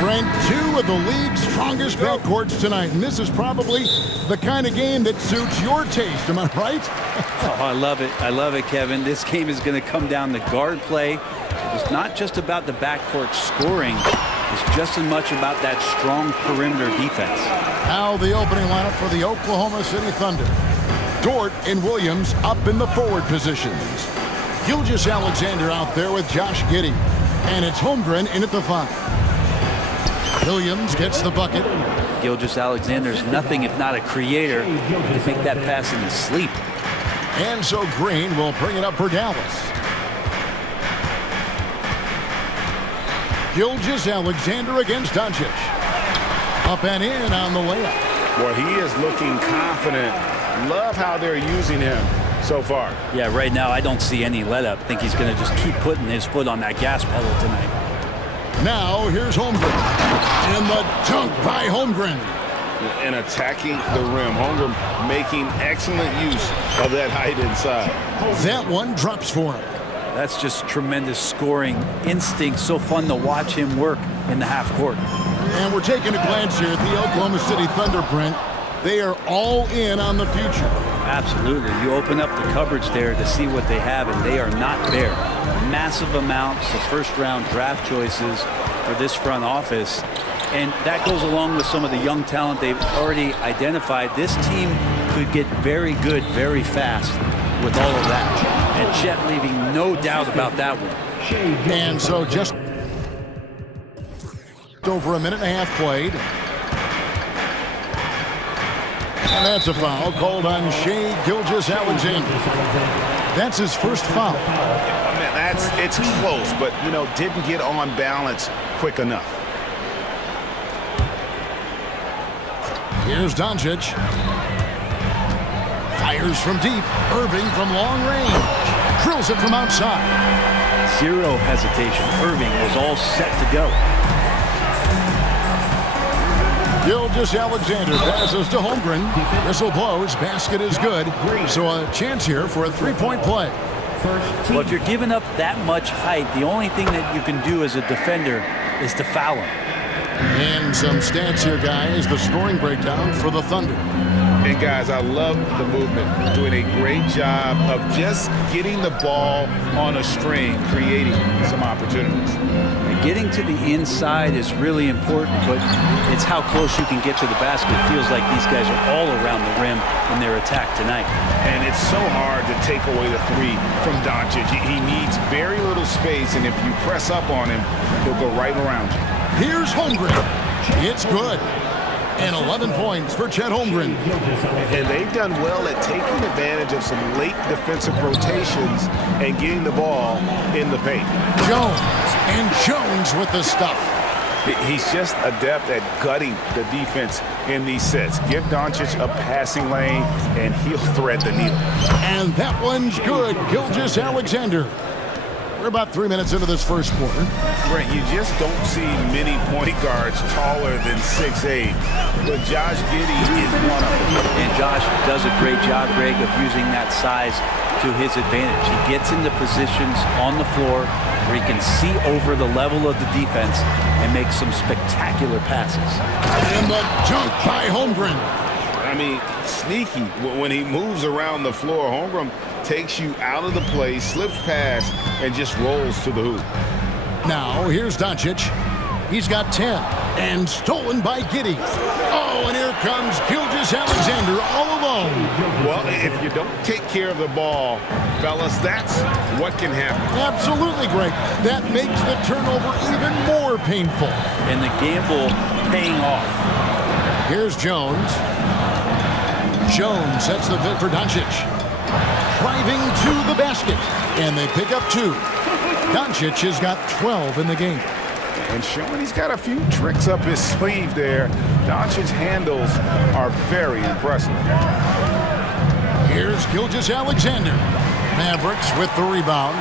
Brent, two of the league's strongest backcourts tonight, and this is probably the kind of game that suits your taste. Am I right? Oh, I love it. I love it, Kevin. This game is going to come down to guard play. It's not just about the backcourt scoring. It's just as much about that strong perimeter defense. Now the opening lineup for the Oklahoma City Thunder. Dort and Williams up in the forward positions. Gilgeous-Alexander out there with Josh Giddey. And it's Holmgren in at the 5. Williams gets the bucket. Gilgeous-Alexander's nothing if not a creator. He can make that pass in his sleep. And so Green will bring it up for Dallas. Gilgeous-Alexander against Doncic. Up and in on the layup. Well, he is looking confident. Love how they're using him so far. Yeah, right now I don't see any let up. I think he's going to just keep putting his foot on that gas pedal tonight. Now here's Holmgren. And the dunk by Holmgren. And attacking the rim. Holmgren making excellent use of that height inside. That one drops for him. That's just tremendous scoring instinct. So fun to watch him work in the half court. And we're taking a glance here at the Oklahoma City Thunder, Brent. They are all in on the future. Absolutely. You open up the cupboards there to see what they have, and they are not there. Massive amounts of first-round draft choices for this front office. And that goes along with some of the young talent they've already identified. This team could get very good very fast with all of that. And Chet leaving no doubt about that one. And so just over a minute and a half played. And that's a foul called on Shai Gilgeous-Alexander. That's his first foul. I mean, it's close, but, you know, didn't get on balance quick enough. Here's Doncic. Fires from deep. Irving from long range. Drills it from outside. Zero hesitation. Irving was all set to go. Gilgeous-Alexander passes to Holmgren. Whistle blows. Basket is good. So a chance here for a three-point play. Well, if you're giving up that much height, the only thing that you can do as a defender is to foul him. And some stats here, guys. The scoring breakdown for the Thunder. And guys, I love the movement. Doing a great job of just getting the ball on a string, creating some opportunities. And getting to the inside is really important, but it's how close you can get to the basket. It feels like these guys are all around the rim in their attack tonight. And it's so hard to take away the three from Doncic. He needs very little space, and if you press up on him, he'll go right around you. Here's Holmgren. It's good. And 11 points for Chet Holmgren. And they've done well at taking advantage of some late defensive rotations and getting the ball in the paint. Jones. And Jones with the stuff. He's just adept at gutting the defense in these sets. Give Doncic a passing lane, and he'll thread the needle. And that one's good. Gilgeous-Alexander. We're about 3 minutes into this first quarter. Brent, you just don't see many point guards taller than 6'8", but Josh Giddey is one of them. And Josh does a great job, Greg, of using that size to his advantage. He gets into positions on the floor where he can see over the level of the defense and make some spectacular passes. And the dunk by Holmgren. I mean, sneaky when he moves around the floor. Holmgren takes you out of the play, slips past, and just rolls to the hoop. Now, here's Doncic. He's got 10. And stolen by Giddey. Oh, and here comes Gilgeous-Alexander all alone. Well, if you don't take care of the ball, fellas, that's what can happen. Absolutely, Greg. That makes the turnover even more painful. And the gamble paying off. Here's Jones. Jones sets the fit for Doncic. Driving to the basket. And they pick up 2. Doncic has got 12 in the game. And showing he's got a few tricks up his sleeve there. Doncic's handles are very impressive. Here's Gilgeous-Alexander. Mavericks with the rebound.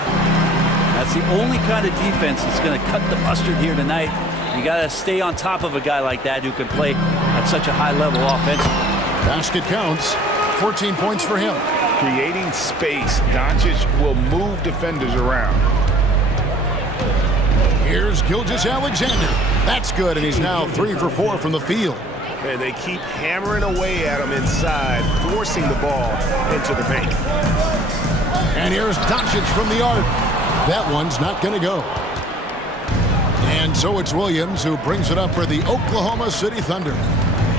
That's the only kind of defense that's going to cut the mustard here tonight. You got to stay on top of a guy like that who can play at such a high level offensively. Basket counts. 14 points for him. Creating space, Doncic will move defenders around. Here's Gilgeous-Alexander. That's good, and he's now 3 for 4 from the field. And they keep hammering away at him inside, forcing the ball into the paint. And here's Doncic from the arc. That one's not going to go. And so it's Williams who brings it up for the Oklahoma City Thunder.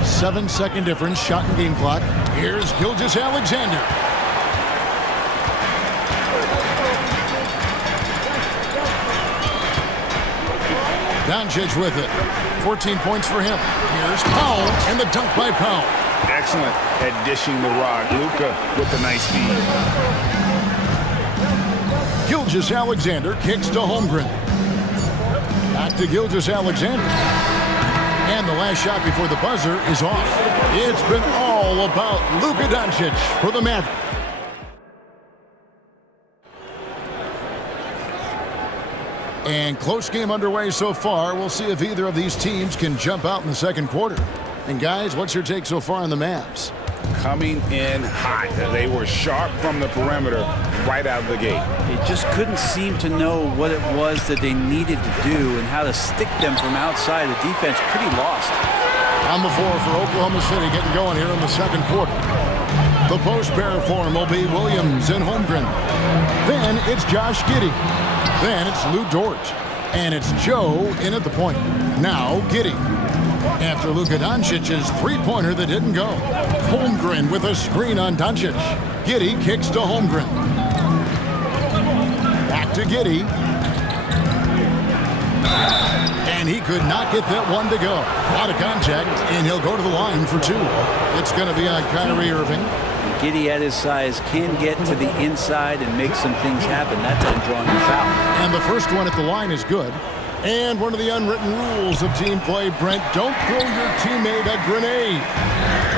7-second difference, shot and game clock. Here's Gilgeous-Alexander. Doncic with it. 14 points for him. Here's Powell and the dunk by Powell. Excellent at dishing the rock. Luka with the nice feed. Gilgeous-Alexander kicks to Holmgren. Back to Gilgeous-Alexander. And the last shot before the buzzer is off. It's been all about Luka Doncic for the Mavericks. And close game underway so far. We'll see if either of these teams can jump out in the second quarter. And guys, what's your take so far on the Mavs? Coming in hot. They were sharp from the perimeter right out of the gate. They just couldn't seem to know what it was that they needed to do and how to stick them from outside. The defense pretty lost. On the floor for Oklahoma City, getting going here in the second quarter. The post pair form will be Williams and Holmgren. Then it's Josh Giddey. Then it's Lou Dort. And it's Joe in at the point. Now Giddey. After Luka Doncic's three-pointer that didn't go. Holmgren with a screen on Doncic. Giddey kicks to Holmgren. Back to Giddey. And he could not get that one to go. Out of contact, and he'll go to the line for two. It's going to be on Kyrie Irving. Giddey at his size can get to the inside and make some things happen. That's him drawing the foul. And the first one at the line is good. And one of the unwritten rules of team play, Brent, don't throw your teammate a grenade.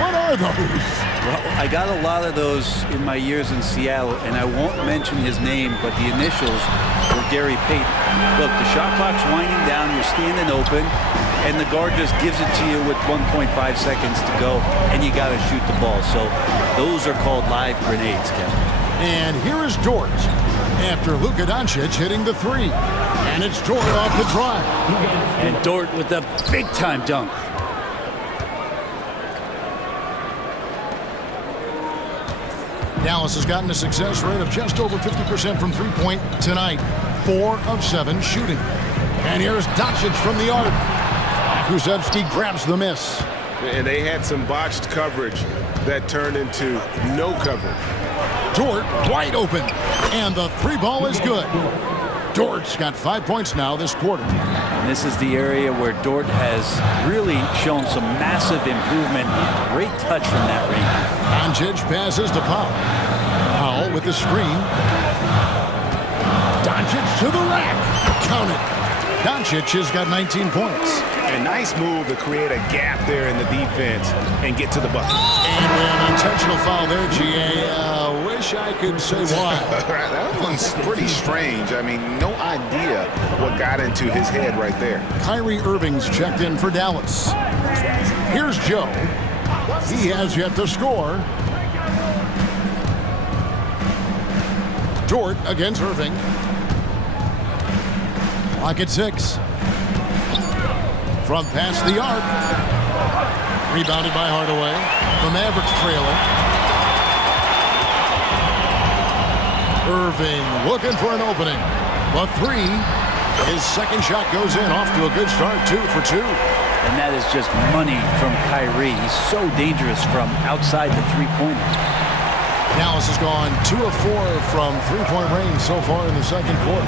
What are those? Well, I got a lot of those in my years in Seattle, and I won't mention his name, but the initials were Gary Payton. Look, the shot clock's winding down, you're standing open, and the guard just gives it to you with 1.5 seconds to go, and you got to shoot the ball. So those are called live grenades, Kevin. And here is Dort after Luka Doncic hitting the three. And it's Dort off the drive. And Dort with the big-time dunk. Dallas has gotten a success rate of just over 50% from three-point tonight. 4 of 7 shooting. And here's Doncic from the arc. Krzyzewski grabs the miss. And they had some botched coverage that turned into no coverage. Dort wide open. And the three ball is good. Dort's got 5 points now this quarter. And this is the area where Dort has really shown some massive improvement. Great touch from that range. Doncic passes to Powell. Powell with the screen. Doncic to the rack. Count it. Doncic has got 19 points. A nice move to create a gap there in the defense and get to the bucket. And we have an intentional foul there, GA. Wish I could say why. That one's pretty strange. I mean, no idea what got into his head right there. Kyrie Irving's checked in for Dallas. Here's Joe. He has yet to score. Dort against Irving. Clock at 6. From past the arc. Rebounded by Hardaway. The Mavericks trailing. Irving looking for an opening. The three. His second shot goes in. Off to a good start. 2 for 2. And that is just money from Kyrie. He's so dangerous from outside the three-pointer. Dallas has gone 2 of 4 from three-point range so far in the second quarter.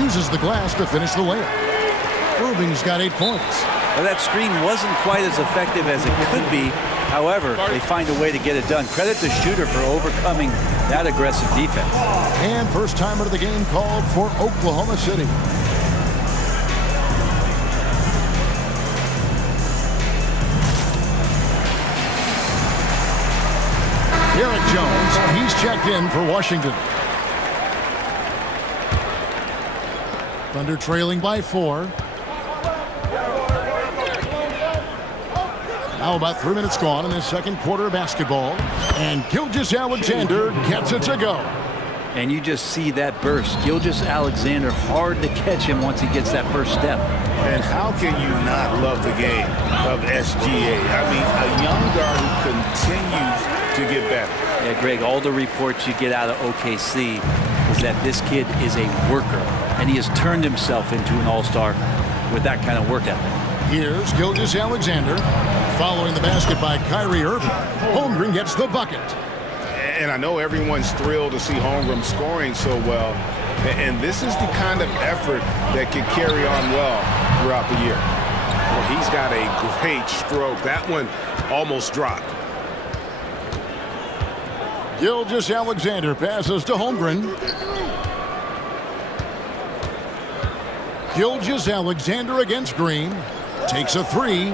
Uses the glass to finish the layup. Irving's got 8 points. Well, that screen wasn't quite as effective as it could be. However, they find a way to get it done. Credit the shooter for overcoming that aggressive defense. And first time out of the game called for Oklahoma City. Derek Jones, he's checked in for Washington. Thunder trailing by 4. Now about 3 minutes gone in this second quarter of basketball. And Gilgeous-Alexander gets it to go. And you just see that burst. Gilgeous-Alexander, hard to catch him once he gets that first step. And how can you not love the game of SGA? I mean, a young guard who continues to get better. Yeah, Greg, all the reports you get out of OKC is that this kid is a worker, and he has turned himself into an all-star with that kind of work ethic. Here's Gilgeous-Alexander following the basket by Kyrie Irving. Holmgren gets the bucket. And I know everyone's thrilled to see Holmgren scoring so well. And this is the kind of effort that can carry on well throughout the year. Well, he's got a great stroke. That one almost dropped. Gilgeous-Alexander passes to Holmgren. Gilgeous-Alexander against Green. Takes a three.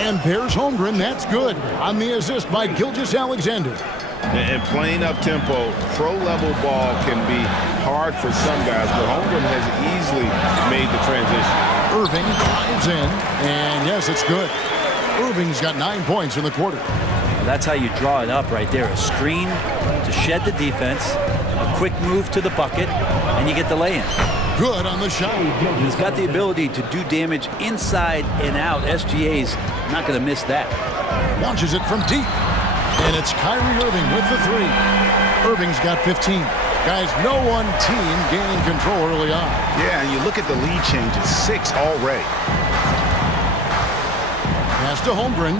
And there's Holmgren. That's good on the assist by Gilgeous-Alexander. And playing up-tempo, pro-level ball can be hard for some guys, but Holmgren has easily made the transition. Irving drives in, and yes, it's good. Irving's got 9 points in the quarter. That's how you draw it up right there. A screen to shed the defense, a quick move to the bucket, and you get the lay-in. Good on the shot. He's got the ability to do damage inside and out. SGA's not going to miss that. Launches it from deep. And it's Kyrie Irving with the three. Irving's got 15. Guys, no one team gaining control early on. Yeah, and you look at the lead changes, 6 already. Pass to Holmgren.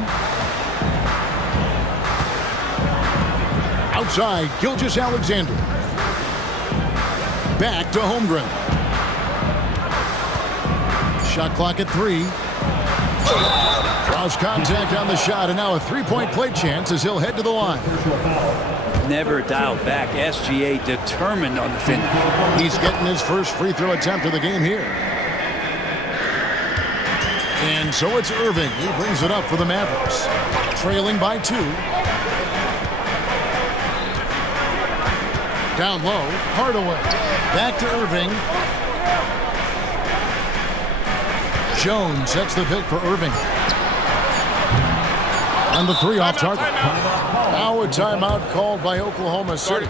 Outside, Gilgeous-Alexander. Back to Holmgren. Shot clock at 3. Draws contact on the shot, and now a three-point play chance as he'll head to the line. Never dialed back. SGA determined on the finish. He's getting his first free throw attempt of the game here. And so it's Irving. He brings it up for the Mavericks. Trailing by 2. Down low, Hardaway. Back to Irving. Jones sets the pick for Irving. And the three off target. Now a timeout called by Oklahoma City.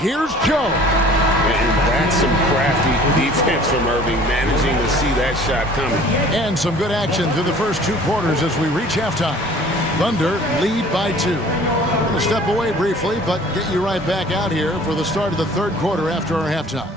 Here's Joe. And that's some crafty defense from Irving, managing to see that shot coming. And some good action through the first 2 quarters as we reach halftime. Thunder lead by 2. We're going to step away briefly, but get you right back out here for the start of the 3rd quarter after our halftime.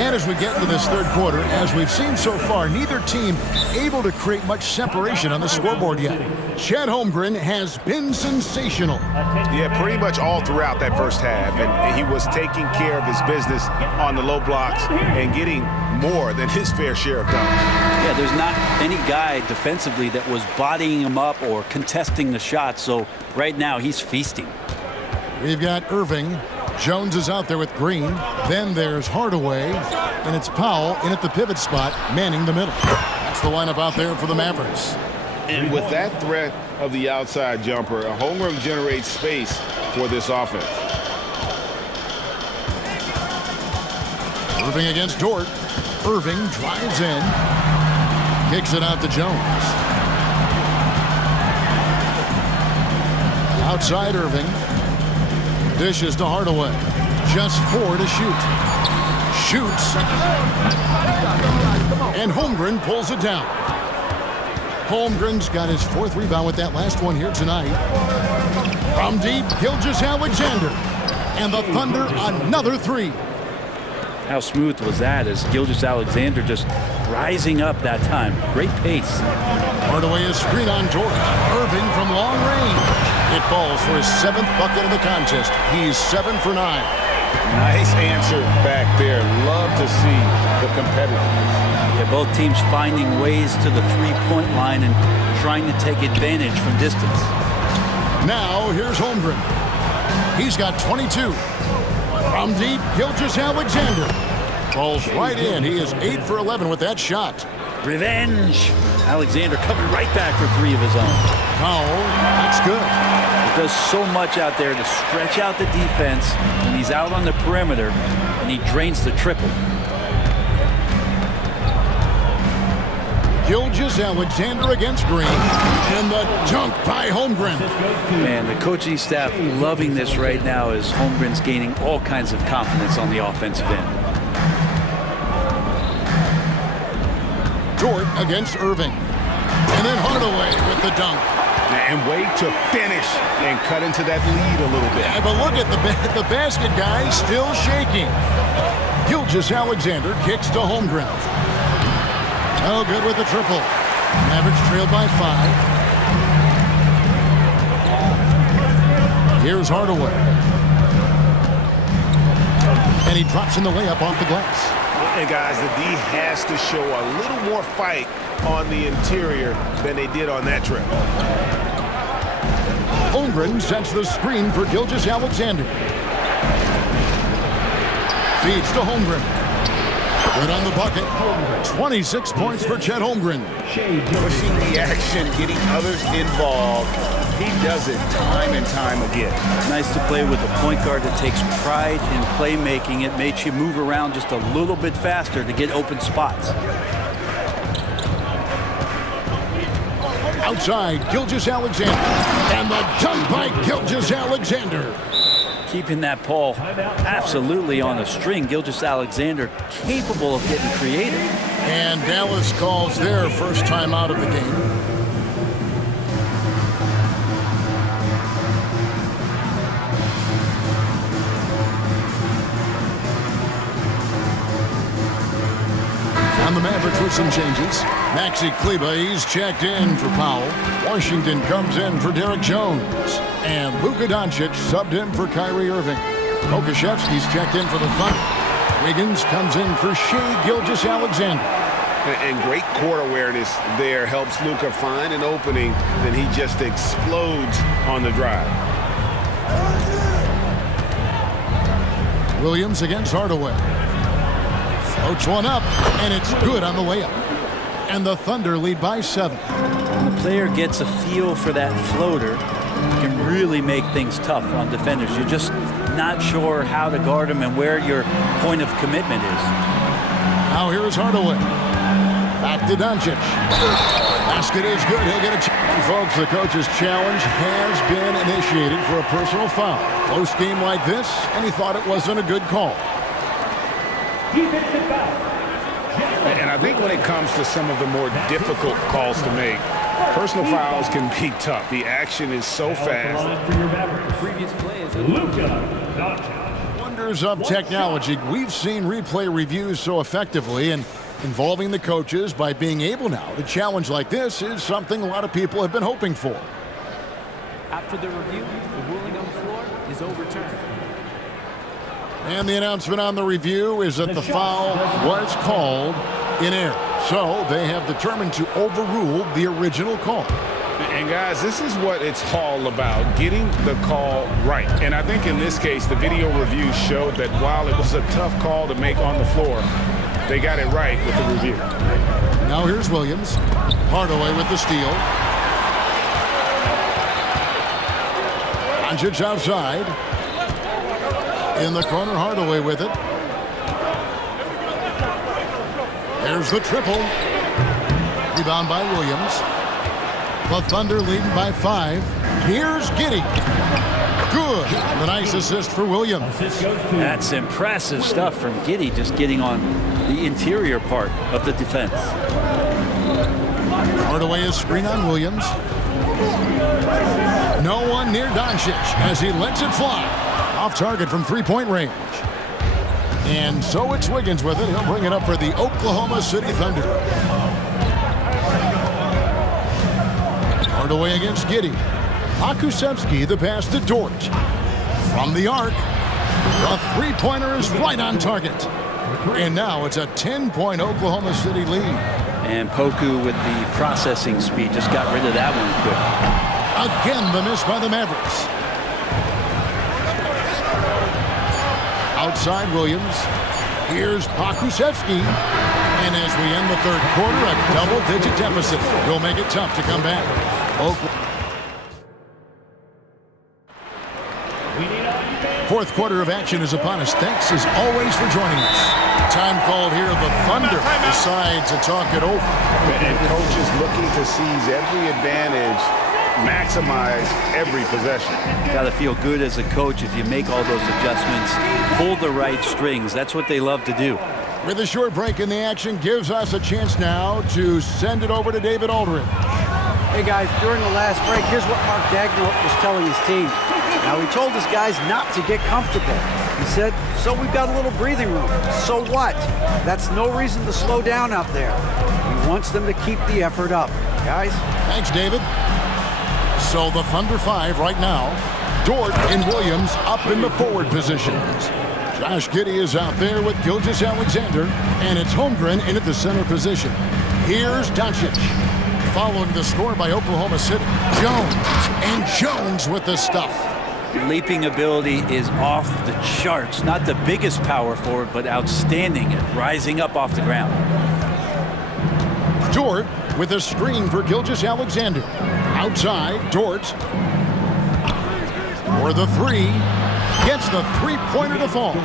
And as we get into this 3rd quarter, as we've seen so far, neither team able to create much separation on the scoreboard yet. Chet Holmgren has been sensational. Yeah, pretty much all throughout that first half. And he was taking care of his business on the low blocks and getting more than his fair share of dunks. Yeah, there's not any guy defensively that was bodying him up or contesting the shot. So right now he's feasting. We've got Irving. Jones is out there with Green. Then there's Hardaway. And it's Powell in at the pivot spot, manning the middle. That's the lineup out there for the Mavericks. And with that threat of the outside jumper, Holmgren generates space for this offense. Irving against Dort. Irving drives in. Kicks it out to Jones. Outside Irving. Dishes to Hardaway. Just 4 to shoot. Shoots. And Holmgren pulls it down. Holmgren's got his 4th rebound with that last one here tonight. From deep, Gilgeous-Alexander. And the Thunder another 3. How smooth was that as Gilgeous-Alexander just rising up that time. Great pace. Hardaway is screen on Dort. Irving from long range. It falls for his 7th bucket of the contest. He's 7 for 9. Nice answer back there. Love to see the competitiveness. Yeah, both teams finding ways to the three-point line and trying to take advantage from distance. Now here's Holmgren. He's got 22. From deep, Gilgeous-Alexander falls right in. He is 8 for 11 with that shot. Revenge. Alexander coming right back for 3 of his own. Powell, that's good. He does so much out there to stretch out the defense when he's out on the perimeter, and he drains the triple. Gilgeous-Alexander against Green, and the dunk by Holmgren. Man, the coaching staff loving this right now as Holmgren's gaining all kinds of confidence on the offensive end. Dort against Irving, and then Hardaway with the dunk. And wait to finish and cut into that lead a little bit. Yeah, but look at the basket guy still shaking. Gilgeous-Alexander kicks to Holmgren. Oh, good with the triple. Mavericks trailed by 5. Here's Hardaway. And he drops in the layup off the glass. And guys, the D has to show a little more fight on the interior than they did on that trip. Holmgren sets the screen for Gilgeous-Alexander. Feeds to Holmgren. Good on the bucket. 26 points for Chet Holmgren. Pushing the action, getting others involved. He does it time and time again. Nice to play with a point guard that takes pride in playmaking. It makes you move around just a little bit faster to get open spots. Outside, Gilgeous-Alexander. And the dunk by Gilgeous-Alexander. Keeping that ball absolutely on a string. Gilgeous-Alexander capable of getting creative. And Dallas calls their first time out of the game. On the Mavericks with some changes. Maxi Kleber, he's checked in for Powell. Washington comes in for Derek Jones. And Luka Doncic subbed in for Kyrie Irving. Okashevsky's checked in for the Thunder. Wiggins comes in for Shai Gilgeous-Alexander. And great court awareness there helps Luka find an opening, then he just explodes on the drive. Williams against Hardaway. Floats one up, and it's good on the layup. And the Thunder lead by 7. When the player gets a feel for that floater, it can really make things tough on defenders. You're just not sure how to guard them and where your point of commitment is. Now here is Hardaway. Back to Doncic. Basket is good. He'll get a challenge. Folks, the coach's challenge has been initiated for a personal foul. Close game like this, and he thought it wasn't a good call. And I think when it comes to some of the more difficult calls to make, personal fouls can be tough. The action is so fast. Wonders of technology. We've seen replay reviews so effectively, and involving the coaches by being able now to challenge like this is something a lot of people have been hoping for. After the review, the ruling on the floor is overturned. And the announcement on the review is that the foul was called in error. So they have determined to overrule the original call. And guys, this is what it's all about, getting the call right. And I think in this case, the video review showed that while it was a tough call to make on the floor, they got it right with the review. Now here's Williams. Hardaway with the steal. Doncic outside. In the corner, Hardaway with it. There's the triple. Rebound by Williams. The Thunder leading by 5. Here's Giddey. Good. The nice assist for Williams. That's impressive stuff from Giddey, just getting on the interior part of the defense. Hardaway is screen on Williams. No one near Doncic as he lets it fly. Off target from three-point range. And so it's Wiggins with it. He'll bring it up for the Oklahoma City Thunder. Hardaway against Giddey. Okashevsky the pass to Dort. From the arc. The three-pointer is right on target. And now it's a 10-point Oklahoma City lead. And Poku with the processing speed just got rid of that one quick. Again, the miss by the Mavericks. outside Williams. Here's Pakusevsky. And as we end the third quarter, a double-digit deficit will make it tough to come back. Fourth quarter of action is upon us. Thanks as always for joining us. Time called here. The Thunder decides to talk it over. And coach is looking to seize every advantage, maximize every possession. Got to feel good as a coach if you make all those adjustments, pull the right strings. That's what they love to do. With a short break in the action, gives us a chance now to send it over to David Aldridge. Hey guys, during the last break, here's what Mark Dagnall was telling his team. Now, he told his guys not to get comfortable. He said, so we've got a little breathing room. So what? That's no reason to slow down out there. He wants them to keep the effort up. Guys? Thanks, David. So the Thunder 5 right now. Dort and Williams up in the forward positions. Josh Giddey is out there with Gilgeous-Alexander, and it's Holmgren in at the center position. Here's Doncic. Following the score by Oklahoma City, Jones. And Jones with the stuff. Leaping ability is off the charts. Not the biggest power forward, but outstanding at rising up off the ground. Dort with a screen for Gilgeous-Alexander. Outside, Dort. For the three. Gets the three-pointer to fall.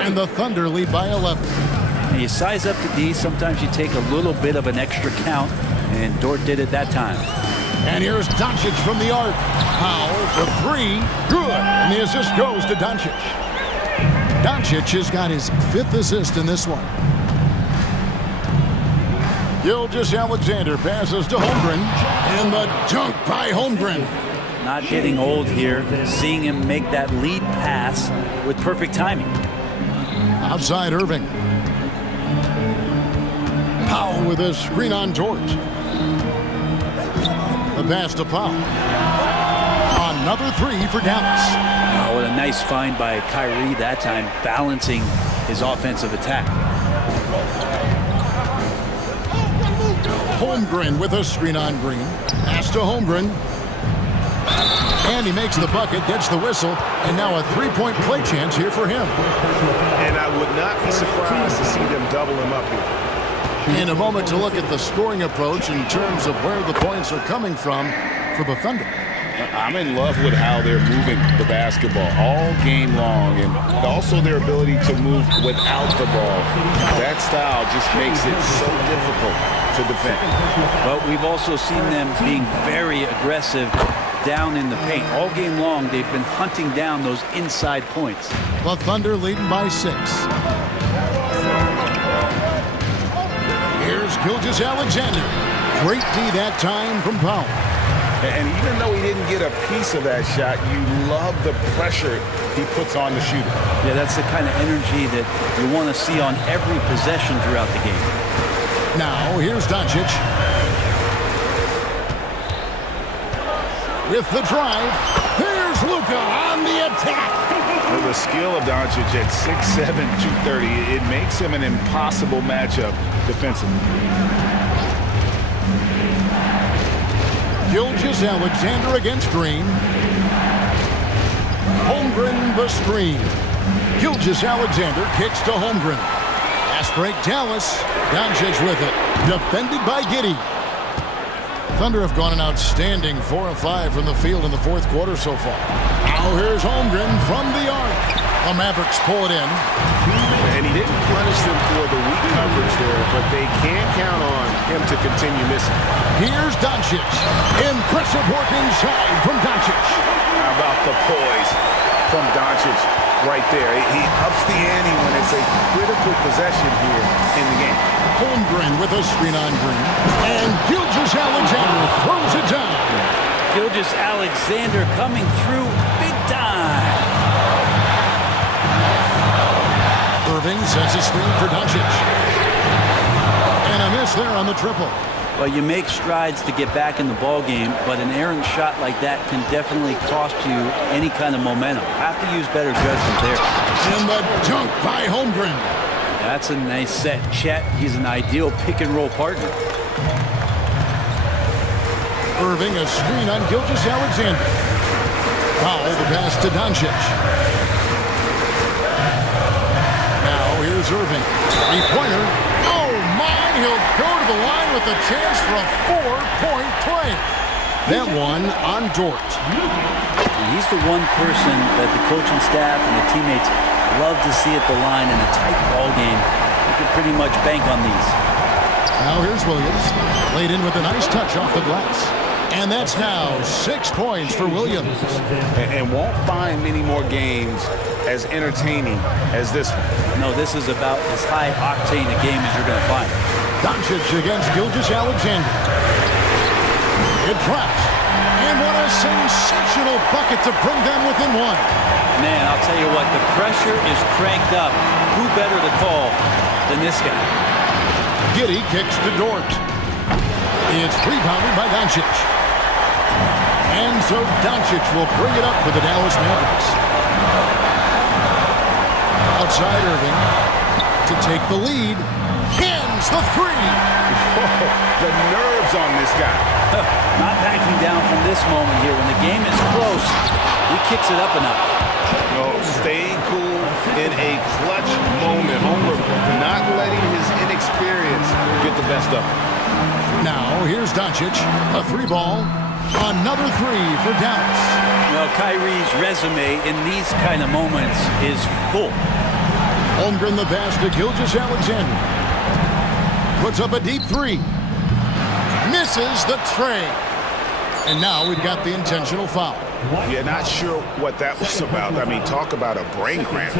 And the Thunder lead by 11. When you size up the D, sometimes you take a little bit of an extra count, and Dort did it that time. And here's Doncic from the arc. Powell for three. Good. And the assist goes to Doncic. Doncic has got his 5th assist in this one. Gilgeous-Alexander passes to Holmgren. And the dunk by Holmgren. Not getting old here. Seeing him make that lead pass with perfect timing. Outside Irving. Powell with a screen on Dort. The pass to Powell. Another three for Dallas. Oh, what a nice find by Kyrie that time, balancing his offensive attack. Holmgren with a screen on Green. Pass to Holmgren. And he makes the bucket, gets the whistle, and now a three-point play chance here for him. And I would not be surprised to see them double him up here. In a moment to look at the scoring approach in terms of where the points are coming from for the Thunder. I'm in love with how they're moving the basketball all game long, and also their ability to move without the ball. That style just makes it so difficult to defend. Well, we've also seen them being very aggressive down in the paint. All game long, they've been hunting down those inside points. The Thunder leading by 6. Here's Gilgeous-Alexander. Great D that time from Powell. And even though he didn't get a piece of that shot, you love the pressure he puts on the shooter. Yeah, that's the kind of energy that you want to see on every possession throughout the game. Now, here's Doncic. With the drive, here's Luka on the attack. With the skill of Doncic at 6'7", 230, it makes him an impossible matchup defensively. Gilgeous-Alexander against Green. Holmgren the screen. Gilgeous-Alexander kicks to Holmgren. Fast break Dallas. Doncic with it. Defended by Giddey. Thunder have gone an outstanding 4 of 5 from the field in the fourth quarter so far. Now here's Holmgren from the arc. The Mavericks pull it in. And he didn't punish them for the weak coverage there, but they can't count on him to continue missing. Here's Doncic. Impressive work inside from Doncic. How about the poise from Doncic right there? He ups the ante when it's a critical possession here in the game. Holmgren with a screen on Green. And Gilgeous-Alexander throws it down. Gilgeous-Alexander coming through big time. Irving sets a screen for Doncic. And a miss there on the triple. Well, you make strides to get back in the ball game, but an errant shot like that can definitely cost you any kind of momentum. Have to use better judgment there. And the dunk by Holmgren. That's a nice set. Chet, he's an ideal pick-and-roll partner. Irving a screen on Gilgeous-Alexander. Powell the pass to Doncic. is Irving. Three-pointer. Oh, my. He'll go to the line with a chance for a 4-point play. That one on Dort. And he's the one person that the coaching staff and the teammates love to see at the line in a tight ball game. You can pretty much bank on these. Now here's Williams. Laid in with a nice touch off the glass. And that's now 6 points for Williams. And won't find many more games as entertaining as this one. No, this is about as high octane a game as you're going to find. Doncic against Gilgeous-Alexander. It drops. And what a sensational bucket to bring them within one. Man, I'll tell you what, the pressure is cranked up. Who better to call than this guy? Giddey kicks to Dort. It's rebounded by Doncic. And so Doncic will bring it up for the Dallas Mavericks. Outside Irving to take the lead. Hands the three. Whoa, the nerves on this guy. Not backing down from this moment here. When the game is close, he kicks it up a notch. No, staying cool in a clutch moment. Homer not letting his inexperience get the best of him. Now here's Doncic. A three ball. Another three for Dallas. Well, Kyrie's resume in these kind of moments is full. Holmgren the pass to Gilgeous-Alexander. Puts up a deep three. Misses the tray. And now we've got the intentional foul. Yeah, not sure what that was about. I mean, talk about a brain cramp.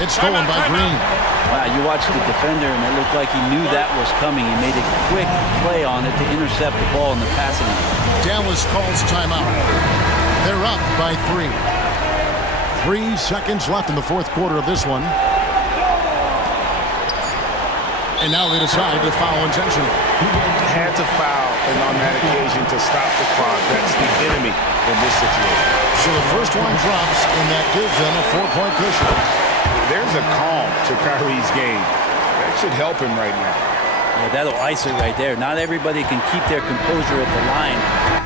It's stolen by Green. Wow, you watched the defender, and it looked like he knew that was coming. He made a quick play on it to intercept the ball in the passing lane. Dallas calls timeout. They're up by 3. 3 seconds left in the fourth quarter of this one. And now they decide to foul intentionally. Had to foul, and on that occasion to stop the clock. That's the enemy in this situation. So the first one drops, and that gives them a 4-point cushion. There's a calm to Kyrie's game. That should help him right now. Yeah, that'll ice it right there. Not everybody can keep their composure at the line.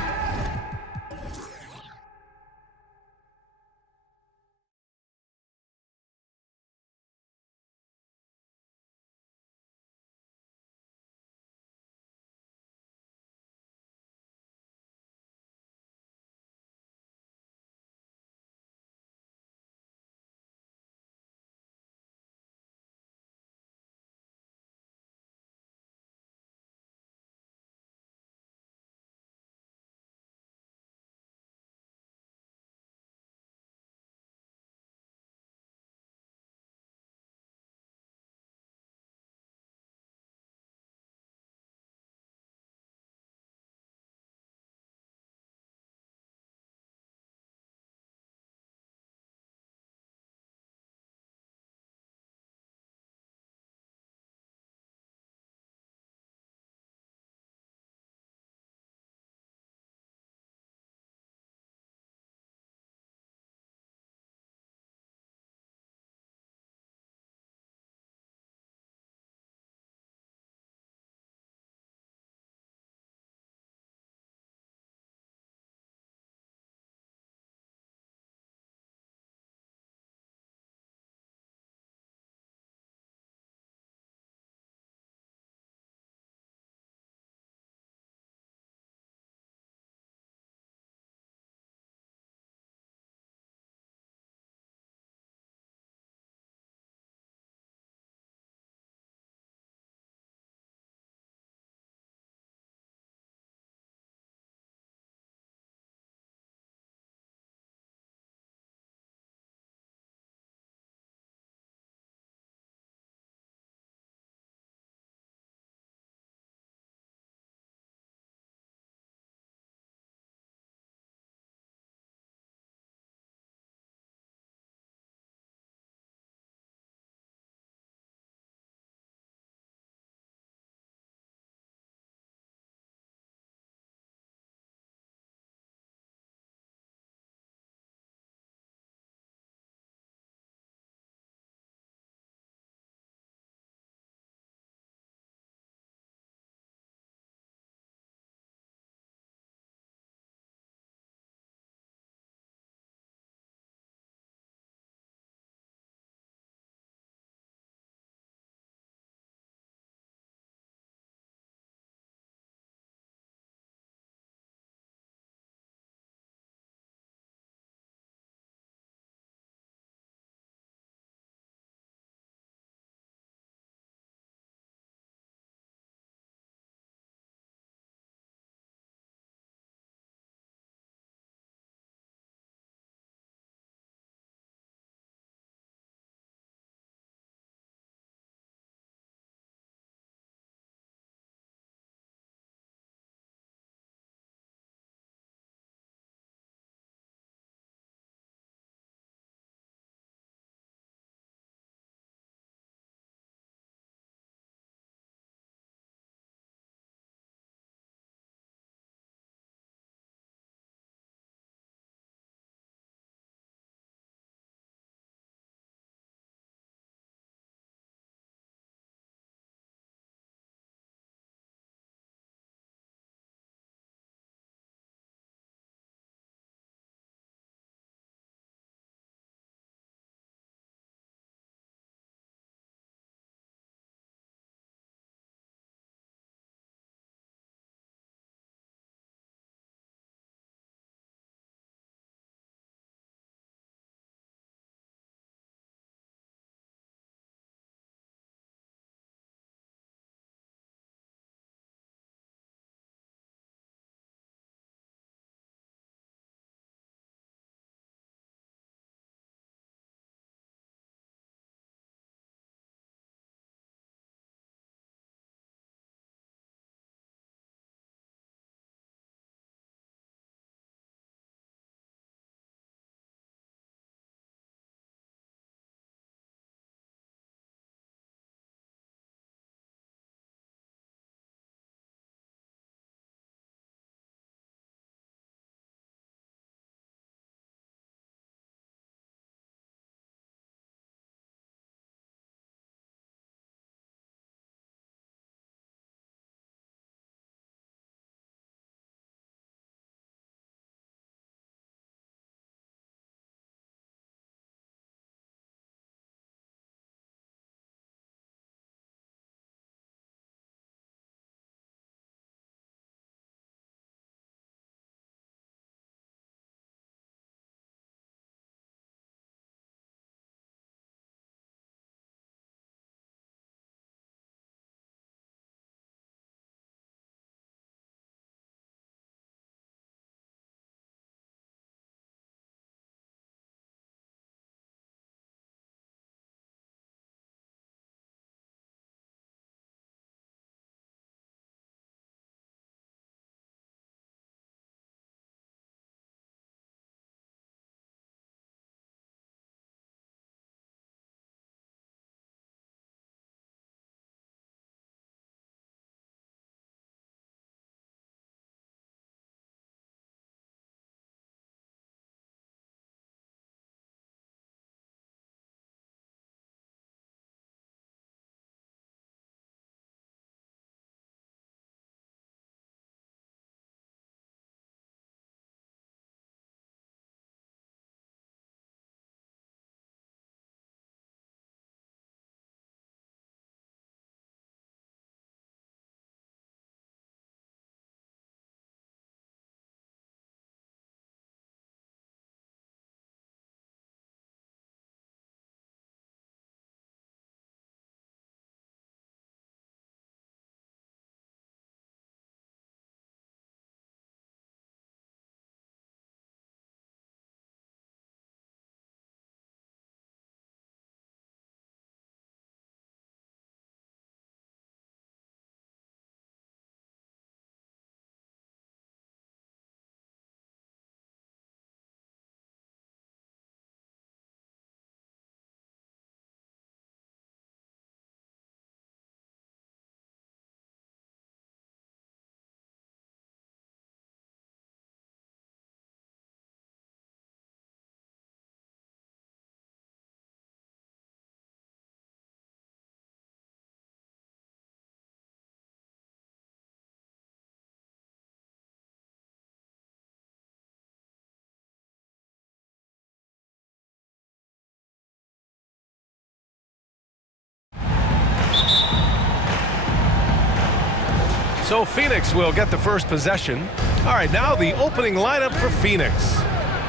So Phoenix will get the first possession. All right, now the opening lineup for Phoenix.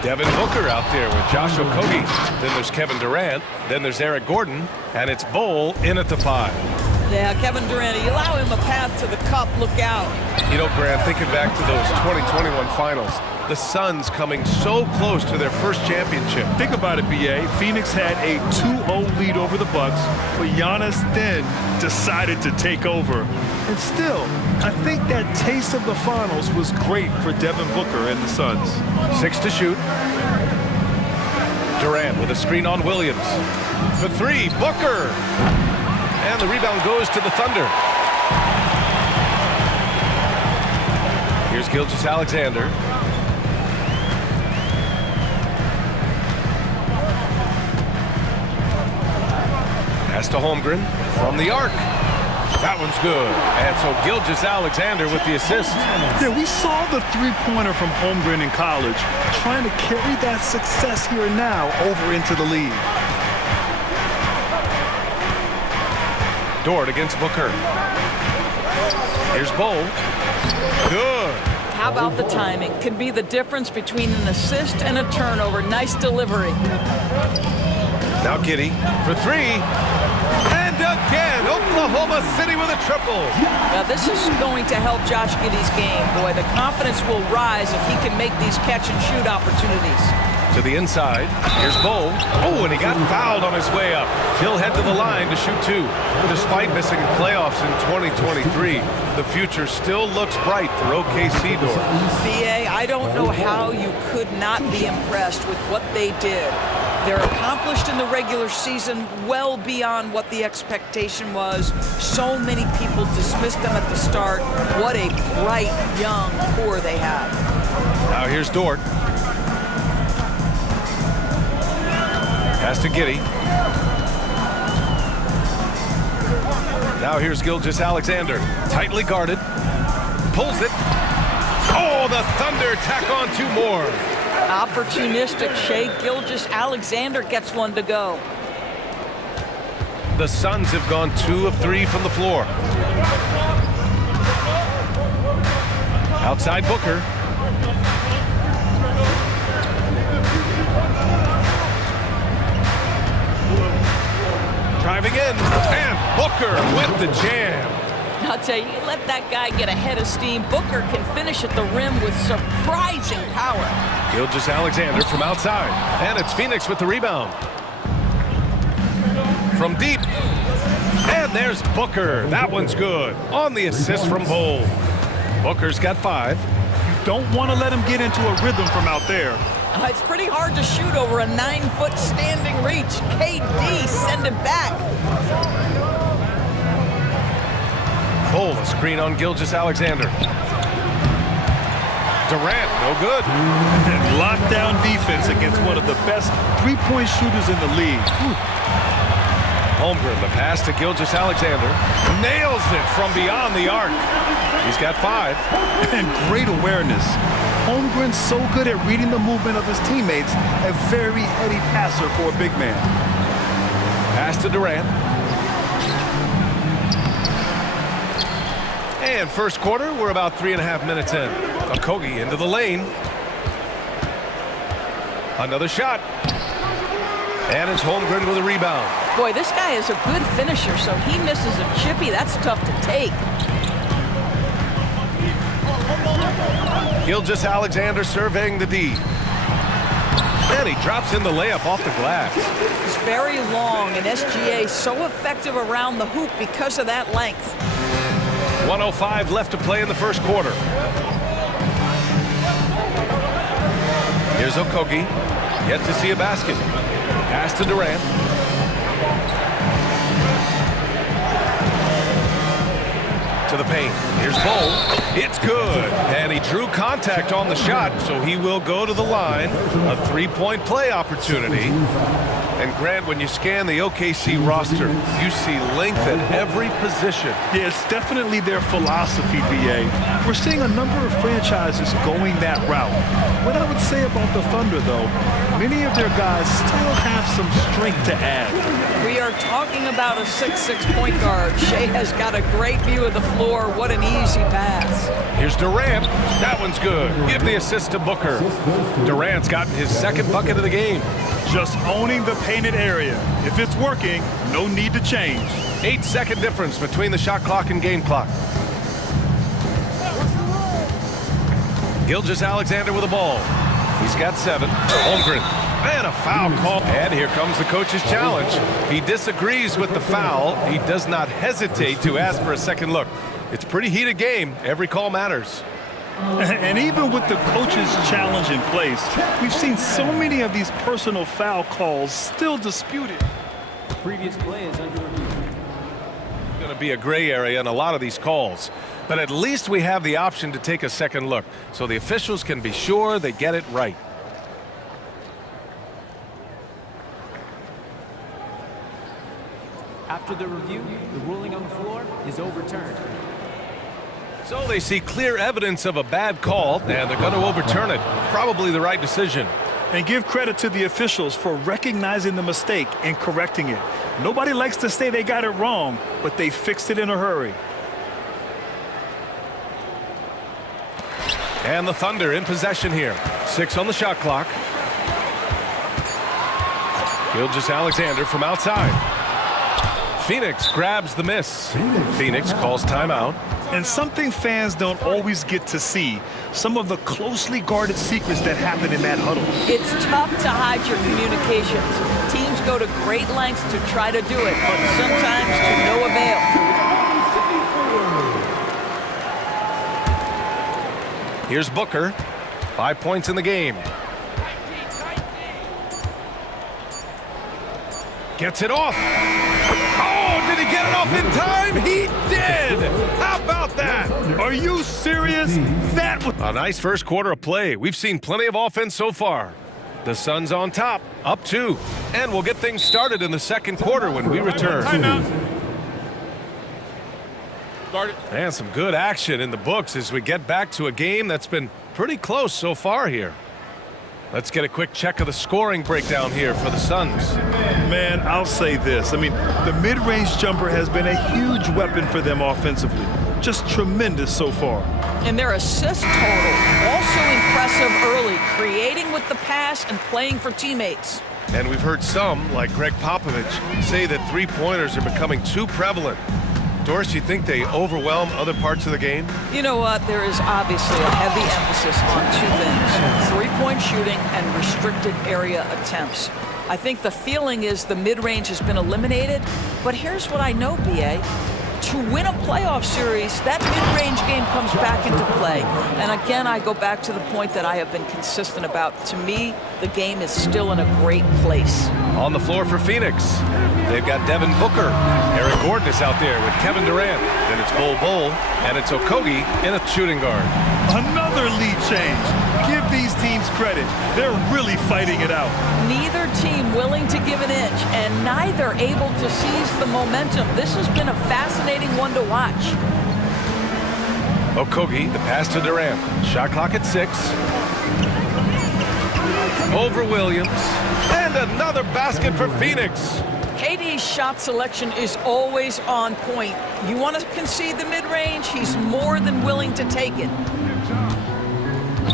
Devin Booker out there with Josh Okogie. Then there's Kevin Durant. Then there's Eric Gordon. And it's Bol in at the 5. Yeah, Kevin Durant, you allow him a path to the cup, look out. You know, Grant, thinking back to those 2021 finals, the Suns coming so close to their first championship. Think about it, BA. Phoenix had a 2-0 lead over the Bucks, but Giannis then decided to take over. And still, I think that taste of the finals was great for Devin Booker and the Suns. 6 to shoot. Durant with a screen on Williams. For 3, Booker. And the rebound goes to the Thunder. Here's Gilgeous-Alexander. Pass to Holmgren from the arc. That one's good. And so Gilgeous-Alexander with the assist. Yeah, we saw the three-pointer from Holmgren in college, trying to carry that success here and now over into the league. Dort against Booker. Here's Bol. Good. How about the timing? Can be the difference between an assist and a turnover. Nice delivery. Now Giddey for 3. And again, Oklahoma City with a triple. Now this is going to help Josh Giddey's game. Boy, the confidence will rise if he can make these catch-and-shoot opportunities. To the inside. Here's Bol. Oh, and he got fouled on his way up. He'll head to the line to shoot 2. Despite missing the playoffs in 2023, the future still looks bright for OKC Dort. BA, I don't know how you could not be impressed with what they did. They're accomplished in the regular season well beyond what the expectation was. So many people dismissed them at the start. What a bright, young core they have. Now here's Dort. Pass to Giddey. Now here's Gilgeous-Alexander. Tightly guarded. Pulls it. Oh, the Thunder tack on 2 more. Opportunistic. Shai Gilgeous-Alexander gets one to go. The Suns have gone 2 of 3 from the floor. Outside Booker. Driving in, and Booker with the jam. I'll tell you, you let that guy get a head of steam. Booker can finish at the rim with surprising power. Gilgeous-Alexander from outside, and it's Phoenix with the rebound. From deep, and there's Booker. That one's good. On the assist from Bol. Booker's got 5. You don't want to let him get into a rhythm from out there. It's pretty hard to shoot over a 9-foot standing reach. KD, send it back. Bol, a screen on Gilgeous-Alexander. Durant, no good. And lockdown defense against one of the best three-point shooters in the league. Holmgren, the pass to Gilgeous-Alexander. Nails it from beyond the arc. He's got 5. And great awareness. Holmgren's so good at reading the movement of his teammates. A very heady passer for a big man. Pass to Durant. And first quarter, we're about 3.5 minutes in. Okogie into the lane. Another shot. And it's Holmgren with a rebound. Boy, this guy is a good finisher, so he misses a chippy. That's tough to take. Gilgeous-Alexander surveying the D. And he drops in the layup off the glass. He's very long, and SGA so effective around the hoop because of that length. 1:05 left to play in the first quarter. Here's Okogie. Yet to see a basket. Pass to Durant. To the paint. Here's Bol. It's good. And he drew contact on the shot, so he will go to the line. A 3-point play opportunity. And Grant, when you scan the OKC roster, you see length at every position. Yeah, it's definitely their philosophy, BA. We're seeing a number of franchises going that route. What I would say about the Thunder, though, many of their guys still have some strength to add. We are talking about a 6'6" point guard. Shea has got a great view of the floor. What an easy pass. Here's Durant. That one's good. Give the assist to Booker. Durant's gotten his second bucket of the game. Just owning the painted area. If it's working, no need to change. 8-second difference between the shot clock and game clock. Gilgeous-Alexander with the ball. He's got 7. Holmgren. And a foul call. And here comes the coach's challenge. He disagrees with the foul. He does not hesitate to ask for a second look. It's a pretty heated game. Every call matters. And even with the coach's challenge in place, we've seen so many of these personal foul calls still disputed. Previous play is under review. Going to be a gray area in a lot of these calls. But at least we have the option to take a second look, so the officials can be sure they get it right. After the review, the ruling on the floor is overturned. So they see clear evidence of a bad call, and they're going to overturn it. Probably the right decision. And give credit to the officials for recognizing the mistake and correcting it. Nobody likes to say they got it wrong, but they fixed it in a hurry. And the Thunder in possession here. 6 on the shot clock. Gilgeous-Alexander from outside. Phoenix grabs the miss. Phoenix calls timeout. And something fans don't always get to see, some of the closely guarded secrets that happen in that huddle. It's tough to hide your communications. Teams go to great lengths to try to do it, but sometimes to no avail. Here's Booker. 5 points in the game. Gets it off. Oh, did he get it off in time? He did. How about that? Are you serious? That was a nice first quarter of play. We've seen plenty of offense so far. The Suns on top, up 2. And we'll get things started in the second quarter when we return. And some good action in the books as we get back to a game that's been pretty close so far here. Let's get a quick check of the scoring breakdown here for the Suns. Man, I'll say this. I mean, the mid-range jumper has been a huge weapon for them offensively. Just tremendous so far. And their assist total, also impressive early, creating with the pass and playing for teammates. And we've heard some, like Greg Popovich, say that three-pointers are becoming too prevalent. Doris, you think they overwhelm other parts of the game? You know what? There is obviously a heavy emphasis on 2 things: three-point shooting and restricted area attempts. I think the feeling is the mid-range has been eliminated, but here's what I know, BA. To win a playoff series, that mid-range game comes back into play. And again, I go back to the point that I have been consistent about. To me, the game is still in a great place. On the floor for Phoenix, they've got Devin Booker. Eric Gordon is out there with Kevin Durant. Then it's Bol, and it's Okogie in a shooting guard. Another lead change. Give these teams credit. They're really fighting it out. Neither team willing to give an inch, and neither able to seize the momentum. This has been a fascinating one to watch. Okogie, the pass to Durant. Shot clock at 6. Over Williams. And another basket for Phoenix. KD's shot selection is always on point. You want to concede the mid-range, he's more than willing to take it.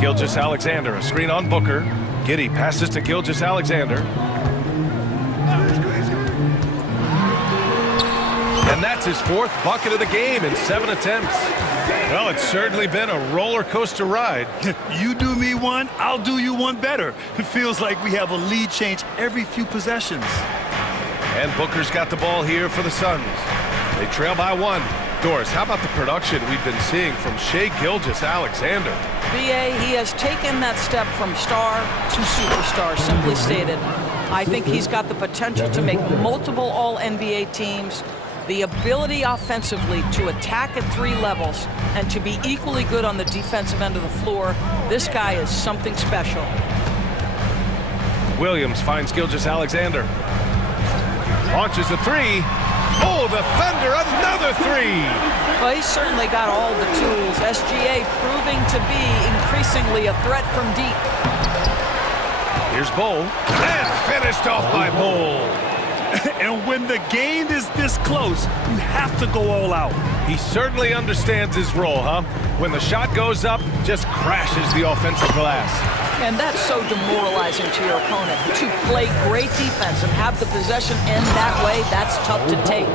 Gilgeous-Alexander, a screen on Booker. Giddey passes to Gilgeous-Alexander. And that's his 4th bucket of the game in 7 attempts. Well, it's certainly been a roller coaster ride. You do me one, I'll do you one better. It feels like we have a lead change every few possessions. And Booker's got the ball here for the Suns. They trail by 1. Doris, how about the production we've been seeing from Shai Gilgeous-Alexander? BA, he has taken that step from star to superstar, simply stated. I think he's got the potential to make multiple All-NBA teams, the ability offensively to attack at 3 levels, and to be equally good on the defensive end of the floor. This guy is something special. Williams finds Gilgeous-Alexander. Launches a 3. Oh, the Thunder, another 3! Well, he's certainly got all the tools. SGA proving to be increasingly a threat from deep. Here's Bol, and finished off by Bol. And when the game is this close, you have to go all out. He certainly understands his role, huh? When the shot goes up, just crashes the offensive glass. And that's so demoralizing to your opponent. To play great defense and have the possession end that way, that's tough to take.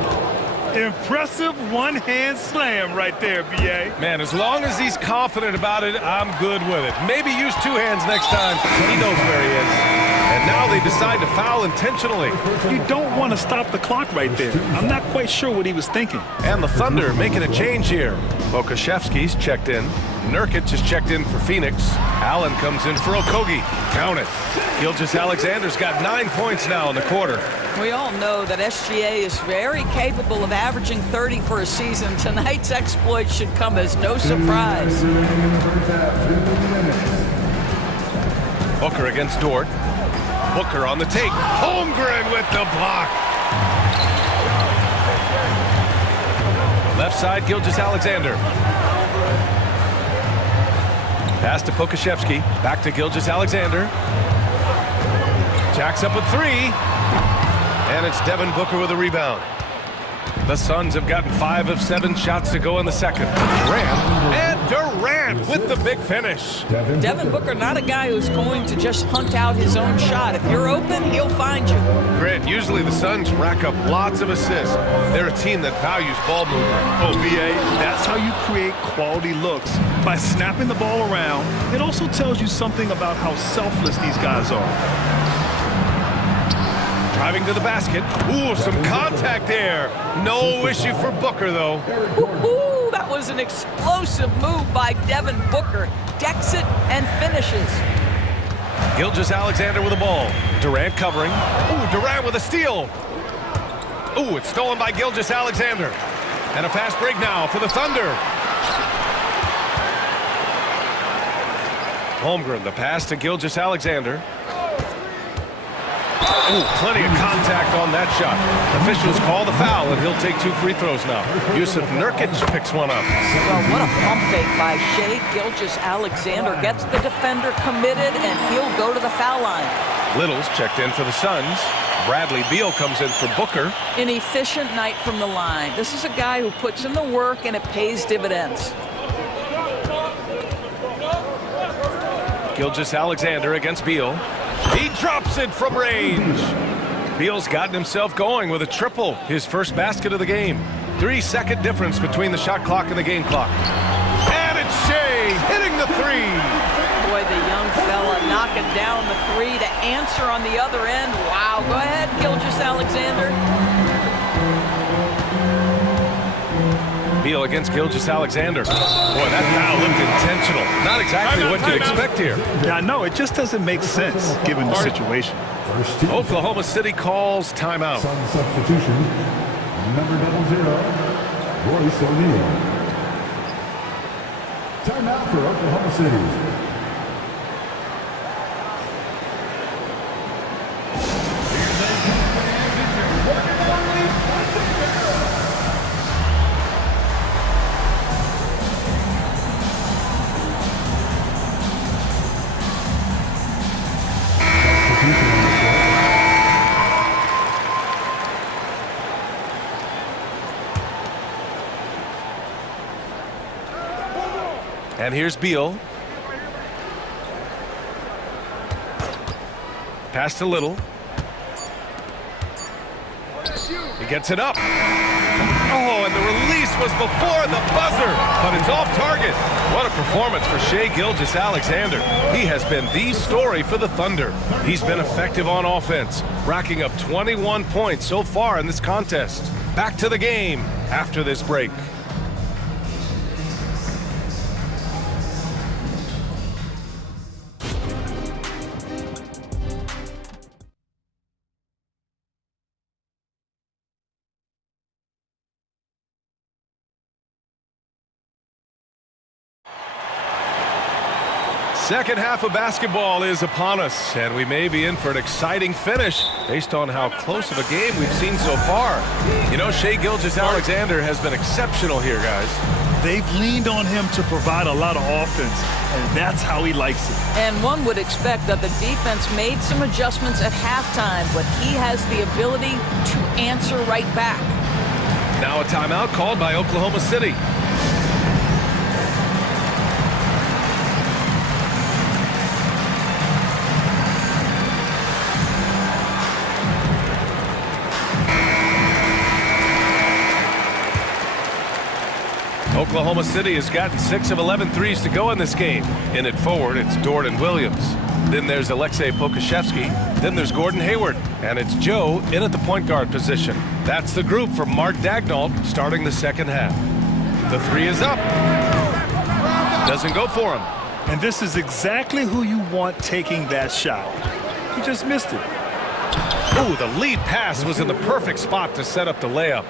Impressive one-hand slam right there, B.A. Man, as long as he's confident about it, I'm good with it. Maybe use two hands next time. He knows where he is. And now they decide to foul intentionally. You don't want to stop the clock right there. I'm not quite sure what he was thinking. And the Thunder making a change here. Bokashevsky's checked in. Nurkic is checked in for Phoenix. Allen comes in for Okogie. Count it. Gilgeous-Alexander's got 9 points now in the quarter. We all know that SGA is very capable of averaging 30 for a season. Tonight's exploit should come as no surprise. Booker against Dort. Booker on the take. Holmgren with the block. Left side, Gilgeous-Alexander. Pass to Pokashevsky. Back to Gilgeous-Alexander. Jacks up a three. And it's Devin Booker with a rebound. The Suns have gotten 5 of 7 shots to go in the second. Durant with the big finish. Devin Booker, not a guy who's going to just hunt out his own shot. If you're open, he'll find you. Grant, usually the Suns rack up lots of assists. They're a team that values ball movement. Oh, B.A., that's how you create quality looks. By snapping the ball around, it also tells you something about how selfless these guys are. Driving to the basket. Ooh, some contact there. No issue for Booker, though. Ooh, that was an explosive move by Devin Booker. Decks it and finishes. Gilgeous-Alexander with the ball. Durant covering. Ooh, Durant with a steal. Ooh, it's stolen by Gilgeous-Alexander. And a fast break now for the Thunder. Holmgren, the pass to Gilgeous-Alexander. Ooh, plenty of contact on that shot. Officials call the foul, and he'll take 2 free throws now. Yusuf Nurkic picks one up. Well, what a pump fake by Shai Gilgeous-Alexander. Gets the defender committed, and he'll go to the foul line. Little's checked in for the Suns. Bradley Beal comes in for Booker. An efficient night from the line. This is a guy who puts in the work, and it pays dividends. Gilgeous-Alexander against Beal. He drops it from range. Beal's gotten himself going with a triple, his first basket of the game. 3-second difference between the shot clock and the game clock. And it's Shai hitting the three. Boy, the young fella knocking down the three to answer on the other end. Wow, go ahead, Gilgeous-Alexander. Beal against Gilgeous-Alexander. Boy, that foul looked intentional. Not exactly what you'd expect here. Yeah, no, it just doesn't make sense given the situation. Oklahoma City calls timeout. Sun substitution, number 00, Royce O'Neal. Timeout for Oklahoma City. And here's Beal. Pass to Little. He gets it up. Oh, and the release was before the buzzer, but it's off target. What a performance for Shai Gilgeous-Alexander. He has been the story for the Thunder. He's been effective on offense, racking up 21 points so far in this contest. Back to the game after this break. Second half of basketball is upon us, and we may be in for an exciting finish based on how close of a game we've seen so far. You know, Shai Gilgeous-Alexander has been exceptional here, guys. They've leaned on him to provide a lot of offense, and that's how he likes it. And one would expect that the defense made some adjustments at halftime, but he has the ability to answer right back. Now a timeout called by Oklahoma City. Oklahoma City has gotten 6 of 11 threes to go in this game. In at forward, it's Dort and Williams. Then there's Alexei Pokashevsky. Then there's Gordon Hayward. And it's Joe in at the point guard position. That's the group for Mark Daigneault starting the second half. The three is up. Doesn't go for him. And this is exactly who you want taking that shot. He just missed it. Ooh, the lead pass was in the perfect spot to set up the layup.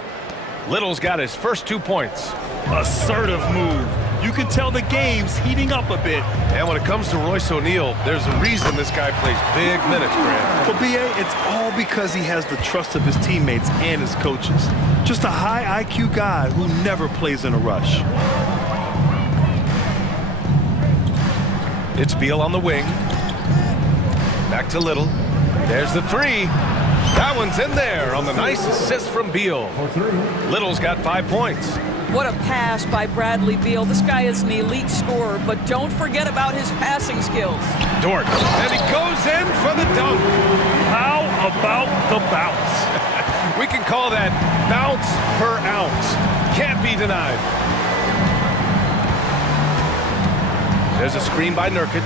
Little's got his first 2 points. Assertive move. You can tell the game's heating up a bit. And when it comes to Royce O'Neal, there's a reason this guy plays big minutes, Grant. But B.A., it's all because he has the trust of his teammates and his coaches. Just a high IQ guy who never plays in a rush. It's Beal on the wing. Back to Little. There's the three. That one's in there on the nice assist from Beal. Little's got 5 points. What a pass by Bradley Beal. This guy is an elite scorer, but don't forget about his passing skills. Dort, and he goes in for the dunk. How about the bounce? We can call that bounce per ounce. Can't be denied. There's a screen by Nurkic.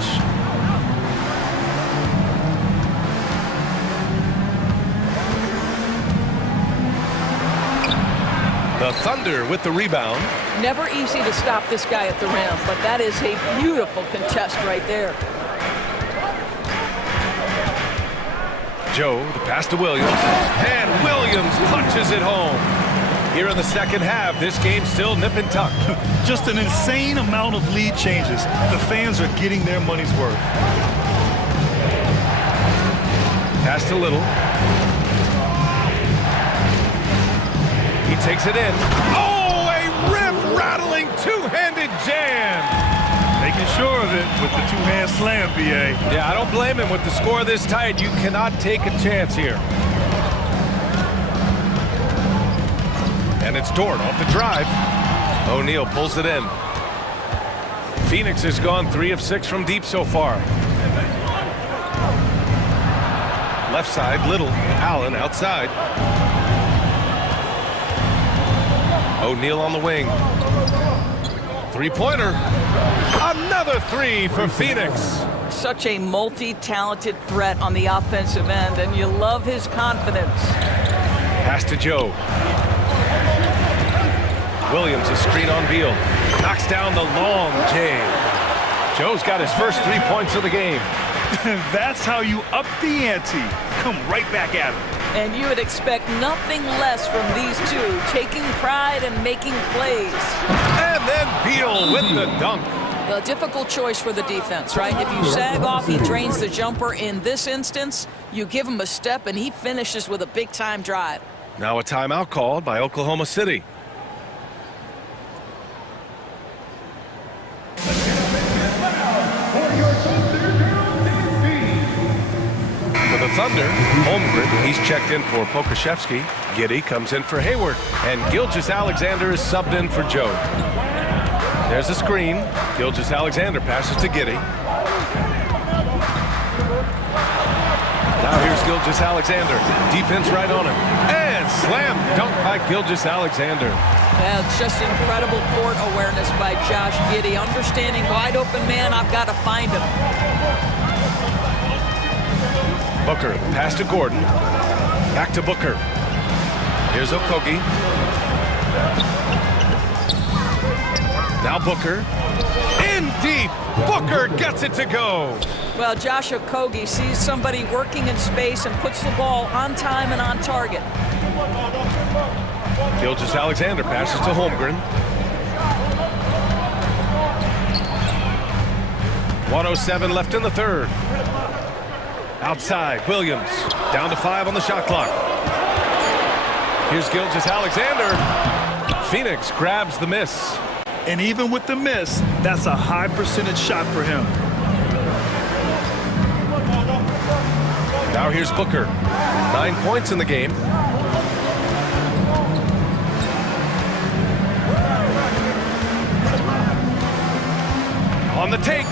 The Thunder with the rebound. Never easy to stop this guy at the rim, but that is a beautiful contest right there. Joe, the pass to Williams. And Williams punches it home. Here in the second half, this game's still nip and tuck. Just an insane amount of lead changes. The fans are getting their money's worth. Pass to Little. He takes it in. Oh, a rim-rattling two-handed jam. Making sure of it with the two-hand slam, B.A. Yeah, I don't blame him. With the score this tight, you cannot take a chance here. And it's Dort off the drive. O'Neal pulls it in. Phoenix has gone 3 of 6 from deep so far. Left side, Little. Allen outside. O'Neal on the wing. Three-pointer. Another three for Phoenix. Such a multi-talented threat on the offensive end, and you love his confidence. Pass to Joe. Williams, a screen on Beal. Knocks down the long J. Joe's got his first 3 points of the game. That's how you up the ante. Come right back at him. And you would expect nothing less from these two, taking pride and making plays. And then Beal with the dunk. A difficult choice for the defense, right? If you sag off, he drains the jumper. In this instance, you give him a step, and he finishes with a big-time drive. Now a timeout called by Oklahoma City. For the Thunder, Holmgren, he's checked in for Pokashevsky. Giddey comes in for Hayward. And Gilgeous-Alexander is subbed in for Joe. There's a screen. Gilgeous-Alexander passes to Giddey. Now here's Gilgeous-Alexander. Defense right on him. And slam dunk by Gilgeous-Alexander. Yeah, it's just incredible court awareness by Josh Giddey. Understanding wide open man, I've got to find him. Booker, pass to Gordon. Back to Booker. Here's Okogie. Now Booker. In deep. Booker gets it to go. Well, Josh Okogie sees somebody working in space and puts the ball on time and on target. Gilgeous-Alexander passes to Holmgren. 1:07 left in the third. Outside, Williams. Down to 5 on the shot clock. Here's Gilgeous-Alexander. Phoenix grabs the miss. And even with the miss, that's a high percentage shot for him. Now here's Booker. 9 points in the game. On the take,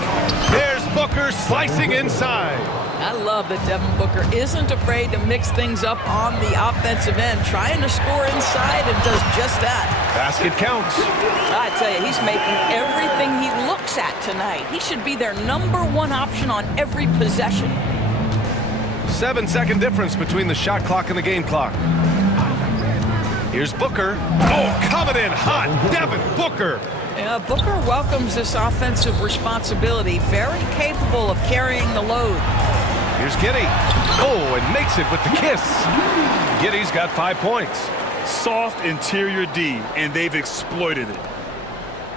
there's Booker slicing inside. I love that Devin Booker isn't afraid to mix things up on the offensive end, trying to score inside and does just that. Basket counts. I tell you, he's making everything he looks at tonight. He should be their #1 option on every possession. 7-second difference between the shot clock and the game clock. Here's Booker. Oh, coming in hot, Devin Booker. Yeah, Booker welcomes this offensive responsibility, very capable of carrying the load. Here's Giddey. Oh, and makes it with the kiss. Giddey's got 5 points. Soft interior D, and they've exploited it.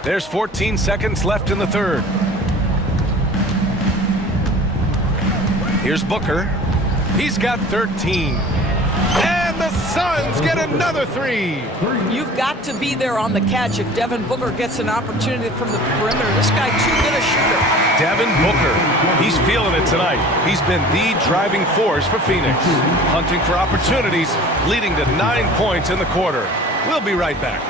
There's 14 seconds left in the third. Here's Booker. He's got 13. And the Suns get another 3. You've got to be there on the catch if Devin Booker gets an opportunity from the perimeter. This guy too good a shooter. Devin Booker, he's feeling it tonight. He's been the driving force for Phoenix, hunting for opportunities, leading to 9 points in the quarter. We'll be right back.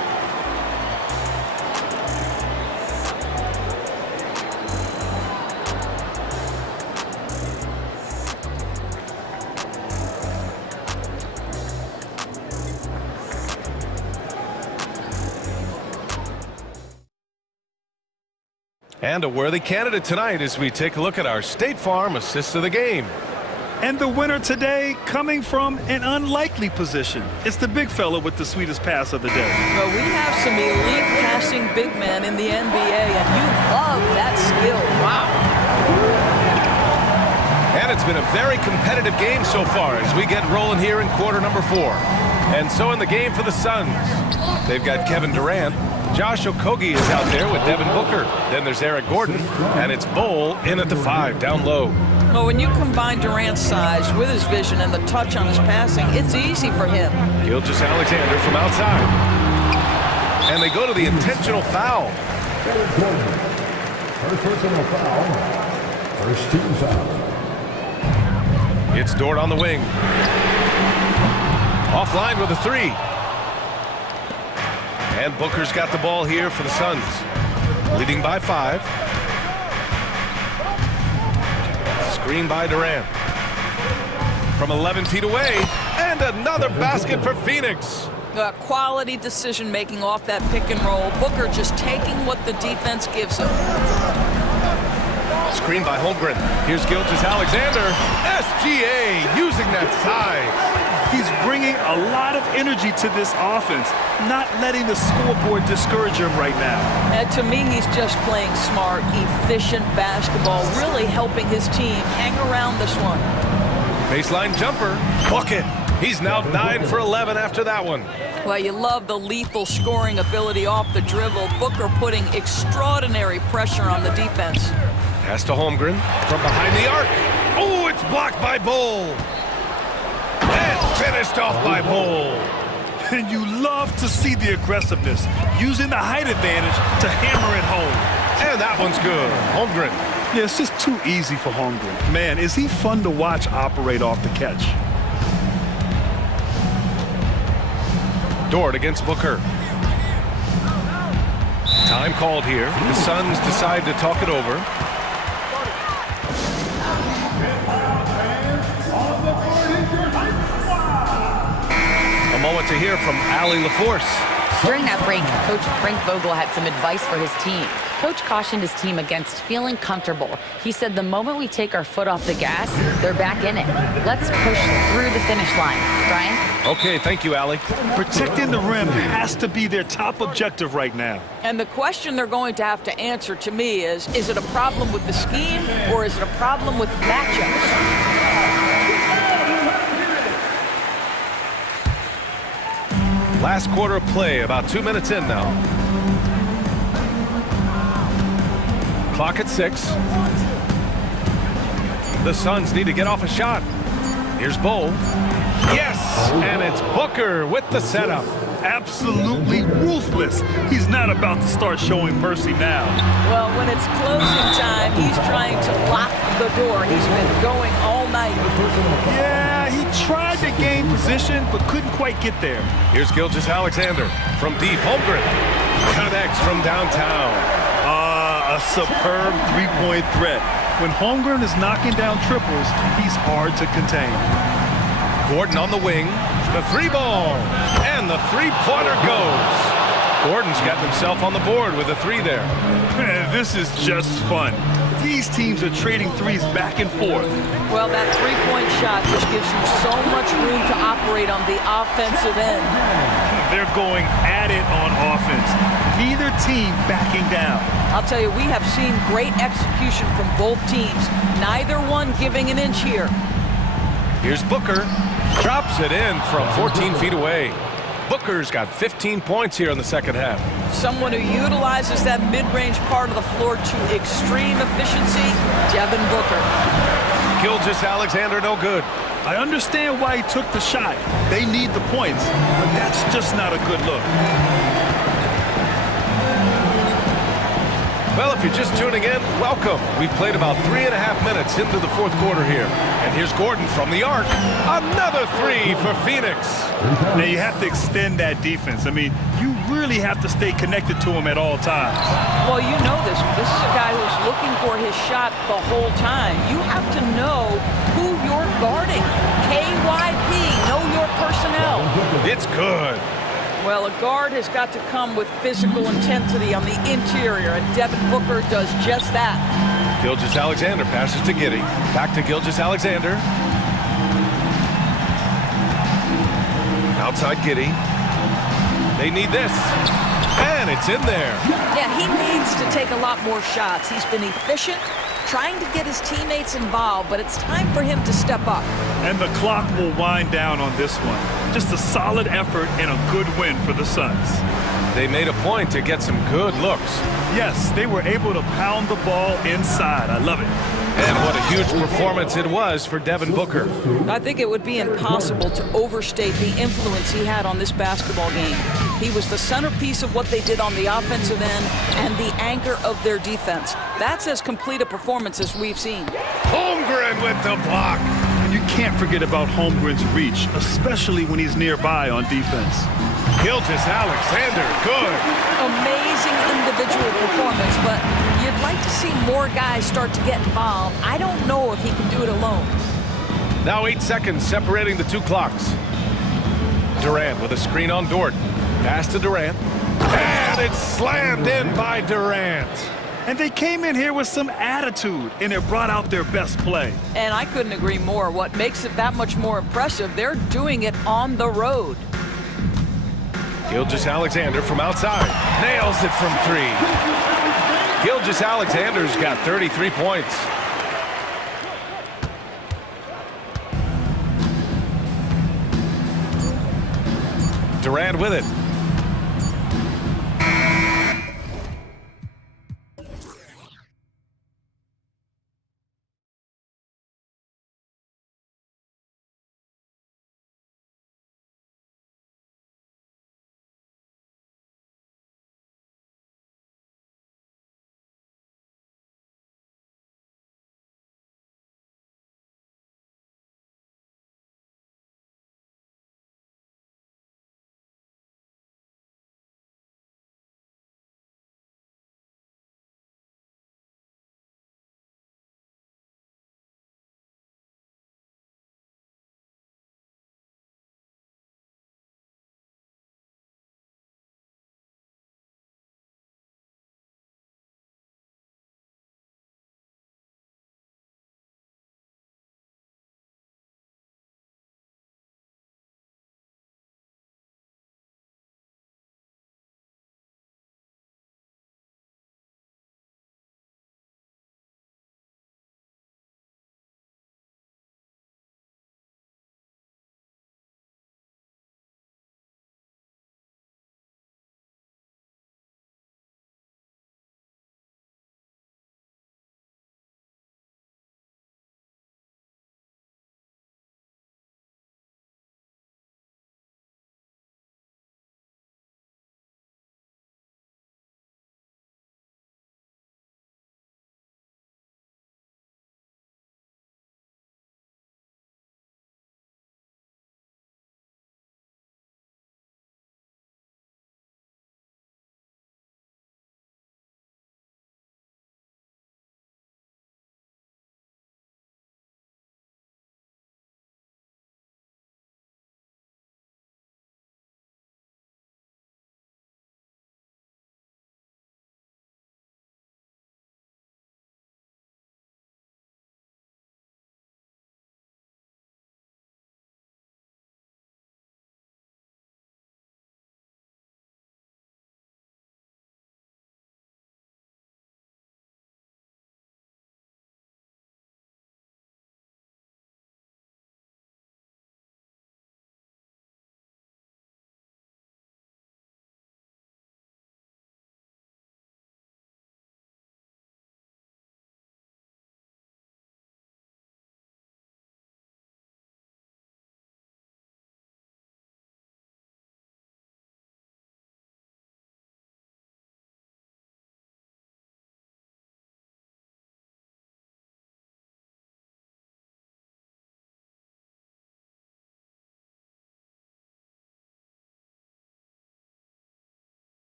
And a worthy candidate tonight as we take a look at our State Farm assist of the game. And the winner today coming from an unlikely position. It's the big fella with the sweetest pass of the day. Well, we have some elite passing big men in the NBA, and you love that skill. Wow. And it's been a very competitive game so far as we get rolling here in quarter number 4. And so in the game for the Suns, they've got Kevin Durant. Josh Okogie is out there with Devin Booker. Then there's Eric Gordon, and it's Bol in at the 5, down low. Well, when you combine Durant's size with his vision and the touch on his passing, it's easy for him. Gilgeous-Alexander from outside. And they go to the intentional foul. First personal foul. First team foul. It's Dort on the wing. Offline with a 3. And Booker's got the ball here for the Suns, leading by 5. Screen by Durant. From 11 feet away, and another basket for Phoenix. Quality decision-making off that pick and roll. Booker just taking what the defense gives him. Screen by Holmgren. Here's Gilgeous-Alexander. SGA using that size. He's bringing a lot of energy to this offense, not letting the scoreboard discourage him right now. And to me, he's just playing smart, efficient basketball, really helping his team hang around this one. Baseline jumper. Bucket. He's now 9 for 11 after that one. Well, you love the lethal scoring ability off the dribble. Booker putting extraordinary pressure on the defense. Pass to Holmgren from behind the arc. Oh, it's blocked by Bol. And finished off by Bol. And you love to see the aggressiveness, using the height advantage to hammer it home. And that one's good. Holmgren. Yeah, it's just too easy for Holmgren. Man, is he fun to watch operate off the catch. Dort against Booker. Time called here. The Suns decide to talk it over. A moment to hear from Allie LaForce. During that break, Coach Frank Vogel had some advice for his team. Coach cautioned his team against feeling comfortable. He said the moment we take our foot off the gas, they're back in it. Let's push through the finish line. Brian? Okay, thank you, Allie. Protecting the rim has to be their top objective right now. And the question they're going to have to answer to me is it a problem with the scheme or is it a problem with matchups? Last quarter of play, about 2 minutes in now. Clock at 6. The Suns need to get off a shot. Here's Bowl. Yes, and it's Booker with the setup. Absolutely ruthless. He's not about to start showing mercy now. Well, when it's closing time, he's trying to lock the door. He's been going all night. Yeah, he tried to gain position, but couldn't quite get there. Here's Gilgeous-Alexander from deep. Holmgren connects from downtown. A superb three-point threat. When Holmgren is knocking down triples, he's hard to contain. Gordon on the wing, the three ball, and the three-pointer goes. Gordon's got himself on the board with a three there. This is just fun. These teams are trading threes back and forth. Well, that three-point shot just gives you so much room to operate on the offensive end. They're going at it on offense. Neither team backing down. I'll tell you, we have seen great execution from both teams. Neither one giving an inch here. Here's Booker. Drops it in from 14 feet away. Booker's got 15 points here in the second half. Someone who utilizes that mid-range part of the floor to extreme efficiency, Devin Booker. Gilgeous-Alexander no good. I understand why he took the shot. They need the points, but that's just not a good look. Well, if you're just tuning in, welcome. We've played about 3.5 minutes into the fourth quarter here. And here's Gordon from the arc. Another three for Phoenix. Now, you have to extend that defense. I mean, you really have to stay connected to him at all times. Well, you know this. This is a guy who's looking for his shot the whole time. You have to know who you're guarding. KYP, know your personnel. It's good. Well, a guard has got to come with physical intensity on the interior, and Devin Booker does just that. Gilgeous-Alexander passes to Giddey. Back to Gilgeous-Alexander. Outside Giddey. They need this. And it's in there. Yeah, he needs to take a lot more shots. He's been efficient, trying to get his teammates involved, but it's time for him to step up. And the clock will wind down on this one. Just a solid effort and a good win for the Suns. They made a point to get some good looks. Yes, they were able to pound the ball inside. I love it. And what a huge performance it was for Devin Booker. I think it would be impossible to overstate the influence he had on this basketball game. He was the centerpiece of what they did on the offensive end and the anchor of their defense. That's as complete a performance as we've seen. Holmgren with the block. And you can't forget about Holmgren's reach, especially when he's nearby on defense. Gilgeous-Alexander, good. Amazing individual performance, but you'd like to see more guys start to get involved. I don't know if he can do it alone. Now 8 seconds separating the two clocks. Durant with a screen on Dort. Pass to Durant. And it's slammed in by Durant. And they came in here with some attitude, and it brought out their best play. And I couldn't agree more. What makes it that much more impressive, they're doing it on the road. Gilgeous-Alexander from outside. Nails it from three. Gilgeous-Alexander's got 33 points. Durant with it.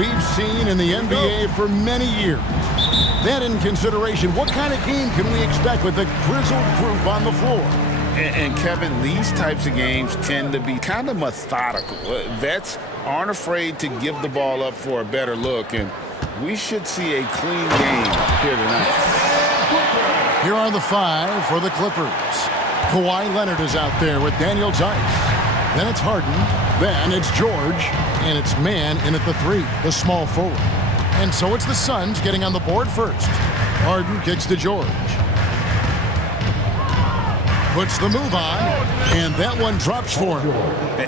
we've seen in the NBA for many years. That in consideration, what kind of game can we expect with the grizzled group on the floor? And Kevin, these types of games tend to be kind of methodical. Vets aren't afraid to give the ball up for a better look, and we should see a clean game here tonight. Here are the 5 for the Clippers. Kawhi Leonard is out there with Daniel Tice. Then it's Harden. Then it's George. And it's man in at the 3, the small forward. And so it's the Suns getting on the board first. Harden kicks to George. Puts the move on, and that one drops for him.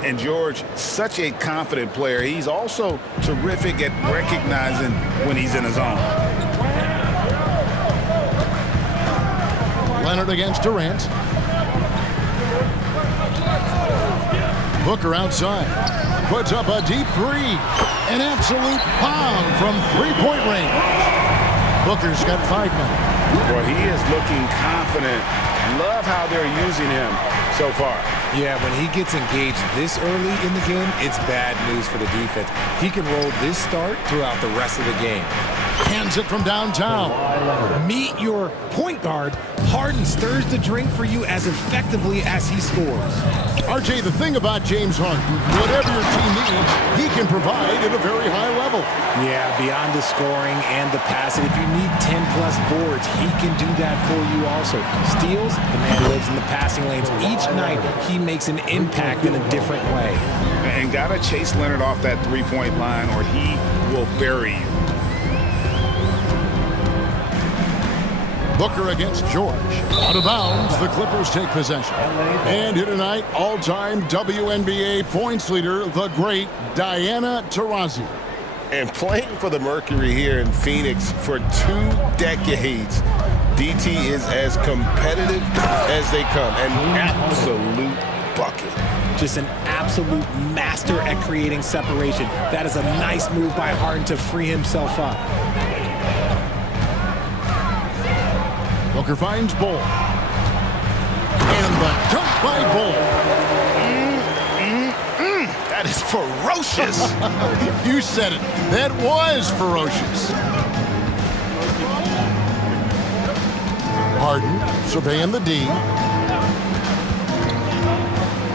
And George, such a confident player. He's also terrific at recognizing when he's in his zone. Leonard against Durant. Booker outside. Puts up a deep 3. An absolute pound from three-point range. Booker's got 5 now. Well, he is looking confident. Love how they're using him so far. Yeah, when he gets engaged this early in the game, it's bad news for the defense. He can roll this start throughout the rest of the game. Hands it from downtown. Meet your point guard. Harden stirs the drink for you as effectively as he scores. RJ, the thing about James Harden, whatever your team needs, he can provide at a very high level. Yeah, beyond the scoring and the passing, if you need 10-plus boards, he can do that for you also. Steals, the man lives in the passing lanes. Each night, he makes an impact in a different way. And got to chase Leonard off that three-point line or he will bury you. Booker against George. Out of bounds, the Clippers take possession. And here tonight, all-time WNBA points leader, the great Diana Taurasi. And playing for the Mercury here in Phoenix for 2 decades, DT is as competitive as they come. An absolute bucket. Just an absolute master at creating separation. That is a nice move by Harden to free himself up. Booker finds Bull. And the dunk by Bull. That is ferocious. You said it. That was ferocious. Harden surveying the D.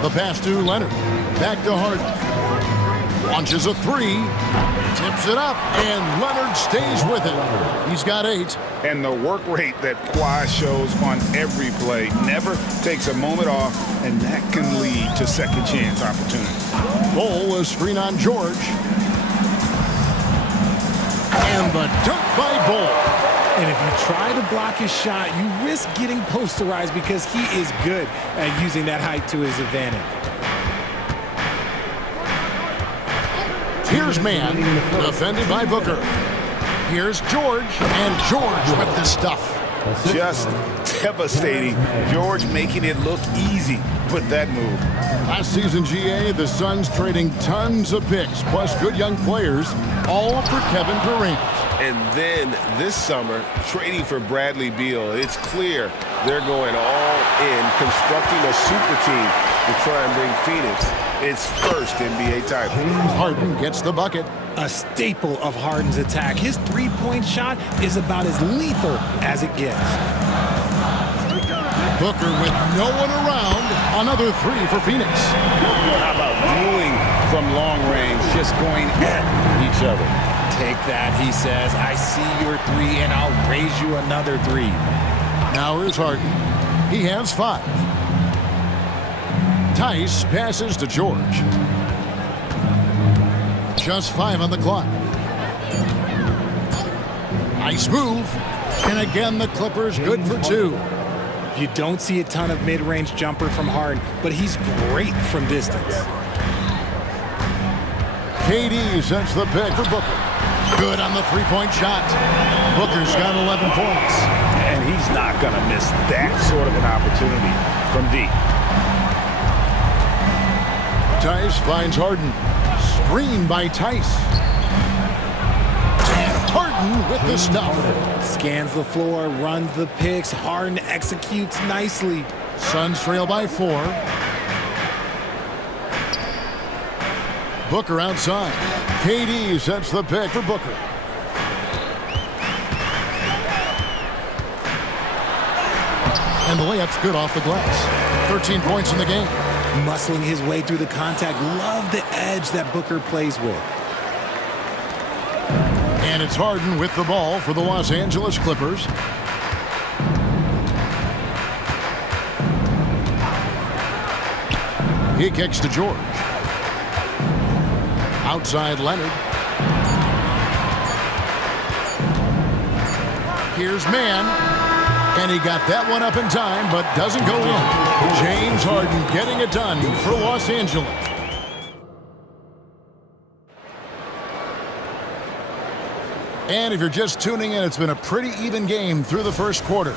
The pass to Leonard. Back to Harden. Launches a 3. Tips it up. And Leonard stays with it. He's got 8. And the work rate that Kawhi shows on every play never takes a moment off, and that can lead to second chance opportunities. Bull will screen on George. And the dunk by Bull. And if you try to block his shot, you risk getting posterized because he is good at using that height to his advantage. Here's man, defended by Booker. Here's George, and George with the stuff. Just devastating. George making it look easy with that move. Last season, GA, the Suns trading tons of picks, plus good young players, all for Kevin Durant. And then this summer, trading for Bradley Beal. It's clear they're going all in, constructing a super team to try and bring Phoenix its first NBA title. Harden gets the bucket. A staple of Harden's attack. His three-point shot is about as lethal as it gets. Booker with no one around. Another 3 for Phoenix. How about dueling from long range, just going at each other? Take that, he says. I see your 3, and I'll raise you another 3. Now here's Harden. He has 5. Tice passes to George. Just 5 on the clock. Nice move. And again, the Clippers good for 2. You don't see a ton of mid-range jumper from Harden, but he's great from distance. KD sets the pick for Booker. Good on the three-point shot. Booker's got 11 points. And he's not going to miss that sort of an opportunity from deep. Tice finds Harden. Screen by Tice. And Harden with the stuff. Scans the floor, runs the picks. Harden executes nicely. Suns trail by 4. Booker outside. KD sets the pick for Booker. And the layup's good off the glass. 13 points in the game. Muscling his way through the contact. Love the edge that Booker plays with. And it's Harden with the ball for the Los Angeles Clippers. He kicks to George. Outside Leonard. Here's Mann. And he got that one up in time, but doesn't go in. James Harden getting it done for Los Angeles. And if you're just tuning in, it's been a pretty even game through the first quarter.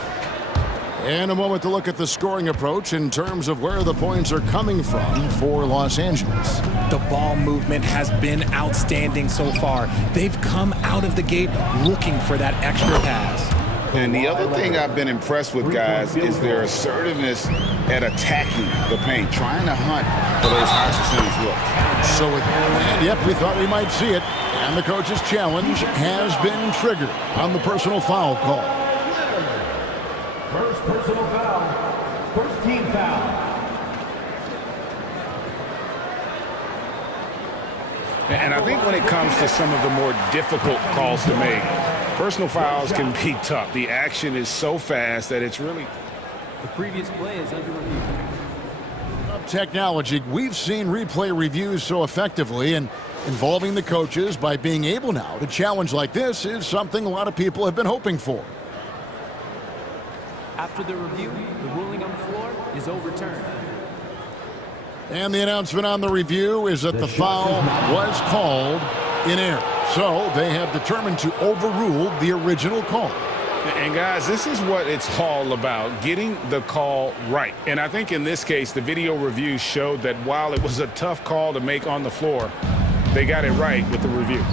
And a moment to look at the scoring approach in terms of where the points are coming from for Los Angeles. The ball movement has been outstanding so far. They've come out of the gate looking for that extra pass. And the other thing I've been impressed with, guys, is their assertiveness at attacking the paint, trying to hunt for those high percentage looks. So, yep, we thought we might see it. And the coach's challenge has been triggered on the personal foul call. First personal foul. First team foul. And I think when it comes to some of the more difficult calls to make, personal fouls can be tough. The action is so fast that it's really... The previous play is under review. Technology, we've seen replay reviews so effectively, and involving the coaches by being able now to challenge like this is something a lot of people have been hoping for. After the review, the ruling on the floor is overturned. And the announcement on the review is that the foul was called in error. So they have determined to overrule the original call. And guys, this is what it's all about, getting the call right. And I think in this case, the video review showed that while it was a tough call to make on the floor, they got it right with the review.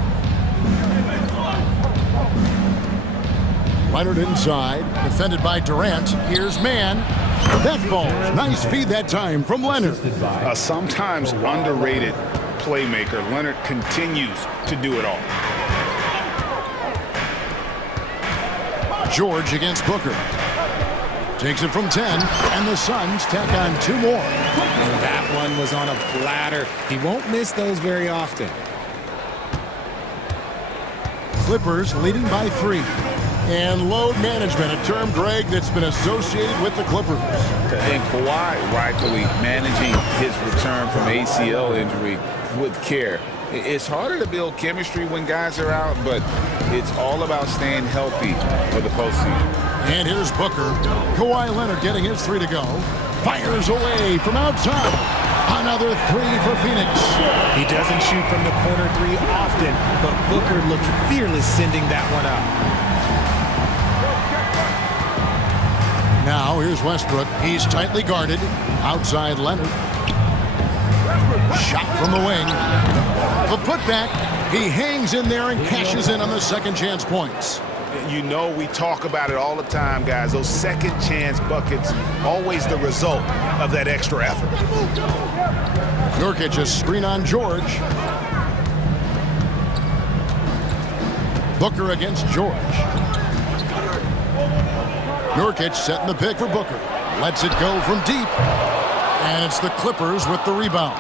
Leonard inside, defended by Durant. Here's Mann. That falls. Nice feed that time from Leonard. A sometimes underrated playmaker. Leonard continues to do it all. George against Booker. Takes it from 10, and the Suns tack on 2 more. And that one was on a platter. He won't miss those very often. Clippers leading by 3. And load management, a term, Greg, that's been associated with the Clippers. And Kawhi rightfully managing his return from ACL injury with care. It's harder to build chemistry when guys are out, but it's all about staying healthy for the postseason. And here's Booker. Kawhi Leonard getting his 3 to go. Fires away from outside. Another 3 for Phoenix. He doesn't shoot from the corner 3 often, but Booker looked fearless sending that one up. Now here's Westbrook. He's tightly guarded. Outside Leonard. Shot from the wing. The putback. He hangs in there and cashes in on the second chance points. You know, we talk about it all the time, guys. Those second chance buckets, always the result of that extra effort. Nurkic a screen on George. Booker against George. Nurkic setting the pick for Booker. Lets it go from deep. And it's the Clippers with the rebound.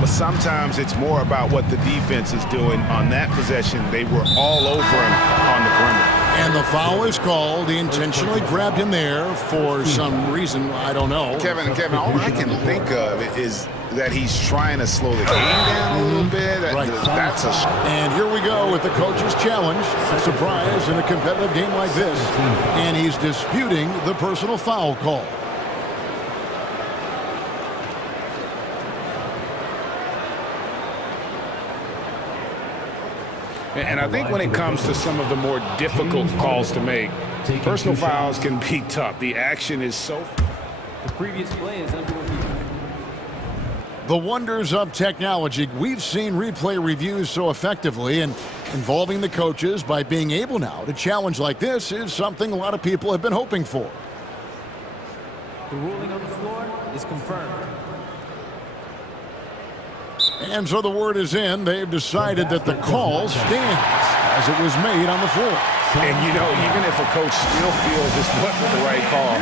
But sometimes it's more about what the defense is doing on that possession. They were all over him on the perimeter. And the foul is called. He intentionally grabbed him there for some reason. I don't know. Kevin, all I can think of is that he's trying to slow the game down a little bit. Right. That's a... And here we go with the coach's challenge. A surprise in a competitive game like this. And he's disputing the personal foul call. And I think when it comes to some of the more difficult calls to make, personal fouls can be tough. The action is so... The previous play is under review. The wonders of technology. We've seen replay reviews so effectively, and involving the coaches by being able now to challenge like this is something a lot of people have been hoping for. The ruling on the floor is confirmed. And so the word is in. They've decided that the call stands as it was made on the floor. And, you know, even if a coach still feels this wasn't the right call,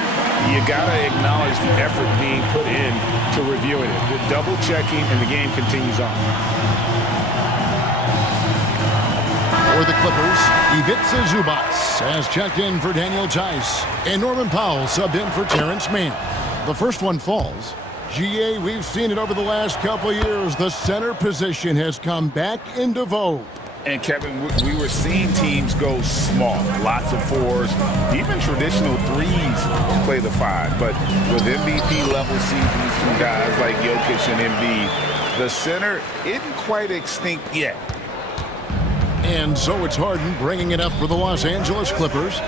you got to acknowledge the effort being put in to reviewing it. The double checking, and the game continues on. For the Clippers, Ivica Zubac has checked in for Daniel Tice. And Norman Powell subbed in for Terrence Mann. The first one falls. GA, we've seen it over the last couple years. The center position has come back into vogue. And, Kevin, we were seeing teams go small, lots of fours, even traditional threes play the five. But with MVP-level seasons from guys like Jokic and Embiid, the center isn't quite extinct yet. And so it's Harden bringing it up for the Los Angeles Clippers.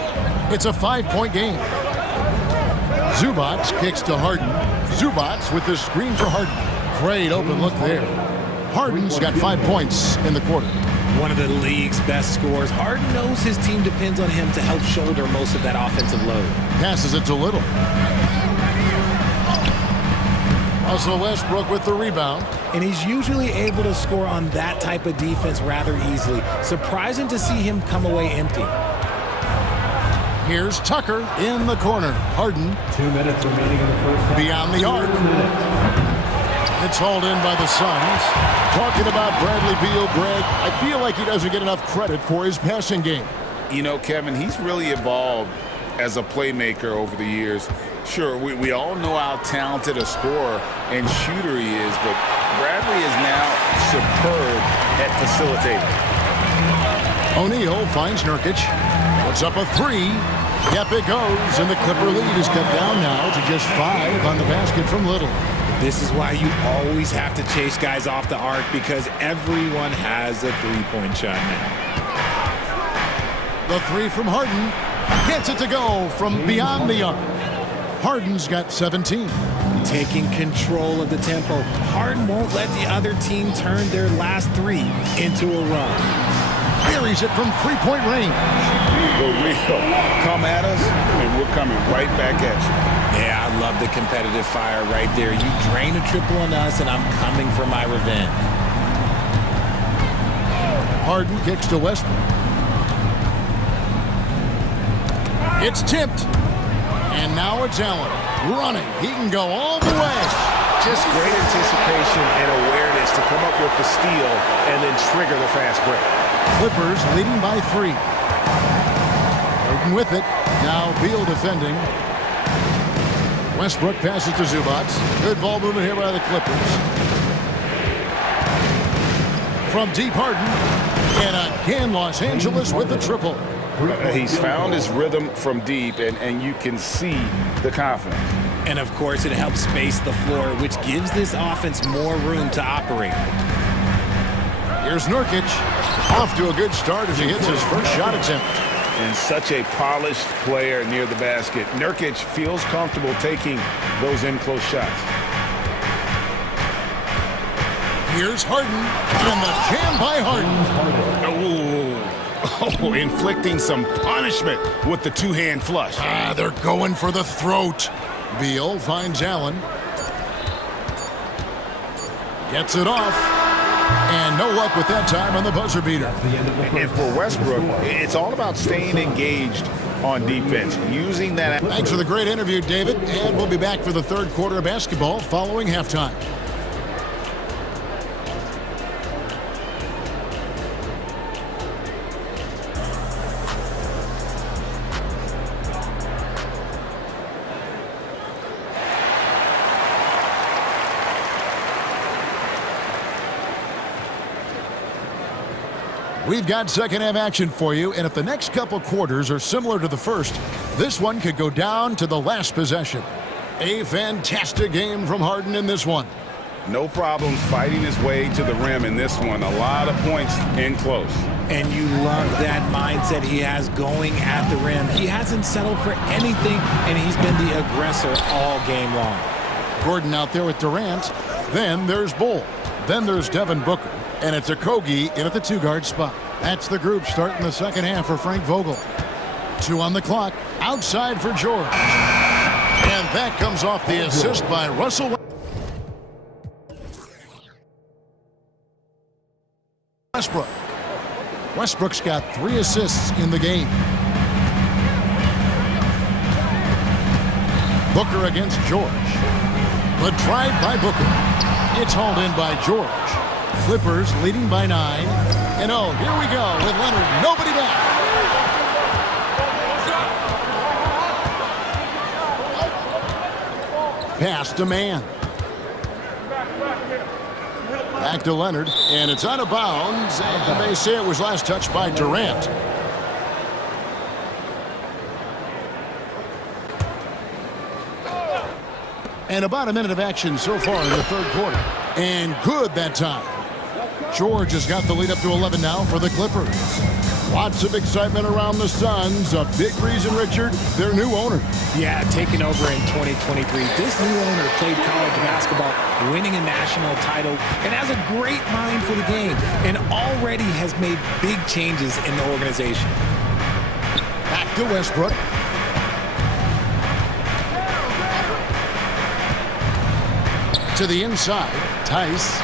It's a 5-point game. Zubac kicks to Harden. Zubac with the screen for Harden. Great open look there. Harden's got 5 points in the quarter. One of the league's best scorers. Harden knows his team depends on him to help shoulder most of that offensive load. Passes it to Little. Also Westbrook with the rebound. And he's usually able to score on that type of defense rather easily. Surprising to see him come away empty. Here's Tucker in the corner. Harden. 2 minutes remaining in the first half. Beyond the arc. It's hauled in by the Suns. Talking about Bradley Beal, Greg, I feel like he doesn't get enough credit for his passing game. You know, Kevin, he's really evolved as a playmaker over the years. Sure, we all know how talented a scorer and shooter he is, but Bradley is now superb at facilitating. O'Neal finds Nurkic. Puts up a three. Yep, it goes, and the Clipper lead is cut down now to just 5 on the basket from Little. This is why you always have to chase guys off the arc, because everyone has a three-point shot now. The three from Harden. Gets it to go from beyond the arc. Harden's got 17. Taking control of the tempo. Harden won't let the other team turn their last three into a run. Buries it from three-point range. The real come at us, and we're coming right back at you. Yeah, I love the competitive fire right there. You drain a triple on us, and I'm coming for my revenge. Harden kicks to Westbrook. It's tipped. And now it's Allen running. He can go all the way. Just great anticipation and awareness to come up with the steal and then trigger the fast break. Clippers leading by 3. Harden with it. Now Beal defending. Westbrook passes to Zubac. Good ball movement here by the Clippers. From deep Harden. And again Los Angeles with the triple. He's found his rhythm from deep, and you can see the confidence. And, of course, it helps space the floor, which gives this offense more room to operate. Here's Nurkic. Off to a good start as he hits his first shot attempt. And such a polished player near the basket. Nurkic feels comfortable taking those in-close shots. Here's Harden. And the jam by Harden. Oh, inflicting some punishment with the two-hand flush. They're going for the throat. Beal finds Allen. Gets it off. And no luck with that time on the buzzer beater. And for Westbrook, it's all about staying engaged on defense, using that. Thanks for the great interview, David. And we'll be back for the third quarter of basketball following halftime. We've got second half action for you, and if the next couple quarters are similar to the first, this one could go down to the last possession. A fantastic game from Harden in this one. No problems fighting his way to the rim in this one. A lot of points in close. And you love that mindset he has going at the rim. He hasn't settled for anything, and he's been the aggressor all game long. Gordon out there with Durant. Then there's Bull. Then there's Devin Booker. And it's Okogie in at the two-guard spot. That's the group starting the second half for Frank Vogel. 2 on the clock. Outside for George. And that comes off the assist by Russell. Westbrook. Westbrook's got 3 assists in the game. Booker against George. The drive by Booker. It's hauled in by George. Clippers leading by 9. And oh, here we go with Leonard. Nobody back. Pass to man. Back to Leonard, and it's out of bounds, and they say it was last touched by Durant. And about a minute of action so far in the third quarter. And good that time. George has got the lead up to 11 now for the Clippers. Lots of excitement around the Suns. A big reason, Richard, their new owner. Yeah, taking over in 2023. This new owner played college basketball, winning a national title, and has a great mind for the game, and already has made big changes in the organization. Back to Westbrook. To the inside, Tice.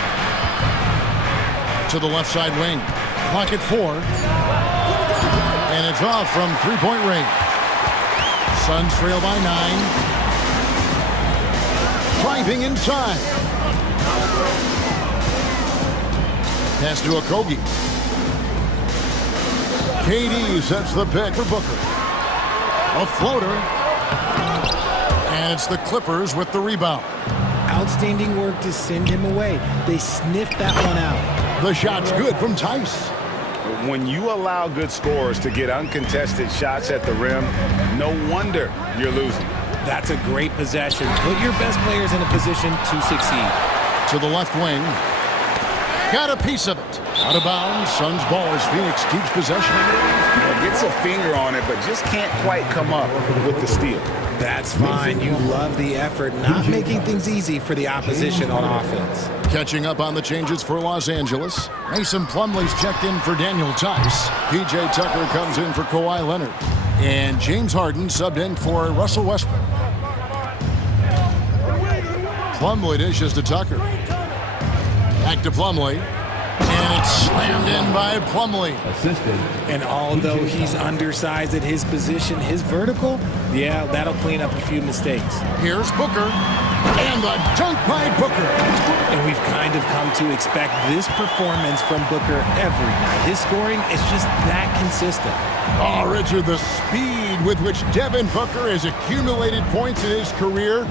To the left side wing. Clock at 4. And it's off from three-point range. Suns trail by 9. Driving inside. Pass to Okogie. KD sets the pick for Booker. A floater. And it's the Clippers with the rebound. Outstanding work to send him away. They sniffed that one out. The shot's good from Tice. When you allow good scorers to get uncontested shots at the rim, no wonder you're losing. That's a great possession. Put your best players in a position to succeed. To the left wing. Got a piece of it. Out of bounds. Suns ball as Phoenix keeps possession. Gets a finger on it, but just can't quite come up with the steal. That's fine. You love the effort, not making things easy for the opposition on offense. Catching up on the changes for Los Angeles. Mason Plumlee's checked in for Daniel Tice. P.J. Tucker comes in for Kawhi Leonard. And James Harden subbed in for Russell Westbrook. Plumlee dishes to Tucker. Back to Plumlee. And it's slammed in by Plumlee. And although he's undersized at his position, his vertical, yeah, that'll clean up a few mistakes. Here's Booker. And the dunk by Booker. And we've kind of come to expect this performance from Booker every night. His scoring is just that consistent. Oh, Richard, the speed with which Devin Booker has accumulated points in his career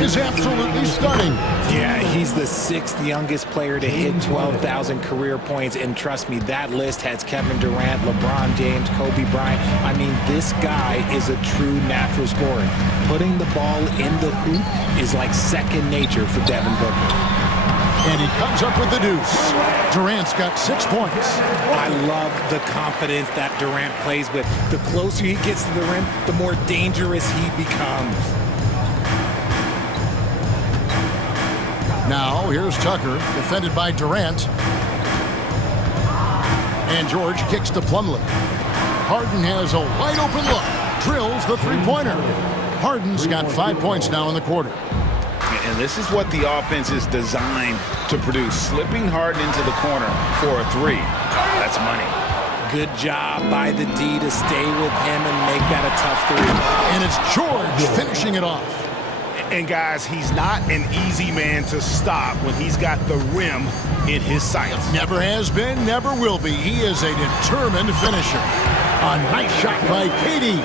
is absolutely stunning. Yeah, he's the 6th youngest player to hit 12,000 career points, and trust me, that list has Kevin Durant, LeBron James, Kobe Bryant. I mean, this guy is a true natural scorer. Putting the ball in the hoop is like second nature for Devin Booker. And he comes up with the deuce. Durant's got 6 points. I love the confidence that Durant plays with. The closer he gets to the rim, the more dangerous he becomes. Now, here's Tucker, defended by Durant. And George kicks to Plumlee. Harden has a wide-open look. Drills the three-pointer. Harden's got 5 points now in the quarter. And this is what the offense is designed to produce. Slipping Harden into the corner for a 3. That's money. Good job by the D to stay with him and make that a tough 3. And it's George finishing it off. And guys, he's not an easy man to stop when he's got the rim in his sights. Never has been, never will be. He is a determined finisher. A nice shot by KD.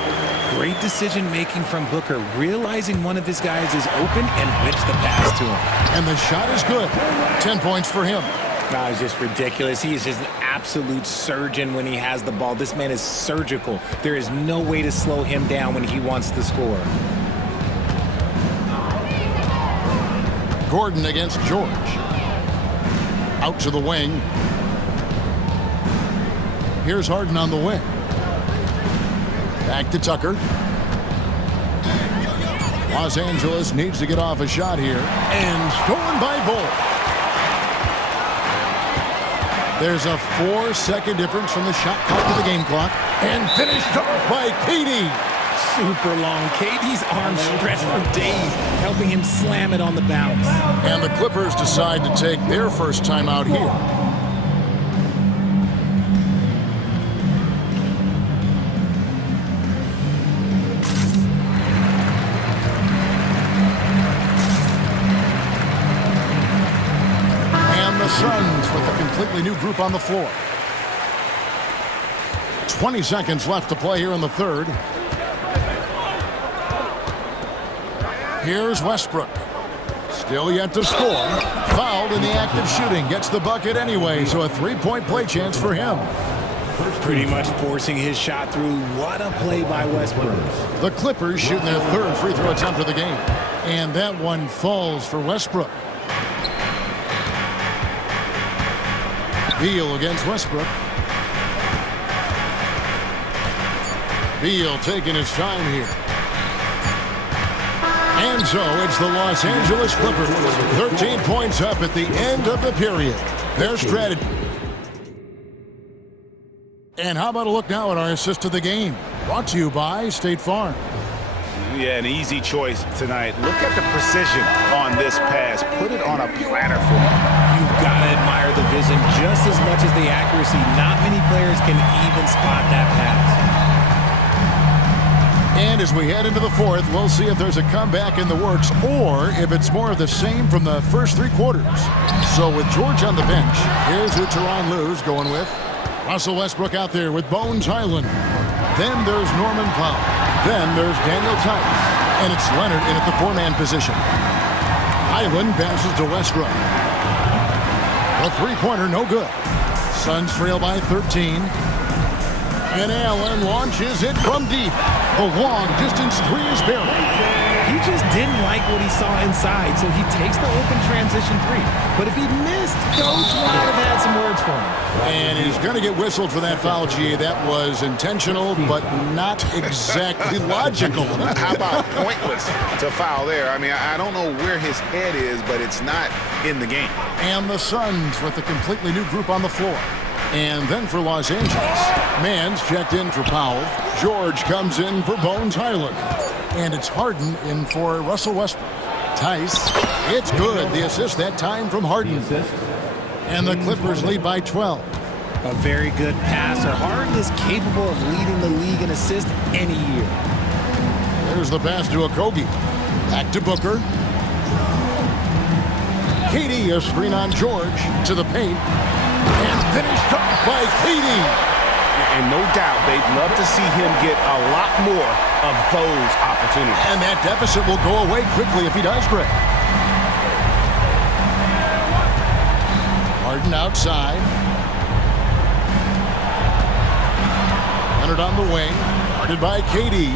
Great decision-making from Booker, realizing one of his guys is open and whips the pass to him. And the shot is good. 10 points for him. That was just ridiculous. He is just an absolute surgeon when he has the ball. This man is surgical. There is no way to slow him down when he wants to score. Gordon against George. Out to the wing. Here's Harden on the wing. Back to Tucker. Los Angeles needs to get off a shot here. And stolen by Bull. There's a 4-second difference from the shot clock to the game clock. And finished off by KD. Super long. KD's arms stretched for days, helping him slam it on the bounce. And the Clippers decide to take their first time out here. completely new group on the floor. 20 seconds left to play here in the third. Here's Westbrook. Still yet to score. Fouled in the act of shooting. Gets the bucket anyway, so a three-point play chance for him. Pretty much forcing his shot through. What a play by Westbrook. The Clippers shooting their third free throw attempt of the game. And that one falls for Westbrook. Beal against Westbrook. Beal taking his time here. And so it's the Los Angeles Clippers. 13 points up at the end of the period. Their strategy. And how about a look now at our assist of the game? Brought to you by State Farm. Yeah, an easy choice tonight. Look at the precision on this pass. Put it on a platter for him. You've got to admire the vision just as much as the accuracy. Not many players can even spot that pass. And as we head into the fourth, we'll see if there's a comeback in the works or if it's more of the same from the first three quarters. So with George on the bench, here's who Tyronn Lue's going with. Russell Westbrook out there with Bones Hyland. Then there's Norman Powell. Then there's Daniel Tice. And it's Leonard in at the four-man position. Hyland passes to Westbrook. The three-pointer, no good. Suns trail by 13. And Allen launches it from deep. The long distance three is buried. He just didn't like what he saw inside, so he takes the open transition three. But if he missed, Coach might have had some words for him. And he's going to get whistled for that foul, G. That was intentional, but not exactly logical. How about pointless to foul there? I mean, I don't know where his head is, but it's not in the game. And the Suns with a completely new group on the floor. And then for Los Angeles, Mann's checked in for Powell. George comes in for Bones Hyland. And it's Harden in for Russell Westbrook. Tice, it's good. The assist that time from Harden. And the Clippers lead by 12. A very good passer. Harden is capable of leading the league in assists any year. There's the pass to Okogie. Back to Booker. KD, a screen on George to the paint. And finished up by KD. And no doubt they'd love to see him get a lot more of those opportunities. And that deficit will go away quickly if he does, Greg. Harden outside. Leonard on the wing. Guarded by KD.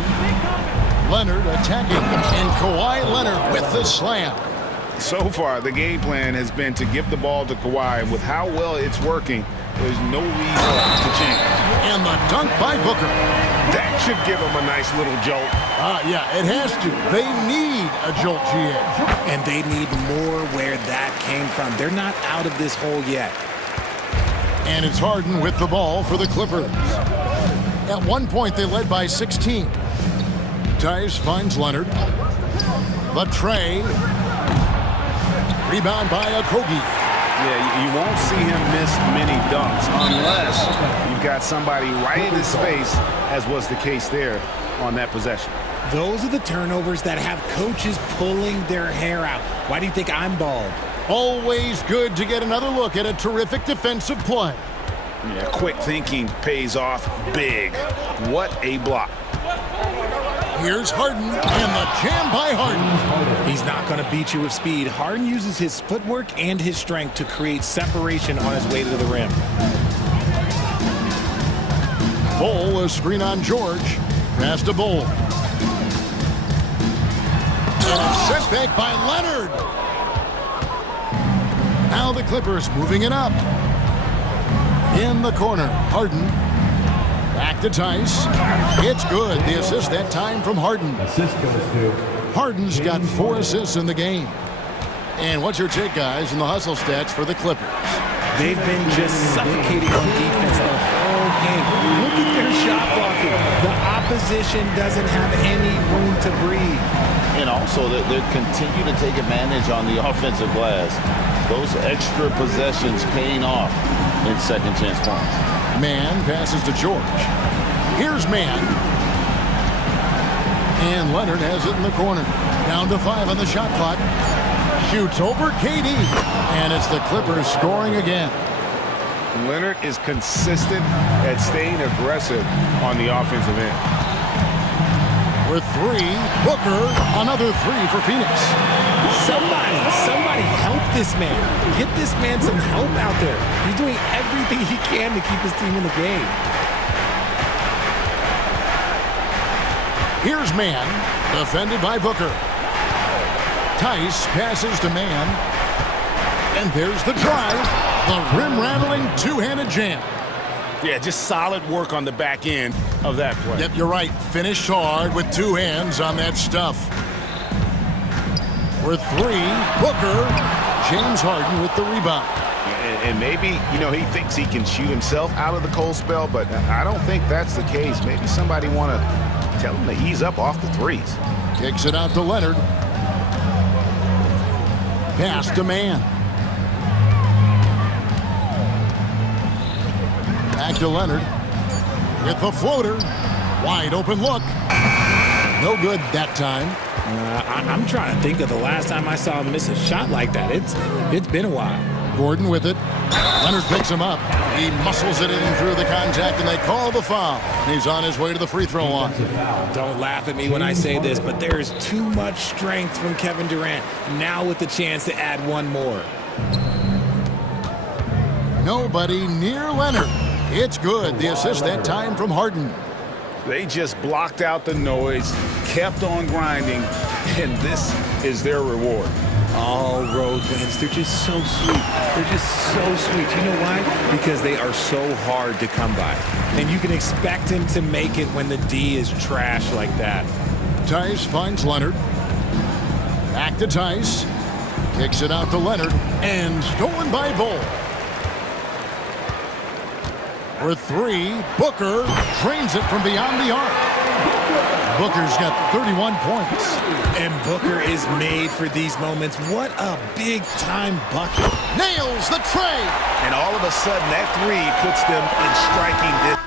Leonard attacking. And Kawhi Leonard with the slam. So far, the game plan has been to give the ball to Kawhi. With how well it's working, there's no reason to change. And the dunk by Booker. That should give him a nice little jolt. Yeah, it has to. They need a jolt, GA. And they need more where that came from. They're not out of this hole yet. And it's Harden with the ball for the Clippers. At one point, they led by 16. Tice finds Leonard. The tray. Rebound by Okogie. Yeah, you won't see him miss many dunks unless you've got somebody right in his face, as was the case there on that possession. Those are the turnovers that have coaches pulling their hair out. Why do you think I'm bald? Always good to get another look at a terrific defensive play. Yeah, quick thinking pays off big. What a block. Here's Harden, and the jam by Harden. He's not going to beat you with speed. Harden uses his footwork and his strength to create separation on his way to the rim. Bol, a screen on George. Pass to Bol. And a set back by Leonard. Now the Clippers moving it up. In the corner, Harden. Back to Tice. It's good. The assist that time from Harden. Assist goes to Harden's got 4 assists in the game. And what's your take, guys, in the hustle stats for the Clippers? They've been just suffocating on defense the whole game. Look at their shot blocking. The opposition doesn't have any room to breathe. And also, they continue to take advantage on the offensive glass. Those extra possessions paying off in second chance points. Mann passes to George. Here's Mann. And Leonard has it in the corner. Down to 5 on the shot clock. Shoots over KD. And it's the Clippers scoring again. Leonard is consistent at staying aggressive on the offensive end. With three, Booker, another three for Phoenix. Somebody help this man. Get this man some help out there. He's doing everything he can to keep his team in the game. Here's man, defended by Booker. Tice passes to man. And there's the drive. The rim-rattling two-handed jam. Yeah, just solid work on the back end of that play. Yep, you're right. Finished hard with two hands on that stuff. For three, Booker. James Harden with the rebound. And maybe, you know, he thinks he can shoot himself out of the cold spell, but I don't think that's the case. Maybe somebody want to tell him to ease up off the threes. Kicks it out to Leonard. Pass to man. Back to Leonard with the floater. Wide open look. No good that time. I'm trying to think of the last time I saw him miss a shot like that. It's been a while. Gordon with it. Leonard picks him up. He muscles it in through the contact, and they call the foul. And he's on his way to the free throw line. Don't laugh at me when I say this, but there's too much strength from Kevin Durant. Now with the chance to add one more. Nobody near Leonard. It's good. The assist that time from Harden. They just blocked out the noise, kept on grinding, and this is their reward. All road wins. They're just so sweet. They're just so sweet. You know why? Because they are so hard to come by. And you can expect him to make it when the D is trash like that. Tice finds Leonard. Back to Tice. Kicks it out to Leonard. And stolen by Bull. For three, Booker drains it from beyond the arc. Booker's got 31 points. And Booker is made for these moments. What a big-time bucket. Nails the tray. And all of a sudden, that three puts them in striking distance.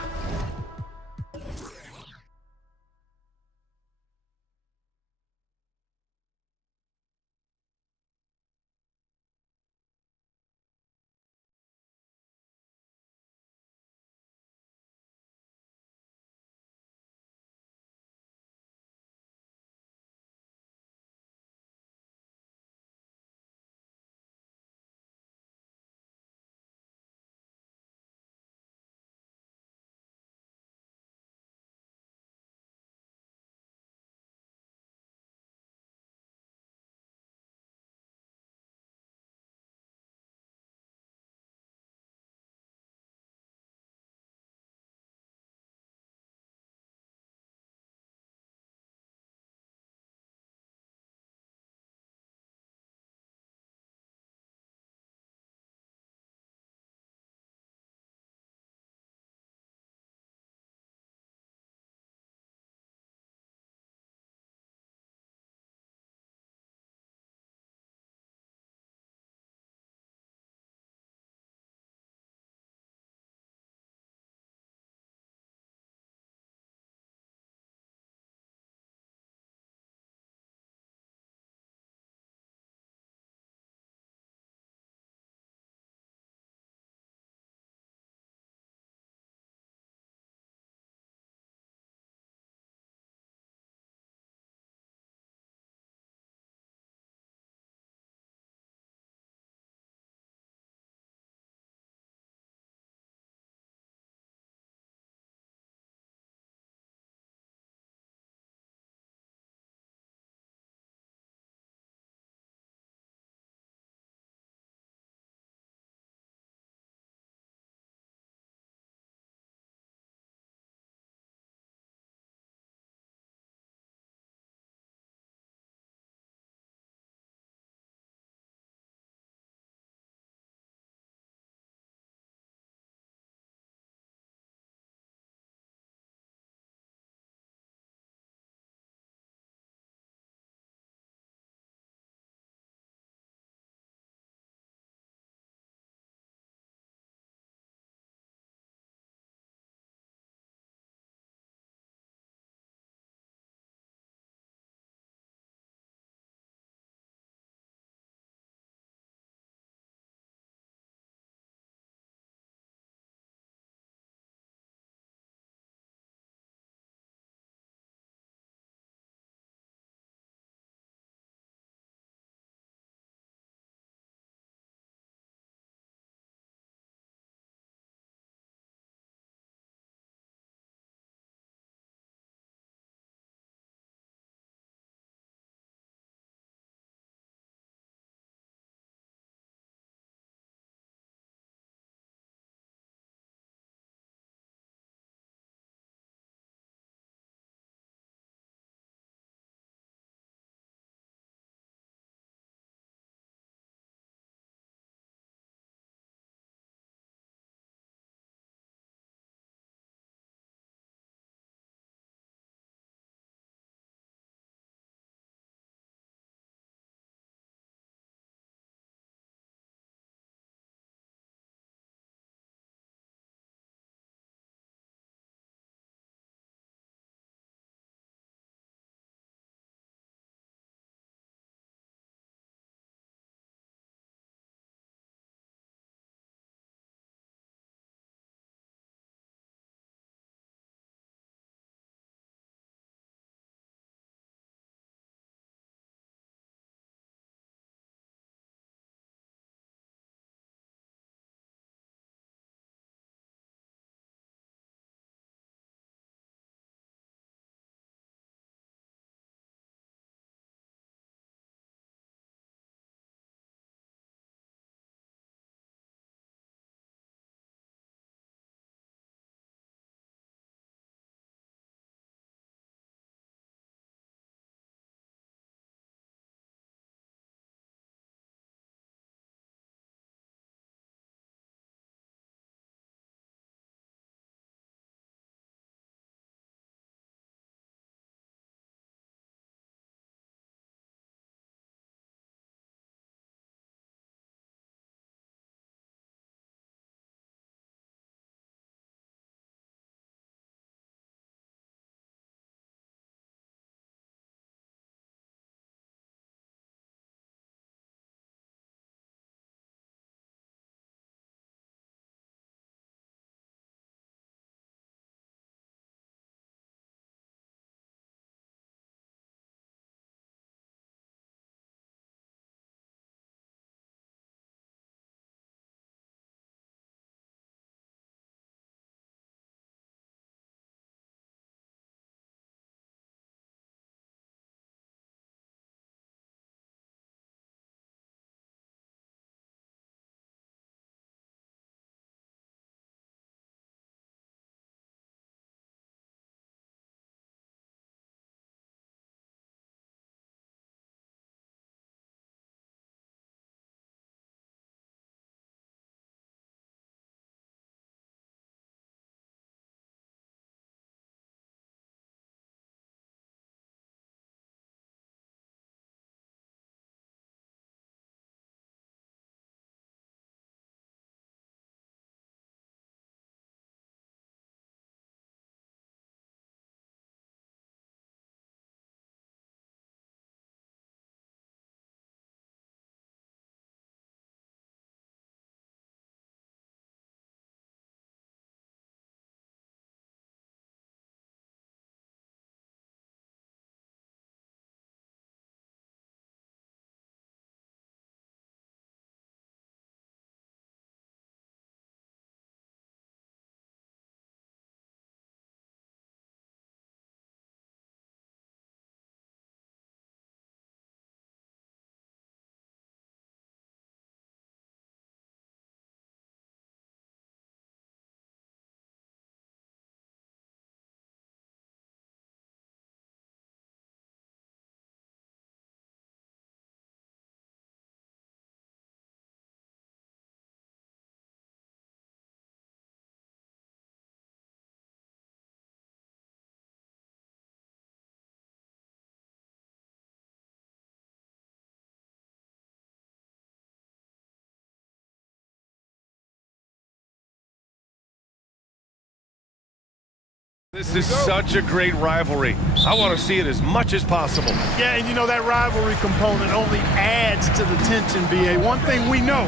This is such a great rivalry. I want to see it as much as possible. Yeah, and you know that rivalry component only adds to the tension, B.A. One thing we know,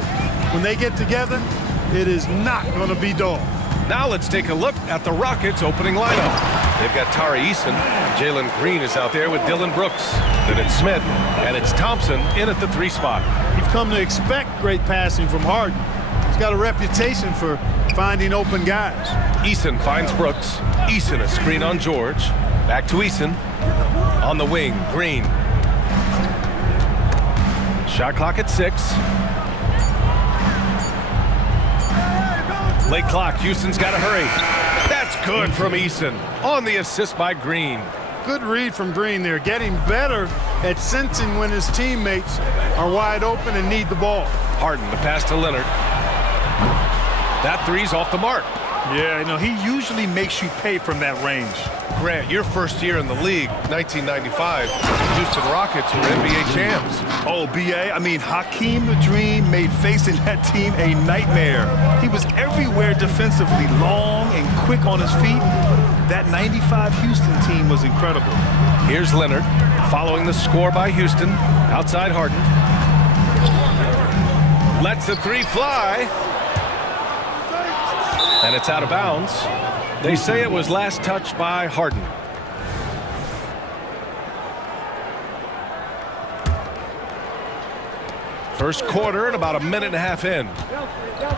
when they get together, it is not going to be dull. Now let's take a look at the Rockets' opening lineup. They've got Tari Eason. Jalen Green is out there with Dylan Brooks. Then it's Smith, and it's Thompson in at the 3 spot. You've come to expect great passing from Harden. He's got a reputation for finding open guys. Eason finds Brooks. Eason a screen on George. Back to Eason. On the wing, Green. Shot clock at 6. Late clock, Houston's got to hurry. That's good from Eason. On the assist by Green. Good read from Green there, getting better at sensing when his teammates are wide open and need the ball. Harden, the pass to Leonard. That three's off the mark. Yeah, you know, he usually makes you pay from that range. Grant, your first year in the league, 1995, Houston Rockets were NBA champs. Oh, B.A., I mean, Hakeem the Dream made facing that team a nightmare. He was everywhere defensively, long and quick on his feet. That 95 Houston team was incredible. Here's Leonard, following the score by Houston, outside Harden. Lets the 3 fly. And it's out of bounds. They say it was last touched by Harden. First quarter and about a minute and a half in.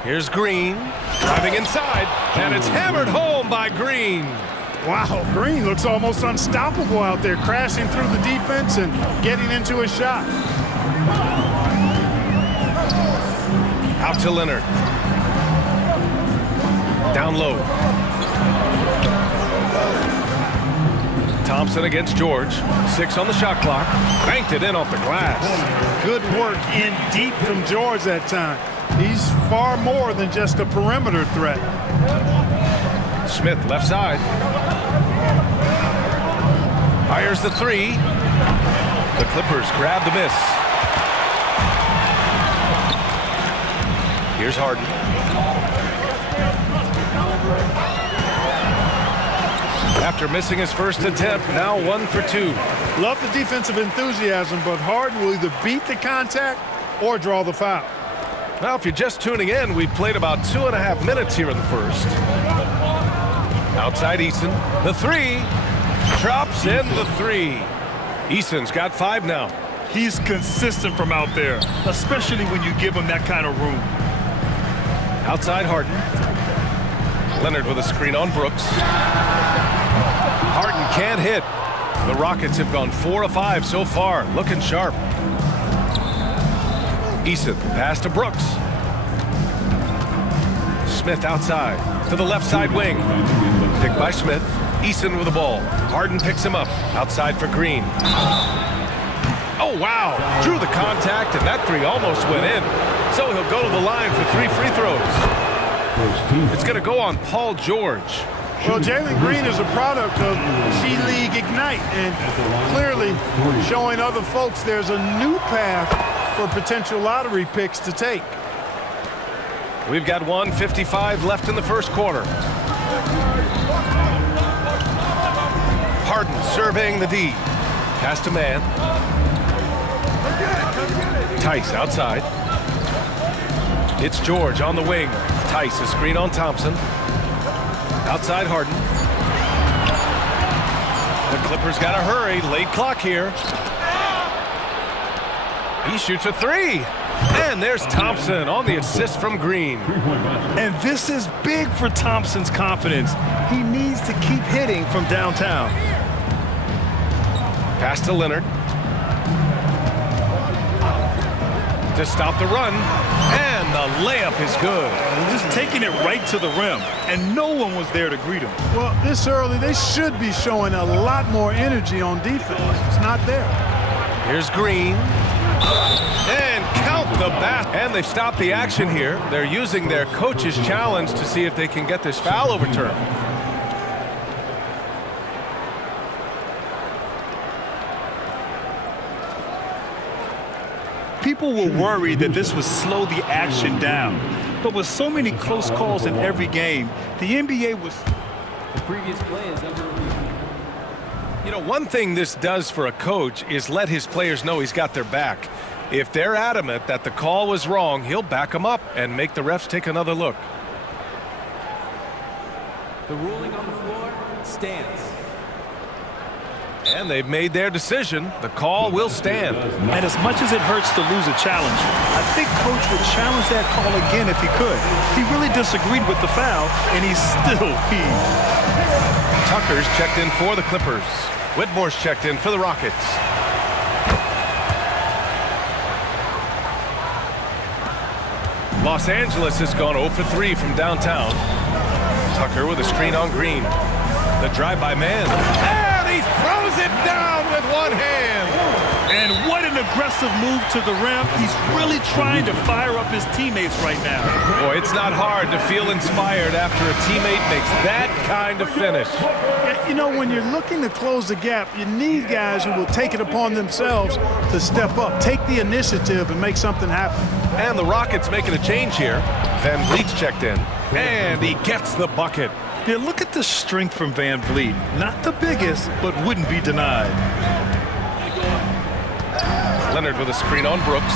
Here's Green, driving inside, and it's hammered home by Green. Wow, Green looks almost unstoppable out there, crashing through the defense and getting into a shot. Out to Leonard. Down low. Thompson against George. 6 on the shot clock. Banked it in off the glass. Good work in deep from George that time. He's far more than just a perimeter threat. Smith left side. Fires the 3. The Clippers grab the miss. Here's Harden. After missing his first attempt, now 1 for 2. Love the defensive enthusiasm, but Harden will either beat the contact or draw the foul. Now, if you're just tuning in, we've played about 2.5 minutes here in the first. Outside Eason, the 3. Drops in the 3. Eason's got 5 now. He's consistent from out there, especially when you give him that kind of room. Outside Harden. Leonard with a screen on Brooks. Harden can't hit. The Rockets have gone 4 of 5 so far, looking sharp. Eason, pass to Brooks. Smith outside to the left side wing. Picked by Smith. Eason with the ball. Harden picks him up. Outside for Green. Oh, wow. Drew the contact, and that 3 almost went in. So he'll go to the line for 3 free throws. It's going to go on Paul George. Well, Jalen Green is a product of G League Ignite, and clearly showing other folks there's a new path for potential lottery picks to take. We've got 1:55 left in the first quarter. Harden serving the D. Pass to man. Tice outside. It's George on the wing. Tice a screen on Thompson. Outside Harden. The Clippers got to hurry. Late clock here. He shoots a 3. And there's Thompson on the assist from Green. And this is big for Thompson's confidence. He needs to keep hitting from downtown. Pass to Leonard. To stop the run. And the layup is good. Just taking it right to the rim. And no one was there to greet him. Well, this early, they should be showing a lot more energy on defense. It's not there. Here's Green. And count the bat. And they've stopped the action here. They're using their coach's challenge to see if they can get this foul overturned. People were worried that this would slow the action down. But with so many close calls in every game, the NBA was... previous play is under review. You know, one thing this does for a coach is let his players know he's got their back. If they're adamant that the call was wrong, he'll back them up and make the refs take another look. The ruling on the floor stands. And they've made their decision. The call will stand. And as much as it hurts to lose a challenge, I think Coach would challenge that call again if he could. He really disagreed with the foul, and he's still peeved. Tucker's checked in for the Clippers. Whitmore's checked in for the Rockets. Los Angeles has gone 0 for 3 from downtown. Tucker with a screen on Green. The drive-by man. And he throws it down with one hand. And what an aggressive move to the rim. He's really trying to fire up his teammates right now. Boy, it's not hard to feel inspired after a teammate makes that kind of finish. You know, when you're looking to close the gap, you need guys who will take it upon themselves to step up, take the initiative, and make something happen. And the Rockets making a change here. Van Vliet's checked in. And he gets the bucket. Yeah, look at the strength from Van Vliet. Not the biggest, but wouldn't be denied. Leonard with a screen on Brooks.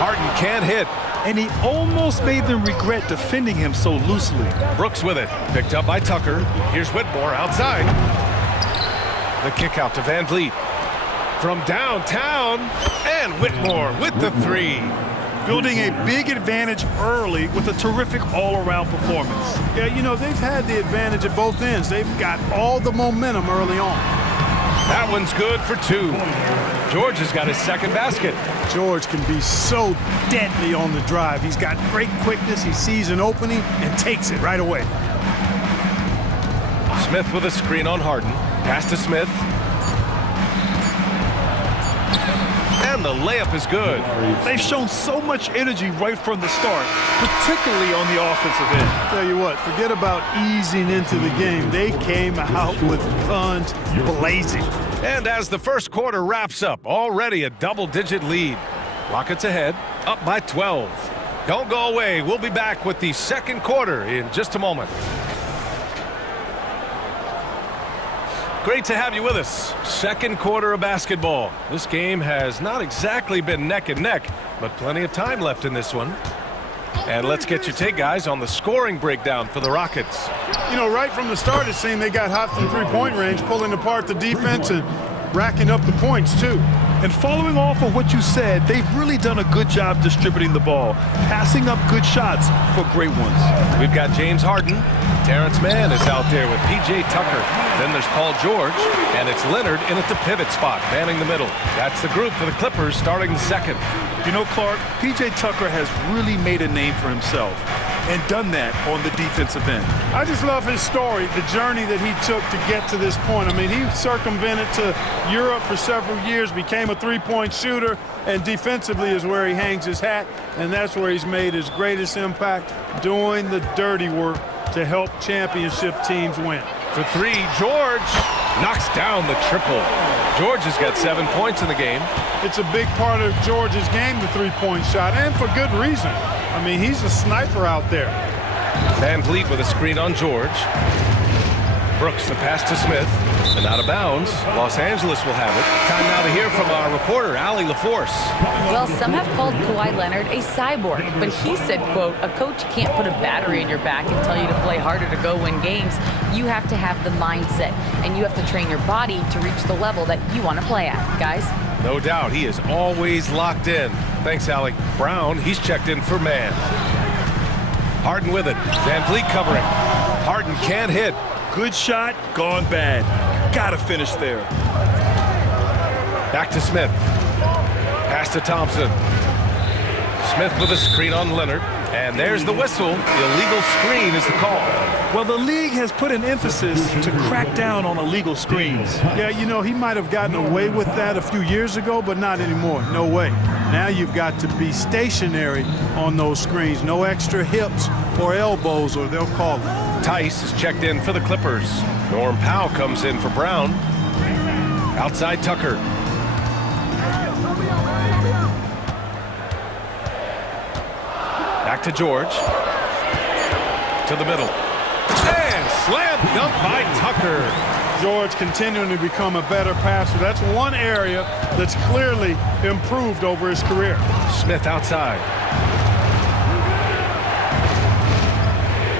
Harden can't hit. And he almost made them regret defending him so loosely. Brooks with it. Picked up by Tucker. Here's Whitmore outside. The kick out to Van Vliet. From downtown. And Whitmore with the three. Building a big advantage early with a terrific all-around performance. Yeah, you know, they've had the advantage at both ends. They've got all the momentum early on. That one's good for two. George has got his second basket. George can be so deadly on the drive. He's got great quickness. He sees an opening and takes it right away. Smith with a screen on Harden. Pass to Smith. And the layup is good. They've shown so much energy right from the start, particularly on the offensive end. Tell you what, forget about easing into the game. They came out with guns blazing. And as the first quarter wraps up, already a double-digit lead. Rockets ahead, up by 12. Don't go away. We'll be back with the second quarter in just a moment. Great to have you with us. Second quarter of basketball. This game has not exactly been neck and neck, but plenty of time left in this one. And let's get your take, guys, on the scoring breakdown for the Rockets. You know, right from the start, it seemed they got hot from three-point range, pulling apart the defense and racking up the points, too. And following off of what you said, they've really done a good job distributing the ball, passing up good shots for great ones. We've got James Harden. Terrence Mann is out there with P.J. Tucker. Then there's Paul George, and it's Leonard in at the pivot spot, manning the middle. That's the group for the Clippers starting the second. You know, Clark, P.J. Tucker has really made a name for himself and done that on the defensive end. I just love his story, the journey that he took to get to this point. I mean, he circumvented to Europe for several years, became a three-point shooter, and defensively is where he hangs his hat, and that's where he's made his greatest impact, doing the dirty work to help championship teams win. For three, George knocks down the triple. George has got 7 points in the game. It's a big part of George's game, the three-point shot, and for good reason. I mean, he's a sniper out there. Van Vliet with a screen on George. Brooks, the pass to Smith. And out of bounds. Los Angeles will have it. Time now to hear from our reporter, Allie LaForce. Well, some have called Kawhi Leonard a cyborg, but he said, quote, a coach can't put a battery in your back and tell you to play harder to go win games. You have to have the mindset, and you have to train your body to reach the level that you want to play at, guys. No doubt, he is always locked in. Thanks, Allie. Brown, he's checked in for man. Harden with it. Van Vliet covering. Harden can't hit. Good shot, gone bad. Gotta finish there. Back to Smith. Pass to Thompson. Smith with a screen on Leonard. And there's the whistle. The illegal screen is the call. Well, the league has put an emphasis to crack down on illegal screens. Yeah, you know, he might have gotten away with that a few years ago, but not anymore. No way. Now you've got to be stationary on those screens. No extra hips or elbows, or they'll call it. Tice is checked in for the Clippers. Norm Powell comes in for Brown. Outside Tucker. Back to George. To the middle. And slam dunk by Tucker. George continuing to become a better passer. That's one area that's clearly improved over his career. Smith outside.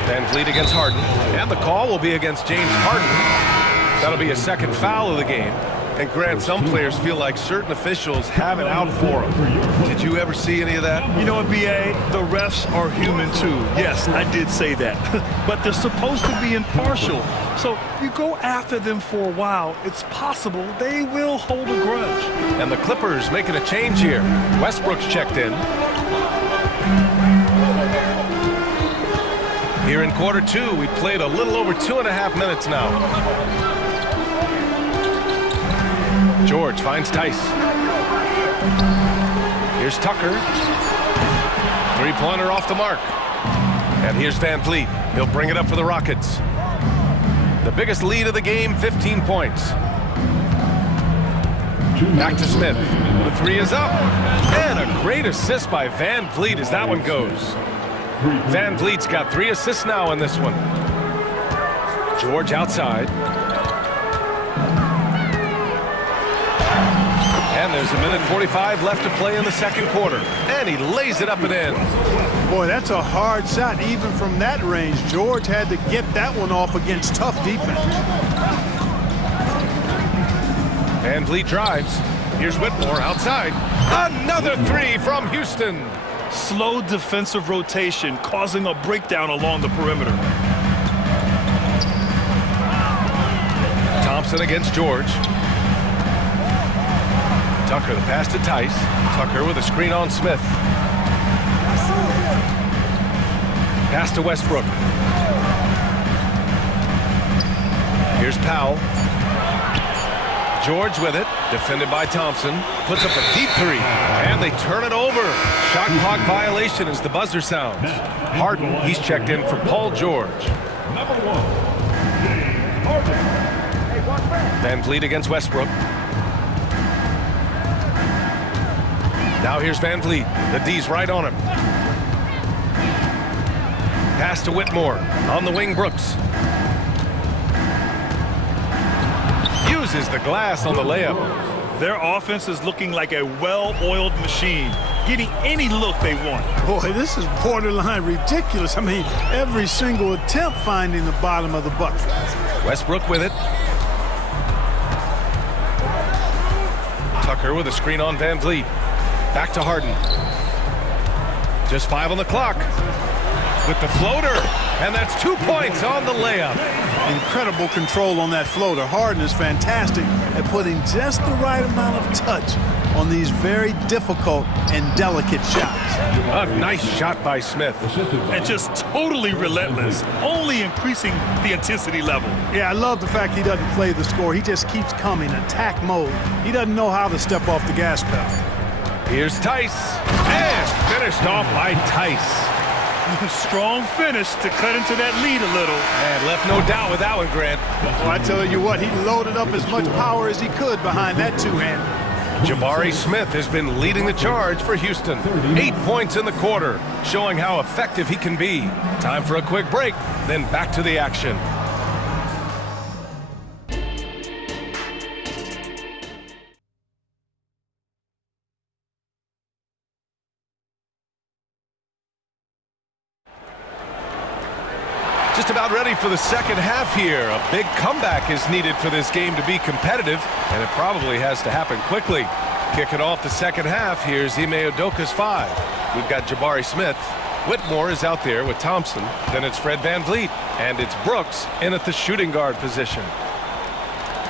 Van Vliet against Harden. And the call will be against James Harden. That'll be a second foul of the game. And Grant, some players feel like certain officials have it out for them. Did you ever see any of that? You know what, B.A.? The refs are human too. Yes, I did say that. But they're supposed to be impartial. So you go after them for a while, it's possible they will hold a grudge. And the Clippers making a change here. Westbrook's checked in. Here in quarter two, we played a little over 2.5 minutes now. George finds Tice. Here's Tucker. Three-pointer off the mark. And here's Van Vliet. He'll bring it up for the Rockets. The biggest lead of the game, 15 points. Back to Smith. The three is up. And a great assist by Van Vliet as that one goes. Van Vliet's got 3 assists now in this one. George outside. And there's 1:45 left to play in the second quarter. And he lays it up and in. Boy, that's a hard shot even from that range. George had to get that one off against tough defense. Van Vliet drives. Here's Whitmore outside. Another three from Houston. Slow defensive rotation causing a breakdown along the perimeter. Thompson against George. Tucker, the pass to Tice. Tucker with a screen on Smith. Pass to Westbrook. Here's Powell. George with it, defended by Thompson. Puts up a deep three, and they turn it over. Shot clock violation as the buzzer sounds. Harden, he's checked in for Paul George. Van Vliet against Westbrook. Now here's Van Vliet. The D's right on him. Pass to Whitmore. On the wing, Brooks. Uses the glass on the layup. Their offense is looking like a well-oiled machine, getting any look they want. Boy, this is borderline ridiculous. I mean, every single attempt finding the bottom of the bucket. Westbrook with it. Tucker with a screen on Van Vliet. Back to Harden. Just 5 on the clock. With the floater. And that's 2 points on the layup. Incredible control on that floater. Harden is fantastic at putting just the right amount of touch on these very difficult and delicate shots. A nice shot by Smith. And just totally relentless, only increasing the intensity level. Yeah, I love the fact he doesn't play the score. He just keeps coming, attack mode. He doesn't know how to step off the gas pedal. Here's Tice. And finished off by Tice. Strong finish to cut into that lead a little. And left no doubt with that one, Grant. Well, I tell you what, he loaded up as much power as he could behind that two-hander. Jabari Smith has been leading the charge for Houston. 8 points in the quarter, showing how effective he can be. Time for a quick break, then back to the action. Just about ready for the second half here. A big comeback is needed for this game to be competitive, and it probably has to happen quickly. Kicking off the second half, here's Ime Udoka's 5. We've got Jabari Smith. Whitmore is out there with Thompson. Then it's Fred Van Vliet, and it's Brooks in at the shooting guard position.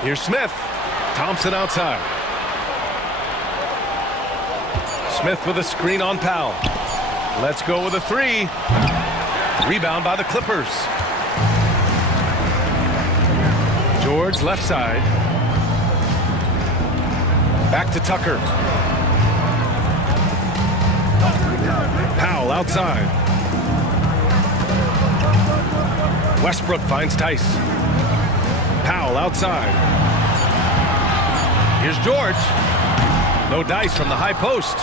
Here's Smith. Thompson outside. Smith with a screen on Powell. Let's go with a 3. Rebound by the Clippers. George left side. Back to Tucker. Powell outside. Westbrook finds Tice. Powell outside. Here's George. No dice from the high post.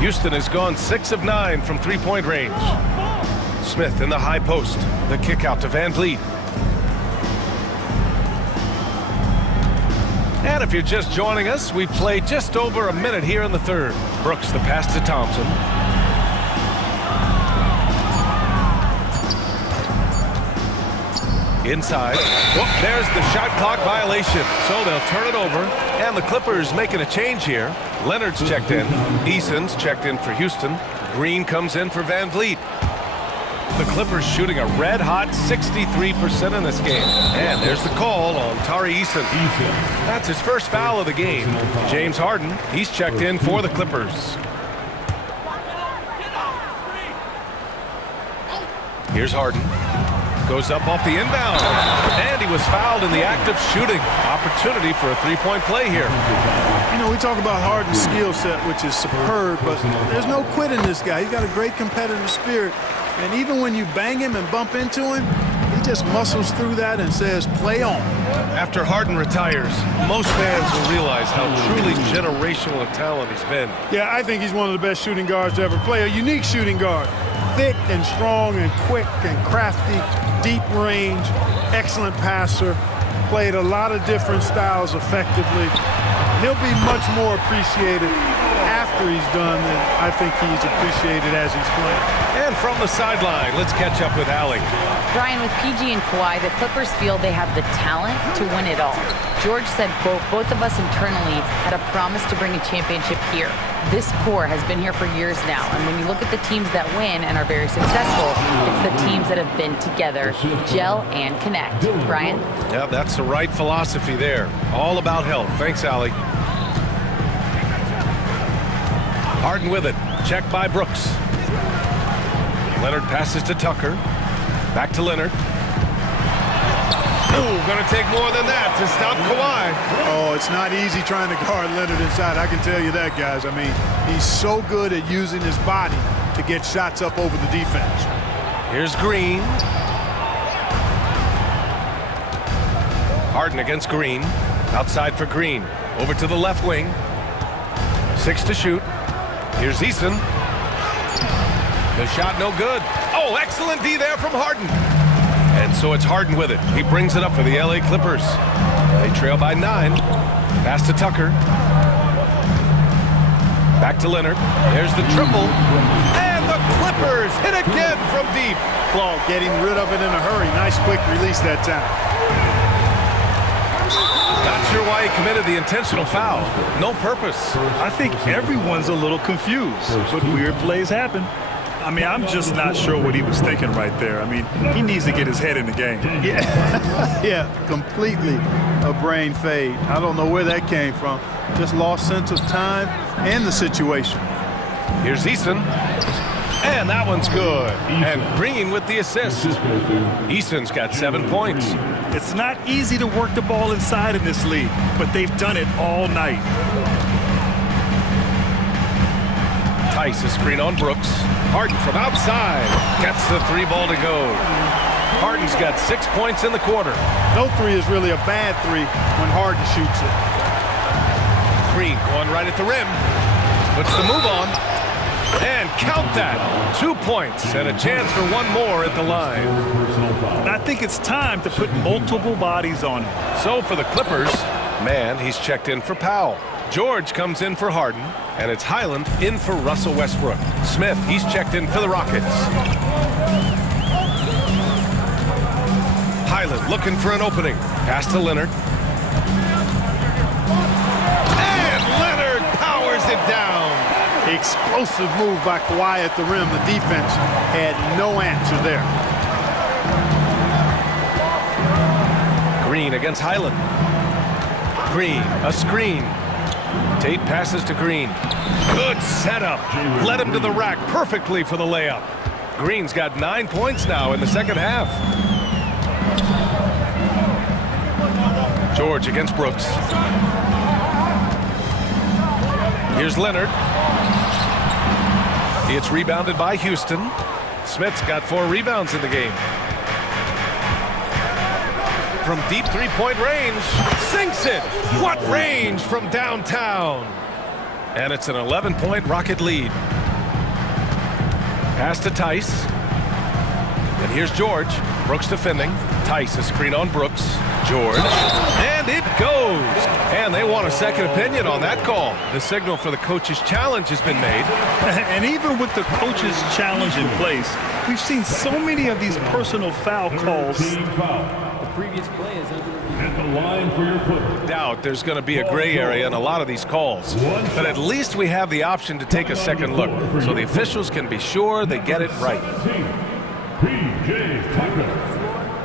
Houston has gone 6 of 9 from three-point range. Smith in the high post. The kick out to Van Vliet. And if you're just joining us, we've played just over a minute here in the third. Brooks, the pass to Thompson. Inside. Whoop, there's the shot clock violation. So they'll turn it over. And the Clippers making a change here. Leonard's checked in. Eason's checked in for Houston. Green comes in for Van Vliet. The Clippers shooting a red-hot 63% in this game. And there's the call on Tari Eason. That's his first foul of the game. James Harden, he's checked in for the Clippers. Here's Harden. Goes up off the inbound. And he was fouled in the act of shooting. Opportunity for a three-point play here. You know, we talk about Harden's skill set, which is superb, but there's no quit in this guy. He's got a great competitive spirit. And even when you bang him and bump into him, he just muscles through that and says, play on. After Harden retires, most fans will realize how truly generational a talent he's been. Yeah, I think he's one of the best shooting guards to ever play. A unique shooting guard. Thick and strong and quick and crafty, deep range, excellent passer. Played a lot of different styles effectively. He'll be much more appreciated after he's done than I think he's appreciated as he's playing. And from the sideline, let's catch up with Allie. Brian, with PG and Kawhi, the Clippers feel they have the talent to win it all. George said, quote, both of us internally had a promise to bring a championship here. This core has been here for years now, and when you look at the teams that win and are very successful, it's the teams that have been together, gel and connect. Brian? Yeah, that's the right philosophy there. All about health. Thanks, Allie. Harden with it. Check by Brooks. Leonard passes to Tucker. Back to Leonard. Ooh, gonna take more than that to stop Kawhi. Oh, it's not easy trying to guard Leonard inside. I can tell you that, guys. I mean, he's so good at using his body to get shots up over the defense. Here's Green. Harden against Green. Outside for Green. Over to the left wing. 6 to shoot. Here's Eason. The shot no good. Oh, excellent D there from Harden. And so it's Harden with it. He brings it up for the LA Clippers. They trail by 9. Pass to Tucker. Back to Leonard. There's the triple. And the Clippers hit again from deep. Claw getting rid of it in a hurry. Nice quick release that time. Not sure why he committed the intentional foul. No purpose. I think everyone's a little confused, but weird plays happen. I mean, I'm just not sure what he was thinking right there. I mean, he needs to get his head in the game. Yeah, yeah, completely a brain fade. I don't know where that came from. Just lost sense of time and the situation. Here's Eason. And that one's good. And Green with the assist. Eason's got 7 points. It's not easy to work the ball inside in this league, but they've done it all night. Tice, a screen on Brooks. Harden from outside. Gets the 3 ball to go. Harden's got 6 points in the quarter. No 3 is really a bad 3 when Harden shoots it. Green going right at the rim. Puts the move on. And count that. 2 points and a chance for 1 more at the line. And I think it's time to put multiple bodies on him. So for the Clippers, man, he's checked in for Powell. George comes in for Harden, and it's Highland in for Russell Westbrook. Smith, he's checked in for the Rockets. Highland looking for an opening. Pass to Leonard. And Leonard powers it down. Explosive move by Kawhi at the rim. The defense had no answer there. Green against Highland. Green, a screen. Tate passes to Green. Good setup. Led him to the rack perfectly for the layup. Green's got 9 points now in the second half. George against Brooks. Here's Leonard. It's rebounded by Houston. Smith's got 4 rebounds in the game. From deep three-point range, sinks it. What range from downtown? And it's an 11-point Rocket lead. Pass to Tice. And here's George. Brooks defending. Tice, a screen on Brooks. George. And it goes. And they second opinion on that call. The signal for the coach's challenge has been made. And even with the coach's challenge in place, we've seen so many of these personal foul calls. The previous play is under At the line for your Clippers. Doubt there's going to be a gray area in a lot of these calls. But at least we have the option to take a second look, so the officials can be sure they get it right.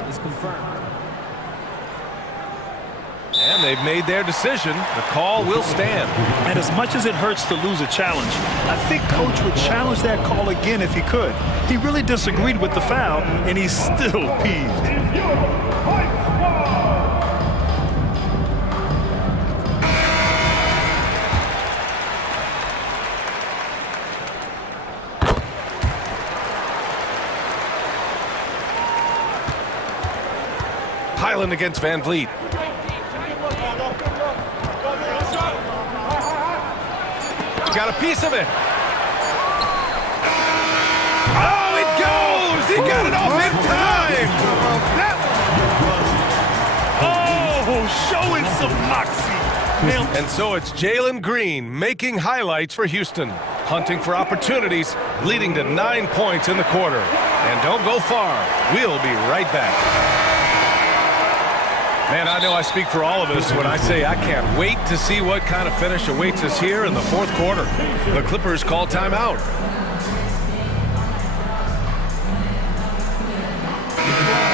is confirmed. And they've made their decision. The call will stand. And as much as it hurts to lose a challenge, I think Coach would challenge that call again if he could. He really disagreed with the foul, and he's still peeved. Highland against Van Vliet. Got a piece of it. Oh, it goes! He got it off in time! Oh, showing some moxie. And so it's Jalen Green making highlights for Houston, hunting for opportunities, leading to 9 points in the quarter. And don't go far. We'll be right back. Man, I know I speak for all of us when I say I can't wait to see what kind of finish awaits us here in the fourth quarter. The Clippers call timeout.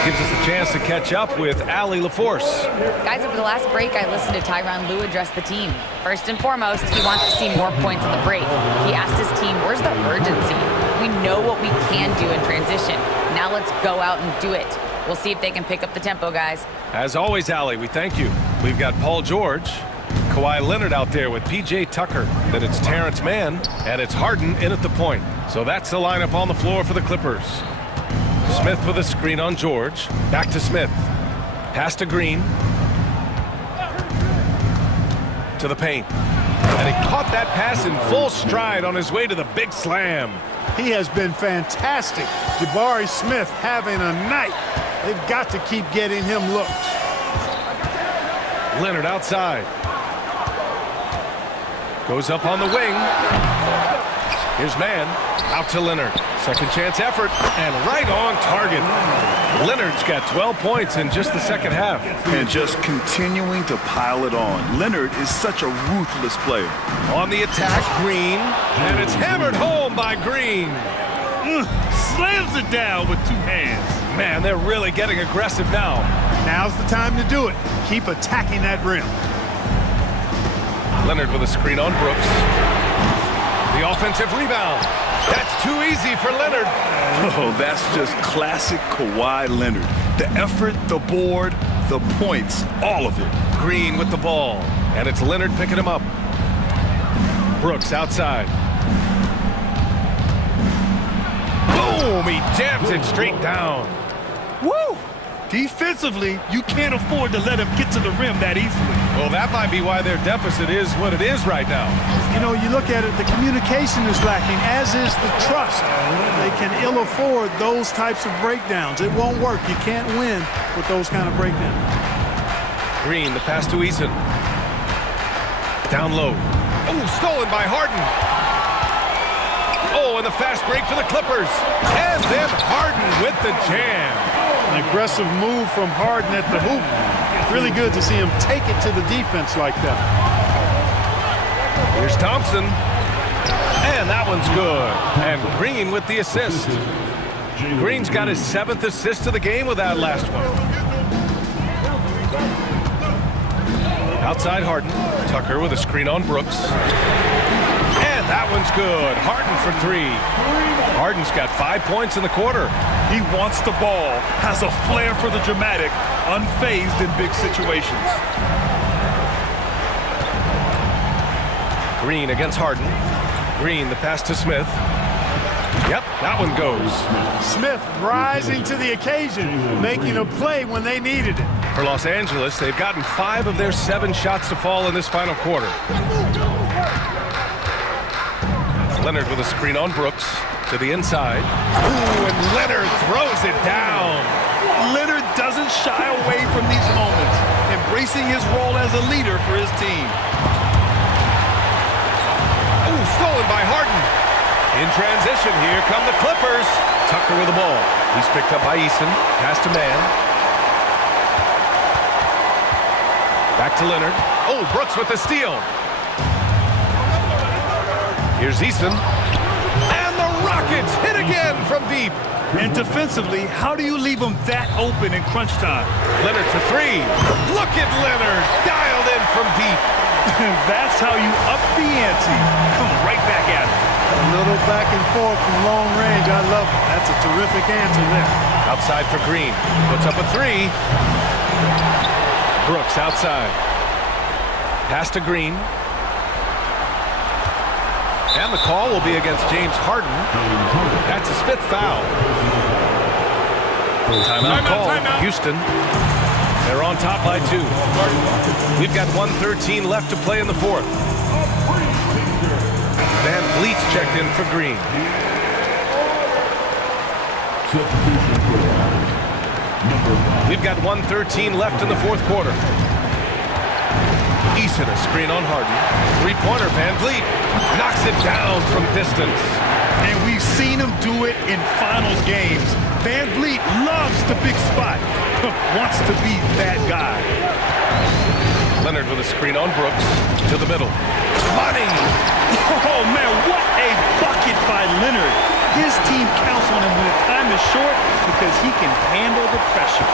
Gives us a chance to catch up with Allie LaForce. Guys, over the last break, I listened to Tyronn Lue address the team. First and foremost, he wants to see more points on the break. He asked his team, where's the urgency? We know what we can do in transition. Now let's go out and do it. We'll see if they can pick up the tempo, guys. As always, Allie, we thank you. We've got Paul George, Kawhi Leonard out there with P.J. Tucker. Then it's Terrence Mann, and it's Harden in at the point. So that's the lineup on the floor for the Clippers. Smith with a screen on George. Back to Smith. Pass to Green. To the paint. And he caught that pass in full stride on his way to the big slam. He has been fantastic. Jabari Smith having a night. They've got to keep getting him looks. Leonard outside. Goes up on the wing. Here's Mann. Out to Leonard. Second chance effort. And right on target. Leonard's got 12 points in just the second half. And just continuing to pile it on. Leonard is such a ruthless player. On the attack, Green. And it's hammered home by Green. Slams it down with two hands. Man, they're really getting aggressive now. Now's the time to do it. Keep attacking that rim. Leonard with a screen on Brooks. The offensive rebound. That's too easy for Leonard. Oh, that's just classic Kawhi Leonard. The effort, the board, the points, all of it. Green with the ball. And it's Leonard picking him up. Brooks outside. Boom! He jams it straight down. Woo! Defensively, you can't afford to let him get to the rim that easily. Well, that might be why their deficit is what it is right now. You know, you look at it, the communication is lacking, as is the trust. They can ill afford those types of breakdowns. It won't work. You can't win with those kind of breakdowns. Green, the pass to Eason. Down low. Oh, stolen by Harden. Oh, and the fast break for the Clippers. And then Harden with the jam. An aggressive move from Harden at the hoop. Really good to see him take it to the defense like that. Here's Thompson. And that one's good. And Green with the assist. Green's got his 7th assist of the game with that last one. Outside Harden. Tucker with a screen on Brooks. And that one's good. Harden for 3. Harden's got 5 points in the quarter. He wants the ball, has a flair for the dramatic, unfazed in big situations. Green against Harden. Green, the pass to Smith. Yep, that one goes. Smith rising to the occasion, making a play when they needed it. For Los Angeles, they've gotten 5 of their 7 shots to fall in this final quarter. Leonard with a screen on Brooks to the inside. Ooh, and Leonard throws it down. Leonard doesn't shy away from these moments. embracing his role as a leader for his team. Ooh, stolen by Harden. In transition, here come the Clippers. Tucker with the ball. He's picked up by Eason. Pass to man. Back to Leonard. Oh, Brooks with the steal. Here's Eason. And the Rockets hit again from deep. And defensively, how do you leave them that open in crunch time? Leonard for three. Look at Leonard. Dialed in from deep. That's how you up the ante. Come right back at it. A little back and forth from long range. I love it. That's a terrific answer there. Outside for Green. Puts up a three. Brooks outside. Pass to Green. And the call will be against James Harden. That's his fifth foul. Timeout call. Houston. They're on top by 2. We've got 1:13 left to play in the fourth. Van Vliet's checked in for Green. We've got 1:13 left in the fourth quarter. Eason a screen on Harden. Three-pointer, Van Vliet knocks it down from distance. And we've seen him do it in finals games. Van Vliet loves the big spot. Wants to be that guy. Leonard with a screen on Brooks to the middle. Money! Oh, man, what a bucket by Leonard. His team counts on him when the time is short because he can handle the pressure.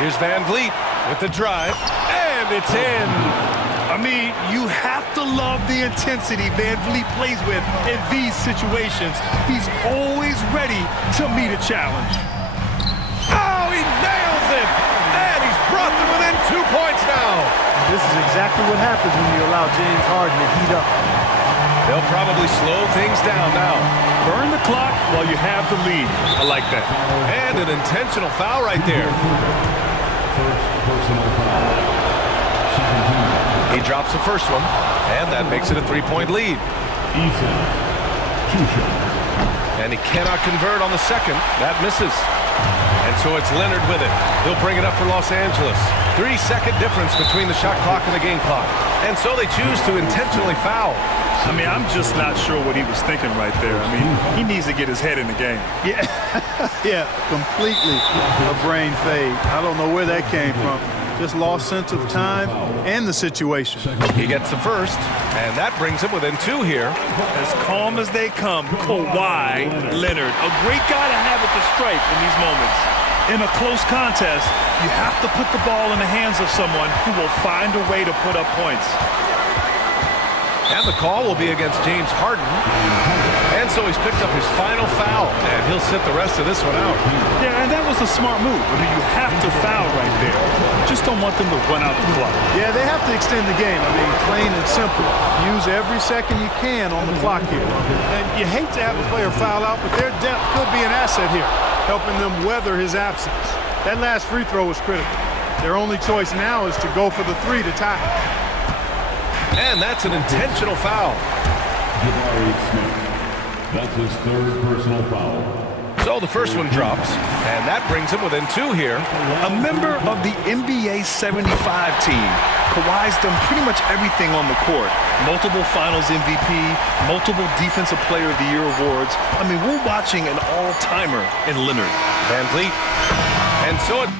Here's Van Vliet with the drive, and it's in. I mean, you have to love the intensity Van Vliet plays with in these situations. He's always ready to meet a challenge. Oh, he nails it! And he's brought them within 2 points now. This is exactly what happens when you allow James Harden to heat up. They'll probably slow things down now. Burn the clock while you have the lead. I like that. And an intentional foul right there. First personal foul. He drops the first one, and that makes it a 3-point lead. Eason, 2 shots. And he cannot convert on the second. That misses. And so it's Leonard with it. He'll bring it up for Los Angeles. 3-second difference between the shot clock and the game clock. And so they choose to intentionally foul. I mean, I'm just not sure what he was thinking right there. I mean, he needs to get his head in the game. Yeah, yeah, completely a brain fade. I don't know where that came from. Just lost sense of time and the situation. He gets the first, and that brings him within 2 here. As calm as they come, Kawhi Leonard. A great guy to have at the stripe in these moments. In a close contest, you have to put the ball in the hands of someone who will find a way to put up points. And the call will be against James Harden. And so he's picked up his final foul, and he'll sit the rest of this one out. Yeah, and that was a smart move. I mean, you have to foul right there. Just don't want them to run out the clock. Yeah, they have to extend the game. I mean, plain and simple. Use every second you can on the clock here. And you hate to have a player foul out, but their depth could be an asset here, helping them weather his absence. That last free throw was critical. Their only choice now is to go for the 3 to tie. And that's an intentional foul. That's his 3rd personal foul. So the first one drops, and that brings him within 2 here. A member of the NBA 75 team, Kawhi's done pretty much everything on the court. Multiple Finals MVP, multiple Defensive Player of the Year awards. I mean, we're watching an all-timer in Leonard. Van Vliet. And so it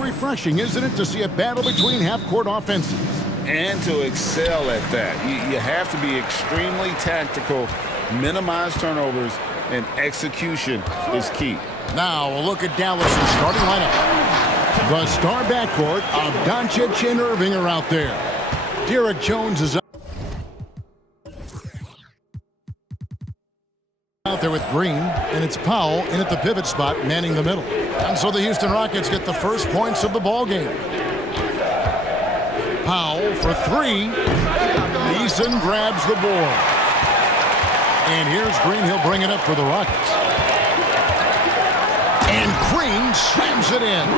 refreshing, isn't it, to see a battle between half-court offenses? And to excel at that. You have to be extremely tactical, minimize turnovers, and execution is key. Now a look at Dallas' starting lineup. The star backcourt of Doncic and Irving are out there. Derek Jones is out there with Green, and it's Powell in at the pivot spot, manning the middle. And so the Houston Rockets get the first points of the ball game. Powell for three. Neeson grabs the board. And here's Green. He'll bring it up for the Rockets. And Green slams it in.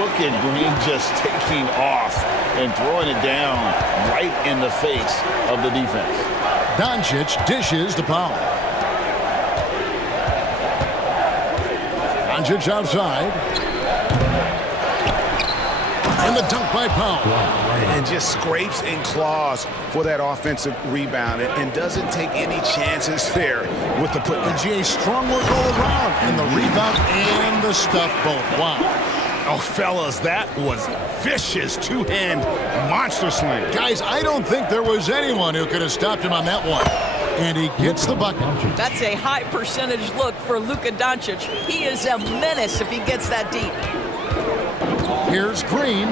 Look at Green just taking off and throwing it down right in the face of the defense. Doncic dishes to Powell. Doncic outside. And the dunk by Powell. And just scrapes and claws for that offensive rebound and doesn't take any chances there with the putback. GA strong work all around. And the rebound and the stuff both. Wow. Oh, fellas, that was vicious two-hand monster slam. Guys, I don't think there was anyone who could have stopped him on that one. And he gets the bucket. That's a high percentage look for Luka Doncic. He is a menace if he gets that deep. Here's Green.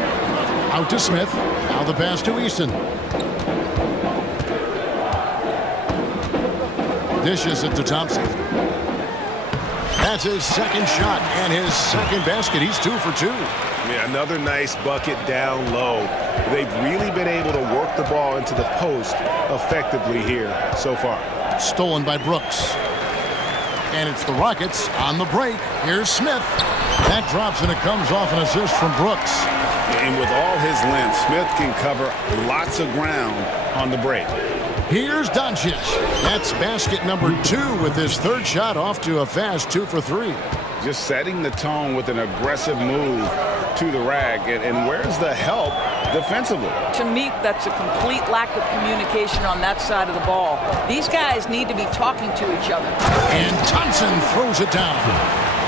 Out to Smith. Now the pass to Eason. Dishes it to Thompson. That's his second shot and his second basket. He's 2 for 2. Yeah, another nice bucket down low. They've really been able to work the ball into the post effectively here so far. Stolen by Brooks. And it's the Rockets on the break. Here's Smith. That drops and it comes off an assist from Brooks. And with all his length, Smith can cover lots of ground on the break. Here's Doncic. That's basket number 2 with his third shot off to a fast 2 for 3. Just setting the tone with an aggressive move to the rack. And where's the help defensively? To me, that's a complete lack of communication on that side of the ball. These guys need to be talking to each other. And Thompson throws it down.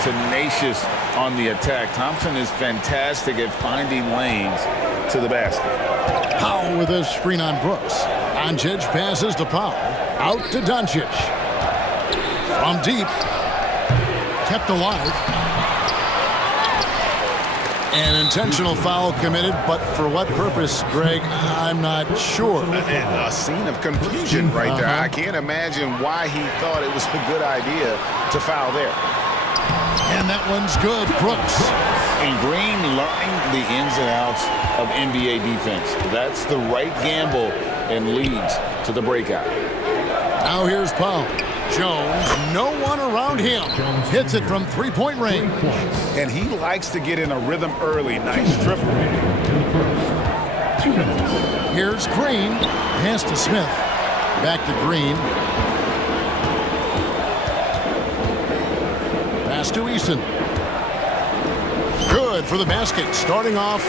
Tenacious on the attack. Thompson is fantastic at finding lanes to the basket. Powell with a screen on Brooks. Doncic passes to Powell. Out to Doncic. From deep. Kept alive. An intentional foul committed, but for what purpose, Greg, I'm not sure. A scene of confusion right there. I can't imagine why he thought it was a good idea to foul there. And that one's good. Brooks. And Green learning the ins and outs of NBA defense. That's the right gamble and leads to the breakout. Now here's Powell. Jones, no one around him. Hits it from three-point range. And he likes to get in a rhythm early. Nice triple. Here's Green. Pass to Smith. Back to Green. Pass to Eason. Good for the basket. Starting off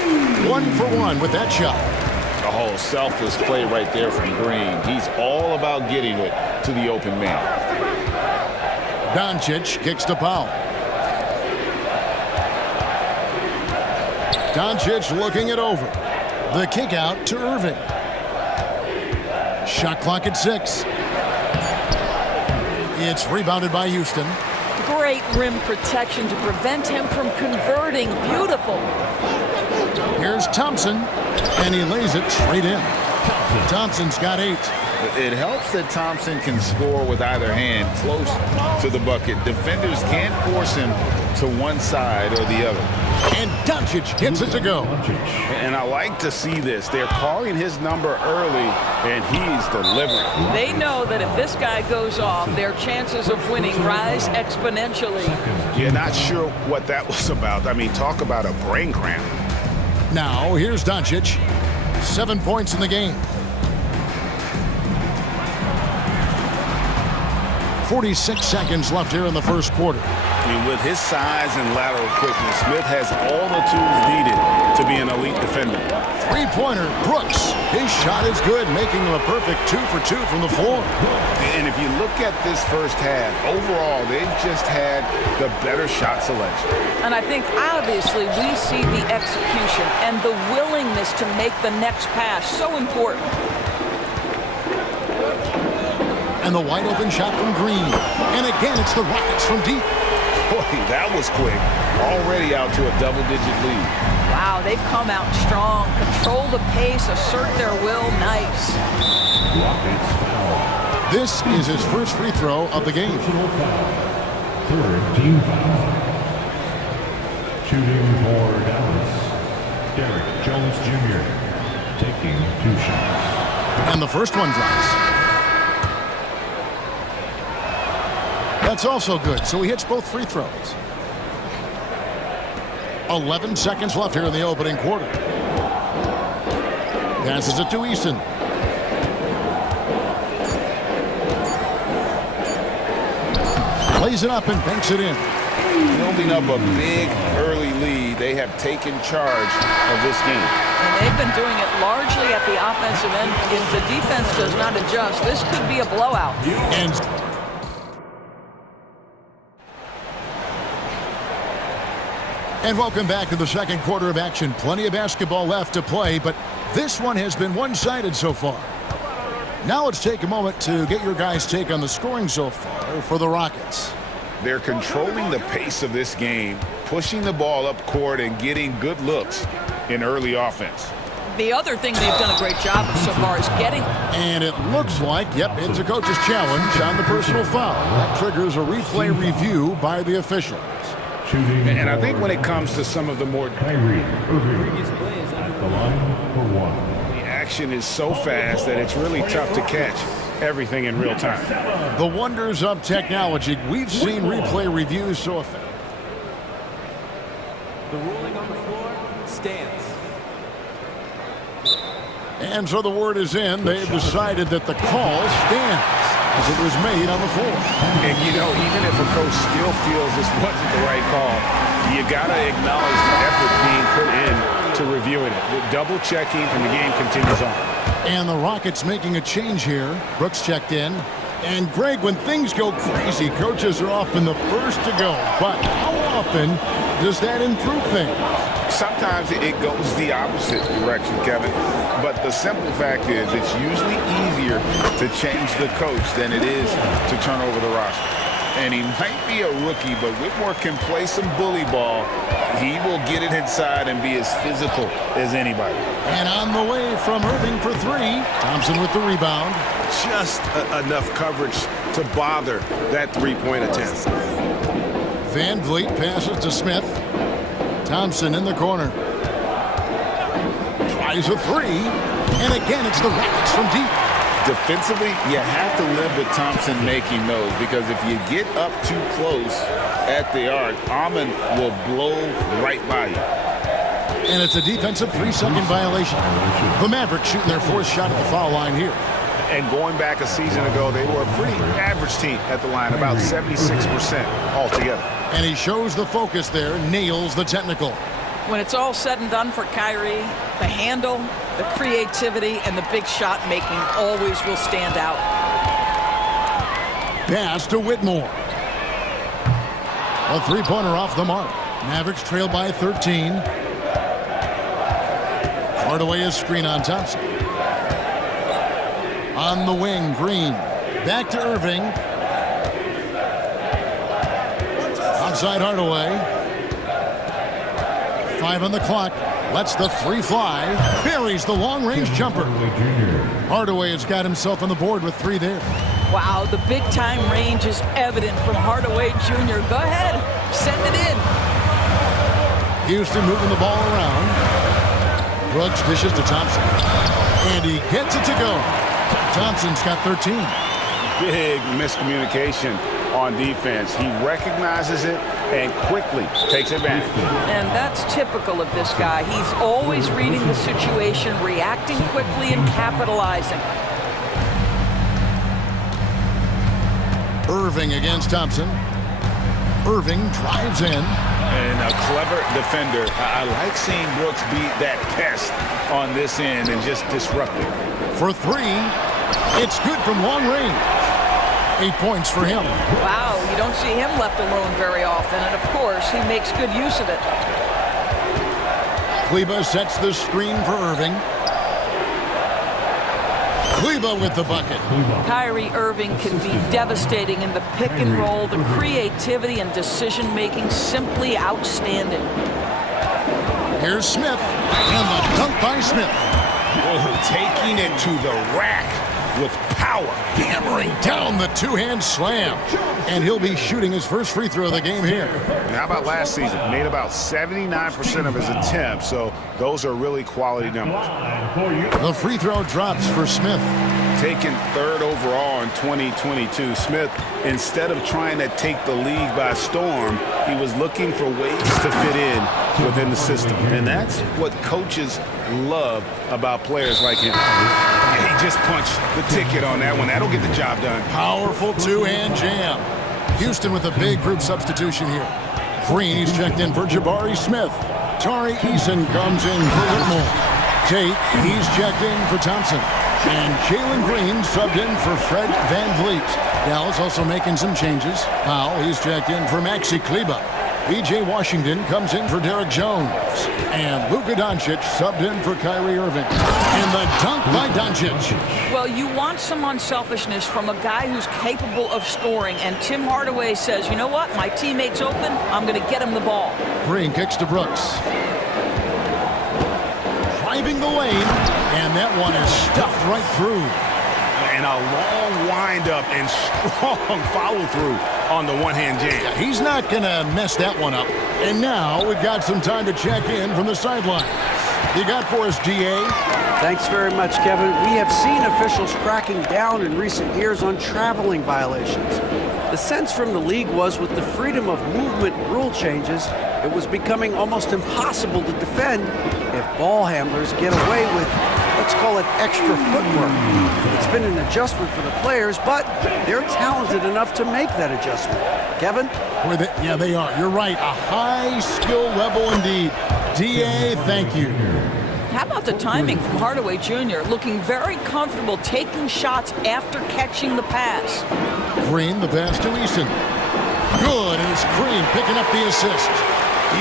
1 for 1 with that shot. A whole selfless play right there from Green. He's all about getting it to the open man. Doncic kicks to Powell. Doncic looking it over. The kick out to Irving. Shot clock at 6. It's rebounded by Houston. Great rim protection to prevent him from converting. Beautiful. Here's Thompson, and he lays it straight in. Thompson's got 8. It helps that Thompson can score with either hand close to the bucket. Defenders can't force him to one side or the other. And Doncic gets it to go. And I like to see this. They're calling his number early, and he's delivering. They know that if this guy goes off, their chances of winning rise exponentially. You're not sure what that was about. I mean, talk about a brain cramp. Now, here's Doncic. 7 points in the game. 46 seconds left here in the first quarter. And with his size and lateral quickness, Smith has all the tools needed to be an elite defender. Three-pointer, Brooks. His shot is good, making him a perfect 2 for 2 from the floor. And if you look at this first half, overall, they've just had the better shot selection. And I think, obviously, we see the execution and the willingness to make the next pass so important. And the wide-open shot from Green. And again, it's the Rockets from deep. Boy, that was quick. Already out to a double-digit lead. Wow, they've come out strong. Control the pace, assert their will. Nice. Rockets foul. This is his first free throw of the game. Third team foul. Shooting for Dallas, Derek Jones Jr. taking 2 shots. And the first one drops. That's also good, so he hits both free throws. 11 seconds left here in the opening quarter. Passes it to Easton. Plays it up and banks it in. Building up a big early lead, they have taken charge of this game. And they've been doing it largely at the offensive end. If the defense does not adjust, this could be a blowout. And welcome back to the second quarter of action. Plenty of basketball left to play, but this one has been one-sided so far. Now let's take a moment to get your guys' take on the scoring so far for the Rockets. They're controlling the pace of this game, pushing the ball up court and getting good looks in early offense. The other thing they've done a great job of so far is getting... And it looks like, yep, it's a coach's challenge on the personal foul. That triggers a replay review by the officials. And I think when it comes to some of the more... Kyrie Irving at the line for 1. The action is so fast that it's really tough to catch everything in real time. The wonders of technology. We've seen replay reviews so effective. The ruling on the floor stands. And so the word is in. They've decided that the call stands as it was made on the floor. And, you know, even if a coach still feels this wasn't the right call, you got to acknowledge the effort being put in to reviewing it. With double-checking, and the game continues on. And the Rockets making a change here. Brooks checked in. And, Greg, when things go crazy, coaches are often the first to go. But how often does that improve things? Sometimes it goes the opposite direction, Kevin. But the simple fact is it's usually easier to change the coach than it is to turn over the roster. And he might be a rookie, but Whitmore can play some bully ball. He will get it inside and be as physical as anybody. And on the way from Irving for 3. Thompson with the rebound. Just enough coverage to bother that three-point attempt. Van Vliet passes to Smith. Thompson in the corner. Tries a 3. And again, it's the Rockets from deep. Defensively, you have to live with Thompson making those, because if you get up too close at the arc, Amon will blow right by you. And it's a defensive 3-second violation. The Mavericks shooting their 4th shot at the foul line here. And going back a season ago, they were a pretty average team at the line, about 76% altogether. And he shows the focus there, nails the technical. When it's all said and done for Kyrie, the handle, the creativity, and the big shot making always will stand out. Pass to Whitmore. A 3-pointer off the mark. Mavericks trail by 13. Hardaway is screen on Thompson. On the wing, Green. Back to Irving. Outside Hardaway. 5 on the clock. Lets the 3 fly. Buries the long-range jumper. Hardaway has got himself on the board with 3 there. Wow, the big-time range is evident from Hardaway Jr. Go ahead, send it in. Houston moving the ball around. Brooks dishes to Thompson. And he gets it to go. Thompson's got 13. Big miscommunication on defense. He recognizes it and quickly takes advantage. And that's typical of this guy. He's always reading the situation, reacting quickly, and capitalizing. Irving against Thompson. Irving drives in. And a clever defender. I like seeing Brooks be that pest on this end and just disrupt it. For three, it's good from long range. 8 points for him. Wow, you don't see him left alone very often, and of course, he makes good use of it. Kleba sets the screen for Irving. Kleba with the bucket. Kyrie Irving can be devastating in the pick and roll. The creativity and decision-making simply outstanding. Here's Smith, and the dunk by Smith. Oh, taking it to the rack with power. Hammering down the two-hand slam. And he'll be shooting his first free throw of the game here. And how about last season? Made about 79% of his attempts, so those are really quality numbers. The free throw drops for Smith. Taken third overall in 2022, Smith, instead of trying to take the league by storm, he was looking for ways to fit in within the system. And that's what coaches love about players like him. He just punched the ticket on that one. That'll get the job done. Powerful two-hand jam. Houston with a big group substitution here. Green, he's checked in for Jabari Smith. Tari Eason comes in for Whitmore. Tate, he's checked in for Thompson. And Jalen Green subbed in for Fred VanVleet. Dallas also making some changes. Powell, he's checked in for Maxi Kleba. B.J. Washington comes in for Derek Jones. And Luka Doncic subbed in for Kyrie Irving. And the dunk by Doncic. Well, you want some unselfishness from a guy who's capable of scoring. And Tim Hardaway says, you know what? My teammate's open. I'm going to get him the ball. Green kicks to Brooks. Driving the lane. And that one is stuffed right through. And a long windup and strong follow-through on the one-hand jam. Yeah, he's not going to mess that one up. And now we've got some time to check in from the sideline. You got for us, GA? Thanks very much, Kevin. We have seen officials cracking down in recent years on traveling violations. The sense from the league was with the freedom of movement rule changes, it was becoming almost impossible to defend if ball handlers get away with, let's call it, extra footwork. It's been an adjustment for the players, but they're talented enough to make that adjustment. Kevin? Yeah, they are. You're right. A high skill level indeed. DA, thank you. How about the timing from Hardaway Jr. looking very comfortable taking shots after catching the pass. Green, the pass to Eason. Good, and it's Green picking up the assist.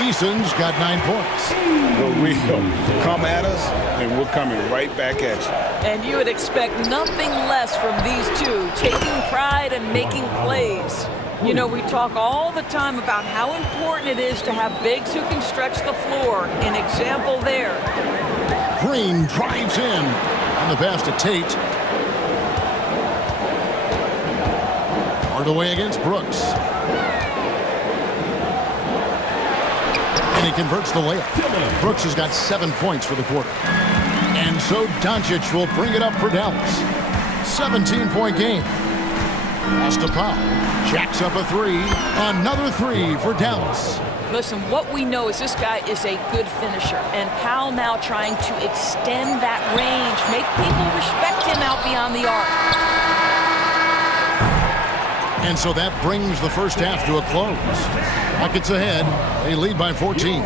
Eason's got 9 points. The real come at us, and we're coming right back at you. And you would expect nothing less from these two, taking pride and making plays. You know, we talk all the time about how important it is to have bigs who can stretch the floor. An example there. Green drives in on the pass to Tate. Hardaway against Brooks. And he converts the layup. Brooks has got 7 points for the quarter. And so Doncic will bring it up for Dallas. 17-point game. Pass to Powell. Jacks up a three. Another three for Dallas. Listen, what we know is this guy is a good finisher. And Powell now trying to extend that range, make people respect him out beyond the arc. And so that brings the first half to a close. Rockets ahead. They lead by 14.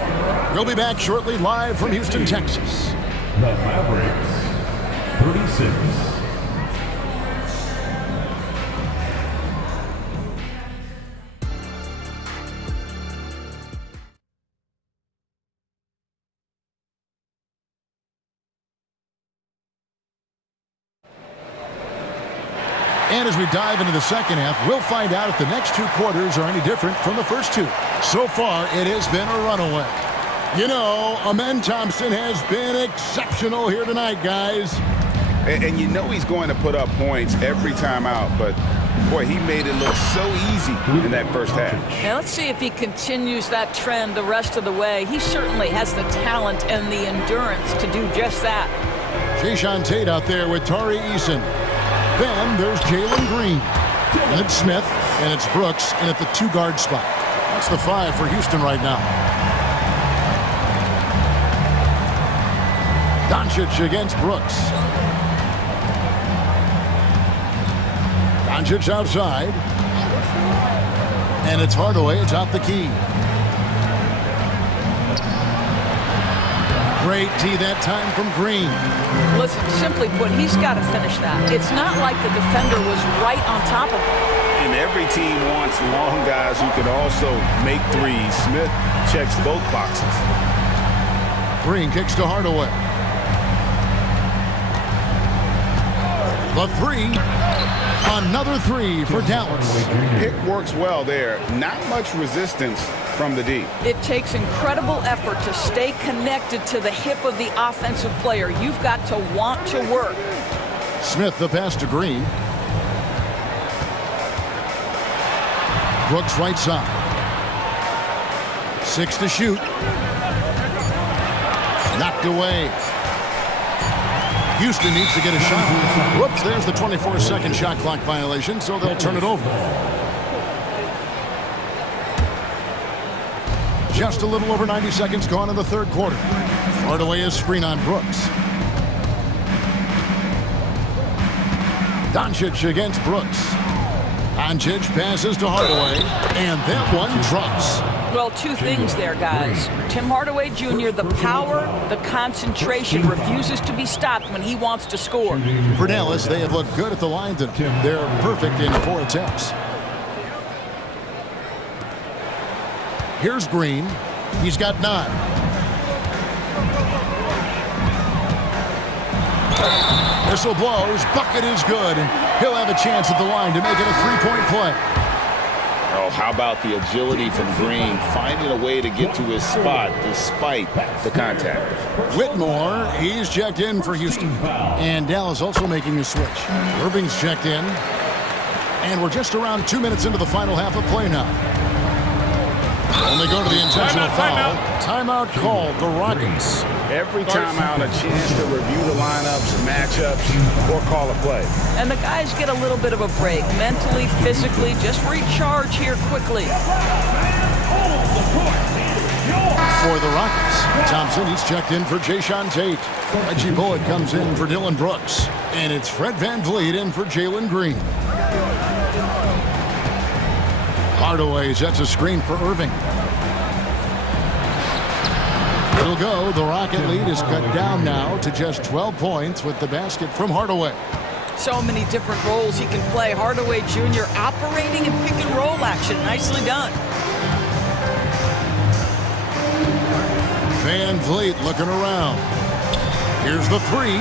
We'll be back shortly live from Houston, Texas. The Mavericks, 36. And as we dive into the second half, we'll find out if the next 2 quarters are any different from the first 2. So far, it has been a runaway. You know, Amen Thompson has been exceptional here tonight, guys. And you know he's going to put up points every time out, but boy, he made it look so easy in that first half. Now let's see if he continues that trend the rest of the way. He certainly has the talent and the endurance to do just that. Jayshawn Tate out there with Tari Eason. Then there's Jalen Green. And it's Smith, and it's Brooks, and at the 2-guard spot. That's the 5 for Houston right now. Doncic against Brooks. Doncic outside. And it's Hardaway atop the key. Great D that time from Green. Listen, simply put, he's got to finish that. It's not like the defender was right on top of him. And every team wants long guys who can also make threes. Smith checks both boxes. Green kicks to Hardaway. The three. Another three for Dallas. Pick works well there. Not much resistance from the D. It takes incredible effort to stay connected to the hip of the offensive player. You've got to want to work. Smith the pass to Green. Brooks right side. 6 to shoot. Knocked away. Houston needs to get a shot. Whoops, there's the 24-second shot clock violation, so they'll turn it over. Just a little over 90 seconds gone in the third quarter. Hardaway is screen on Brooks. Doncic against Brooks. Doncic passes to Hardaway, and that one drops. Well, two things there, guys. Tim Hardaway Jr., the power, the concentration, refuses to be stopped when he wants to score. For Dallas, they have looked good at the line tonight. They're perfect in 4 attempts. Here's Green. He's got 9. Whistle blows. Bucket is good. And he'll have a chance at the line to make it a 3-point play. Oh, how about the agility from Green, finding a way to get to his spot despite the contact. Whitmore, he's checked in for Houston. And Dallas also making a switch. Irving's checked in. And we're just around 2 minutes into the final half of play now. When they go to the intentional foul, timeout called the Rockets. Every timeout, a chance to review the lineups, matchups, or call a play. And the guys get a little bit of a break, mentally, physically, just recharge here quickly. For the Rockets, Thompson, he's checked in for Jayshawn Tate. Reggie Bullock comes in for Dylan Brooks. And it's Fred VanVleet in for Jalen Green. Hardaway sets a screen for Irving. It'll go. The Rocket lead is cut down now to just 12 points with the basket from Hardaway. So many different roles he can play. Hardaway Jr. operating in pick and roll action. Nicely done. VanVleet looking around. Here's the three.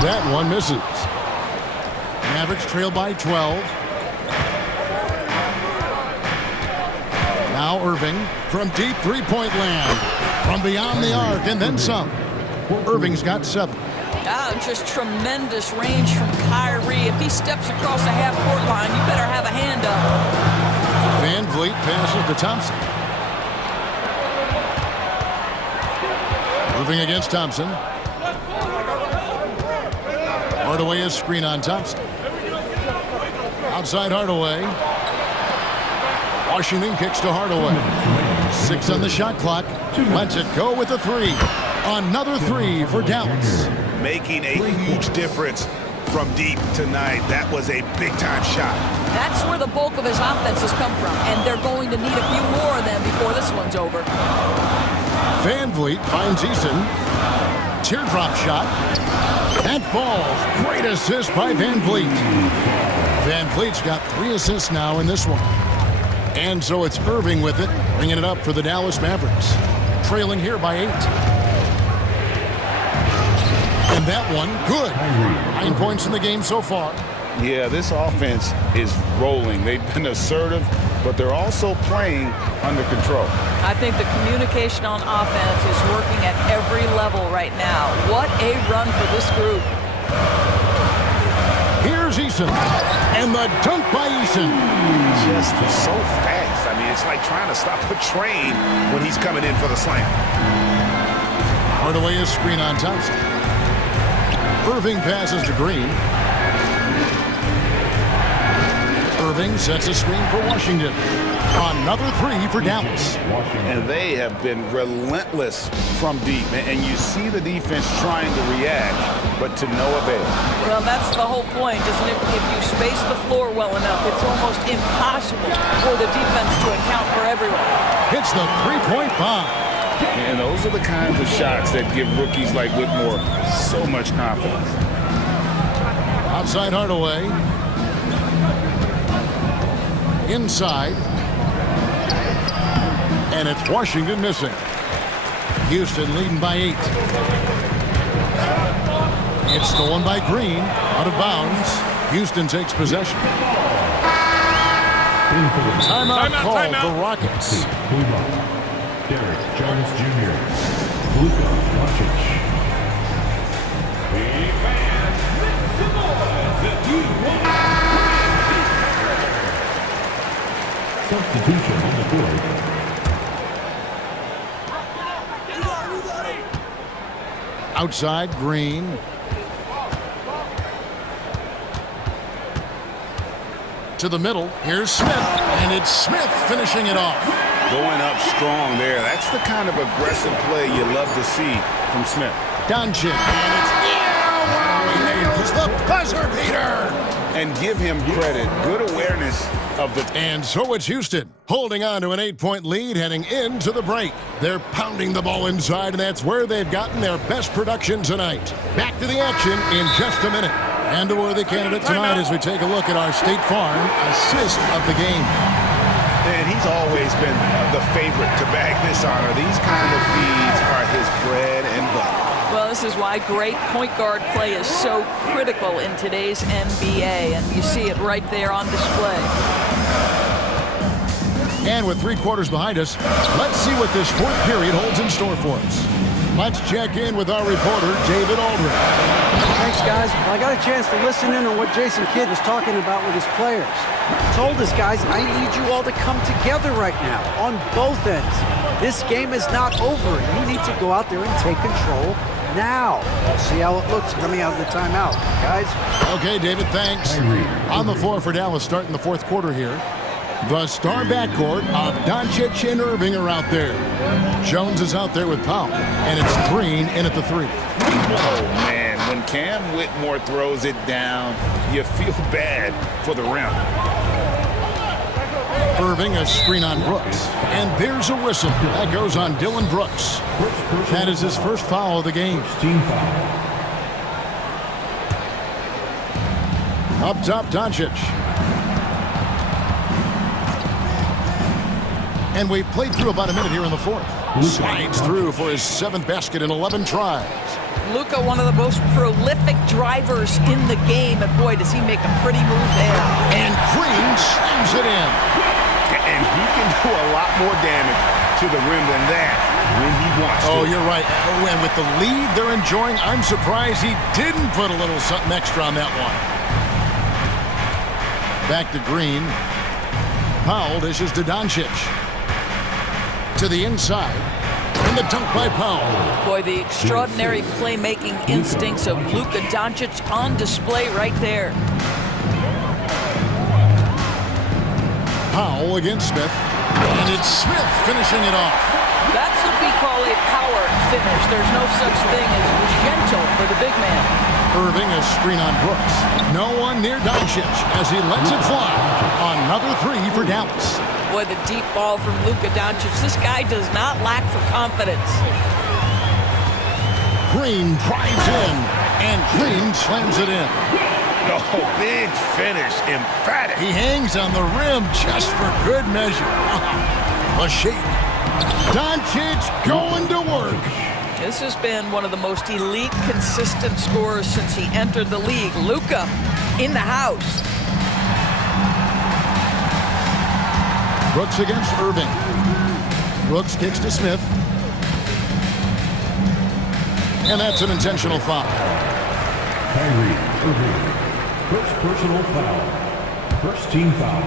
That one misses. Mavericks trail by 12. Now Irving from deep three-point land. From beyond the arc and then some. Irving's got 7. Just tremendous range from Kyrie. If he steps across the half-court line, you better have a hand up. VanVleet passes to Thompson. Irving against Thompson. Hardaway is screen on Thompson. Outside Hardaway. Washington kicks to Hardaway. 6 on the shot clock. Lets it go with a 3. Another 3 for Dallas. Making a huge difference from deep tonight. That was a big-time shot. That's where the bulk of his offense has come from, and they're going to need a few more of them before this one's over. VanVleet finds Eason. Teardrop shot. That falls. Great assist by VanVleet. VanVleet's got 3 assists now in this one. And so it's Irving with it, bringing it up for the Dallas Mavericks. Trailing here by 8. And that one, good. 9 points in the game so far. Yeah, this offense is rolling. They've been assertive, but they're also playing under control. I think the communication on offense is working at every level right now. What a run for this group. Here's Eason. And the dunk by Eason. Just so fast. I mean, it's like trying to stop a train when he's coming in for the slam. Hardaway is screen on Thompson. Irving passes to Green. Irving sets a screen for Washington. Another 3 for Dallas. And they have been relentless from deep. And you see the defense trying to react, but to no avail. Well, that's the whole point, isn't it? If you space the floor well enough, it's almost impossible for the defense to account for everyone. Hits the 3-point bomb. And those are the kinds of shots that give rookies like Whitmore so much confidence. Outside Hardaway. Inside. And it's Washington missing. Houston leading by 8. It's stolen by Green. Out of bounds. Houston takes possession. Timeout called the Rockets. Derek Jones Jr. Luka Doncic. Substitution on the board. Outside, Green. To the middle. Here's Smith. And it's Smith finishing it off. Going up strong there. That's the kind of aggressive play you love to see from Smith. Doncic. And it's he nails the buzzer beater. And give him credit. Good awareness of the... And so it's Houston holding on to an 8-point lead heading into the break. They're pounding the ball inside, and that's where they've gotten their best production tonight. Back to the action in just a minute. And a worthy candidate tonight as we take a look at our State Farm assist of the game. And he's always been the favorite to bag this honor. These kind of feeds are his bread and butter. Well, this is why great point guard play is so critical in today's NBA, and you see it right there on display. And with 3 quarters behind us, let's see what this fourth period holds in store for us. Let's check in with our reporter, David Aldridge. Thanks, guys. Well, I got a chance to listen in on what Jason Kidd was talking about with his players. He told us, guys, I need you all to come together right now on both ends. This game is not over. You need to go out there and take control now. We'll see how it looks coming out of the timeout, guys. Okay, David, thanks. On the floor for Dallas starting the fourth quarter here. The star backcourt of Doncic and Irving are out there. Jones is out there with Powell, and it's Green in at the 3. Oh, man, when Cam Whitmore throws it down, you feel bad for the rim. Irving, a screen on Brooks. And there's a whistle. That goes on Dylan Brooks. That is his first foul of the game. Team foul. Up top, Doncic. And we've played through about a minute here in the fourth. Slides through for his 7th basket in 11 tries. Luka, one of the most prolific drivers in the game, and boy, does he make a pretty move there. And Green slams it in. And he can do a lot more damage to the rim than that when he wants to. Oh, you're right. And with the lead they're enjoying, I'm surprised he didn't put a little something extra on that one. Back to Green. Powell dishes to Doncic. To the inside. And the dunk by Powell. Boy, the extraordinary playmaking instincts of Luka Doncic on display right there. Powell against Smith. And it's Smith finishing it off. That's what we call a power finish. There's no such thing as gentle for the big man. Irving, a screen on Brooks. No one near Doncic as he lets it fly. Another 3 for Dallas. Boy, the deep ball from Luka Doncic. This guy does not lack for confidence. Green drives in, and Green slams it in. Oh, big finish, emphatic. He hangs on the rim just for good measure. A shake. Doncic going to work. This has been one of the most elite, consistent scorers since he entered the league. Luka in the house. Brooks against Irving. Brooks kicks to Smith. And that's an intentional foul. Kyrie Irving. First personal foul. First team foul.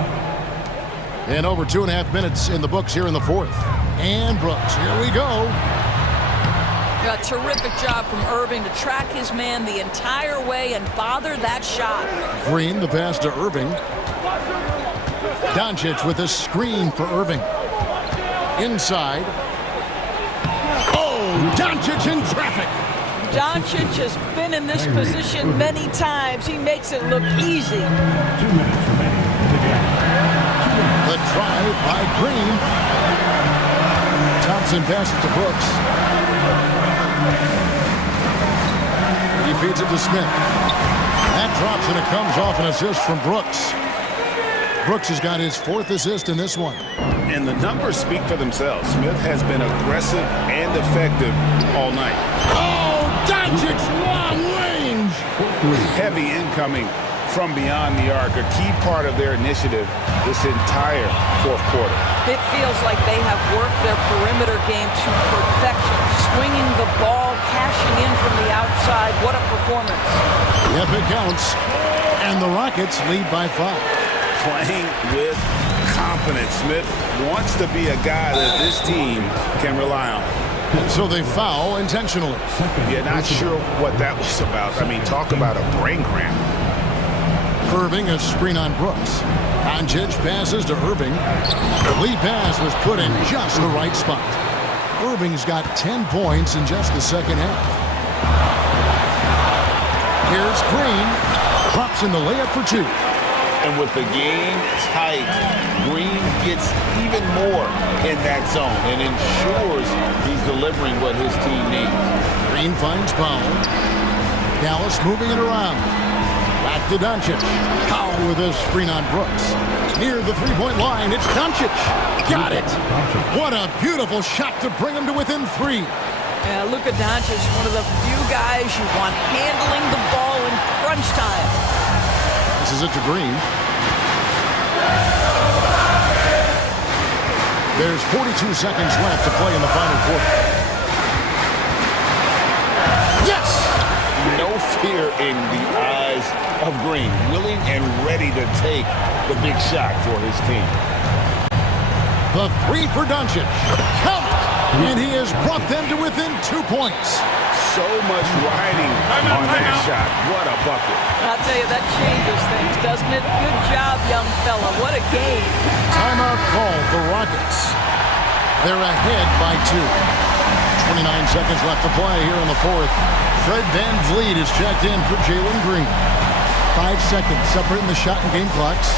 And over 2.5 minutes in the books here in the fourth. And Brooks, here we go. A terrific job from Irving to track his man the entire way and bother that shot. Green, the pass to Irving. Doncic with a screen for Irving. Inside. Oh, Doncic in traffic. Doncic has been in this position many times. He makes it look easy. 2 minutes remaining in the game. The drive by Green. Thompson passes to Brooks. He feeds it to Smith. That drops and it comes off an assist from Brooks. Brooks has got his 4th assist in this one. And the numbers speak for themselves. Smith has been aggressive and effective all night. Oh, Doncic, long range. Heavy incoming from beyond the arc, a key part of their initiative this entire 4th quarter. It feels like they have worked their perimeter game to perfection, swinging the ball, cashing in from the outside. What a performance. Yep, it counts. And the Rockets lead by 5. Playing with confidence. Smith wants to be a guy that this team can rely on. So they foul intentionally. Yeah, not sure what that was about. I mean, talk about a brain cramp. Irving, a screen on Brooks. Doncic passes to Irving. The lead pass was put in just the right spot. Irving's got 10 points in just the second half. Here's Green. Drops in the layup for 2. And with the game tight, Green gets even more in that zone and ensures he's delivering what his team needs. Green finds Powell. Dallas moving it around. Back to Doncic. Powell with a screen on Brooks. Near the three-point line, it's Doncic. Got it. What a beautiful shot to bring him to within 3. Yeah, Luka Doncic, one of the few guys you want handling the ball in crunch time. This is it to Green. There's 42 seconds left to play in the final quarter. Yes! No fear in the eyes of Green. Willing and ready to take the big shot for his team. The 3 for Doncic. Count! And he has brought them to within 2 points. So much riding on that shot. What a bucket. I'll tell you, that changes things, doesn't it? Good job, young fella. What a game. Timeout called the Rockets. They're ahead by 2. 29 seconds left to play here in the 4th. Fred VanVleet is checked in for Jalen Green. 5 seconds separating the shot and game clocks.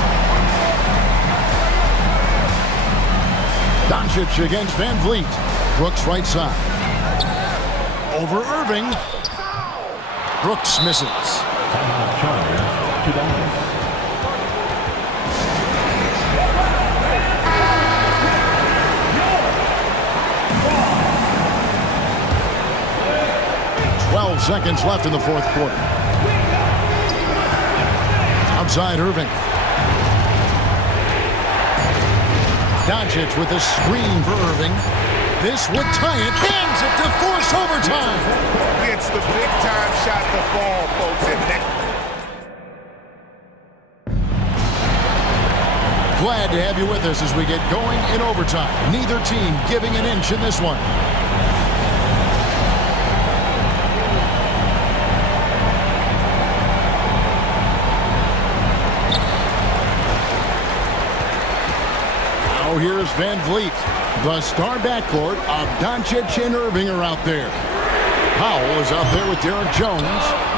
Doncic against VanVleet. Brooks right side. Over Irving. Brooks misses. 12 seconds left in the 4th quarter. Outside Irving. Doncic with a screen for Irving. This would tie it. Hands it to force overtime. It's the big-time shot to fall, folks. Glad to have you with us as we get going in overtime. Neither team giving an inch in this one. Now here's VanVleet. The star backcourt of Doncic and Irving are out there. Powell is out there with Derek Jones,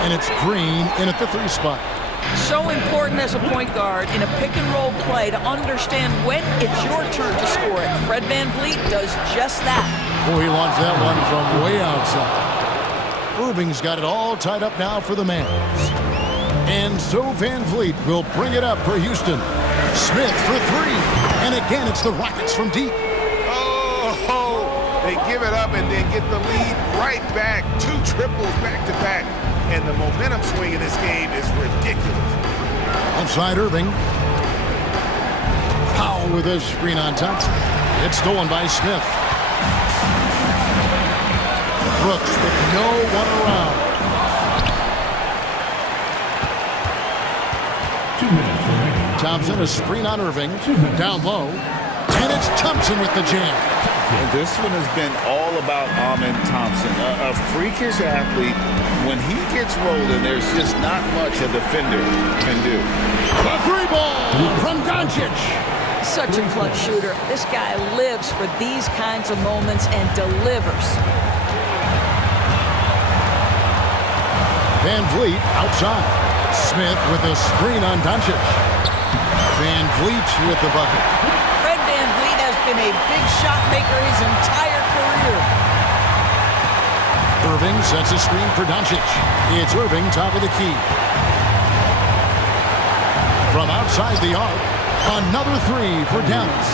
and it's Green in at the 3 spot. So important as a point guard in a pick-and-roll play to understand when it's your turn to score it. Fred VanVleet does just that. Oh, he launched that one from way outside. Irving's got it all tied up now for the Mavs. And so VanVleet will bring it up for Houston. Smith for 3. And again, it's the Rockets from deep. They give it up and then get the lead right back. 2 triples back-to-back. And the momentum swing in this game is ridiculous. Outside Irving. Powell with a screen on Thompson. It's stolen by Smith. Brooks with no one around. 2 minutes remaining. Thompson, a screen on Irving. Down low. And it's Thompson with the jam. And this one has been all about Amen Thompson, a freakish athlete. When he gets rolling, there's just not much a defender can do. The 3 ball from Doncic. Such a clutch shooter. This guy lives for these kinds of moments and delivers. VanVleet outside. Smith with a screen on Doncic. VanVleet with the bucket. Fred VanVleet has been a big shot maker his entire here. Irving sets a screen for Doncic. It's Irving, top of the key. From outside the arc, another three for Dallas.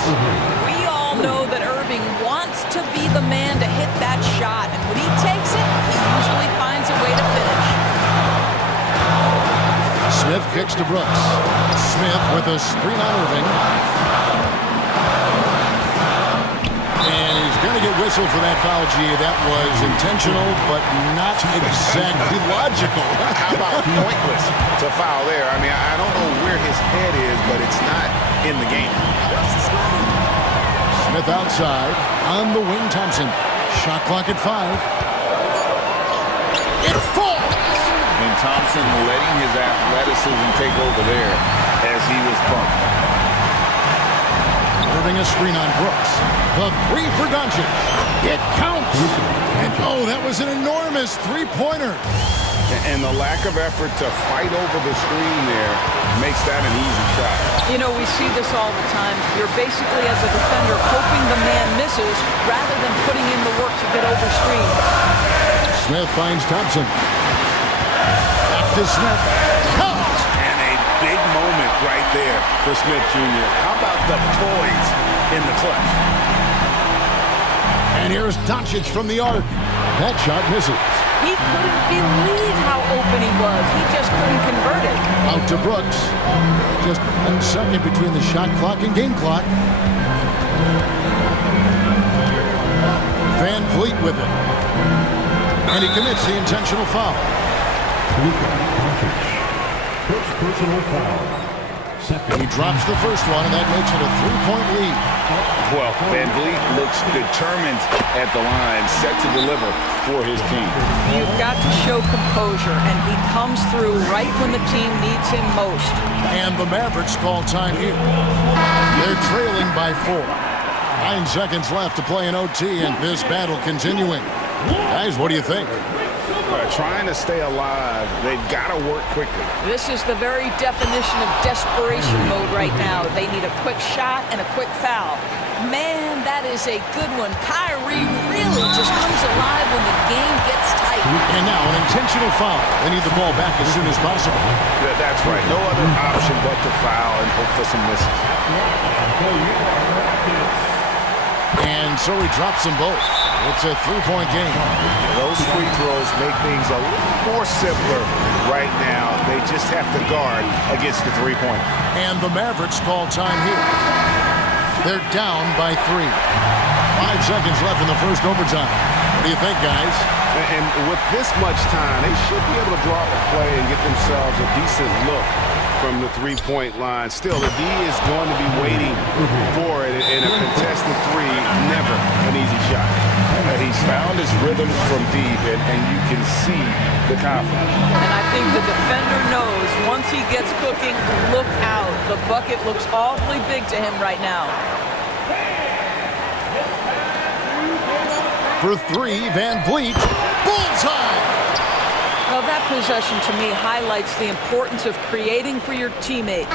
We all know that Irving wants to be the man to hit that shot. And when he takes it, he usually finds a way to finish. Smith kicks to Brooks. Smith with a screen on Irving. And he's going to get whistled for that foul, G. That was intentional, but not exactly logical. How about pointless to foul there? I mean, I don't know where his head is, but it's not in the game. Smith outside. On the wing, Thompson. Shot clock at 5. It falls! And Thompson letting his athleticism take over there as he was bumped. Irving a screen on Brooks. The three for Doncic. It counts! And oh, that was an enormous three-pointer. And the lack of effort to fight over the screen there makes that an easy shot. You know, we see this all the time. You're basically, as a defender, hoping the man misses rather than putting in the work to get over screen. Smith finds Thompson. Back to Smith. Counts! And a big moment right there for Smith Jr. How about the poise in the clutch? And here's Doncic from the arc. That shot misses. He couldn't believe how open he was. He just couldn't convert it. Out to Brooks. Just 1 second between the shot clock and game clock. Van Vliet with it. And he commits the intentional foul. First personal foul. He drops the first one, and that makes it a 3-point lead. Well, Van Vliet looks determined at the line, set to deliver for his team. You've got to show composure, and he comes through right when the team needs him most. And the Mavericks call time here. They're trailing by 4. 9 seconds left to play in OT, and this battle continuing. Guys, what do you think? Trying to stay alive, they've got to work quickly. This is the very definition of desperation mode right now. They need a quick shot and a quick foul. Man, that is a good one. Kyrie really just comes alive when the game gets tight. And now an intentional foul. They need the ball back as soon as possible. That's right. No other option but to foul and hope for some misses. And so he drops them both. It's a 3-point game. Those free throws make things a little more simpler right now. They just have to guard against the three-pointer. And the Mavericks call time here. They're down by 3. 5 seconds left in the first overtime. What do you think, guys? And with this much time, they should be able to draw up a play and get themselves a decent look from the three-point line. Still, the D is going to be waiting for it, and a contested three, never an easy shot. He's found his rhythm from deep, and you can see the confidence. And I think the defender knows once he gets cooking, look out. The bucket looks awfully big to him right now. For 3, Van Vliet. Bullseye! Well, that possession to me highlights the importance of creating for your teammates.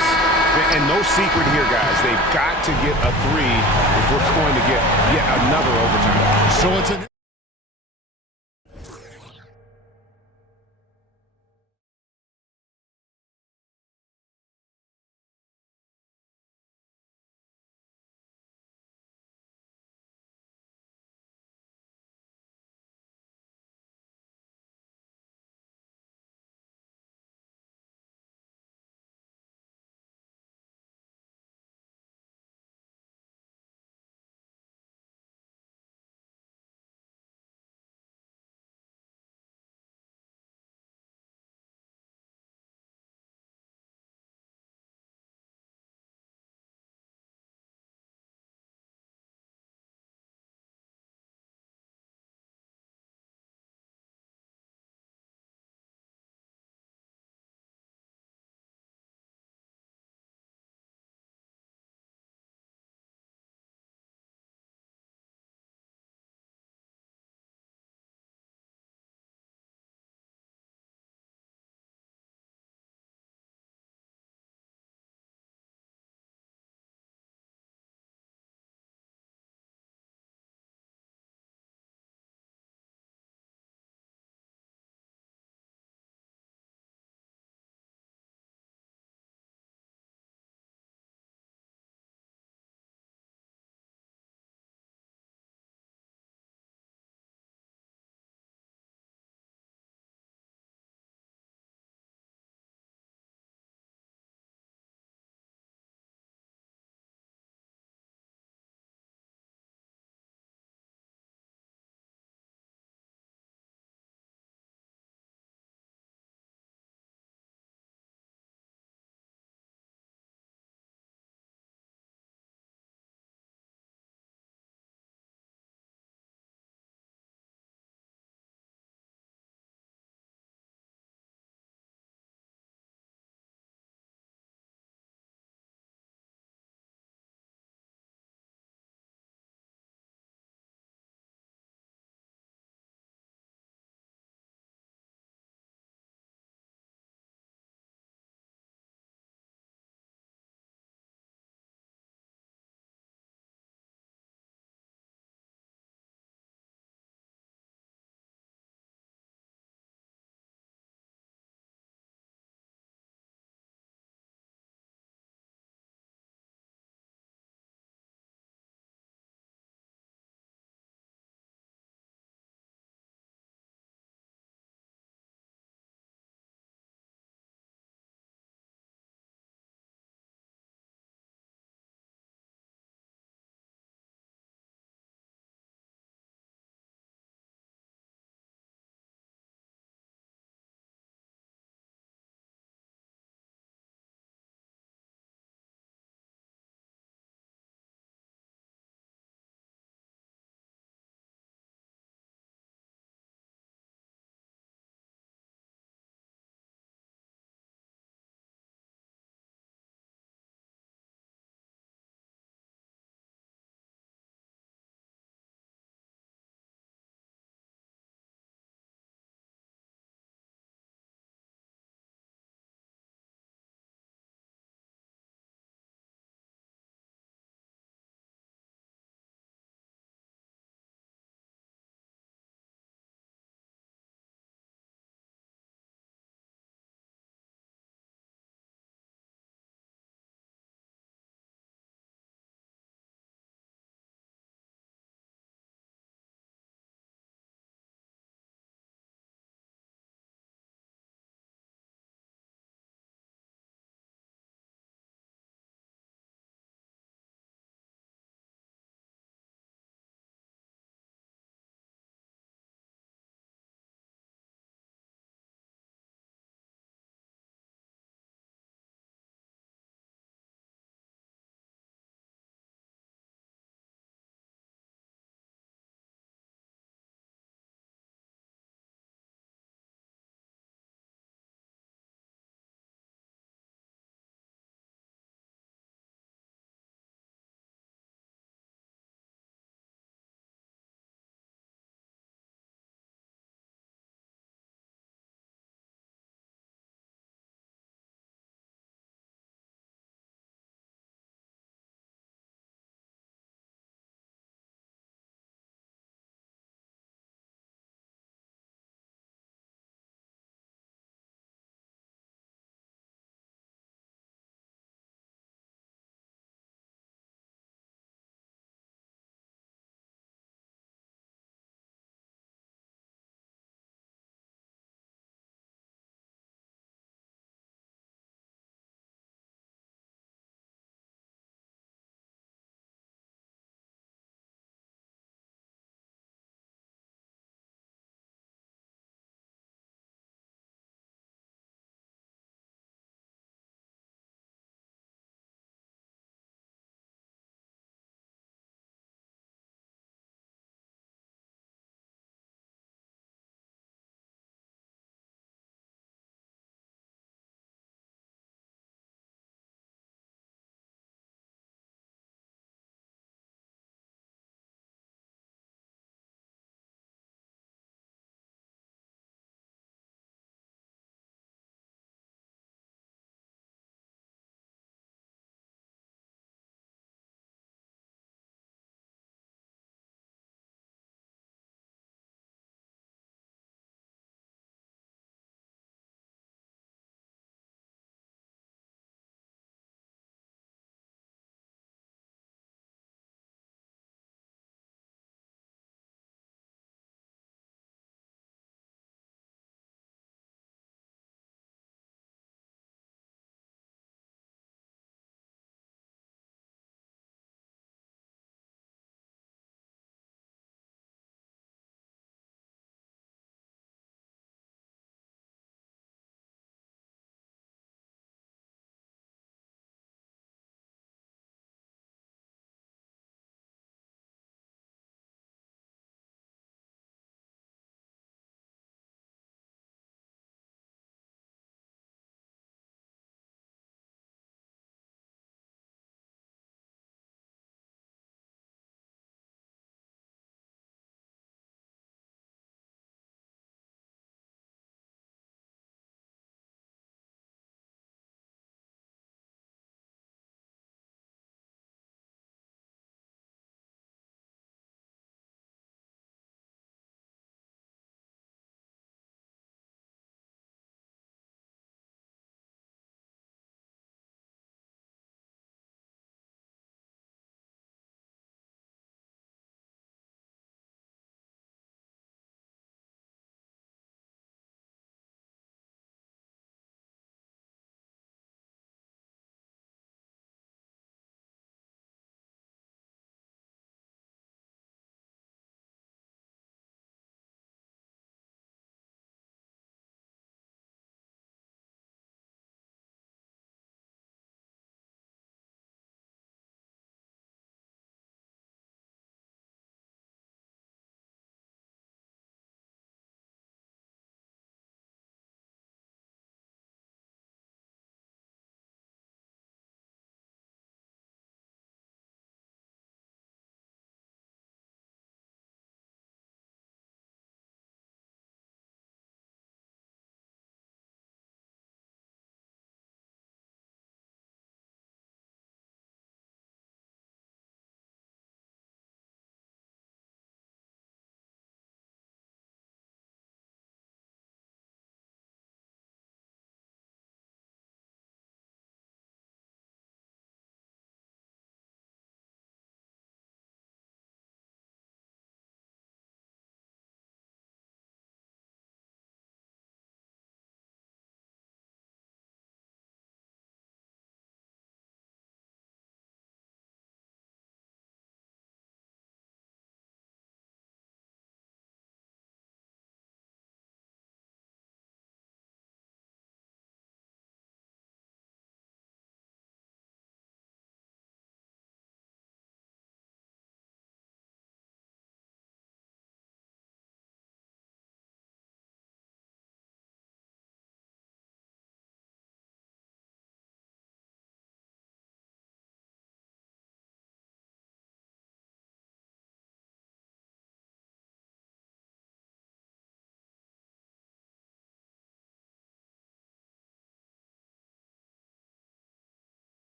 And no secret here, guys. They've got to get a 3 if we're going to get yet another overtime. So it's an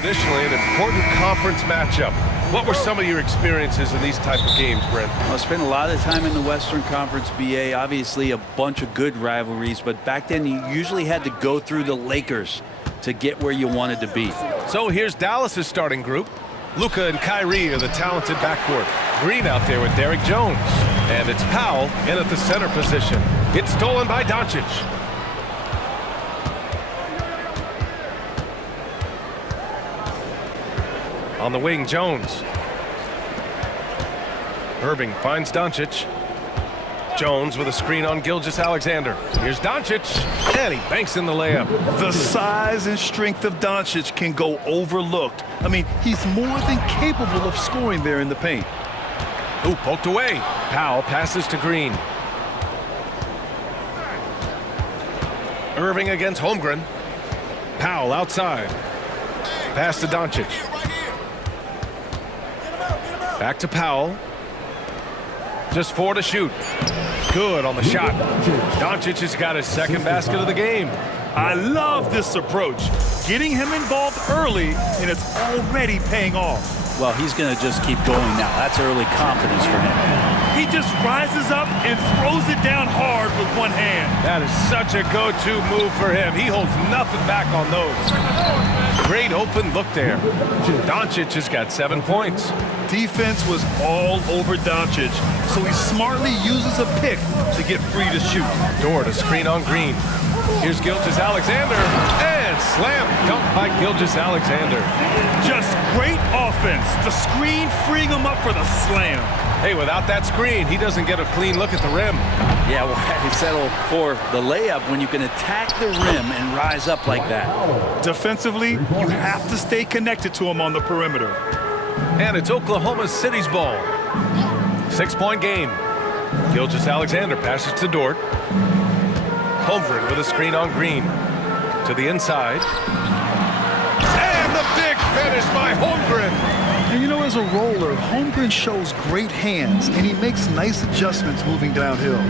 Traditionally, an important conference matchup. What were some of your experiences in these type of games, Brent? Well, I spent a lot of time in the Western Conference, BA. Obviously, a bunch of good rivalries, but back then you usually had to go through the Lakers to get where you wanted to be. So here's Dallas's starting group. Luka and Kyrie are the talented backcourt. Green out there with Derek Jones. And it's Powell in at the center position. It's stolen by Doncic. On the wing, Jones. Irving finds Doncic. Jones with a screen on Gilgeous-Alexander. Here's Doncic, and he banks in the layup. The size and strength of Doncic can go overlooked. I mean, he's more than capable of scoring there in the paint. Ooh, poked away. Powell passes to Green. Irving against Holmgren. Powell outside. Pass to Doncic. Back to Powell. Just 4 to shoot. Good on the shot. Doncic has got his second basket of the game. I love this approach. Getting him involved early, and it's already paying off. Well, he's going to just keep going now. That's early confidence for him. He just rises up and throws it down hard with one hand. That is such a go-to move for him. He holds nothing back on those. Great open look there. Doncic has got 7 points. Defense was all over Doncic, so he smartly uses a pick to get free to shoot. Dort a screen on Green. Here's Gilgeous-Alexander, and slam dunk by Gilgeous-Alexander. Just great offense. The screen freeing him up for the slam. Hey, without that screen, he doesn't get a clean look at the rim. Yeah, why settle for the layup when you can attack the rim and rise up like that? Defensively, you have to stay connected to him on the perimeter. And it's Oklahoma City's ball. 6-point game. Gilgeous-Alexander passes to Dort. Holmgren with a screen on Green. To the inside. And the big finish by Holmgren. And you know, as a roller, Holmgren shows great hands, and he makes nice adjustments moving downhill.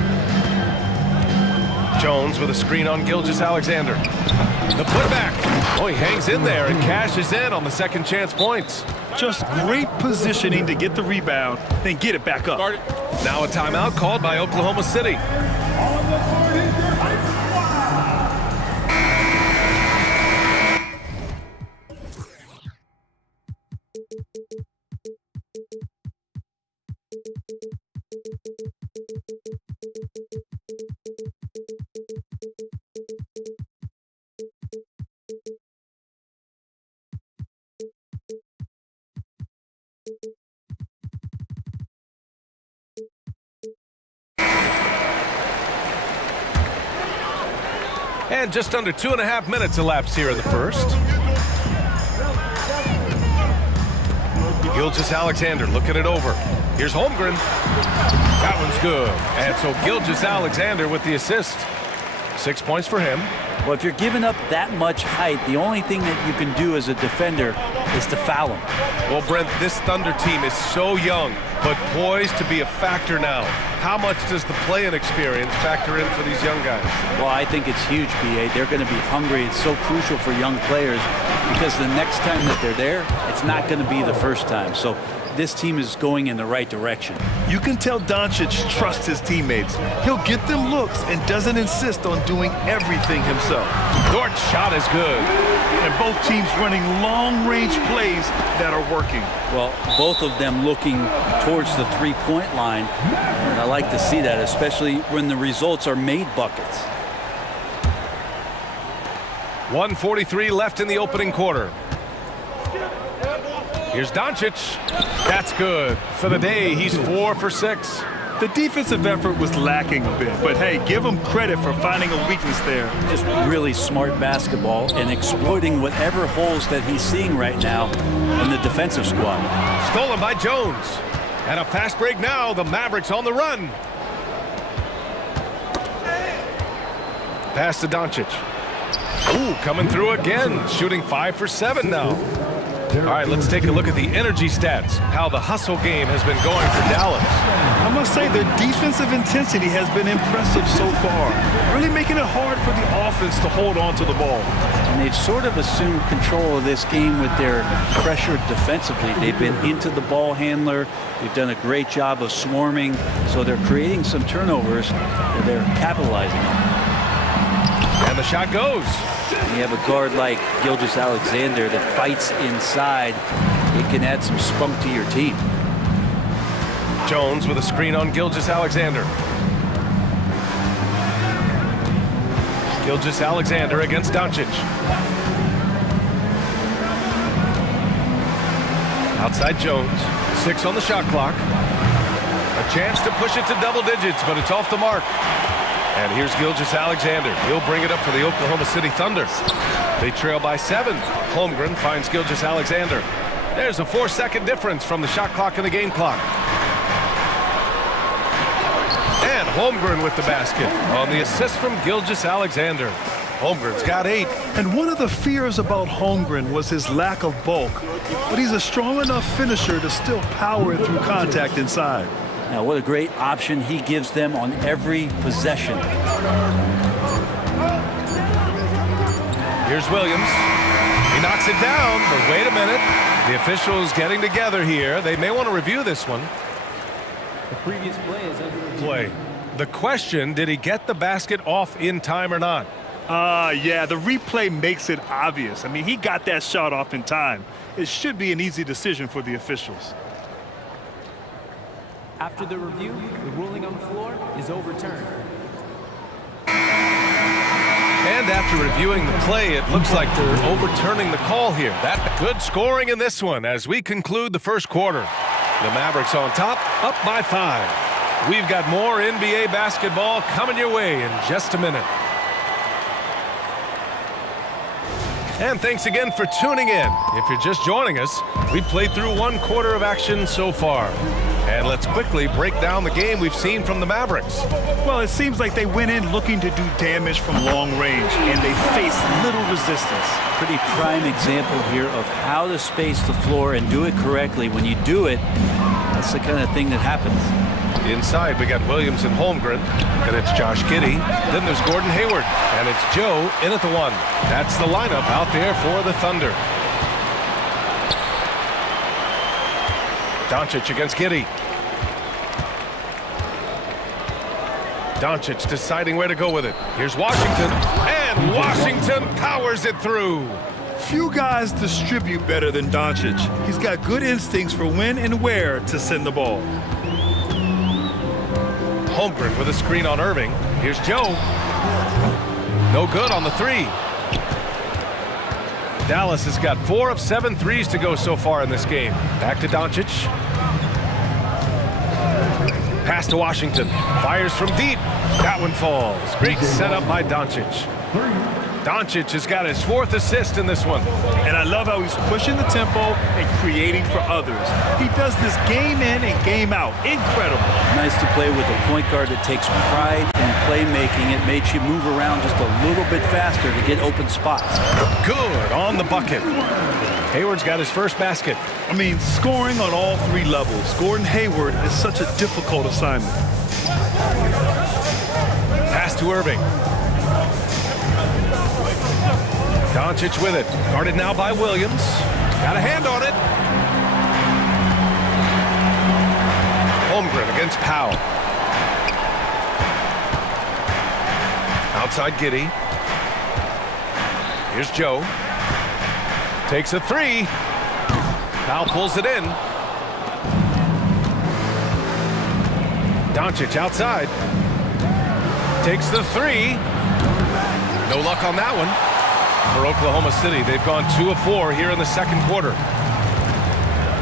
Jones with a screen on Gilgeous-Alexander. The putback. Oh, he hangs in there and cashes in on the second chance points. Just great positioning to get the rebound, then get it back up. Now a timeout called by Oklahoma City. And just under 2.5 minutes elapsed here in the first. Gilgeous-Alexander looking it over. Here's Holmgren. That one's good. And so Gilgeous-Alexander with the assist. 6 points for him. Well, if you're giving up that much height, the only thing that you can do as a defender is to foul him. Well, Brent, this Thunder team is so young, but poised to be a factor now. How much does the play-in experience factor in for these young guys? Well, I think it's huge, BA. They're going to be hungry. It's so crucial for young players because the next time that they're there, it's not going to be the first time. So this team is going in the right direction. You can tell Doncic trusts his teammates. He'll get them looks and doesn't insist on doing everything himself. Dort's shot is good. And both teams running long-range plays that are working. Well, both of them looking towards the three-point line. And I like to see that, especially when the results are made buckets. 1:43 left in the opening quarter. Here's Doncic. That's good. For the day, he's 4 for 6. The defensive effort was lacking a bit, but hey, give him credit for finding a weakness there. Just really smart basketball and exploiting whatever holes that he's seeing right now in the defensive squad. Stolen by Jones. And a fast break now. The Mavericks on the run. Pass to Doncic. Ooh, coming through again. Shooting 5 for 7 now. All right, let's take a look at the energy stats, how the hustle game has been going for Dallas. I must say their defensive intensity has been impressive so far, really making it hard for the offense to hold on to the ball. And they've sort of assumed control of this game with their pressure defensively. They've been into the ball handler. They've done a great job of swarming, so they're creating some turnovers that they're capitalizing on. And the shot goes. And you have a guard like Gilgeous-Alexander that fights inside. It can add some spunk to your team. Jones with a screen on Gilgeous-Alexander. Gilgeous-Alexander against Doncic. Outside Jones. 6 on the shot clock. A chance to push it to double digits, but it's off the mark. And here's Gilgeous-Alexander. He'll bring it up for the Oklahoma City Thunder. They trail by 7. Holmgren finds Gilgeous-Alexander. There's a 4-second difference from the shot clock and the game clock. And Holmgren with the basket on the assist from Gilgeous-Alexander. Holmgren's got 8. And one of the fears about Holmgren was his lack of bulk, but he's a strong enough finisher to still power it through contact inside. Now, what a great option he gives them on every possession. Here's Williams. He knocks it down, but wait a minute. The officials getting together here. They may want to review this one. The previous play is under review. Play. The question, did he get the basket off in time or not? Yeah, the replay makes it obvious. I mean, he got that shot off in time. It should be an easy decision for the officials. After the review, the ruling on the floor is overturned. And after reviewing the play, it looks like they're overturning the call here. That good scoring in this one as we conclude the first quarter. The Mavericks on top, up by 5. We've got more NBA basketball coming your way in just a minute. And thanks again for tuning in. If you're just joining us, we played through 1 quarter of action so far. And let's quickly break down the game we've seen from the Mavericks. Well, it seems like they went in looking to do damage from long range, and they faced little resistance. Pretty prime example here of how to space the floor and do it correctly. When you do it, that's the kind of thing that happens. Inside, we got Williams and Holmgren, and it's Josh Giddey. Then there's Gordon Hayward, and it's Joe in at the 1. That's the lineup out there for the Thunder. Doncic against Giddey. Doncic deciding where to go with it. Here's Washington, and Washington powers it through. Few guys distribute better than Doncic. He's got good instincts for when and where to send the ball. Holmgren with a screen on Irving. Here's Joe. No good on the 3. Dallas has got 4 of 7 threes to go so far in this game. Back to Doncic. Pass to Washington. Fires from deep. That one falls. Great setup by Doncic. Doncic has got his 4th assist in this one. And I love how he's pushing the tempo and creating for others. He does this game in and game out. Incredible. Nice to play with a point guard that takes pride in playmaking. It makes you move around just a little bit faster to get open spots. Good on the bucket. Hayward's got his first basket. I mean, scoring on all 3 levels. Gordon Hayward is such a difficult assignment. Pass to Irving. Doncic with it. Guarded now by Williams. Got a hand on it. Holmgren against Powell. Outside Giddey. Here's Joe. Takes a 3. Powell pulls it in. Doncic outside. Takes the 3. No luck on that one. For Oklahoma City, they've gone 2 of 4 here in the second quarter.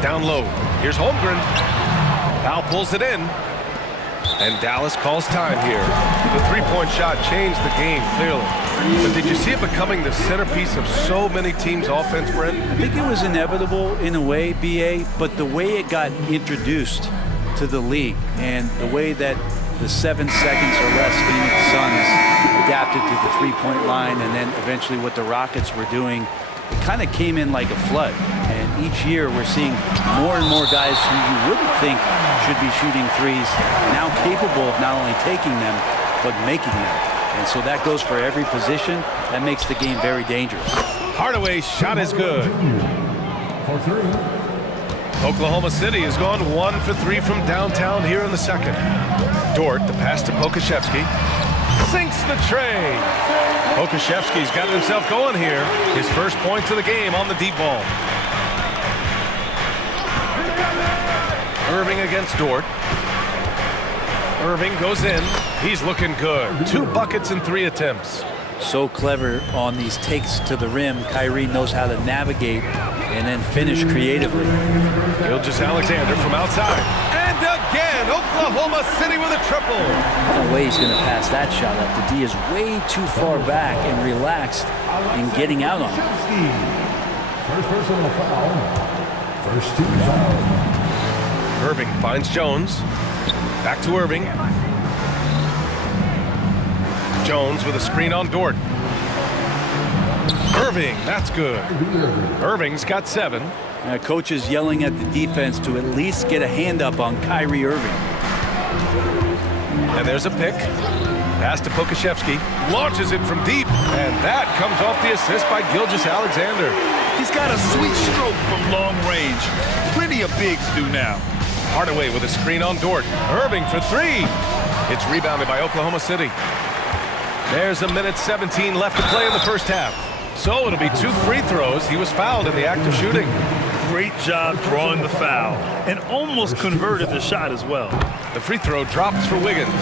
Down low. Here's Holmgren. Powell pulls it in. And Dallas calls time here. The 3-point shot changed the game, clearly. But did you see it becoming the centerpiece of so many teams' offense, Brent? I think it was inevitable in a way, BA, but the way it got introduced to the league and the way that the 7 seconds or less Phoenix Suns adapted to the 3-point line, and then eventually what the Rockets were doing, it kind of came in like a flood. And each year we're seeing more and more guys who you wouldn't think should be shooting threes now capable of not only taking them, but making them. And so that goes for every position. That makes the game very dangerous. Hardaway's shot is good. For three. Oklahoma City has gone 1 for 3 from downtown here in the second. Dort, the pass to Pokuševski. Sinks the tray. Pokuševski's got himself going here. His first points of the game on the deep ball. Irving against Dort. Irving goes in. He's looking good. 2 buckets in 3 attempts. So clever on these takes to the rim. Kyrie knows how to navigate and then finish creatively. Gilgeous-Alexander from outside. And again, Oklahoma City with a triple. No way he's going to pass that shot up. The D is way too far back and relaxed in getting out on it. First personal foul. First 2 fouls. Irving finds Jones. Back to Irving. Jones with a screen on Dort. Irving, that's good. Irving's got 7. Coach is yelling at the defense to at least get a hand up on Kyrie Irving. And there's a pick. Pass to Pokuševski. Launches it from deep. And that comes off the assist by Gilgeous-Alexander. He's got a sweet stroke from long range. Plenty of bigs do now. Hardaway with a screen on Dort. Irving for 3. It's rebounded by Oklahoma City. There's a minute 17 left to play in the first half. So it'll be 2 free throws. He was fouled in the act of shooting. Great job drawing the foul and almost converted the shot as well. The free throw drops for Wiggins.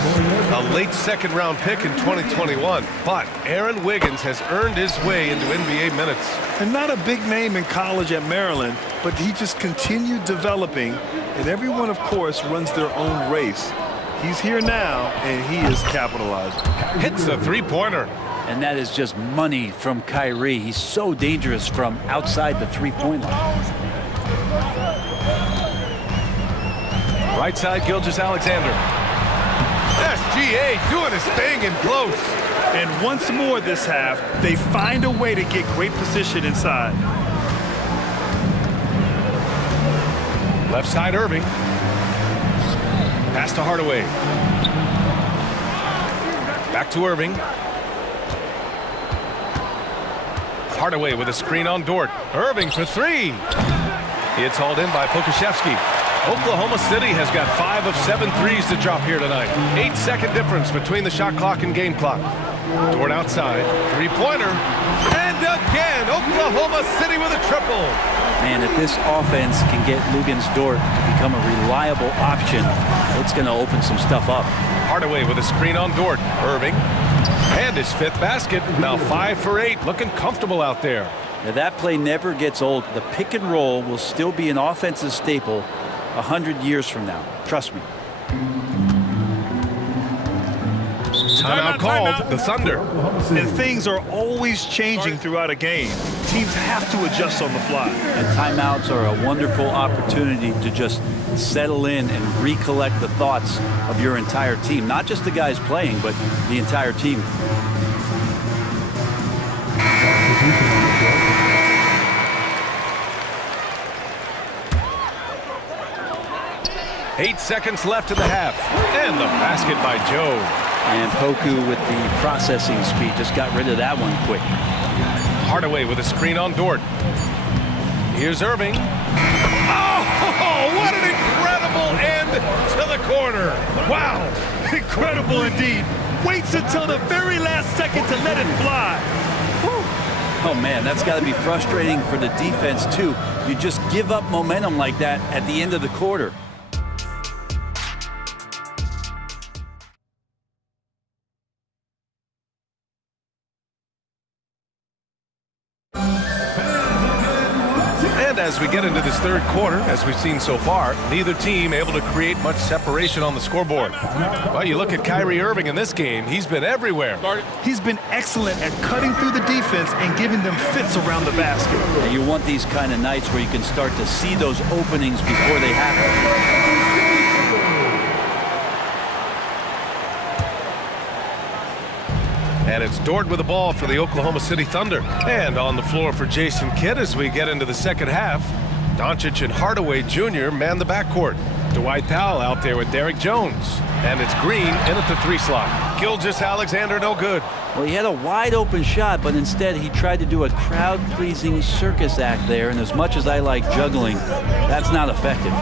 A late second-round pick in 2021. But Aaron Wiggins has earned his way into NBA minutes. And not a big name in college at Maryland, but he just continued developing. And everyone, of course, runs their own race. He's here now, and he is capitalizing. Hits the three-pointer. And that is just money from Kyrie. He's so dangerous from outside the three-point line. Right side, Gilgeous-Alexander. SGA doing his thing in close. And once more this half, they find a way to get great position inside. Left side, Irving. Pass to Hardaway. Back to Irving. Hardaway with a screen on Dort. Irving for 3. It's hauled in by Pokuševski. Oklahoma City has got 5 of 7 threes to drop here tonight. 8-second difference between the shot clock and game clock. Dort outside. Three-pointer. And again, Oklahoma City with a triple. Man, if this offense can get Luguentz Dort to become a reliable option, it's going to open some stuff up. Hardaway with a screen on Dort. Irving. And his 5th basket. Now 5 for 8. Looking comfortable out there. Now that play never gets old. The pick and roll will still be an offensive staple 100 years from now. Trust me. Timeout called. The Thunder. And things are always changing throughout a game. Teams have to adjust on the fly. And timeouts are a wonderful opportunity to just settle in and recollect the thoughts of your entire team. Not just the guys playing, but the entire team. 8 seconds left in the half. And the basket by Joe. And Poku with the processing speed just got rid of that one quick. Hardaway with a screen on Dort. Here's Irving. Oh, what an incredible end to the corner. Wow, incredible indeed. Waits until the very last second to let it fly. Oh man, that's got to be frustrating for the defense too. You just give up momentum like that at the end of the quarter. As we get into this third quarter, as we've seen so far, neither team able to create much separation on the scoreboard. Well, you look at Kyrie Irving in this game, he's been everywhere. He's been excellent at cutting through the defense and giving them fits around the basket. And you want these kind of nights where you can start to see those openings before they happen. And it's Dort with the ball for the Oklahoma City Thunder. And on the floor for Jason Kidd as we get into the second half, Doncic and Hardaway Jr. man the backcourt. Dwight Powell out there with Derek Jones. And it's Green in at the 3 slot. Gilgeous-Alexander no good. Well, he had a wide open shot, but instead he tried to do a crowd-pleasing circus act there, and as much as I like juggling, that's not effective.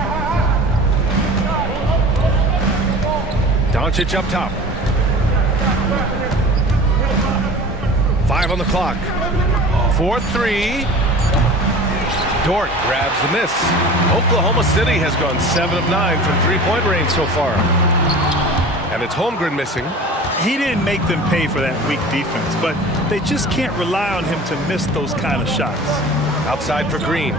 Doncic up top. 5 on the clock. 4-3. Dort grabs the miss. Oklahoma City has gone 7 of 9 from three-point range so far. And it's Holmgren missing. He didn't make them pay for that weak defense, but they just can't rely on him to miss those kind of shots. Outside for Green.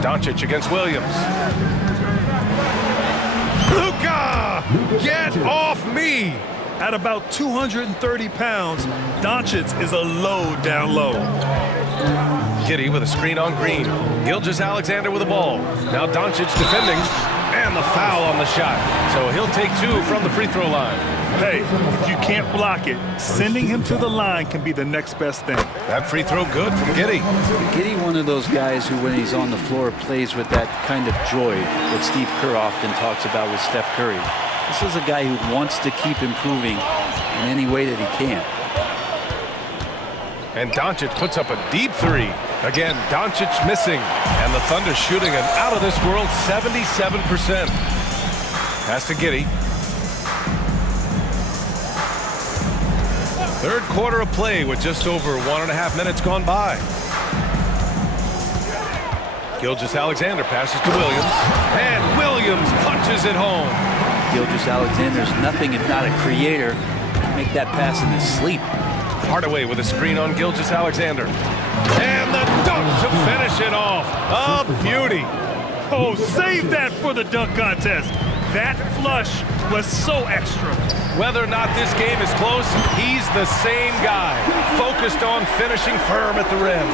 Doncic against Williams. Luka! Get off me! At about 230 pounds, Doncic is a load down low. Giddey with a screen on Green. Gilgeous-Alexander with the ball. Now Doncic defending. And the foul on the shot. So he'll take 2 from the free throw line. Hey, if you can't block it, sending him to the line can be the next best thing. That free throw good from Giddey. Giddey, one of those guys who, when he's on the floor, plays with that kind of joy that Steve Kerr often talks about with Steph Curry. This is a guy who wants to keep improving in any way that he can. And Doncic puts up a deep 3. Again, Doncic missing. And the Thunder shooting an out-of-this-world 77%. Pass to Giddey. Third quarter of play with just over 1.5 minutes gone by. Gilgeous-Alexander passes to Williams. And Williams punches it home. Gilgeous-Alexander's nothing if not a creator. Make that pass in his sleep. Hardaway with a screen on Gilgeous-Alexander. And the dunk to finish it off. A beauty. Oh, save that for the dunk contest. That flush was so extra. Whether or not this game is close, he's the same guy. Focused on finishing firm at the rim.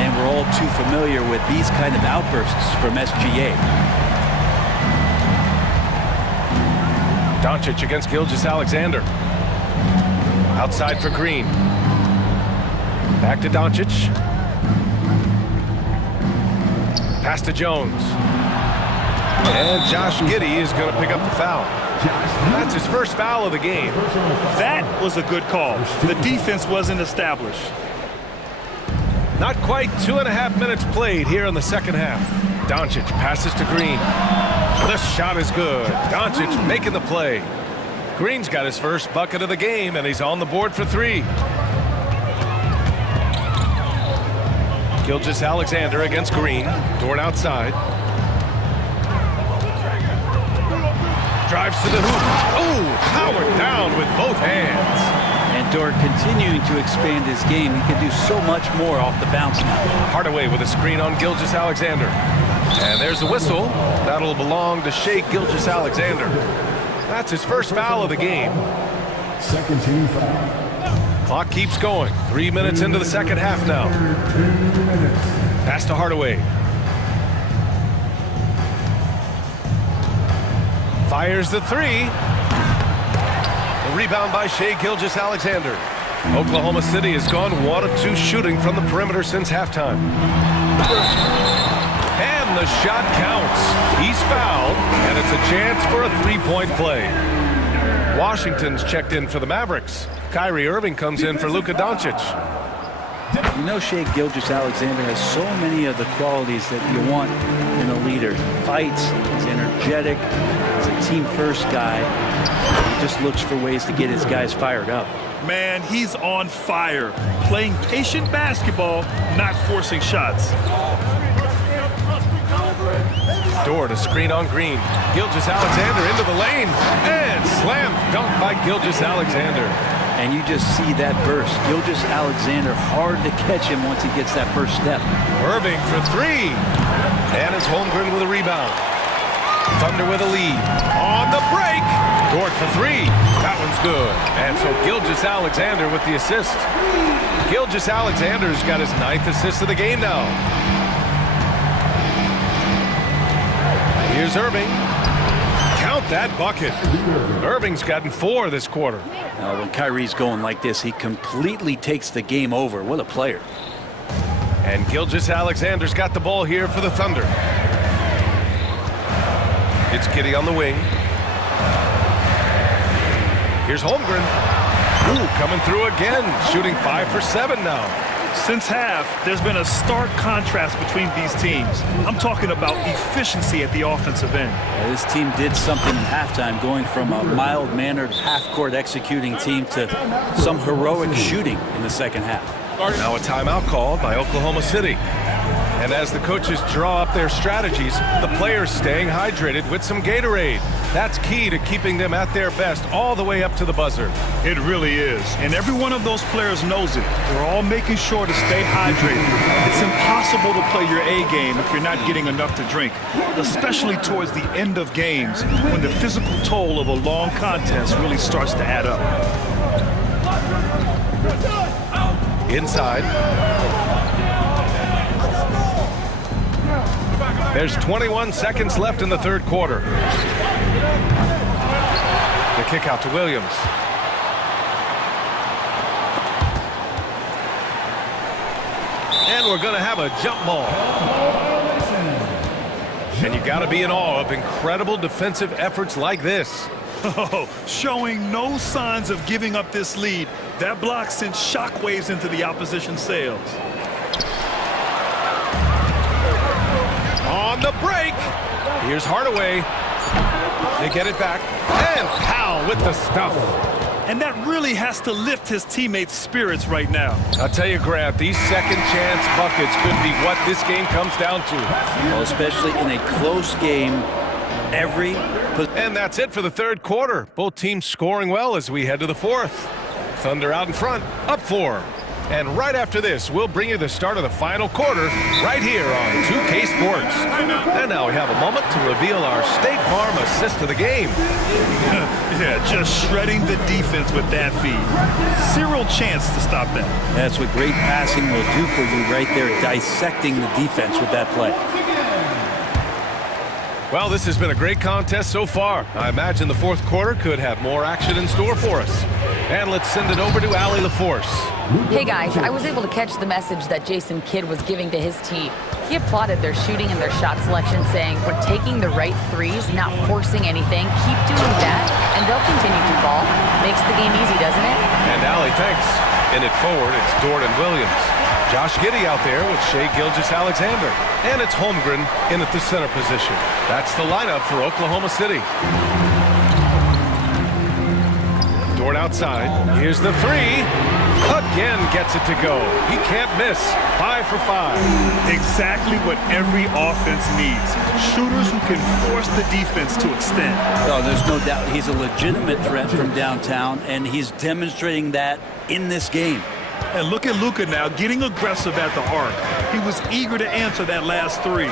And we're all too familiar with these kind of outbursts from SGA. Doncic against Gilgeous-Alexander. Outside for Green. Back to Doncic. Pass to Jones. And Josh Giddey is going to pick up the foul. That's his first foul of the game. That was a good call. The defense wasn't established. Not quite 2.5 minutes played here in the second half. Doncic passes to Green. The shot is good. Doncic making the play. Green's got his first bucket of the game, and he's on the board for 3. Gilgeous-Alexander against Green. Dort outside. Drives to the hoop. Oh, Howard down with both hands. And Dort continuing to expand his game. He can do so much more off the bounce now. Hardaway with a screen on Gilgeous-Alexander. And there's a whistle. That'll belong to Shai Gilgeous-Alexander. That's his first foul of the game. Second team foul. Clock keeps going. 3 minutes into the second half now. Pass to Hardaway. Fires the 3. The rebound by Shai Gilgeous-Alexander. Oklahoma City has gone 1 of 2 shooting from the perimeter since halftime. And the shot counts. He's fouled, and it's a chance for a 3-point play. Washington's checked in for the Mavericks. Kyrie Irving comes in for Luka Doncic. You know, Shai Gilgeous-Alexander has so many of the qualities that you want in a leader. He fights, he's energetic, he's a team-first guy. He just looks for ways to get his guys fired up. Man, he's on fire. Playing patient basketball, not forcing shots. Dort, a screen on Green. Gilgeous-Alexander into the lane. And slam dunk by Gilgeous-Alexander. And you just see that burst. Gilgeous-Alexander, hard to catch him once he gets that first step. Irving for 3. And it's Holmgren with a rebound. Thunder with a lead. On the break. Dort for 3. That one's good. And so Gilgeous-Alexander with the assist. Gilgeous-Alexander's got his 9th assist of the game now. Here's Irving. Count that bucket. Irving's gotten 4 this quarter. When Kyrie's going like this, he completely takes the game over. What a player. And Gilgeous-Alexander's got the ball here for the Thunder. It's Giddey on the wing. Here's Holmgren. Ooh, coming through again, shooting 5 for 7 now. Since half, there's been a stark contrast between these teams. I'm talking about efficiency at the offensive end. This team did something in halftime, going from a mild-mannered half-court executing team to some heroic shooting in the second half. Now a timeout called by Oklahoma City. And as the coaches draw up their strategies, the players staying hydrated with some Gatorade. That's key to keeping them at their best all the way up to the buzzer. It really is. And every one of those players knows it. They're all making sure to stay hydrated. It's impossible to play your A game if you're not getting enough to drink, especially towards the end of games when the physical toll of a long contest really starts to add up. Inside. There's 21 seconds left in the third quarter. The kick out to Williams. And we're going to have a jump ball. And you got to be in awe of incredible defensive efforts like this. Oh, showing no signs of giving up this lead. That block sent shockwaves into the opposition sails. On the break, here's Hardaway. They get it back, and Powell with the stuff. And that really has to lift his teammates' spirits right now. I'll tell you, Grant, these second-chance buckets could be what this game comes down to. Well, especially in a close game, And that's it for the third quarter. Both teams scoring well as we head to the fourth. Thunder out in front, up 4. And right after this, we'll bring you the start of the final quarter right here on 2K Sports. And now we have a moment to reveal our State Farm assist of the game. Yeah, just shredding the defense with that feed. Zero chance to stop that. That's what great passing will do for you right there, dissecting the defense with that play. Well, this has been a great contest so far. I imagine the fourth quarter could have more action in store for us. And let's send it over to Allie LaForce. Hey guys, I was able to catch the message that Jason Kidd was giving to his team. He applauded their shooting and their shot selection, saying, we're taking the right threes, not forcing anything. Keep doing that, and they'll continue to fall. Makes the game easy, doesn't it? And Allie, thanks. In it forward, it's Dort and Williams. Josh Giddey out there with Shai Gilgeous-Alexander. And it's Holmgren in at the center position. That's the lineup for Oklahoma City. Dort outside. Here's the three. Again gets it to go. He can't miss. 5 for 5. Exactly what every offense needs. Shooters who can force the defense to extend. Oh, there's no doubt he's a legitimate threat from downtown, and he's demonstrating that in this game. And look at Luka now, getting aggressive at the arc. He was eager to answer that last three.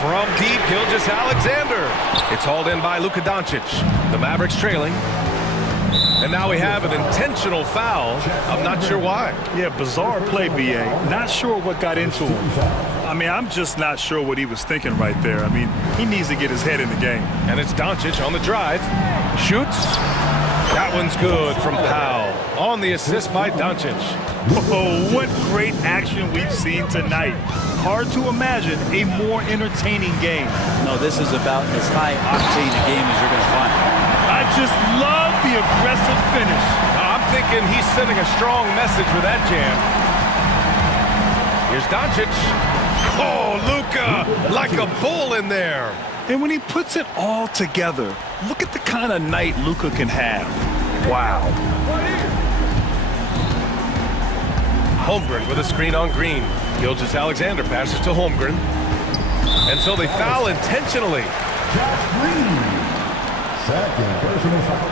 From deep, Gilgeous-Alexander. It's hauled in by Luka Doncic. The Mavericks trailing. And now we have an intentional foul. I'm not sure why. Yeah, bizarre play, B.A. Not sure what got into him. I mean, I'm just not sure what he was thinking right there. I mean, he needs to get his head in the game. And it's Doncic on the drive. Shoots. That one's good from Powell. On the assist by Doncic. Oh, what great action we've seen tonight. Hard to imagine a more entertaining game. No, this is about as high-octane a game as you're going to find. I just love the aggressive finish. I'm thinking he's sending a strong message with that jam. Here's Doncic. Oh, Luka, like a bull in there. And when he puts it all together, look at the kind of night Luka can have. Wow. Holmgren with a screen on Green. Gilgeous-Alexander passes to Holmgren. And so they foul intentionally. Second personal foul.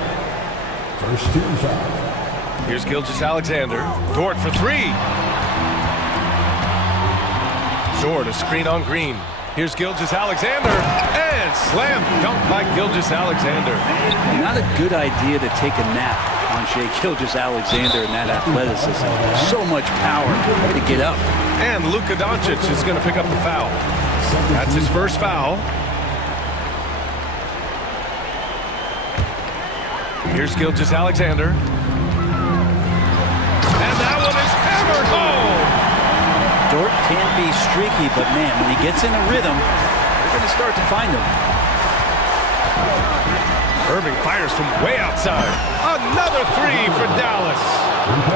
First team foul. Here's Gilgeous-Alexander. Dort for 3. Dort, a screen on Green. Here's Gilgeous-Alexander. And slam dunk by Gilgeous-Alexander. Not a good idea to take a nap on Shai Gilgeous-Alexander and that athleticism. So much power to get up. And Luka Doncic is going to pick up the foul. That's his first foul. Here's Gilgeous-Alexander. And that one is hammered home. Dort can be streaky, but man, when he gets in a rhythm, they're going to start to find him. Irving fires from way outside. Another three for Dallas.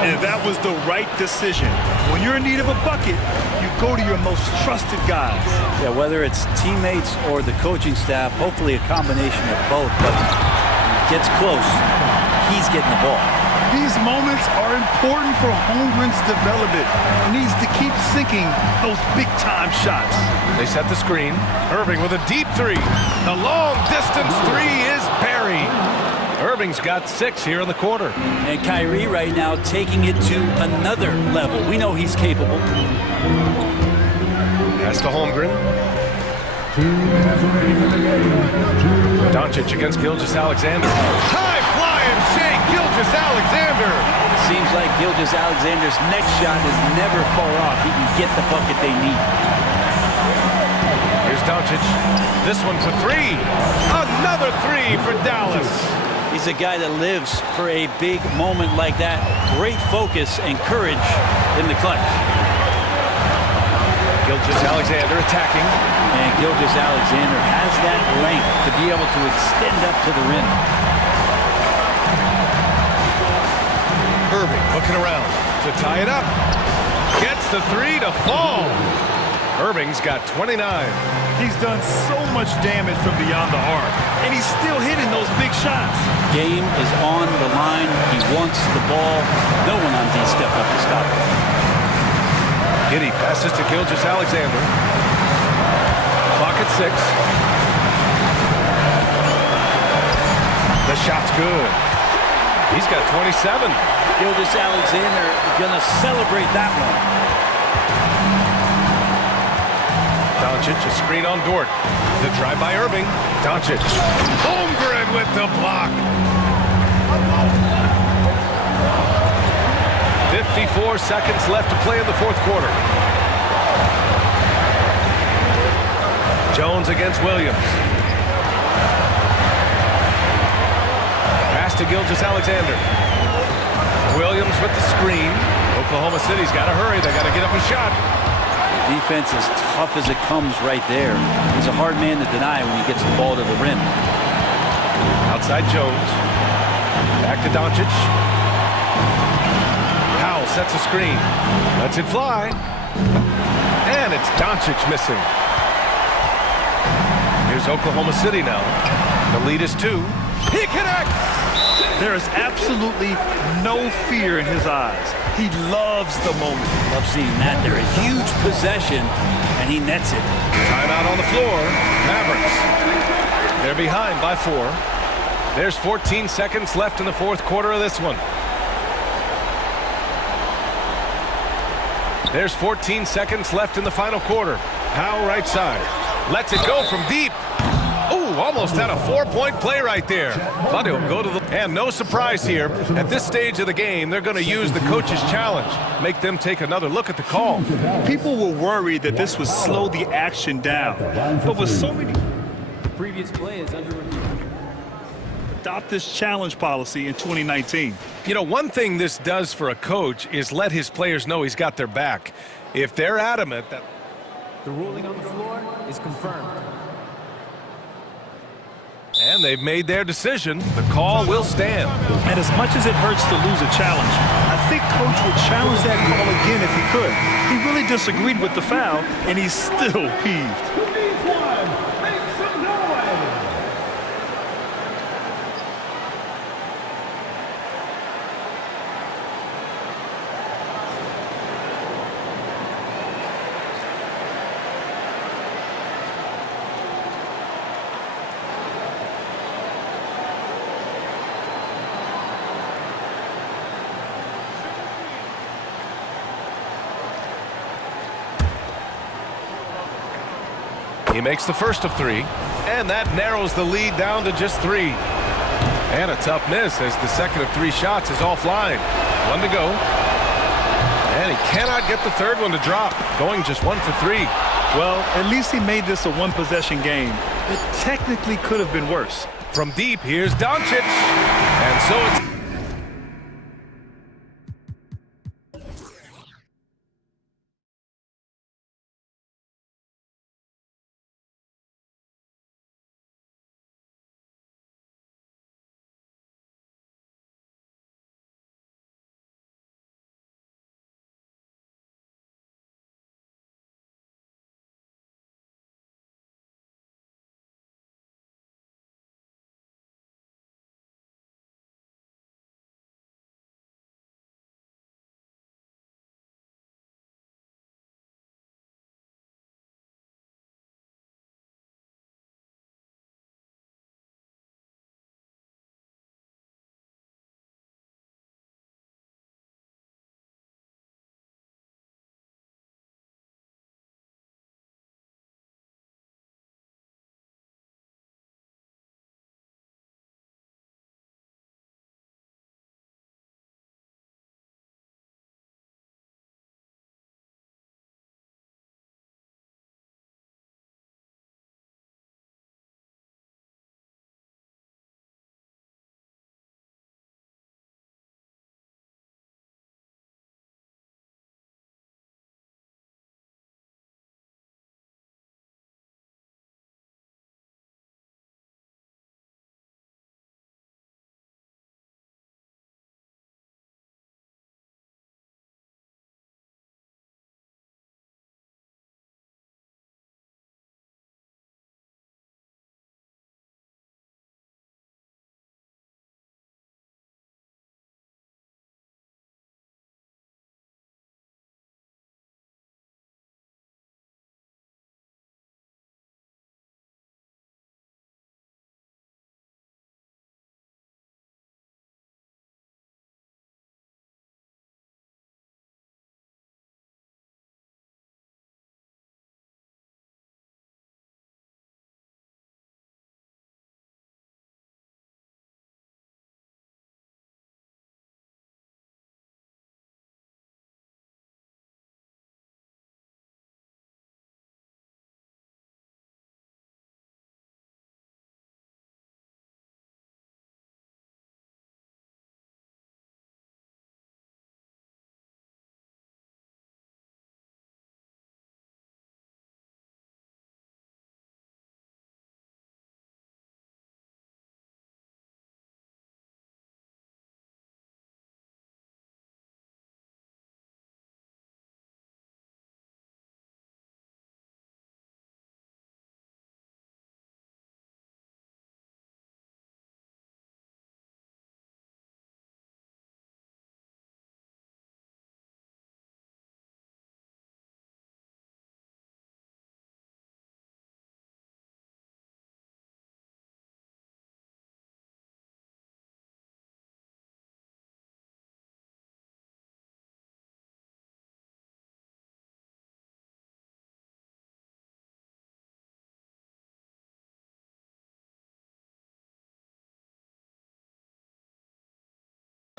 And that was the right decision. When you're in need of a bucket, you go to your most trusted guys. Yeah, whether it's teammates or the coaching staff, hopefully a combination of both, but when it gets close, he's getting the ball. These moments are important for Holmgren's development. He needs to keep sinking those big-time shots. They set the screen. Irving with a deep three. The long-distance three is buried. Irving's got 6 here in the quarter. And Kyrie right now taking it to another level. We know he's capable. Pass to Holmgren. Doncic against Gilgeous-Alexander. High flying shake, Gilgeous-Alexander. Seems like Gilgeous-Alexander's next shot is never far off. He can get the bucket they need. Here's Doncic. This one for 3. Another 3 for Dallas. He's a guy that lives for a big moment like that. Great focus and courage in the clutch. Gilgeous-Alexander attacking. And Gilgeous-Alexander has that length to be able to extend up to the rim. Irving looking around to tie it up. Gets the 3 to fall. Irving's got 29. He's done so much damage from beyond the arc, and he's still hitting those big shots. Game is on the line. He wants the ball. No one on D step up to stop him. Giddey passes to Gilgeous-Alexander. Clock at 6. The shot's good. He's got 27. Gilgeous-Alexander gonna celebrate that one. Doncic, a screen on Dort. The drive by Irving. Doncic. Holmgren with the block. 54 seconds left to play in the fourth quarter. Jones against Williams. Pass to Gilgeous-Alexander. Williams with the screen. Oklahoma City's got to hurry. They got to get up a shot. Defense as tough as it comes right there. He's a hard man to deny when he gets the ball to the rim. Outside Jones. Back to Doncic. Powell sets a screen. Lets it fly. And it's Doncic missing. Here's Oklahoma City now. The lead is 2. He connects! There is absolutely no fear in his eyes. He loves the moment. Love seeing that. They're a huge possession, and he nets it. Timeout on the floor. Mavericks. They're behind by 4. There's 14 seconds left in the fourth quarter of this one. There's 14 seconds left in the final quarter. Powell right side. Lets it go from deep. Ooh, almost had a 4-point play right there. But he'll go to the... And no surprise here. At this stage of the game, they're going to use the coach's challenge. Make them take another look at the call. People were worried that this would slow the action down. But with so many... The previous play is under review. Adopt this challenge policy in 2019. You know, one thing this does for a coach is let his players know he's got their back. If they're adamant that... The ruling on the floor is confirmed. And they've made their decision. The call will stand. And as much as it hurts to lose a challenge, I think Coach would challenge that call again if he could. He really disagreed with the foul, and he's still peeved. He makes the first of 3, and that narrows the lead down to just 3. And a tough miss as the second of 3 shots is offline. 1 to go. And he cannot get the third one to drop, going just 1 for 3. Well, at least he made this a one-possession game. It technically could have been worse. From deep, here's Doncic. And so it's...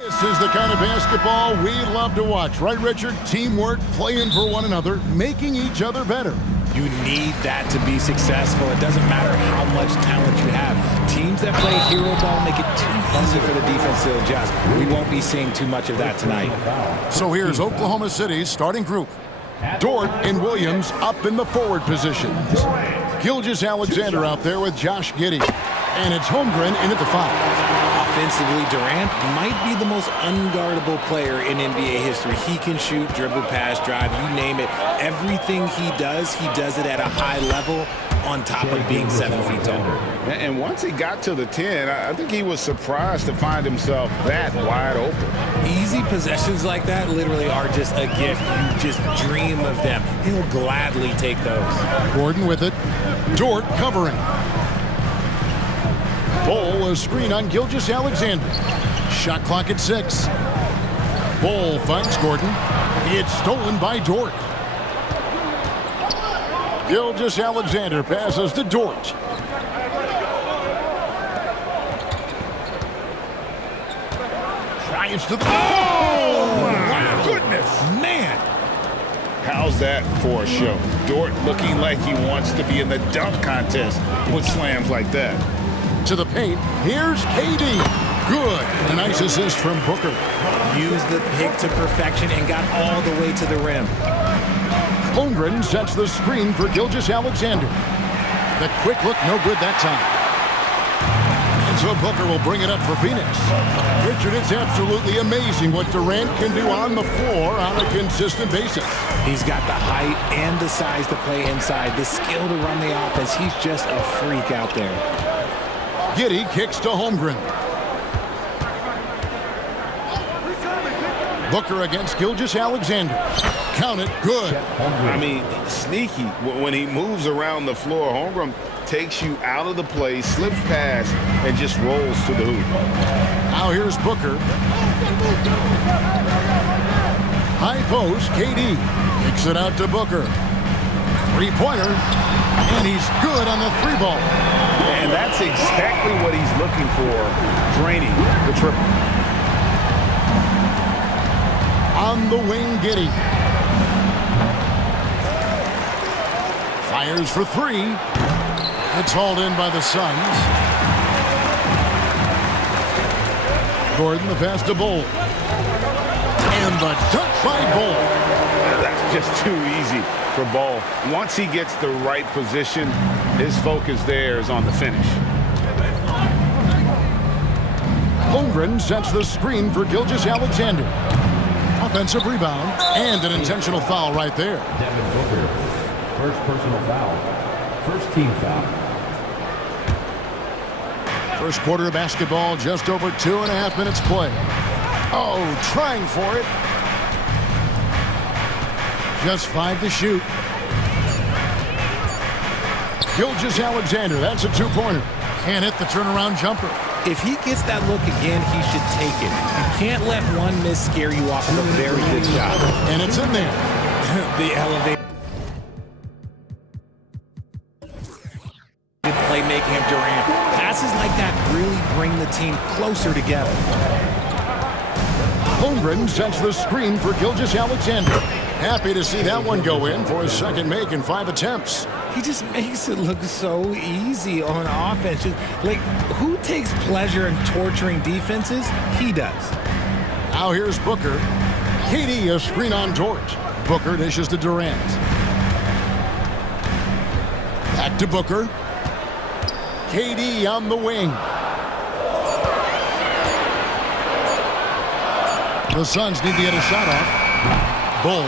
This is the kind of basketball we love to watch, right, Richard? Teamwork, playing for one another, making each other better. You need that to be successful. It doesn't matter how much talent you have. Teams that play hero ball make it too easy for the defense to adjust. We won't be seeing too much of that tonight. So here's Oklahoma City's starting group. Dort and Williams up in the forward positions. Gilgeous-Alexander out there with Josh Giddey. And it's Holmgren in at the 5. Offensively, Durant might be the most unguardable player in NBA history. He can shoot, dribble, pass, drive, you name it. Everything he does it at a high level on top of being 7 feet tall. And once he got to the 10, I think he was surprised to find himself that wide open. Easy possessions like that literally are just a gift. You just dream of them. He'll gladly take those. Gordon with it. Dort covering. Bol, a screen on Gilgeous-Alexander. Shot clock at 6. Bol finds Gordon. It's stolen by Dort. Gilgeous-Alexander passes to Dort. Drives to the... Oh, my goodness. Man. How's that for a show? Dort looking like he wants to be in the dunk contest with slams like that. To the paint. Here's KD. Good. A nice assist from Booker. Used the pick to perfection and got all the way to the rim. Holmgren sets the screen for Gilgeous-Alexander. The quick look, no good that time. And so Booker will bring it up for Phoenix. Richard, it's absolutely amazing what Durant can do on the floor on a consistent basis. He's got the height and the size to play inside, the skill to run the offense. He's just a freak out there. Giddey kicks to Holmgren. Booker against Gilgeous-Alexander. Count it, good. I mean, sneaky. When he moves around the floor, Holmgren takes you out of the play, slips past, and just rolls to the hoop. Now here's Booker. High post, KD. Kicks it out to Booker. Three-pointer. And he's good on the 3-ball. And that's exactly what he's looking for, draining the triple. On the wing, Giddey. Fires for 3. It's hauled in by the Suns. Gordon, the pass to Bol. And the dunk by Bol. That's just too easy for Bol. Once he gets the right position, his focus there is on the finish. Holmgren sets the screen for Gilgeous-Alexander. Offensive rebound and an intentional foul right there. Devin Booker, first personal foul. First team foul. First quarter of basketball, just over 2.5 minutes play. Oh, trying for it. Just 5 to shoot. Gilgeous-Alexander, that's a 2-pointer. Can't hit the turnaround jumper. If he gets that look again, he should take it. You can't let one miss scare you off of a very good shot. And it's in there. The elevated playmaking of Durant. Passes like that really bring the team closer together. Holmgren sets the screen for Gilgeous-Alexander. Happy to see that one go in for his second make in 5 attempts. He just makes it look so easy on offense. Like, who takes pleasure in torturing defenses? He does. Now here's Booker. KD, a screen on Dort. Booker dishes to Durant. Back to Booker. KD on the wing. The Suns need to get a shot off. Bol.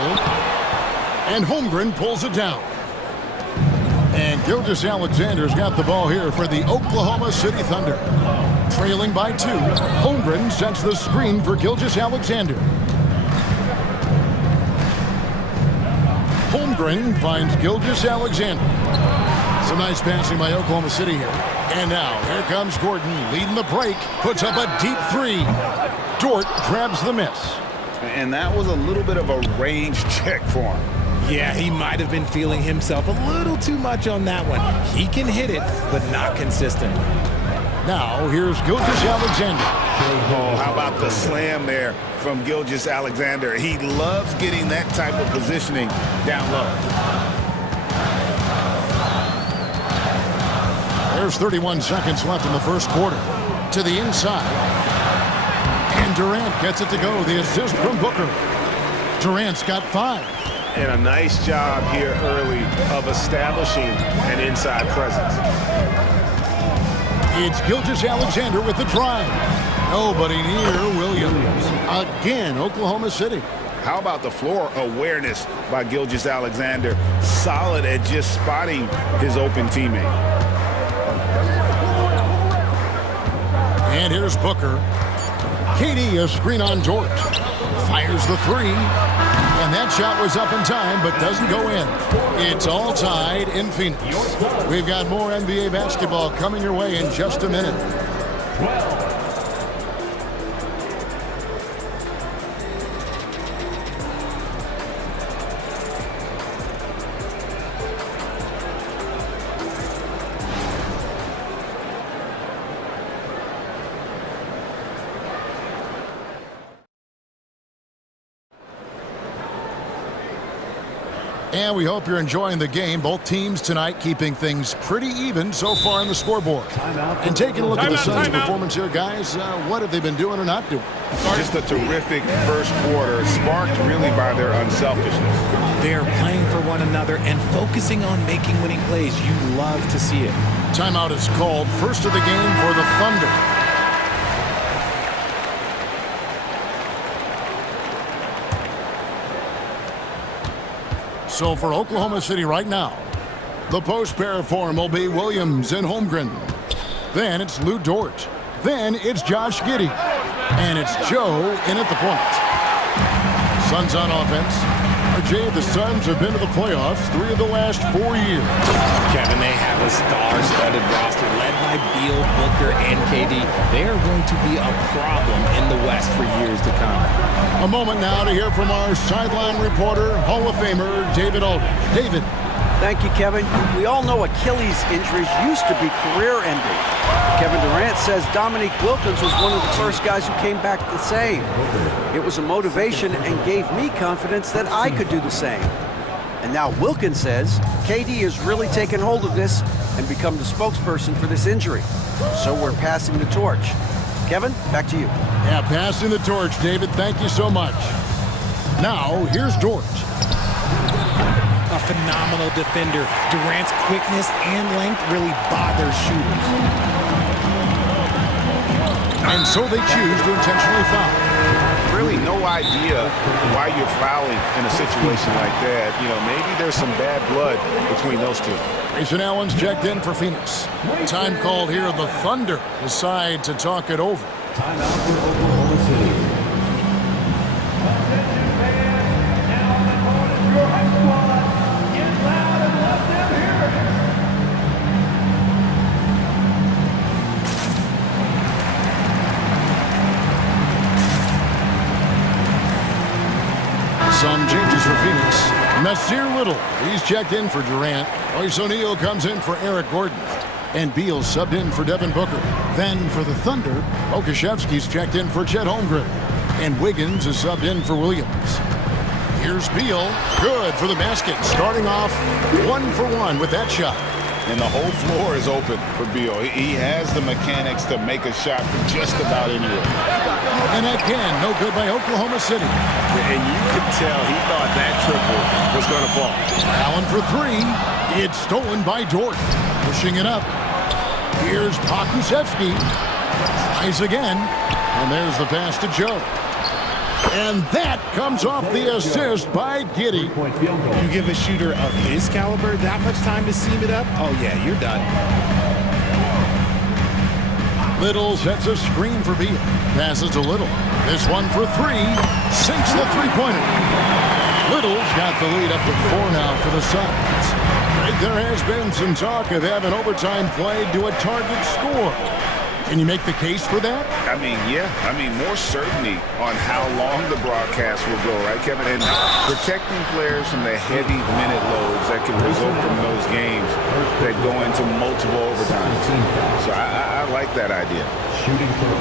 And Holmgren pulls it down. And Gilgeous-Alexander's got the ball here for the Oklahoma City Thunder. Trailing by 2. Holmgren sets the screen for Gilgeous-Alexander. Holmgren finds Gilgeous-Alexander. Some nice passing by Oklahoma City here. And now, here comes Gordon leading the break. Puts up a deep 3. Dort grabs the miss. And that was a little bit of a range check for him. Yeah, he might have been feeling himself a little too much on that one. He can hit it, but not consistently. Now, here's Gilgeous-Alexander. Oh, how about the slam there from Gilgeous-Alexander? He loves getting that type of positioning down low. There's 31 seconds left in the first quarter. To the inside. And Durant gets it to go. The assist from Booker. Durant's got 5. And a nice job here early of establishing an inside presence. It's Gilgeous-Alexander with the drive. Nobody near Williams. Again, Oklahoma City. How about the floor awareness by Gilgeous-Alexander? Solid at just spotting his open teammate. And here's Booker. KD, a screen on George. Fires the 3. And that shot was up in time, but doesn't go in. It's all tied in Phoenix. We've got more NBA basketball coming your way in just a minute. And we hope you're enjoying the game. Both teams tonight keeping things pretty even so far on the scoreboard. And taking a look at the Suns' performance here, guys, what have they been doing or not doing? Just a terrific first quarter, sparked really by their unselfishness. They're playing for one another and focusing on making winning plays. You love to see it. Timeout is called. First of the game for the Thunder. So for Oklahoma City right now, the post pair form will be Williams and Holmgren. Then it's Lou Dort. Then it's Josh Giddey. And it's Joe in at the point. Suns on offense. Jay, the Suns have been to the playoffs 3 of the last 4 years. Kevin, they have a star-studded roster led by Beal, Booker, and KD. They are going to be a problem in the West for years to come. A moment now to hear from our sideline reporter, Hall of Famer David Aldridge. David. Thank you, Kevin. We all know Achilles injuries used to be career-ending. Kevin Durant says Dominique Wilkins was one of the first guys who came back the same. It was a motivation and gave me confidence that I could do the same. And now Wilkins says KD has really taken hold of this and become the spokesperson for this injury. So we're passing the torch. Kevin, back to you. Yeah, passing the torch, David. Thank you so much. Now, here's Dort. A phenomenal defender. Durant's quickness and length really bothers shooters. And so they choose to intentionally foul. Really no idea why you're fouling in a situation like that. You know, maybe there's some bad blood between those two. Grayson Allen's checked in for Phoenix. Time called here. The Thunder decide to talk it over. Timeout for Oklahoma City. Some changes for Phoenix. Nasir Little, he's checked in for Durant. Royce O'Neal comes in for Eric Gordon. And Beal subbed in for Devin Booker. Then for the Thunder, Okashevsky's checked in for Chet Holmgren. And Wiggins is subbed in for Williams. Here's Beal. Good for the basket. Starting off 1 for 1 with that shot. And the whole floor is open for Beal. He has the mechanics to make a shot from just about anywhere. And again, no good by Oklahoma City. And you could tell he thought that triple was going to fall. Allen for 3. It's stolen by Dort. Pushing it up. Here's Pokusevski. Tries again. And there's the pass to Joe. And that comes off the assist by Giddey. You give a shooter of his caliber that much time to seam it up? Oh, yeah, you're done. Little sets a screen for Beal. Passes to Little. This one for 3. Sinks the three-pointer. Little's got the lead up to 4 now for the Suns. There has been some talk of having overtime played to a target score. Can you make the case for that? I mean, yeah. I mean, more certainty on how long the broadcast will go, right, Kevin? And protecting players from the heavy minute loads that can result from those games that go into multiple overtimes. So I like like that idea.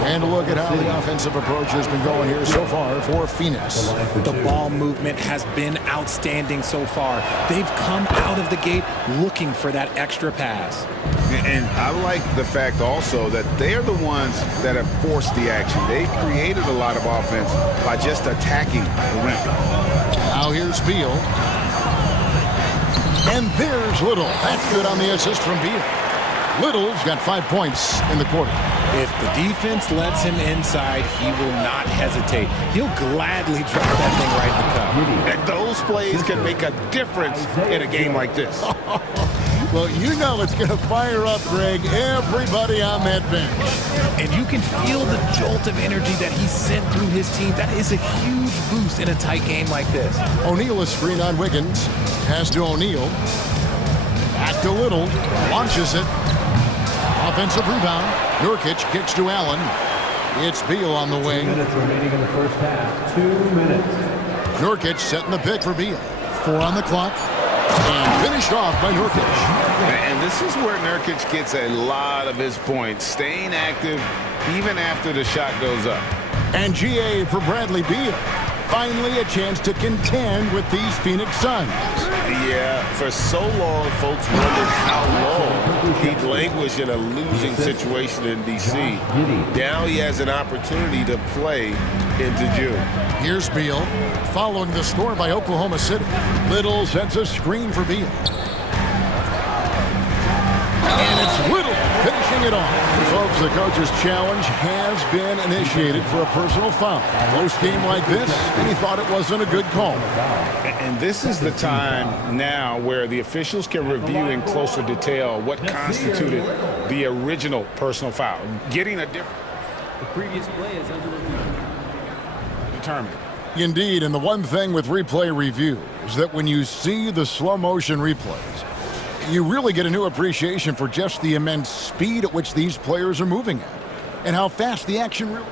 And look at how the offensive approach has been going here so far for Phoenix. The ball movement has been outstanding so far. They've come out of the gate looking for that extra pass. And I like the fact also that they're the ones that have forced the action. They've created a lot of offense by just attacking the rim. Now here's Beal. And there's Little. That's good on the assist from Beal. Little's got 5 points in the quarter. If the defense lets him inside, he will not hesitate. He'll gladly drop that thing right in the cup. And those plays can make a difference in a game like this. Well, you know it's going to fire up, Greg, everybody on that bench. And you can feel the jolt of energy that he sent through his team. That is a huge boost in a tight game like this. O'Neal is screen on Wiggins. Pass to O'Neal. Back to Little. Launches it. Offensive rebound. Nurkic kicks to Allen. It's Beal on the wing. 2 minutes remaining in the first half. 2 minutes. Nurkic setting the pick for Beal. 4 on the clock. And finished off by Nurkic. And this is where Nurkic gets a lot of his points, staying active even after the shot goes up. And GA for Bradley Beal. Finally a chance to contend with these Phoenix Suns. Yeah, for so long, folks wondered how long he'd languish in a losing situation in D.C. Now he has an opportunity to play into June. Here's Beal, following the score by Oklahoma City. Little sets a screen for Beal. And it's Little finishing it off. Folks, the coach's challenge has been initiated for a personal foul. Close game like this, and he thought it wasn't a good call. And this is the time now where the officials can review in closer detail what constituted the original personal foul. Getting a different... The previous play is under review. Determined. Indeed, and the one thing with replay review is that when you see the slow motion replays, you really get a new appreciation for just the immense speed at which these players are moving at and how fast the action really...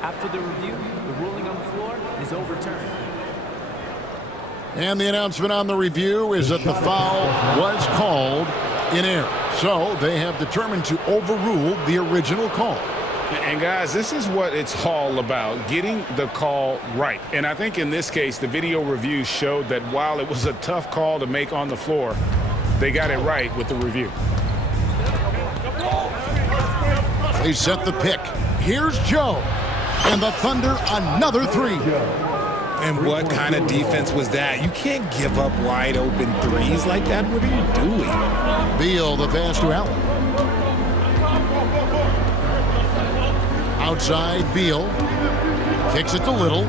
After the review, the ruling on the floor is overturned. And the announcement on the review is that the foul was called in error. So they have determined to overrule the original call. And guys, this is what it's all about, getting the call right. And I think in this case, the video review showed that while it was a tough call to make on the floor, they got it right with the review. They set the pick. Here's Joe. And the Thunder, another three. And what kind of defense was that? You can't give up wide open threes like that. What are you doing? Beal, the pass to Allen. Outside, Beal. Kicks it to Little.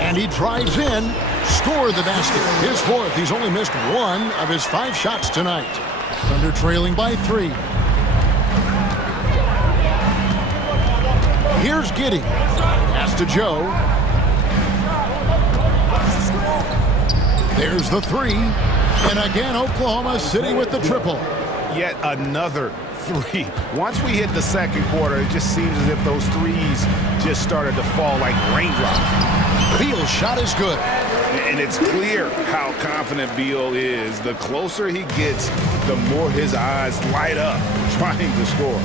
And he drives in. Scored the basket. His fourth. He's only missed 1 of his 5 shots tonight. Thunder trailing by 3. Here's Giddey. Pass to Joe. There's the 3. And again, Oklahoma City with the triple. Yet another 3. Once we hit the second quarter, it just seems as if those threes just started to fall like raindrops. Beal's shot is good. And it's clear how confident Beal is. The closer he gets, the more his eyes light up trying to score.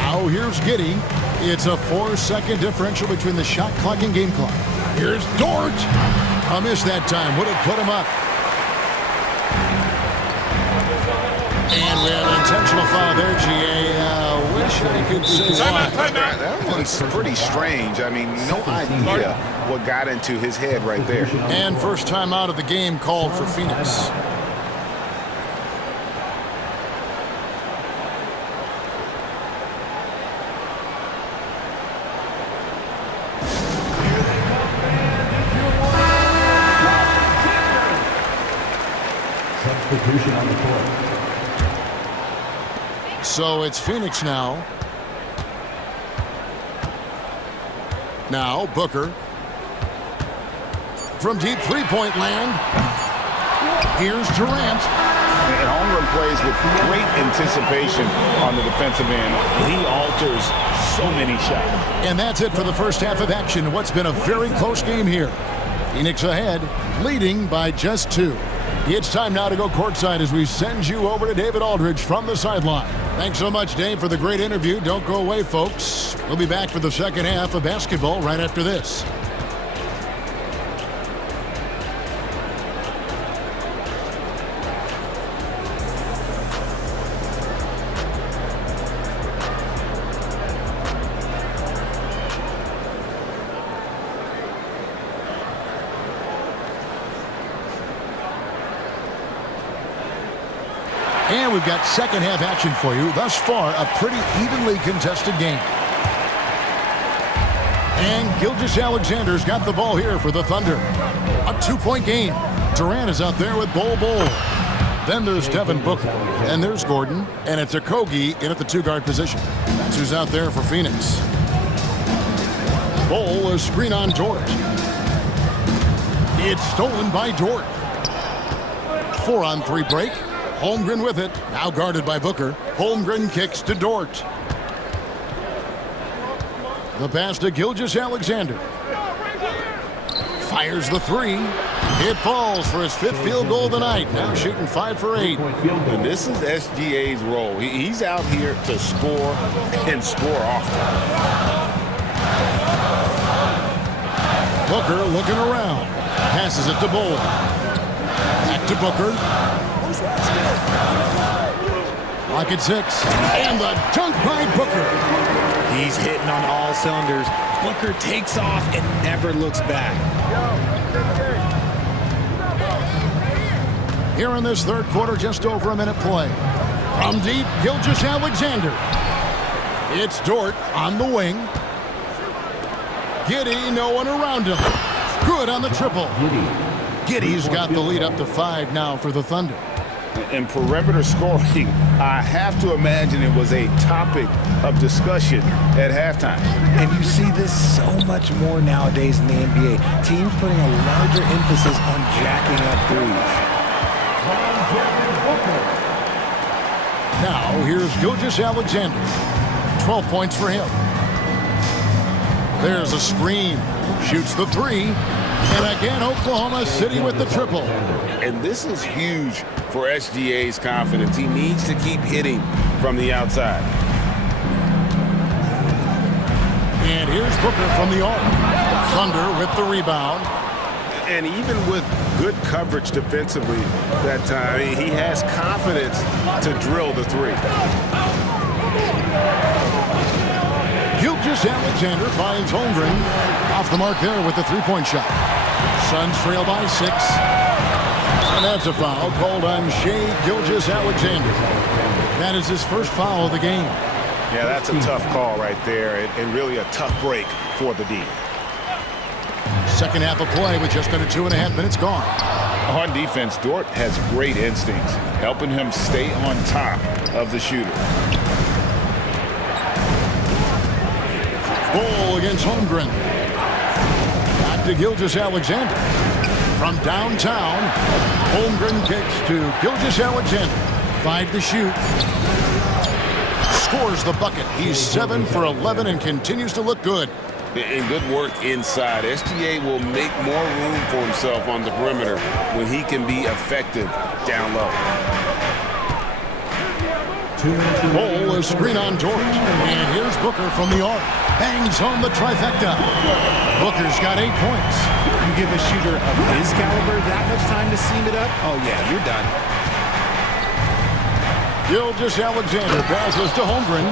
Now here's Giddey. It's a 4-second differential between the shot clock and game clock. Here's Dort. A miss that time. Would have put him up. And we have an intentional foul there, GA. Wish I could say why. That one's pretty strange. I mean, no idea what got into his head right there. And first time out of the game called for Phoenix. Substitution on the court. So it's Phoenix now. Now Booker. From deep three-point land. Here's Durant. And Holmgren plays with great anticipation on the defensive end. He alters so many shots. And that's it for the first half of action. What's been a very close game here. Phoenix ahead, leading by just 2. It's time now to go courtside as we send you over to David Aldridge from the sideline. Thanks so much, Dave, for the great interview. Don't go away, folks. We'll be back for the second half of basketball right after this. And we've got second half action for you. Thus far, a pretty evenly contested game. And Gilgeous-Alexander's got the ball here for the Thunder. A two-point game. Durant is out there with Bol. Then there's Devin Booker. And there's Gordon. And it's Okogie in at the two-guard position. That's who's out there for Phoenix. Bol is screen on Dort. It's stolen by Dort. 4-on-3 break. Holmgren with it, now guarded by Booker. Holmgren kicks to Dort. The pass to Gilgeous-Alexander. Fires the three. It falls for his fifth field goal of the night. Now shooting 5 for 8. And this is SGA's role. He's out here to score and score often. Booker looking around. Passes it to Bol. Back to Booker. Lock at 6. And the dunk by Booker. He's hitting on all cylinders. Booker takes off and never looks back. Here in this third quarter, just over a minute play. From deep, Gilgeous-Alexander. It's Dort on the wing. Giddey, no one around him. Good on the triple. Giddey's got the lead up to 5 now for the Thunder. And perimeter scoring, I have to imagine it was a topic of discussion at halftime. And you see this so much more nowadays in the NBA. Teams putting a larger emphasis on jacking up threes. Now here's Gilgeous-Alexander. 12 points for him. There's a screen. Shoots the 3. And again, Oklahoma City with the triple. And this is huge for SGA's confidence. He needs to keep hitting from the outside. And here's Booker from the arc. Thunder with the rebound. And even with good coverage defensively that time, he has confidence to drill the 3. Gilgeous-Alexander finds Holmgren off the mark there with the three-point shot. Suns trail by 6. And that's a foul called on Shai Gilgeous-Alexander. That is his first foul of the game. Yeah, that's a tough call right there, and really a tough break for the D. Second half of play with just under 2.5 minutes gone. On defense, Dort has great instincts, helping him stay on top of the shooter. Bol against Holmgren. Back to Gilgeous-Alexander. From downtown, Holmgren kicks to Gilgeous-Alexander. 5 to shoot. Scores the bucket. He's 7 for 11 and continues to look good. And good work inside. SGA will make more room for himself on the perimeter when he can be effective down low. Bol is screen on Dort. And here's Booker from the arc. Bangs home the trifecta. Booker's got 8 points. You give a shooter of his caliber that much time to seam it up? Oh, yeah, you're done. Gilgeous-Alexander passes to Holmgren.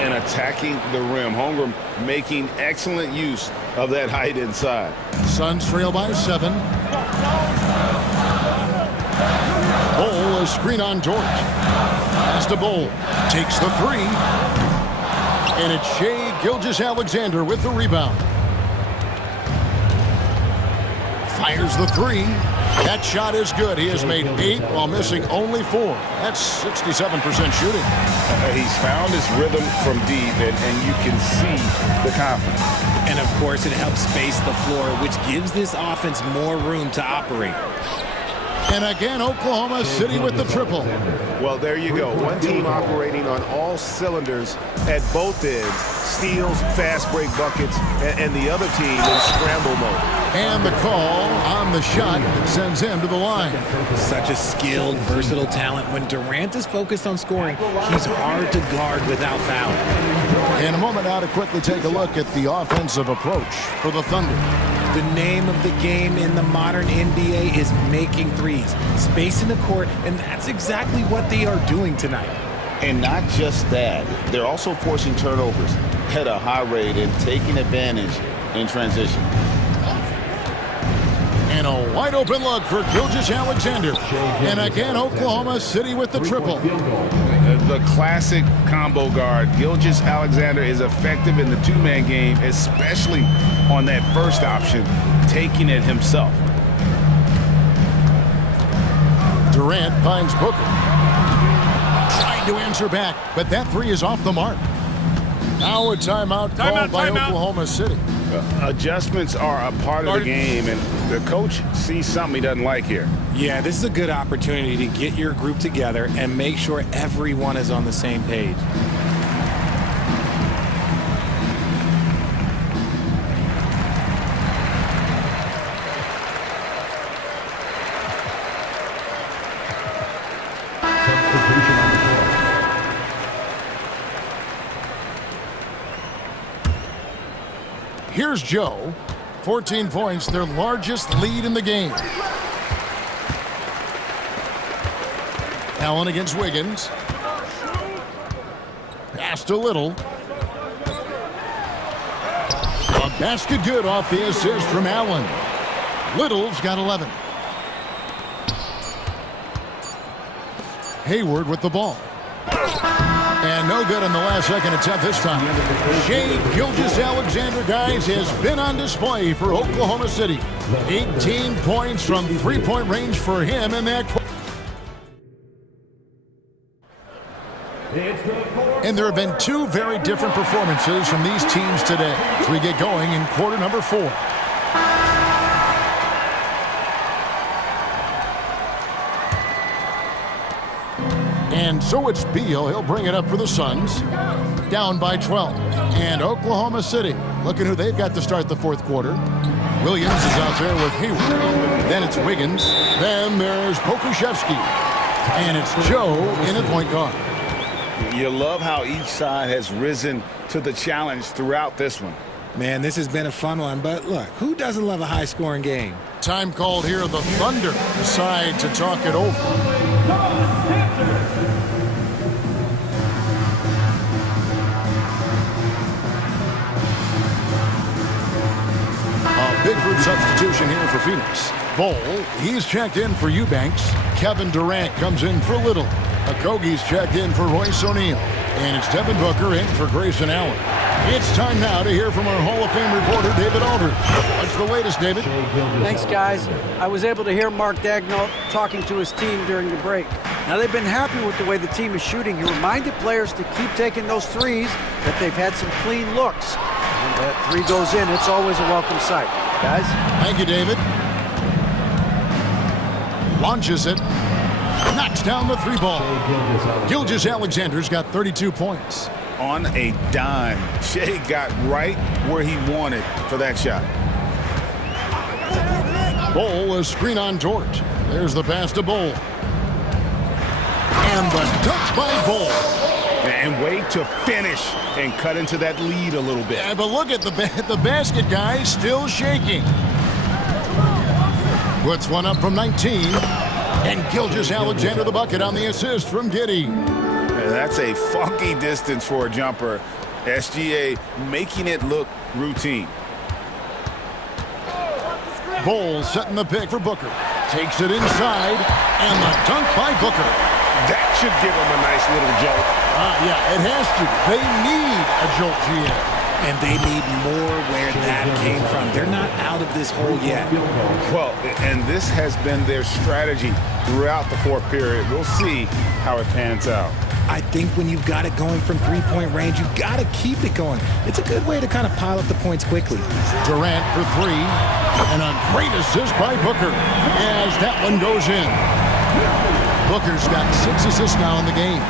And attacking the rim. Holmgren making excellent use of that height inside. Suns trail by 7. Bol is screen on Dort. Pass to Bol. Takes the 3. And it's Shai Gilgeous-Alexander with the rebound. Fires the 3. That shot is good. He has made 8 while missing only 4. That's 67% shooting. He's found his rhythm from deep, and you can see the confidence. And, of course, it helps space the floor, which gives this offense more room to operate. And again, Oklahoma City with the triple. Well, there you go. One team operating on all cylinders at both ends. Steals, fast break buckets, and the other team in scramble mode. And the call on the shot that sends him to the line. Such a skilled, versatile talent. When Durant is focused on scoring, he's hard to guard without fouling. In a moment now to quickly take a look at the offensive approach for the Thunder. The name of the game in the modern NBA is making threes, spacing the court, and that's exactly what they are doing tonight. And not just that, they're also forcing turnovers at a high rate and taking advantage in transition. And a wide open look for Gilgeous-Alexander. And again, Oklahoma City with the triple. The classic combo guard. Gilgeous-Alexander is effective in the two-man game, especially on that first option, taking it himself. Durant finds Booker. Trying to answer back, but that three is off the mark. Now a timeout called by Oklahoma City. Adjustments are a part of the game, and the coach sees something he doesn't like here. Yeah, this is a good opportunity to get your group together and make sure everyone is on the same page. Here's Joe. 14 points, their largest lead in the game. Allen against Wiggins. Passed a little. A basket good off the assist from Allen. Little's got 11. Hayward with the ball. And no good on the last second attempt this time. Shai Gilgeous-Alexander, guys, has been on display for Oklahoma City. 18 points from three-point range for him in that. And there have been two very different performances from these teams today as we get going in quarter number 4. And so it's Beal. He'll bring it up for the Suns. Down by 12. And Oklahoma City, looking who they've got to start the fourth quarter. Williams is out there with Hayward. Then it's Wiggins. Then there's Pokuševski. And it's Joe in at point guard. You love how each side has risen to the challenge throughout this one. Man, this has been a fun one, but look, who doesn't love a high-scoring game? Time called here. The Thunder decide to talk it over. Big group substitution here for Phoenix. Bol, he's checked in for Eubanks. Kevin Durant comes in for Little. Okogie's checked in for Royce O'Neal. And it's Devin Booker in for Grayson Allen. It's time now to hear from our Hall of Fame reporter, David Aldridge. What's the latest, David? Thanks, guys. I was able to hear Mark Daigneault talking to his team during the break. Now, they've been happy with the way the team is shooting. He reminded players to keep taking those threes, that they've had some clean looks. When that three goes in, it's always a welcome sight. Guys? Thank you, David. Launches it. Knocks down the three ball. Gilgeous-Alexander's got 32 points. On a dime. Shai got right where he wanted for that shot. Bol, a screen on George. There's the pass to Bol. And the dunk by Bol. And wait to finish and cut into that lead a little bit. Yeah, but look at the basket, guys, still shaking. Puts one up from 19. And Gilgeous-Alexander the bucket on the assist from Giddey. And that's a funky distance for a jumper. SGA making it look routine. Bol setting the pick for Booker. Takes it inside. And the dunk by Booker. That should give him a nice little jolt. Yeah, it has to. They need a jolt, GM. And they need more where that came from. They're not out of this hole yet. Well, and this has been their strategy throughout the fourth period. We'll see how it pans out. I think when you've got it going from three-point range, you've got to keep it going. It's a good way to kind of pile up the points quickly. Durant for three. And a great assist by Booker as that one goes in. Booker's got 6 assists now in the game.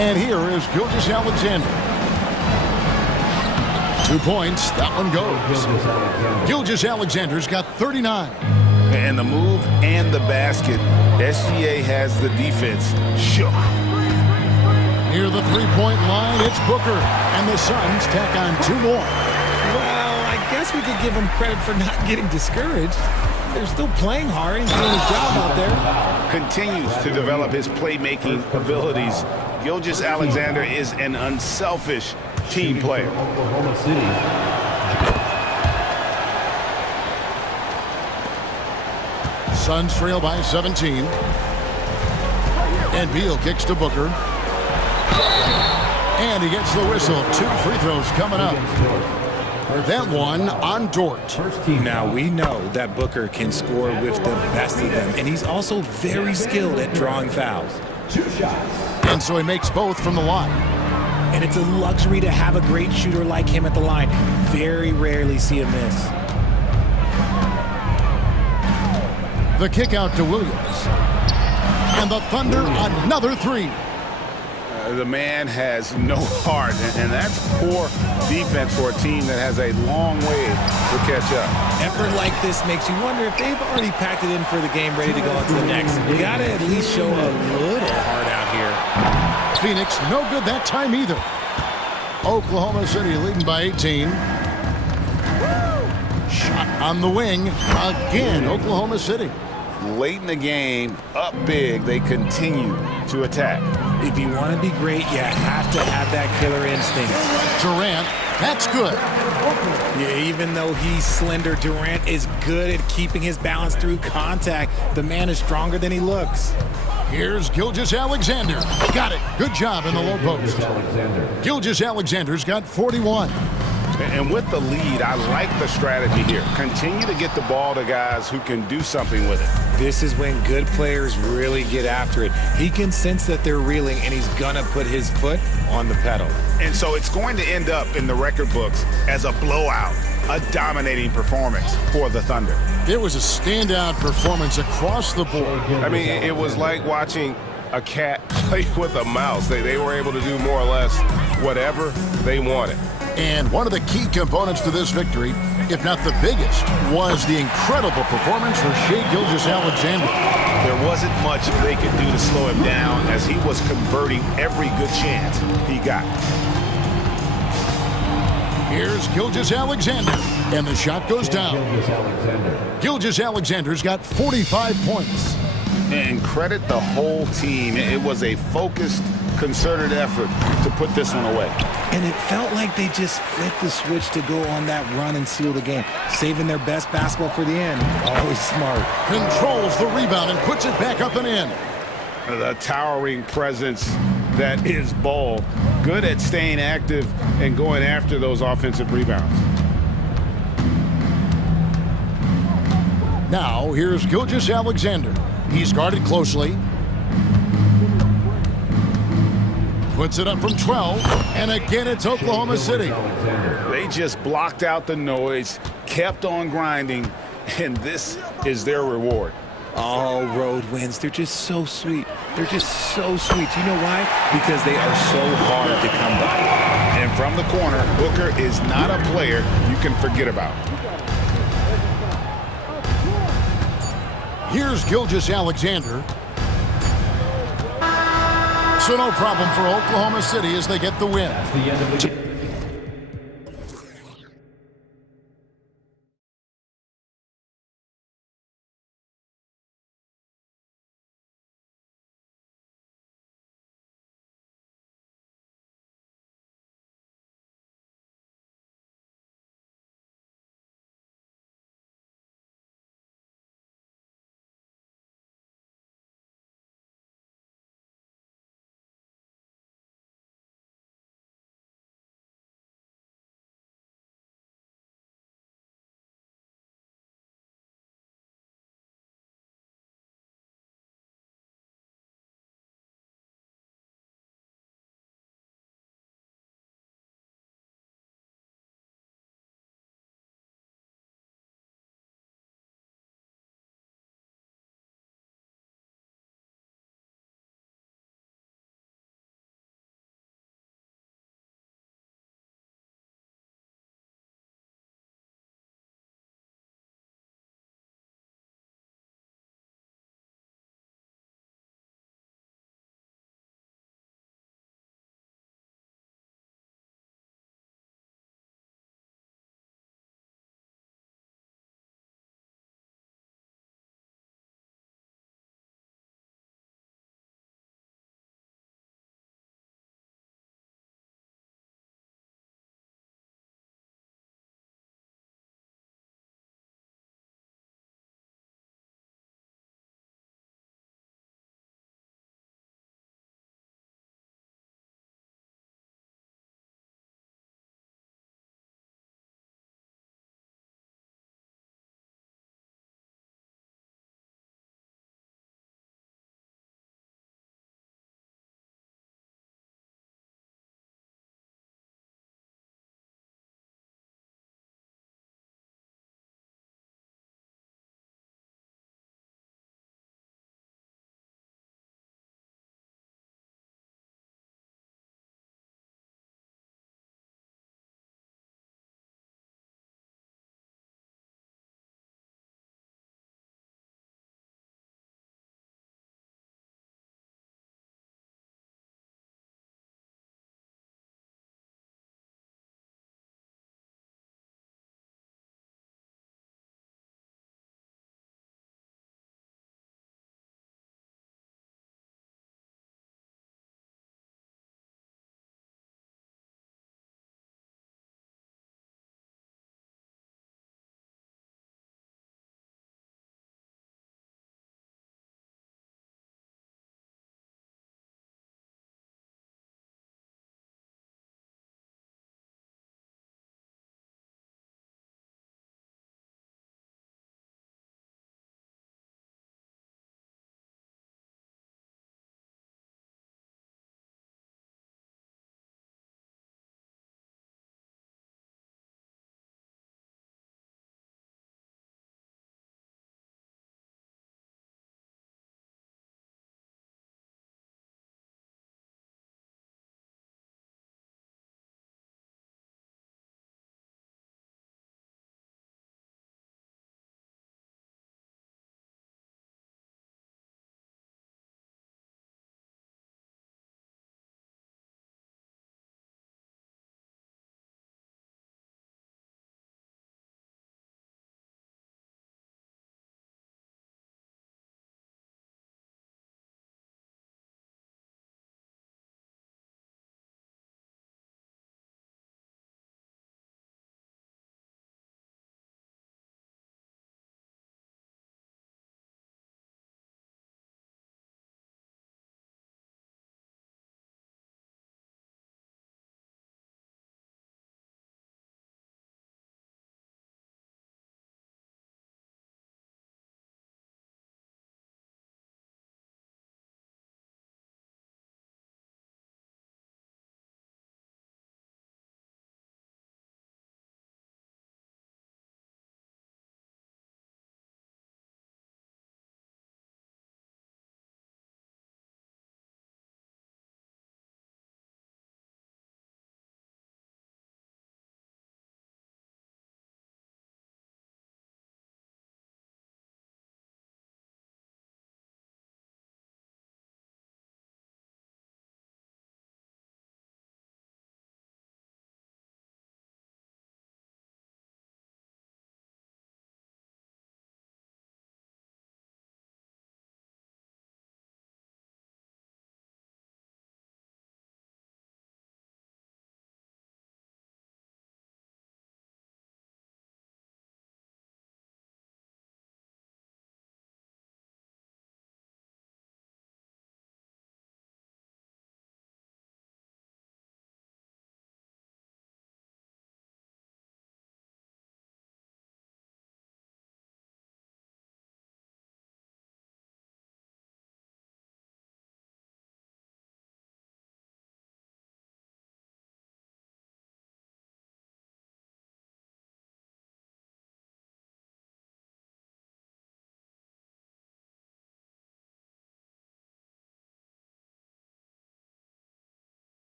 And here is Gilgeous-Alexander. 2 points. That one goes. Gilgeous-Alexander's got 39. And the move and the basket, SGA has the defense shook. Near the three-point line, it's Booker. And the Suns tack on 2 more. Well, I guess we could give him credit for not getting discouraged. They're still playing hard. He's doing his job out there. Continues to develop his playmaking abilities. Gilgeous-Alexander is an unselfish team player. Oklahoma City. Suns trail by 17. And Beal kicks to Booker. And he gets the whistle. 2 free throws coming up. That one on Dort. Now we know that Booker can score with the best of them, and he's also very skilled at drawing fouls. 2 shots. And so he makes both from the line. And it's a luxury to have a great shooter like him at the line. Very rarely see a miss. The kick out to Williams. And the Thunder another 3. The man has no heart, and that's poor defense for a team that has a long way to catch up. Effort like this makes you wonder if they've already packed it in for the game, ready to go on to the next. You gotta at least show a little heart out here. Phoenix, no good that time either. Oklahoma City leading by 18. Shot on the wing. Again, Oklahoma City. Late in the game, up big, they continue to attack. If you want to be great, you have to have that killer instinct. Durant, that's good. Yeah, even though he's slender, Durant is good at keeping his balance through contact. The man is stronger than he looks. Here's Gilgeous-Alexander. Got it. Good job in the low post. Gilgeous-Alexander's got 41. And with the lead, I like the strategy here. Continue to get the ball to guys who can do something with it. This is when good players really get after it. He can sense that they're reeling, and he's going to put his foot on the pedal. And so it's going to end up in the record books as a blowout, a dominating performance for the Thunder. It was a standout performance across the board. I mean, it was like watching a cat play with a mouse. They were able to do more or less whatever they wanted. And one of the key components to this victory, if not the biggest, was the incredible performance for Shai Gilgeous-Alexander. There wasn't much they could do to slow him down as he was converting every good chance he got. Here's Gilgeous-Alexander, and the shot goes down. Gilgeous-Alexander's got 45 points. And credit the whole team. It was a focused, concerted effort to put this one away. And it felt like they just flipped the switch to go on that run and seal the game, saving their best basketball for the end. Always smart. Controls the rebound and puts it back up and in. The towering presence that is Ball. Good at staying active and going after those offensive rebounds. Now, here's Gilgeous-Alexander. He's guarded closely. Puts it up from 12, and again it's Oklahoma City. They just blocked out the noise, kept on grinding, and this is their reward. All road wins, they're just so sweet. They're just so sweet. You know why? Because they are so hard to come by. And from the corner, Booker is not a player you can forget about. Here's Gilgeous-Alexander. So no problem for Oklahoma City as they get the win.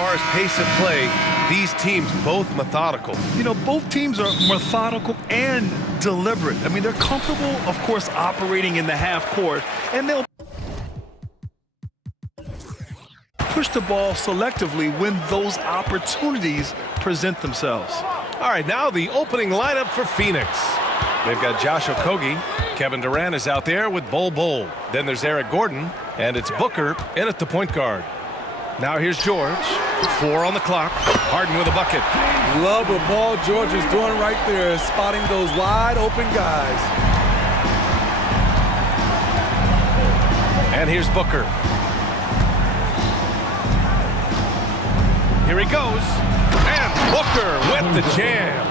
far as pace of play, these teams both methodical. You know, both teams are methodical and deliberate. I mean, they're comfortable, of course, operating in the half court, and they'll push the ball selectively when those opportunities present themselves. All right, now the opening lineup for Phoenix. They've got Josh Okogie. Kevin Durant is out there with Bol. Then there's Eric Gordon, and it's Booker in at the point guard. Now here's George. 4 on the clock. Harden with a bucket. Love what Paul George is doing right there, spotting those wide open guys. And here's Booker. Here he goes. And Booker with the jam.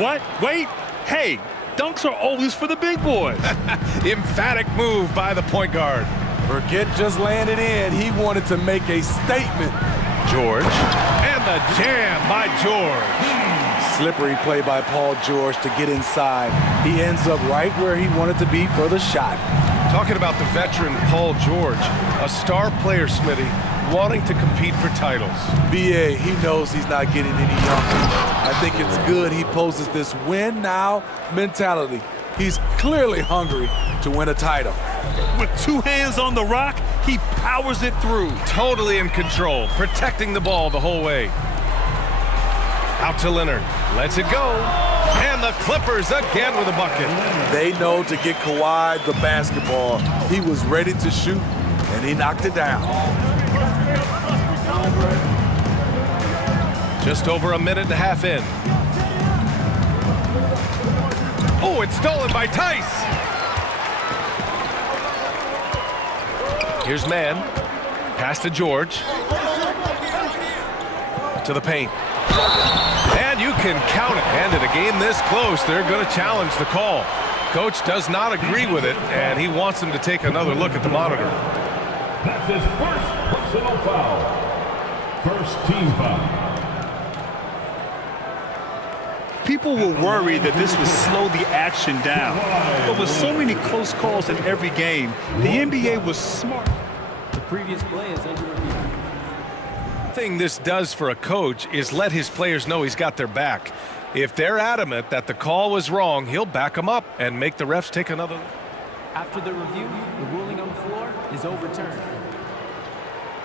What? Wait. Hey, dunks are always for the big boys. Emphatic move by the point guard. Forget just laying it in. He wanted to make a statement. George. And the jam by George. Slippery play by Paul George to get inside. He ends up right where he wanted to be for the shot. Talking about the veteran Paul George, a star player, Smitty, wanting to compete for titles. BA, he knows he's not getting any younger. I think it's good he poses this win now mentality. He's clearly hungry to win a title. With 2 hands on the rock, he powers it through. Totally in control, protecting the ball the whole way. Out to Leonard, lets it go. And the Clippers again with a bucket. They know to get Kawhi the basketball. He was ready to shoot, and he knocked it down. Just over a minute and a half in. Oh, it's stolen by Tice. Here's Mann. Pass to George. To the paint. And you can count it. And in a game this close, they're going to challenge the call. Coach does not agree with it, and he wants them to take another look at the monitor. That's his first personal foul. First team foul. People were worried that this would slow the action down. But with so many close calls in every game, the NBA was smart. The previous play is under review. The thing this does for a coach is let his players know he's got their back. If they're adamant that the call was wrong, he'll back them up and make the refs take another look. After the review, the ruling on the floor is overturned.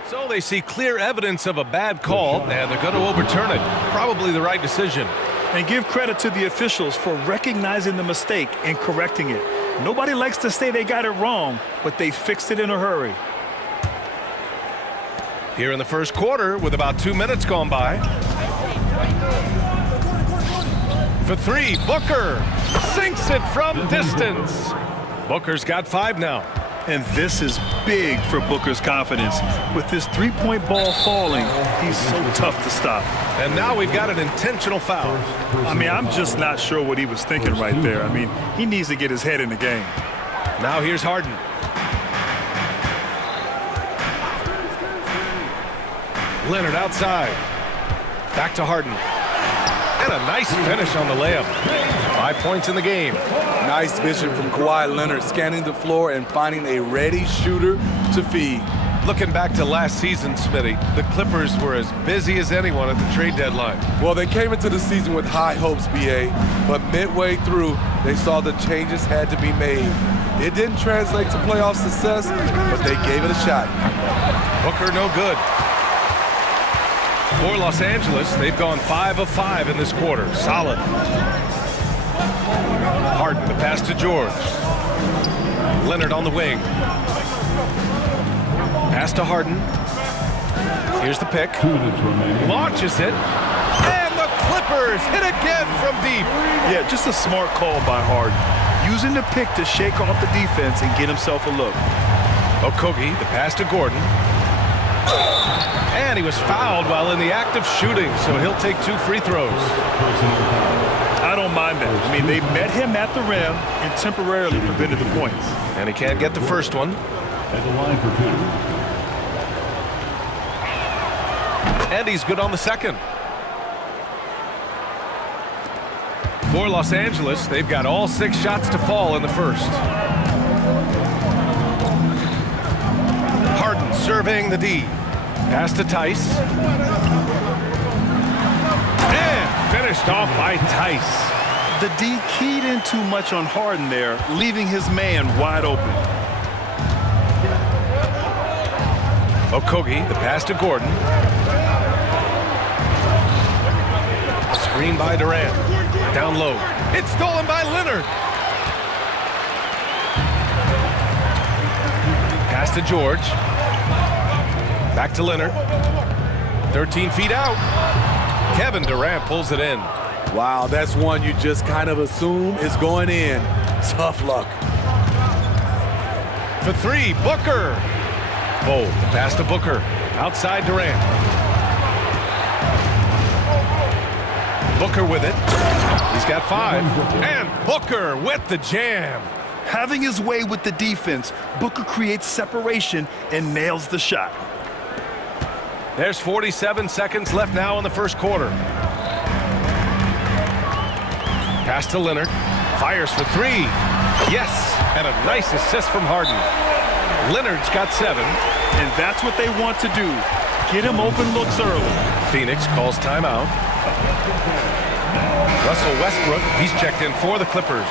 So they see clear evidence of a bad call, and they're going to overturn it. Probably the right decision. And give credit to the officials for recognizing the mistake and correcting it. Nobody likes to say they got it wrong, but they fixed it in a hurry. Here in the first quarter, with about 2 minutes gone by. For 3, Booker sinks it from distance. Booker's got 5 now. And this is big for Booker's confidence. With this three-point ball falling, he's so tough to stop. And now we've got an intentional foul. I mean, I'm just not sure what he was thinking right there. I mean, he needs to get his head in the game. Now here's Harden. Leonard outside. Back to Harden. And a nice finish on the layup. 5 points in the game. Nice vision from Kawhi Leonard, scanning the floor and finding a ready shooter to feed. Looking back to last season, Smitty, the Clippers were as busy as anyone at the trade deadline. Well, they came into the season with high hopes, BA, but midway through, they saw the changes had to be made. It didn't translate to playoff success, but they gave it a shot. Booker no good. For Los Angeles, they've gone 5 of 5 in this quarter. Solid. Harden, the pass to George. Leonard on the wing. Pass to Harden. Here's the pick. Launches it. And the Clippers hit again from deep. Yeah, just a smart call by Harden. Using the pick to shake off the defense and get himself a look. Okogie, the pass to Gordon. And he was fouled while in the act of shooting, so he'll take 2 free throws. I don't mind that. I mean, they met him at the rim and temporarily prevented the points. And he can't get the first one. At the line for 2. And he's good on the second. For Los Angeles, they've got all 6 shots to fall in the first. Harden surveying the D. Pass to Tice. And finished off by Tice. The D keyed in too much on Harden there, leaving his man wide open. Okogie, the pass to Gordon. Screen by Durant. Down low. It's stolen by Leonard. Pass to George. Back to Leonard. 13 feet out. Kevin Durant pulls it in. Wow, that's one you just kind of assume is going in. Tough luck. For three, Booker. Bold, the pass to Booker. Outside Durant. Booker with it. He's got 5. And Booker with the jam. Having his way with the defense, Booker creates separation and nails the shot. There's 47 seconds left now in the first quarter. Pass to Leonard. Fires for 3. Yes, and a nice assist from Harden. Leonard's got 7. And that's what they want to do. Get him open looks early. Phoenix calls timeout. Russell Westbrook, he's checked in for the Clippers.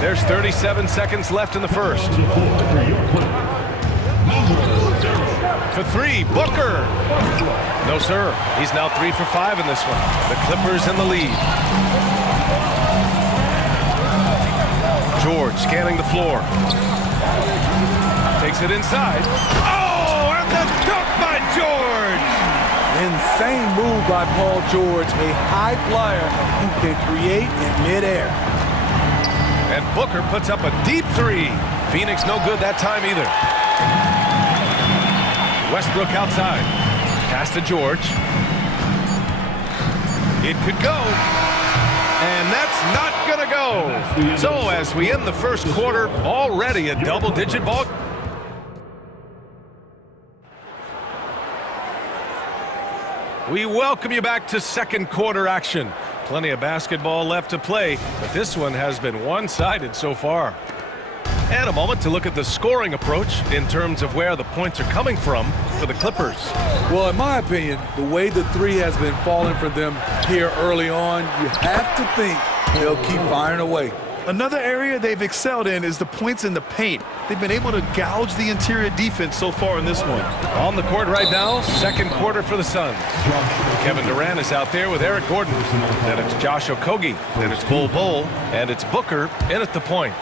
There's 37 seconds left in the first. For 3, Booker. No, sir. He's now 3 for 5 in this one. The Clippers in the lead. George scanning the floor. Takes it inside. Oh, and the dunk by George! Insane move by Paul George, a high flyer who can create in midair. And Booker puts up a deep 3. Phoenix no good that time either. Westbrook outside. Pass to George. It could go. And that's not going to go. So as we end the first quarter, already a double-digit ball. We welcome you back to second quarter action. Plenty of basketball left to play, but this one has been one-sided so far. And a moment to look at the scoring approach in terms of where the points are coming from for the Clippers. Well, in my opinion, the way the 3 has been falling for them here early on, you have to think they'll keep firing away. Another area they've excelled in is the points in the paint. They've been able to gouge the interior defense so far in this one. On the court right now, second quarter for the Suns. Kevin Durant is out there with Eric Gordon. Then it's Josh Okogie. Then it's Bol Bol. And it's Booker in at the point.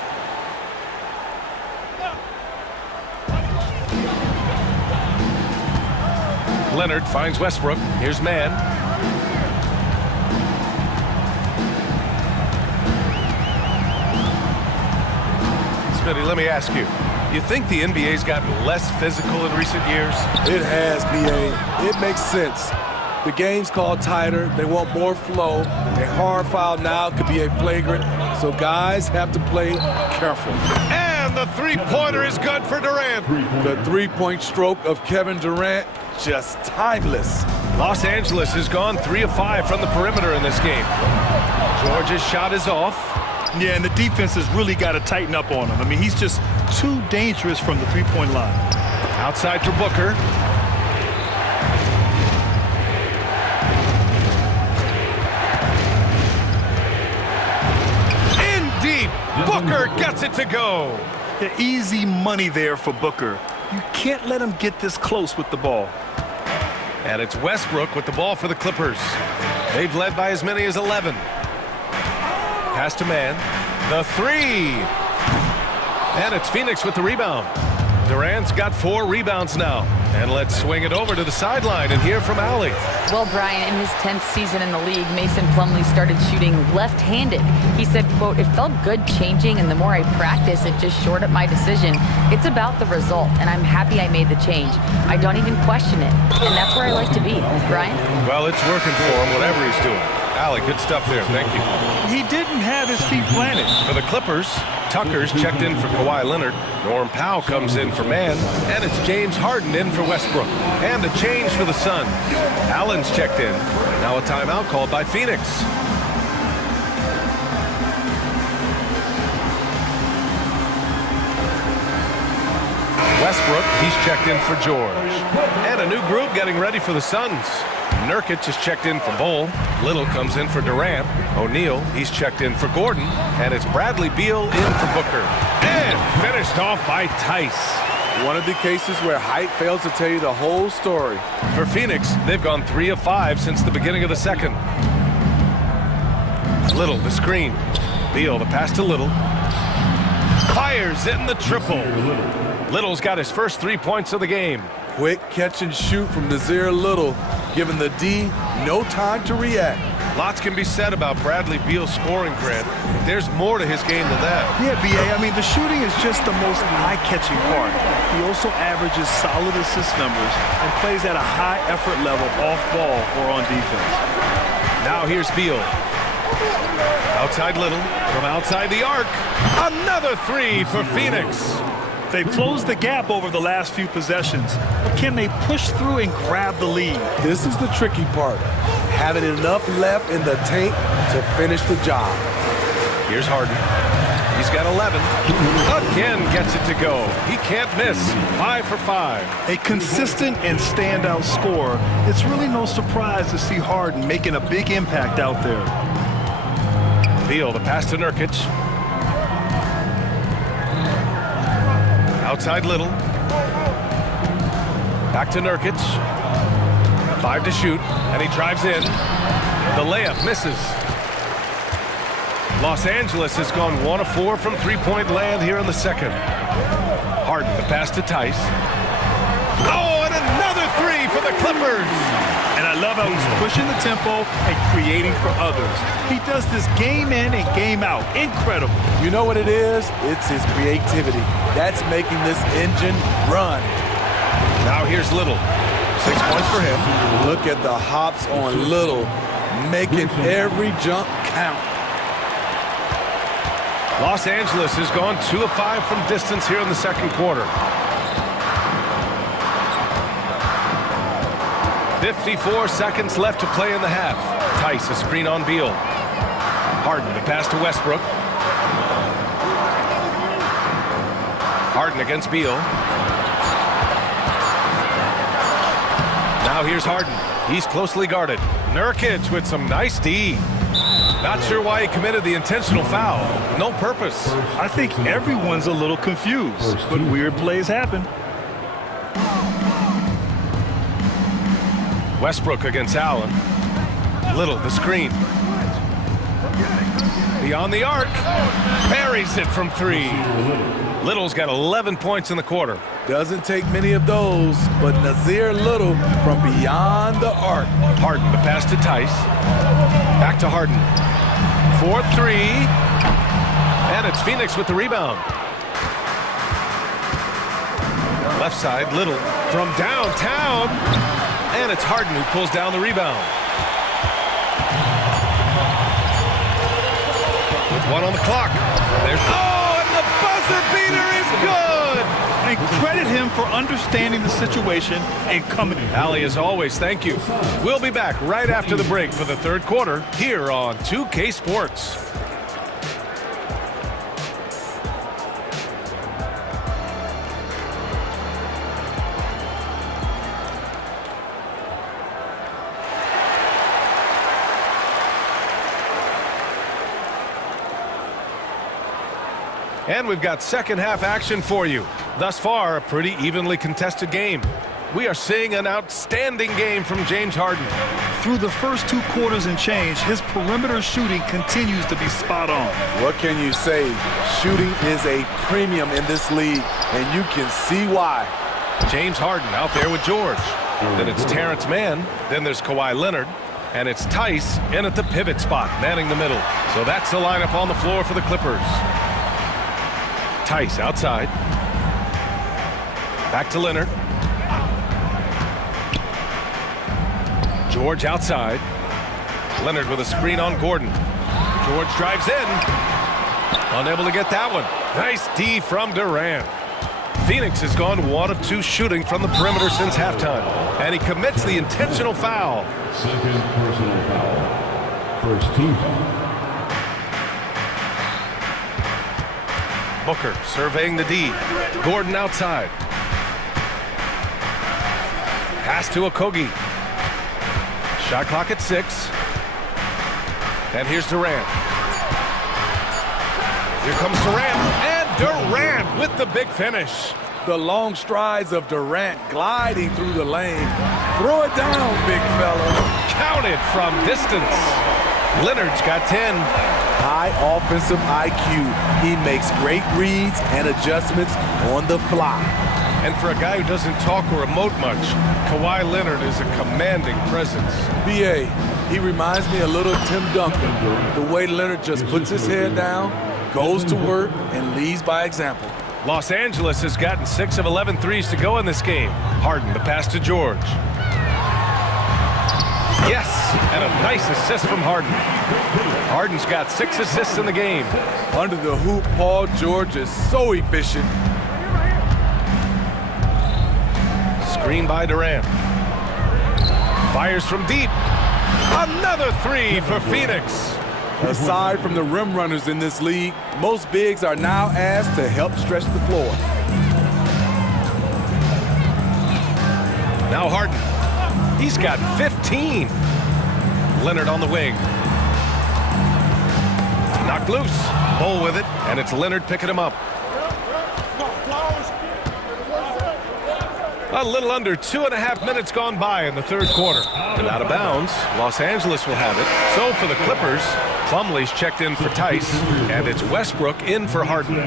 Leonard finds Westbrook. Here's Mann. Smitty, let me ask you. You think the NBA's gotten less physical in recent years? It has, B.A. It makes sense. The game's called tighter. They want more flow. A hard foul now could be a flagrant, so guys have to play careful. And the three-pointer is good for Durant. The three-point stroke of Kevin Durant, just timeless. Los Angeles has gone 3 of 5 from the perimeter in this game. George's shot is off. Yeah, and the defense has really got to tighten up on him. I mean, he's just too dangerous from the three-point line. Outside for Booker. In deep. Booker gets it to go. The easy money there for Booker. You can't let him get this close with the ball. And it's Westbrook with the ball for the Clippers. They've led by as many as 11. Pass to Mann. The 3. And it's Phoenix with the rebound. Durant's got 4 rebounds now. And let's swing it over to the sideline and hear from Allie. Well, Brian, in his 10th season in the league, Mason Plumlee started shooting left-handed. He said, quote, "It felt good changing, and the more I practice, it just shored up my decision. It's about the result, and I'm happy I made the change. I don't even question it, and that's where I like to be." Brian? Well, it's working for him, whatever he's doing. Allie, good stuff there. Thank you. He didn't have his feet planted. For the Clippers, Tucker's checked in for Kawhi Leonard. Norm Powell comes in for Mann. And it's James Harden in for Westbrook. And a change for the Suns. Allen's checked in. Now a timeout called by Phoenix. Westbrook, he's checked in for George. And a new group getting ready for the Suns. Nurkic is checked in for Bull. Little comes in for Durant. O'Neal, he's checked in for Gordon. And it's Bradley Beal in for Booker. And finished off by Tice. One of the cases where height fails to tell you the whole story. For Phoenix, they've gone 3 of 5 since the beginning of the second. Little, the screen. Beal, the pass to Little. Fires in the triple. Little's got his first 3 points of the game. Quick catch and shoot from Nazir Little, giving the D no time to react. Lots can be said about Bradley Beal's scoring, Grant. But there's more to his game than that. Yeah, B.A., I mean, the shooting is just the most eye-catching part. He also averages solid assist numbers and plays at a high effort level off ball or on defense. Now here's Beal. Outside Little, from outside the arc. Another 3 for Phoenix. They've closed the gap over the last few possessions, but can they push through and grab the lead? This is the tricky part. Having enough left in the tank to finish the job. Here's Harden. He's got 11. Again gets it to go. He can't miss. 5 for 5. A consistent and standout scorer. It's really no surprise to see Harden making a big impact out there. Beal, the pass to Nurkic. Outside Little. Back to Nurkic. 5 to shoot, and he drives in. The layup misses. Los Angeles has gone 1 of 4 from three-point land here in the second. Harden, the pass to Tice. Oh, and another 3 for the Clippers. And I love how he's pushing the tempo and creating for others. He does this game in and game out. Incredible. You know what it is? It's his creativity. That's making this engine run. Now here's Little. 6 points for him. Look at the hops on Little, making every jump count. Los Angeles has gone 2 of 5 from distance here in the second quarter. 54 seconds left to play in the half. Tice, a screen on Beal. Harden, the pass to Westbrook. Harden against Beal. Now here's Harden. He's closely guarded. Nurkic with some nice D. Not sure why he committed the intentional foul. No purpose. I think everyone's a little confused, but weird plays happen. Westbrook against Allen. Little, the screen. Beyond the arc. Buries it from 3. Little's got 11 points in the quarter. Doesn't take many of those, but Nazir Little from beyond the arc. Harden, the pass to Tice. Back to Harden. 4-3. And it's Phoenix with the rebound. Left side, Little from downtown. And it's Harden who pulls down the rebound. With 1 on the clock. There's and the buzzer beater is good! And credit him for understanding the situation and coming. Allie, as always, thank you. We'll be back right after the break for the third quarter here on 2K Sports. And we've got second half action for you. Thus far, a pretty evenly contested game. We are seeing an outstanding game from James Harden. Through the first 2 quarters and change, his perimeter shooting continues to be spot on. What can you say? Shooting is a premium in this league, and you can see why. James Harden out there with George. Then it's Terrence Mann. Then there's Kawhi Leonard. And it's Tice in at the pivot spot, manning the middle. So that's the lineup on the floor for the Clippers. Tice outside. Back to Leonard. George outside. Leonard with a screen on Gordon. George drives in. Unable to get that one. Nice D from Durant. Phoenix has gone 1 of 2 shooting from the perimeter since halftime. And he commits the intentional foul. Second personal foul. First team foul. Booker surveying the D. Gordon outside. Pass to Okogie. Shot clock at 6. And here's Durant. Here comes Durant. And Durant with the big finish. The long strides of Durant gliding through the lane. Throw it down, big fella. Counted from distance. Leonard's got 10. High offensive IQ. He makes great reads and adjustments on the fly. And for a guy who doesn't talk or emote much, Kawhi Leonard is a commanding presence. BA, he reminds me a little Tim Duncan. The way Leonard just puts his head down, goes to work, and leads by example. Los Angeles has gotten 6 of 11 threes to go in this game. Harden, the pass to George. Yes, and a nice assist from Harden. Harden's got 6 assists in the game. Under the hoop, Paul George is so efficient. Screen by Durant. Fires from deep. Another 3 for Phoenix. Aside from the rim runners in this league, most bigs are now asked to help stretch the floor. Now Harden. He's got 15. Leonard on the wing. Knocked loose. Bull with it, and it's Leonard picking him up. A little under 2.5 minutes gone by in the third quarter. And out of bounds, Los Angeles will have it. So for the Clippers, Plumlee's checked in for Tice, and it's Westbrook in for Harden.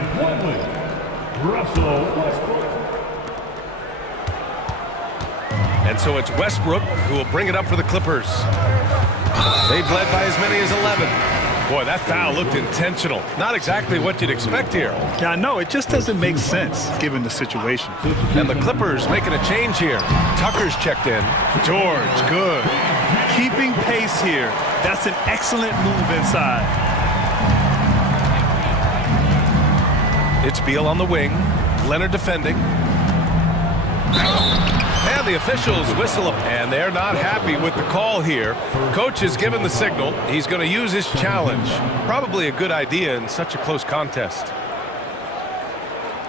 And so it's Westbrook who will bring it up for the Clippers. They've led by as many as 11. Boy, that foul looked intentional. Not exactly what you'd expect here. Yeah, I know. It just doesn't make sense given the situation. And the Clippers making a change here. Tucker's checked in. George, good. Keeping pace here. That's an excellent move inside. It's Beal on the wing. Leonard defending. And the officials whistle up, and they're not happy with the call here. Coach has given the signal. He's going to use his challenge. Probably a good idea in such a close contest.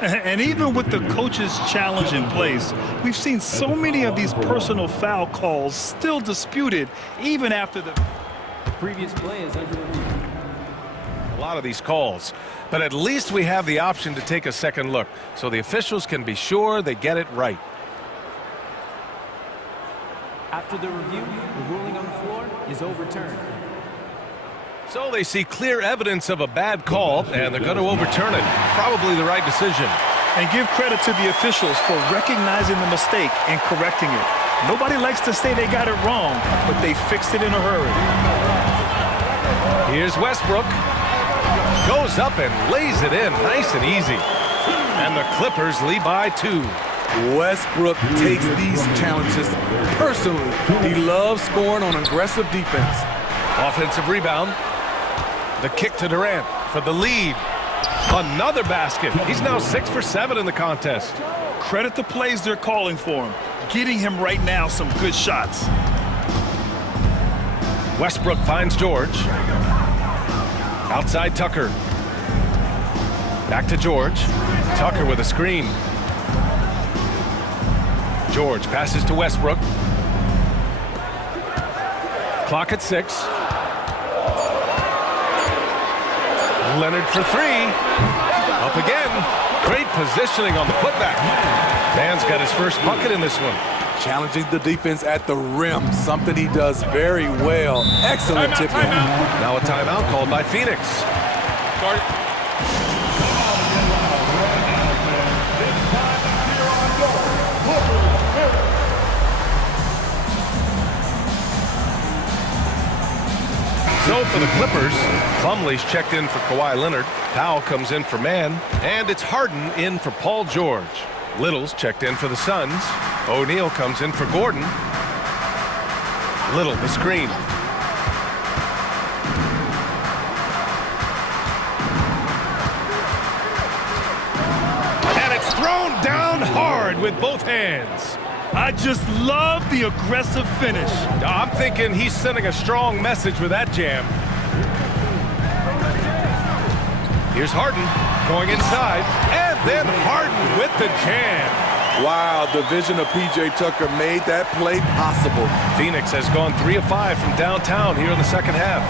And even with the coach's challenge in place, we've seen so many of these personal foul calls still disputed even after the previous play is under review. A lot of these calls, but at least we have the option to take a second look, so the officials can be sure they get it right. After the review, the ruling on the floor is overturned. So they see clear evidence of a bad call, and they're going to overturn it. Probably the right decision. And give credit to the officials for recognizing the mistake and correcting it. Nobody likes to say they got it wrong, but they fixed it in a hurry. Here's Westbrook. Goes up and lays it in nice and easy. And the Clippers lead by 2. Westbrook takes these challenges personally. He loves scoring on aggressive defense. Offensive rebound. The kick to Durant for the lead. Another basket. He's now 6 for 7 in the contest. Credit the plays they're calling for him. Getting him right now some good shots. Westbrook finds George. Outside Tucker. Back to George. Tucker with a screen. George passes to Westbrook. Clock at 6. Leonard for 3. Up again. Great positioning on the putback. Man's got his first bucket in this one. Challenging the defense at the rim, something he does very well. Excellent tip. Now a timeout called by Phoenix. So for the Clippers, Plumlee's checked in for Kawhi Leonard. Powell comes in for Mann. And it's Harden in for Paul George. Little's checked in for the Suns. O'Neal comes in for Gordon. Little, the screen. And it's thrown down hard with both hands. I just love the aggressive finish. I'm thinking he's sending a strong message with that jam. Here's Harden going inside, and then Harden with the jam. Wow, the vision of P.J. Tucker made that play possible. Phoenix has gone 3 of 5 from downtown here in the second half.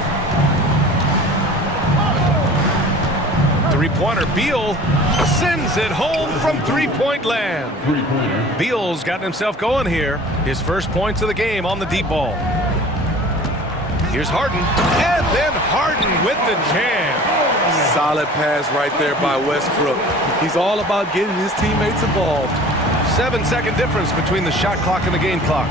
Three-pointer, Beal sends it home from three-point land. Beal's gotten himself going here. His first points of the game on the deep ball. Here's Harden, and then Harden with the jam. Solid pass right there by Westbrook. He's all about getting his teammates involved. 7-second difference between the shot clock and the game clock.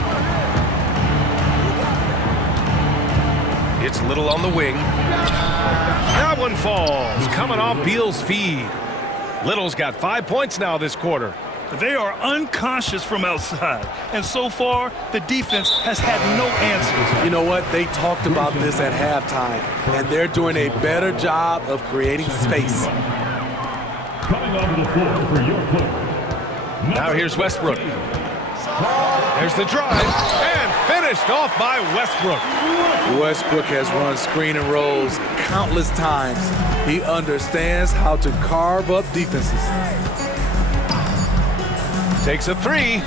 It's Little on the wing. That one falls, coming off Beal's feed. Little's got 5 points now this quarter. They are unconscious from outside, and so far, the defense has had no answers. You know what? They talked about this at halftime, and they're doing a better job of creating space. Coming onto the floor for your players. Now here's Westbrook. There's the drive, and finished off by Westbrook. Westbrook has run screen and rolls countless times. He understands how to carve up defenses. Takes a three.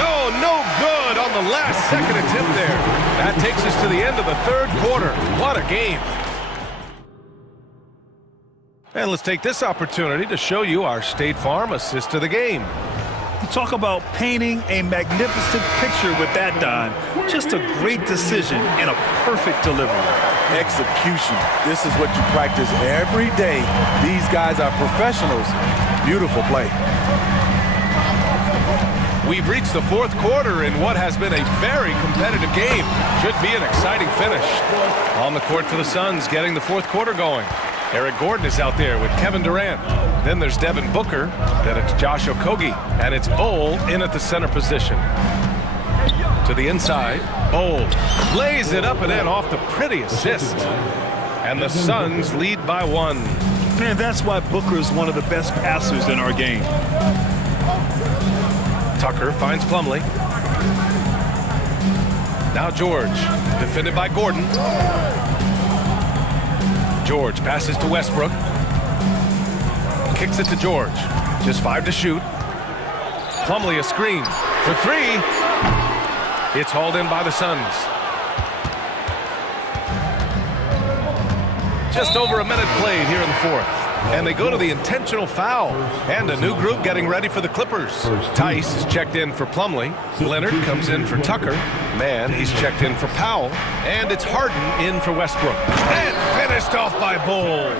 Oh, no good on the last second attempt there. That takes us to the end of the third quarter. What a game. And let's take this opportunity to show you our State Farm assist to the game. You talk about painting a magnificent picture with that, Don. Just a great decision and a perfect delivery. Execution. This is what you practice every day. These guys are professionals. Beautiful play. We've reached the fourth quarter in what has been a very competitive game. Should be an exciting finish. On the court for the Suns, getting the fourth quarter going. Eric Gordon is out there with Kevin Durant. Then there's Devin Booker. Then it's Josh Okogie. And it's Bol in at the center position. To the inside, Bol lays it up and in off the pretty assist. And the Suns lead by 1. Man, that's why Booker is one of the best passers in our game. Tucker finds Plumlee. Now George, defended by Gordon. George passes to Westbrook. Kicks it to George. Just 5 to shoot. Plumlee a screen for 3. It's hauled in by the Suns. Just over a minute played here in the fourth. And they go to the intentional foul. And a new group getting ready for the Clippers. Tice is checked in for Plumlee. Leonard comes in for Tucker. Mann, he's checked in for Powell. And it's Harden in for Westbrook. And finished off by Bol.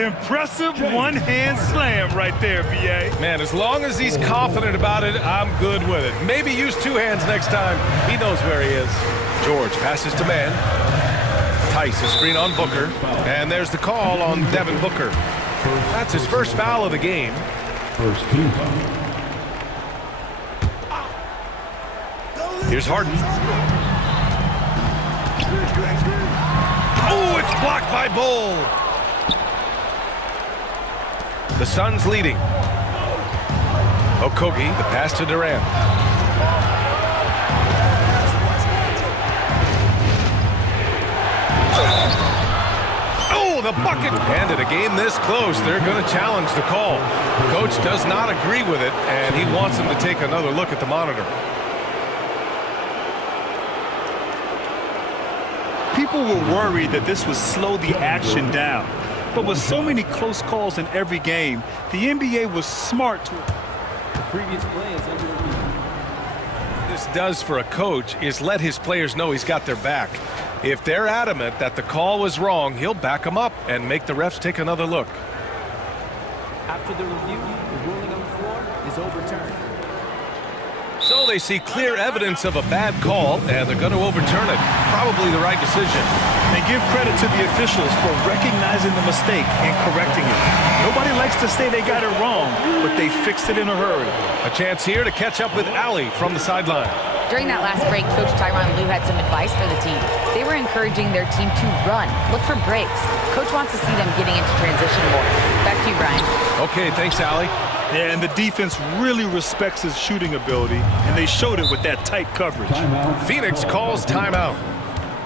Impressive one-hand slam right there, B.A. Man, as long as he's confident about it, I'm good with it. Maybe use 2 hands next time. He knows where he is. George passes to Mann. Tice, a screen on Booker. And there's the call on Devin Booker. That's his first foul of the game. First team foul. Here's Harden. Oh, it's blocked by Bol. The Suns leading. Okogie, the pass to Durant. The bucket. And in a game this close, they're going to challenge the call. Coach does not agree with it, and he wants him to take another look at the monitor. People were worried that this would slow the action down. But with so many close calls in every game, the NBA was smart to... The previous play is under review. This does for a coach is let his players know he's got their back. If they're adamant that the call was wrong, he'll back them up and make the refs take another look. After the review, the ruling on the floor is overturned. So they see clear evidence of a bad call, and they're going to overturn it. Probably the right decision. And give credit to the officials for recognizing the mistake and correcting it. Nobody likes to say they got it wrong, but they fixed it in a hurry. A chance here to catch up with Allie from the sideline. During that last break, Coach Tyronn Lue had some advice for the team. They were encouraging their team to run, look for breaks. Coach wants to see them getting into transition more. Back to you, Brian. Okay, thanks, Allie. Yeah, and the defense really respects his shooting ability, and they showed it with that tight coverage. Phoenix calls timeout.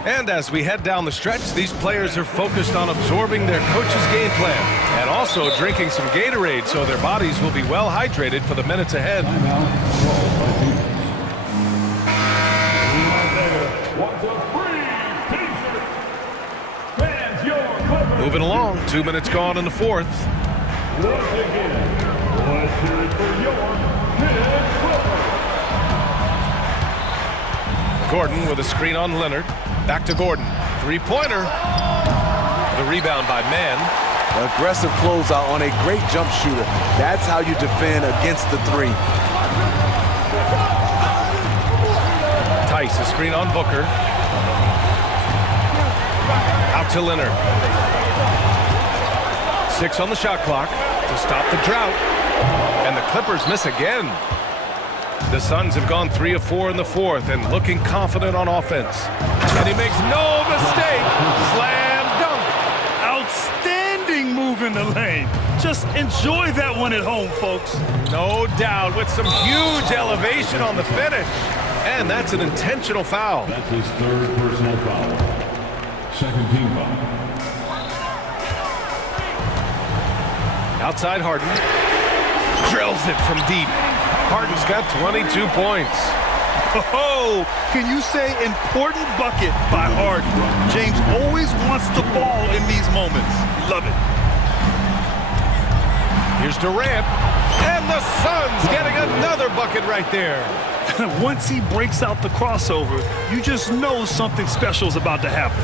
And as we head down the stretch, these players are focused on absorbing their coach's game plan and also drinking some Gatorade so their bodies will be well hydrated for the minutes ahead. Moving along, 2 minutes gone in the fourth. Gordon with a screen on Leonard. Back to Gordon. Three-pointer. The rebound by Mann. Aggressive closeout on a great jump shooter. That's how you defend against the three. Tice, a screen on Booker. Out to Leonard. 6 on the shot clock to stop the drought. And the Clippers miss again. The Suns have gone 3 of 4 in the fourth and looking confident on offense. And he makes no mistake. Slam dunk. Outstanding move in the lane. Just enjoy that one at home, folks. No doubt, with some huge elevation on the finish. And that's an intentional foul. That's his third personal foul. Second team foul. Outside Harden. Drills it from deep. Harden's got 22 points. Oh, can you say important bucket by Harden? James always wants the ball in these moments. Love it. Here's Durant. And the Suns getting another bucket right there. Once he breaks out the crossover, you just know something special is about to happen.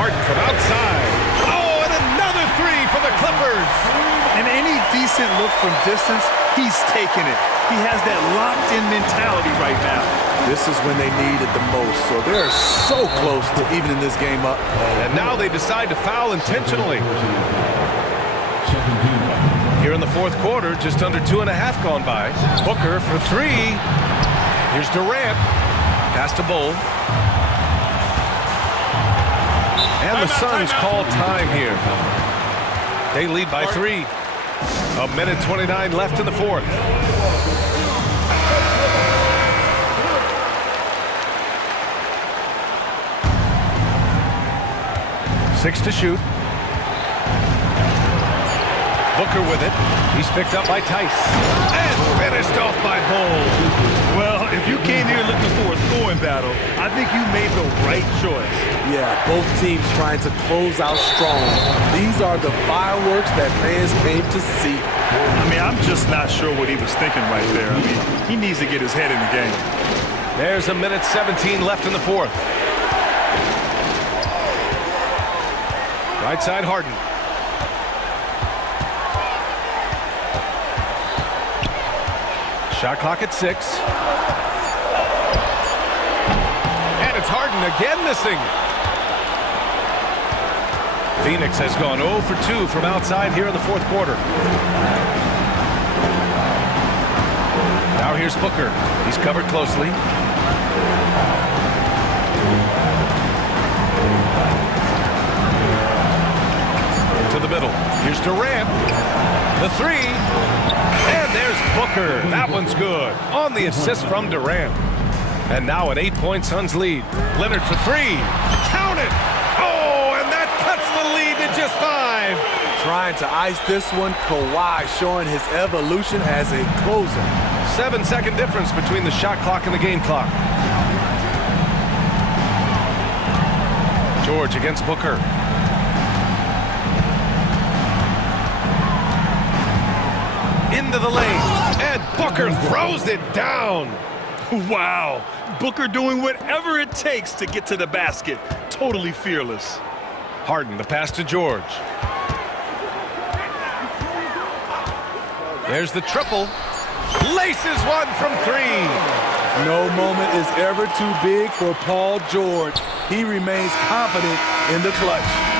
Harden from outside. Oh, and another three for the Clippers. And any decent look from distance, he's taking it. He has that locked-in mentality right now. This is when they need it the most, so they're so close to evening this game up. And now they decide to foul intentionally. Here in the fourth quarter, just under 2.5 gone by. Booker for three. Here's Durant. Pass to Bull. And the Suns call time here. They lead by 3. 1:29 left in the fourth. Six to shoot. Booker with it. He's picked up by Tice. And finished off by Bull. Well, if you came here looking for a scoring battle, I think you made the right choice. Yeah, both teams trying to close out strong. These are the fireworks that fans came to see. I mean, I'm just not sure what he was thinking right there. I mean, he needs to get his head in the game. There's 1:17 left in the fourth. Right side Harden. Shot clock at 6. And it's Harden again missing. Phoenix has gone 0 for 2 from outside here in the fourth quarter. Now here's Booker. He's covered closely. To the middle. Here's Durant. The three. And there's Booker. That one's good. On the assist from Durant. And now an 8-point Suns lead. Leonard for three. Count it. Oh, and that cuts the lead to just 5. Trying to ice this one. Kawhi showing his evolution as a closer. 7-second difference between the shot clock and the game clock. George against Booker. Into the lane, and Booker throws it down. Wow, Booker doing whatever it takes to get to the basket. Totally fearless. Harden, the pass to George. There's the triple. Laces one from 3. No moment is ever too big for Paul George. He remains confident in the clutch.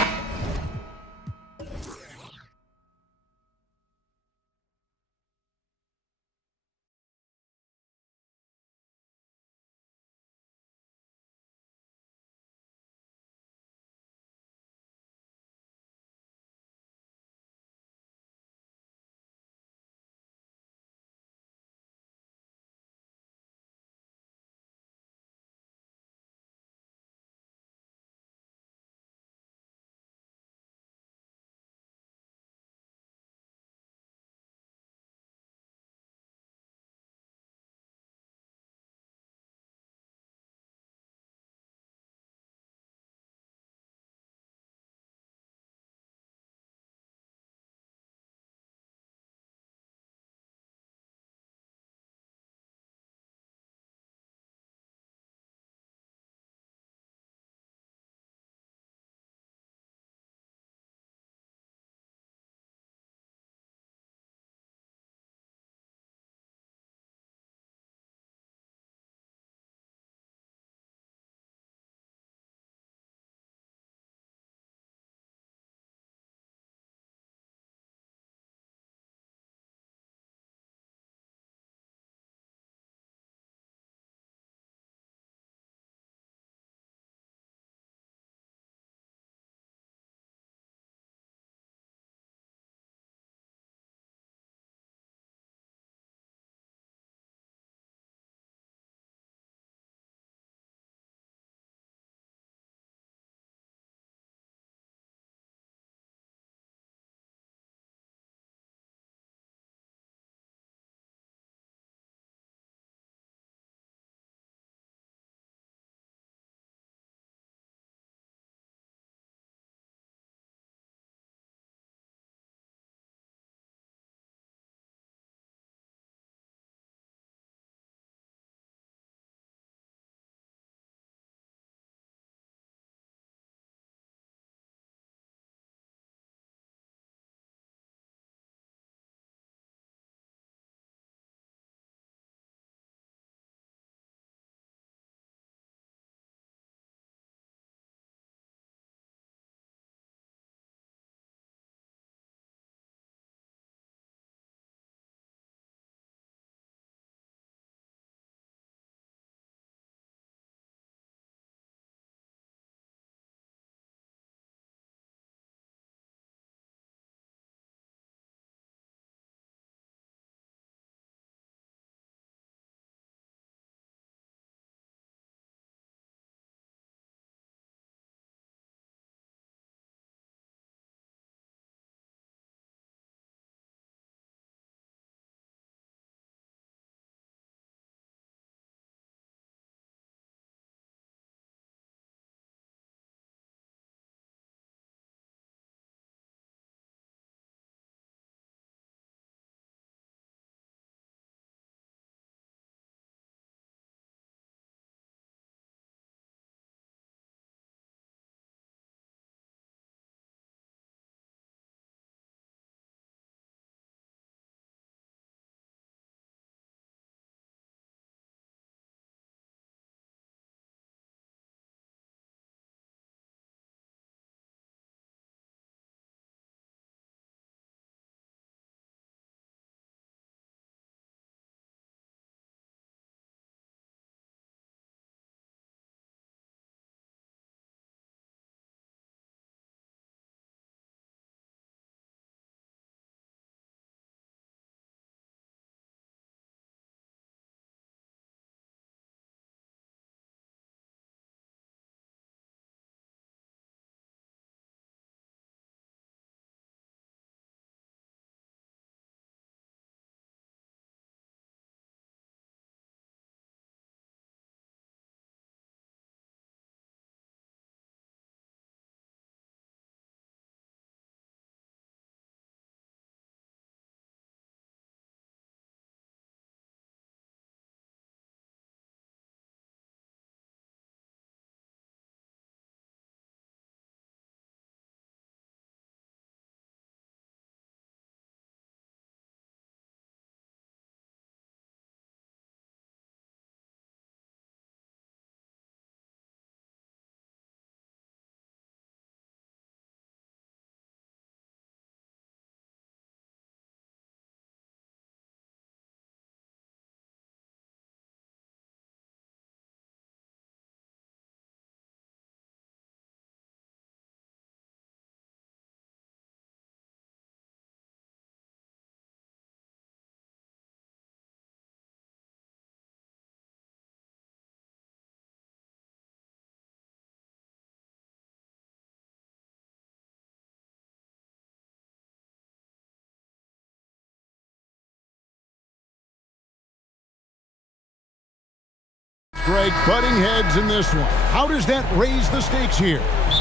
Greg, butting heads in this one. How does that raise the stakes here?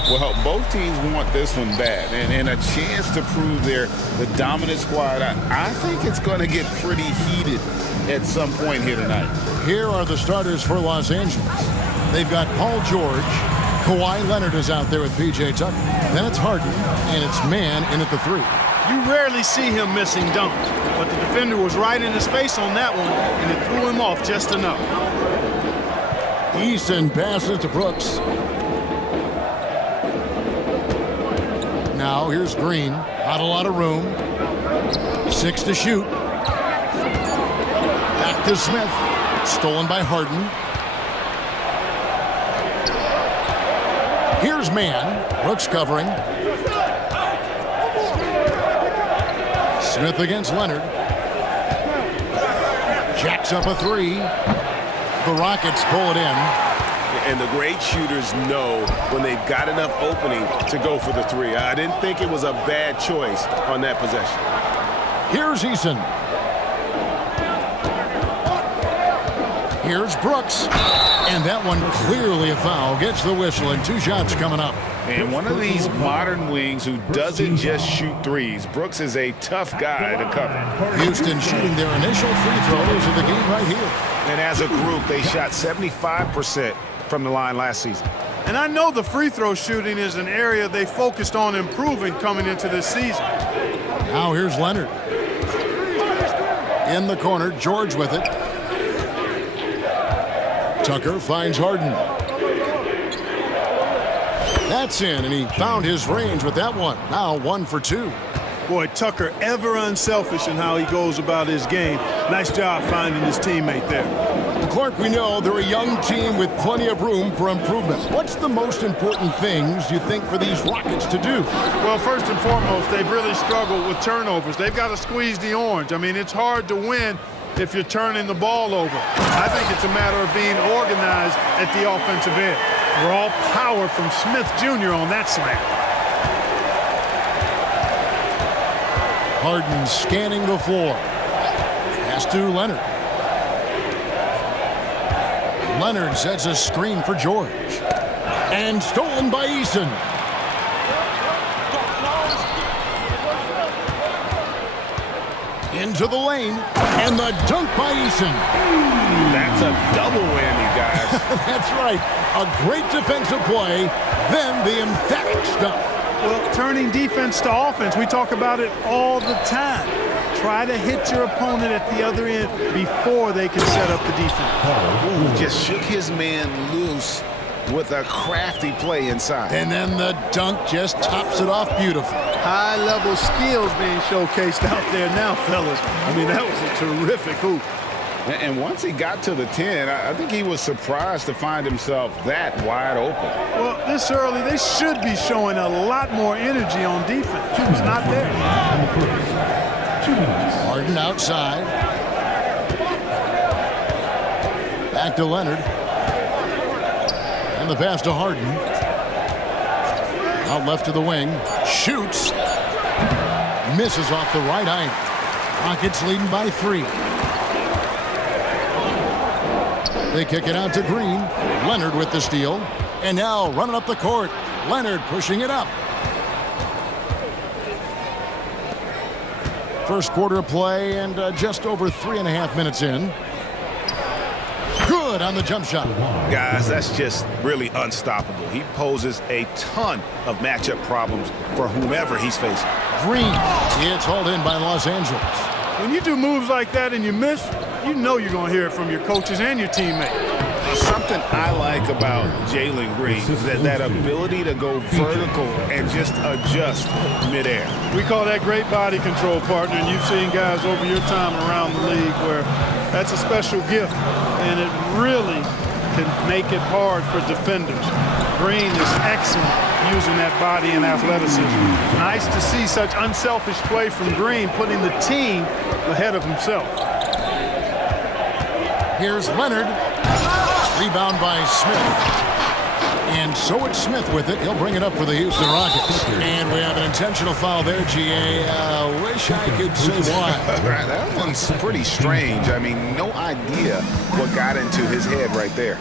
Well, both teams want this one bad, and a chance to prove they're the dominant squad. I think it's going to get pretty heated at some point here tonight. Here are the starters for Los Angeles. They've got Paul George. Kawhi Leonard is out there with P.J. Tucker. Then it's Harden, and it's Man in at the 3. You rarely see him missing dunks, but the defender was right in his face on that one, and it threw him off just enough. Eason passes to Brooks. Now here's Green. Not a lot of room. 6 to shoot. Back to Smith. Stolen by Harden. Here's Man. Brooks covering. Smith against Leonard. Jacks up a 3. The Rockets pull it in. And the great shooters know when they've got enough opening to go for the 3. I didn't think it was a bad choice on that possession. Here's Eason. Here's Brooks. And that one clearly a foul. Gets the whistle, and 2 shots coming up. And one of these modern wings who doesn't just shoot threes. Brooks is a tough guy to cover. Houston shooting their initial free throws of the game right here. And as a group, they shot 75% from the line last season. And I know the free throw shooting is an area they focused on improving coming into this season. Now here's Leonard. In the corner, George with it. Tucker finds Harden. That's in, and he found his range with that one. Now 1 for 2. Boy, Tucker ever unselfish in how he goes about his game. Nice job finding his teammate there. Clark, we know they're a young team with plenty of room for improvement. What's the most important things you think for these Rockets to do? Well, first and foremost, they've really struggled with turnovers. They've got to squeeze the orange. I mean, it's hard to win if you're turning the ball over. I think it's a matter of being organized at the offensive end. Raw power from Smith Jr. on that slam. Harden scanning the floor. Pass to Leonard. Leonard sets a screen for George. And stolen by Eason. Into the lane. And the dunk by Eason. That's a double whammy, guys. That's right. A great defensive play, then the emphatic stuff. Well, turning defense to offense, we talk about it all the time. Try to hit your opponent at the other end before they can set up the defense. Ooh, just shook his man loose with a crafty play inside. And then the dunk just tops it off beautifully. High-level skills being showcased out there now, fellas. I mean, that was a terrific hoop. And once he got to the 10, I think he was surprised to find himself that wide open. Well, this early, they should be showing a lot more energy on defense. It's not there. Harden outside. Back to Leonard. And the pass to Harden. Out left to the wing. Shoots. Misses off the right eye. Rockets leading by 3. They kick it out to Green. Leonard with the steal. And now running up the court. Leonard pushing it up. First quarter of play and just over 3.5 minutes in. Good on the jump shot. Guys, that's just really unstoppable. He poses a ton of matchup problems for whomever he's facing. Green. It's hauled in by Los Angeles. When you do moves like that and you miss, you know you're going to hear it from your coaches and your teammate. Something I like about Jalen Green is that ability to go vertical and just adjust midair. We call that great body control, partner, and you've seen guys over your time around the league where that's a special gift, and it really can make it hard for defenders. Green is excellent using that body and athleticism. Nice to see such unselfish play from Green, putting the team ahead of himself. Here's Leonard. Rebound by Smith. And so it's Smith with it. He'll bring it up for the Houston Rockets. And we have an intentional foul there, GA. Wish I could say why. That one's pretty strange. I mean, no idea what got into his head right there.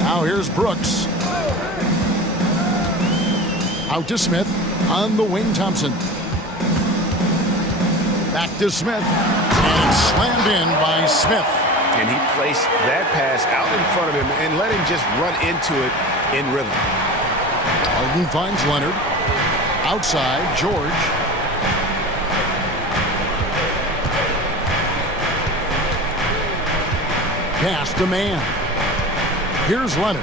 Now here's Brooks. Out to Smith. On the wing, Thompson. Back to Smith. And slammed in by Smith. And he placed that pass out in front of him and let him just run into it in rhythm. Harden finds Leonard. Outside, George. Pass to man. Here's Leonard.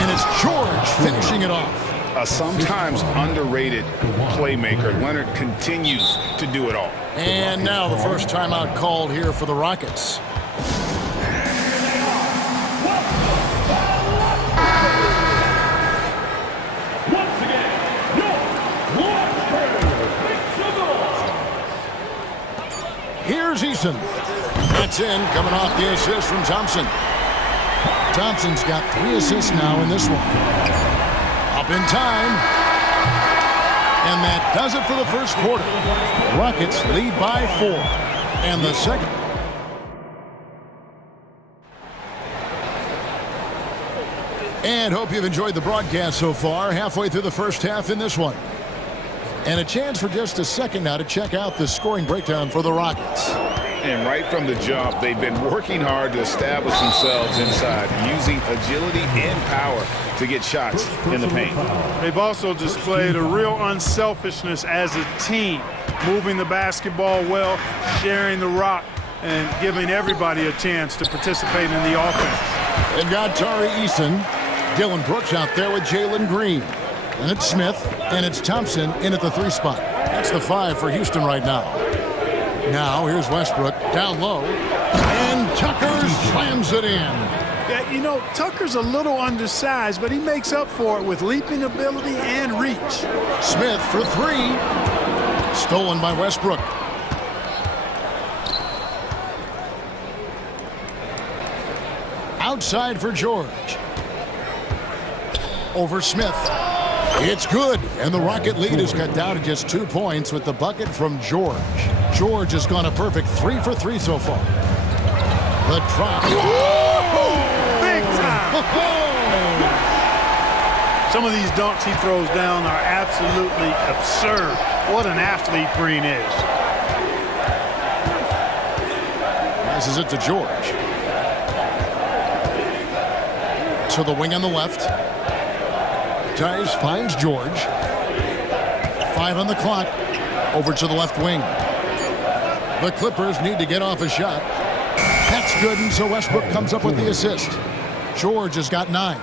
And it's George finishing it off. A sometimes underrated playmaker. Leonard continues to do it all. And now the first timeout called here for the Rockets. Here's Eason. That's in, coming off the assist from Thompson. Thompson's got 3 assists now in this one. Up in time. And that does it for the first quarter. Rockets lead by 4. And the second. And hope you've enjoyed the broadcast so far. Halfway through the first half in this one. And a chance for just a second now to check out the scoring breakdown for the Rockets. And right from the jump, they've been working hard to establish themselves inside, using agility and power to get shots in the paint. They've also displayed a real unselfishness as a team, moving the basketball well, sharing the rock, and giving everybody a chance to participate in the offense. They've got Tari Eason, Dylan Brooks out there with Jalen Green. And it's Smith, and it's Thompson in at the 3 spot. That's the 5 for Houston right now. Now here's Westbrook down low, and Tucker slams it in. Yeah, you know, Tucker's a little undersized, but he makes up for it with leaping ability and reach. Smith for 3. Stolen by Westbrook. Outside for George. Over Smith. It's good, and the Rocket lead is cut down to just 2 points with the bucket from George. George has gone a perfect 3 for 3 so far. The drop. Big time! Some of these dunks he throws down are absolutely absurd. What an athlete Green is. Passes it to George. To the wing on the left. Tice finds George. 5 on the clock. Over to the left wing. The Clippers need to get off a shot. That's good, and so Westbrook comes up with the assist. George has got 9.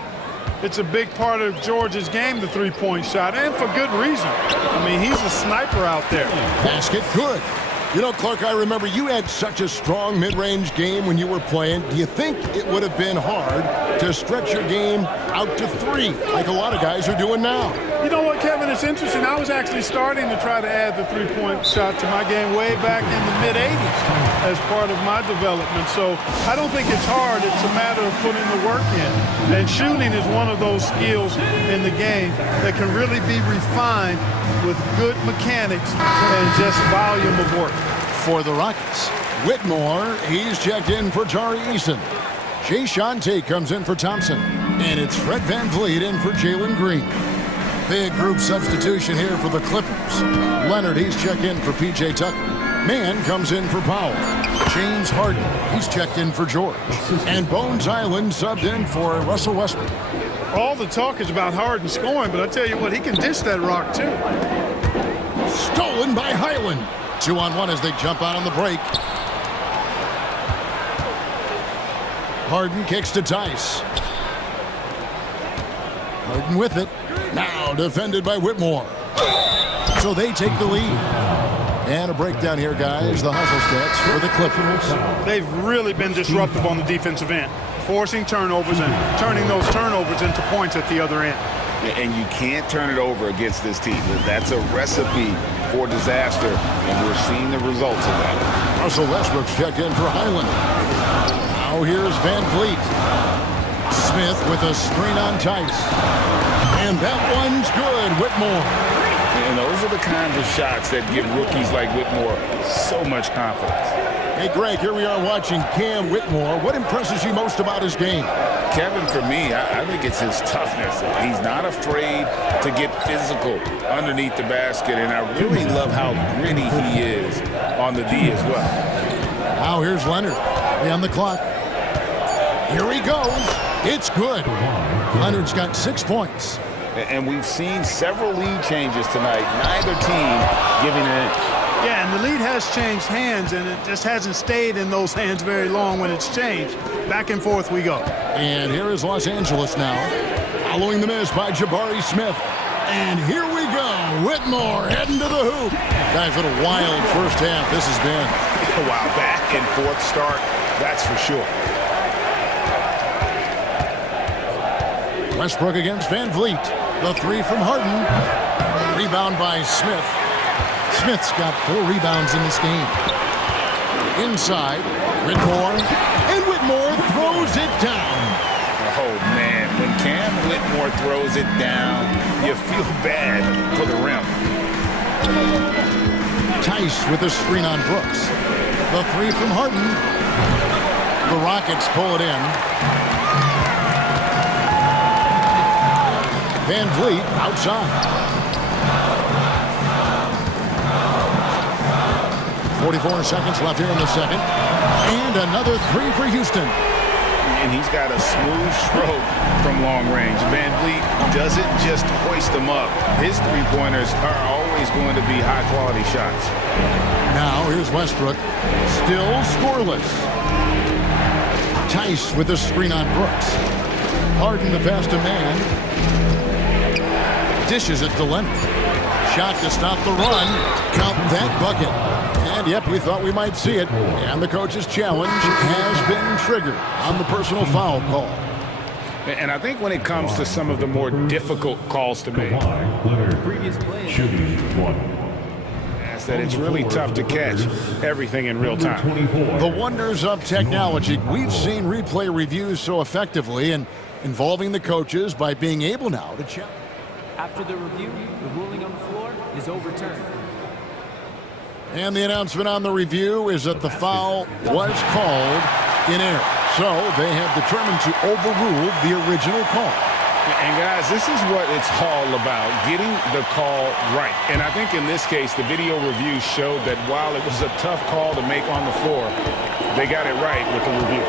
It's a big part of George's game, the 3-point shot, and for good reason. I mean, he's a sniper out there. Basket good. You know, Clark, I remember you had such a strong mid-range game when you were playing. Do you think it would have been hard to stretch your game out to 3 like a lot of guys are doing now? You know what, Kevin? It's interesting. I was actually starting to try to add the 3-point shot to my game way back in the mid-'80s as part of my development. So I don't think it's hard. It's a matter of putting the work in. And shooting is one of those skills in the game that can really be refined with good mechanics and just volume of work. For the Rockets, Whitmore, he's checked in for Tari Eason. Jay Shante comes in for Thompson. And it's Fred VanVleet in for Jalen Green. Big group substitution here for the Clippers. Leonard, he's checked in for P.J. Tucker. Mann comes in for Powell. James Harden, he's checked in for George. And Bones Island subbed in for Russell Westbrook. All the talk is about Harden scoring, but I tell you what, he can dish that rock too. Stolen by Highland. 2-on-1 as they jump out on the break. Harden kicks to Tice. Harden with it. Now defended by Whitmore. So they take the lead. And a breakdown here, guys. The hustle stats for the Clippers. They've really been disruptive on the defensive end, forcing turnovers and turning those turnovers into points at the other end. And you can't turn it over against this team. That's a recipe for disaster, and we're seeing the results of that. Russell Westbrook's checked in for Highland. Now here's VanVleet. Smith with a screen on Tice. And that one's good, Whitmore. And those are the kinds of shots that give rookies like Whitmore so much confidence. Hey, Greg, here we are watching Cam Whitmore. What impresses you most about his game? Kevin, for me, I think it's his toughness. He's not afraid to get physical underneath the basket, and I really love how gritty he is on the D as well. Now here's Leonard. On the clock. Here he goes. It's good. Leonard's got 6 points. And we've seen several lead changes tonight. Neither team giving an inch. Yeah, and the lead has changed hands, and it just hasn't stayed in those hands very long when it's changed. Back and forth we go. And here is Los Angeles now, following the miss by Jabari Smith. And here we go. Whitmore heading to the hoop. Guys, what a wild first half this has been. Wow, back and forth start, that's for sure. Westbrook against Van Vliet. The three from Harden. Rebound by Smith. Smith's got 4 rebounds in this game. Inside, Whitmore. And Whitmore throws it down. Oh, man, when Cam Whitmore throws it down, you feel bad for the rim. Tice with a screen on Brooks. The three from Harden. The Rockets pull it in. Van Vliet outside. 44 seconds left here in the second. And another three for Houston. And he's got a smooth stroke from long range. Van Vliet doesn't just hoist them up. His three-pointers are always going to be high-quality shots. Now here's Westbrook. Still scoreless. Tice with a screen on Brooks. Harden the pass to man. Dishes it to Leonard. Shot to stop the run. Count that bucket. And yep, we thought we might see it. And the coach's challenge has been triggered on the personal foul call. And I think when it comes to some of the more difficult calls to make, that it's really tough to catch everything in real time. The wonders of technology. We've seen replay reviews so effectively and involving the coaches by being able now to check. After the review, the ruling on the floor is overturned. And the announcement on the review is that the foul was called in error. So they have determined to overrule the original call. And guys, this is what it's all about, getting the call right. And I think in this case, the video review showed that while it was a tough call to make on the floor, they got it right with the review.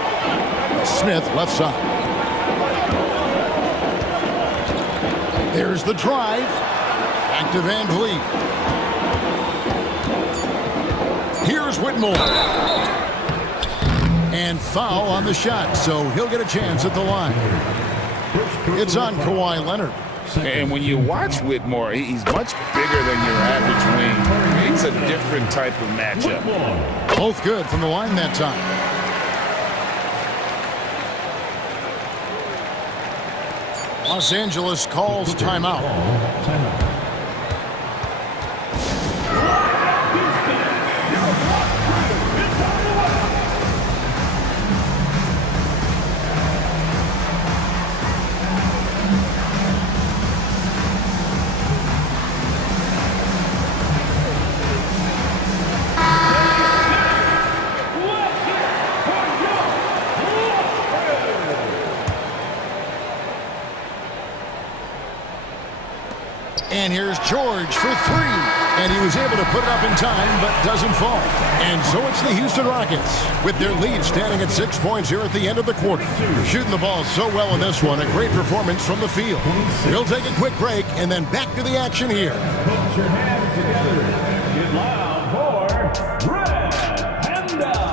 Smith left side. There's the drive. Back to Van Vliet. Here's Whitmore. And foul on the shot, so he'll get a chance at the line. It's on Kawhi Leonard. And when you watch Whitmore, he's much bigger than your average wing. It's a different type of matchup. Both good from the line that time. Los Angeles calls timeout. And here's George for three. And he was able to put it up in time, but doesn't fall. And so it's the Houston Rockets with their lead standing at 6 points here at the end of the quarter. Shooting the ball so well in this one. A great performance from the field. We'll take a quick break and then back to the action here. Put your hands together. Get loud for Brad Handa.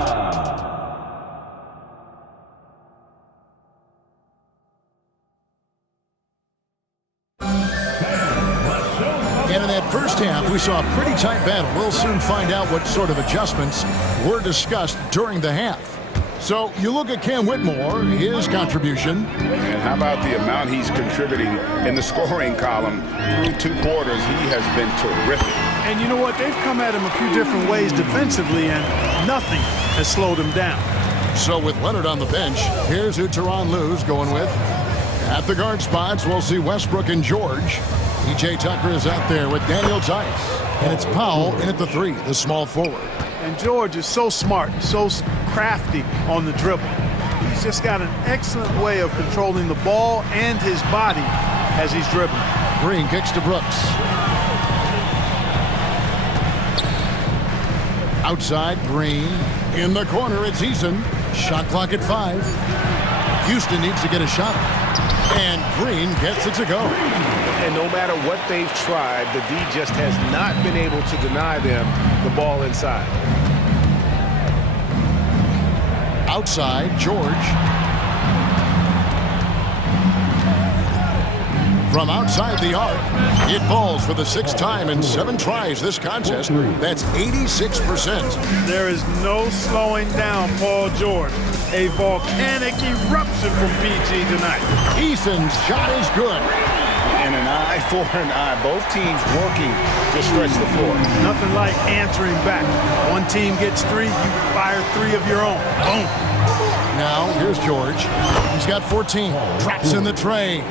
And in that first half, we saw a pretty tight battle. We'll soon find out what sort of adjustments were discussed during the half. So you look at Cam Whitmore, his contribution. And how about the amount he's contributing in the scoring column? Through 2 quarters, he has been terrific. And you know what? They've come at him a few different ways defensively, and nothing has slowed him down. So with Leonard on the bench, here's who Tyronn Lue's going with. At the guard spots, we'll see Westbrook and George. PJ Tucker is out there with Daniel Tice. And it's Powell in at the 3, the small forward. And George is so smart, so crafty on the dribble. He's just got an excellent way of controlling the ball and his body as he's dribbling. Green kicks to Brooks. Outside, Green. In the corner, it's Eason. Shot clock at 5. Houston needs to get a shot. And Green gets it to go. And no matter what they've tried, the D just has not been able to deny them the ball inside. Outside, George. From outside the arc, it falls for the 6th time in 7 tries this contest. That's 86%. There is no slowing down Paul George. A volcanic eruption from PG tonight. Eason's shot is good. And an eye for an eye. Both teams working to stretch the floor. Nothing like answering back. One team gets 3, you fire 3 of your own. Boom. Now, here's George. He's got 14. Drops in the tray.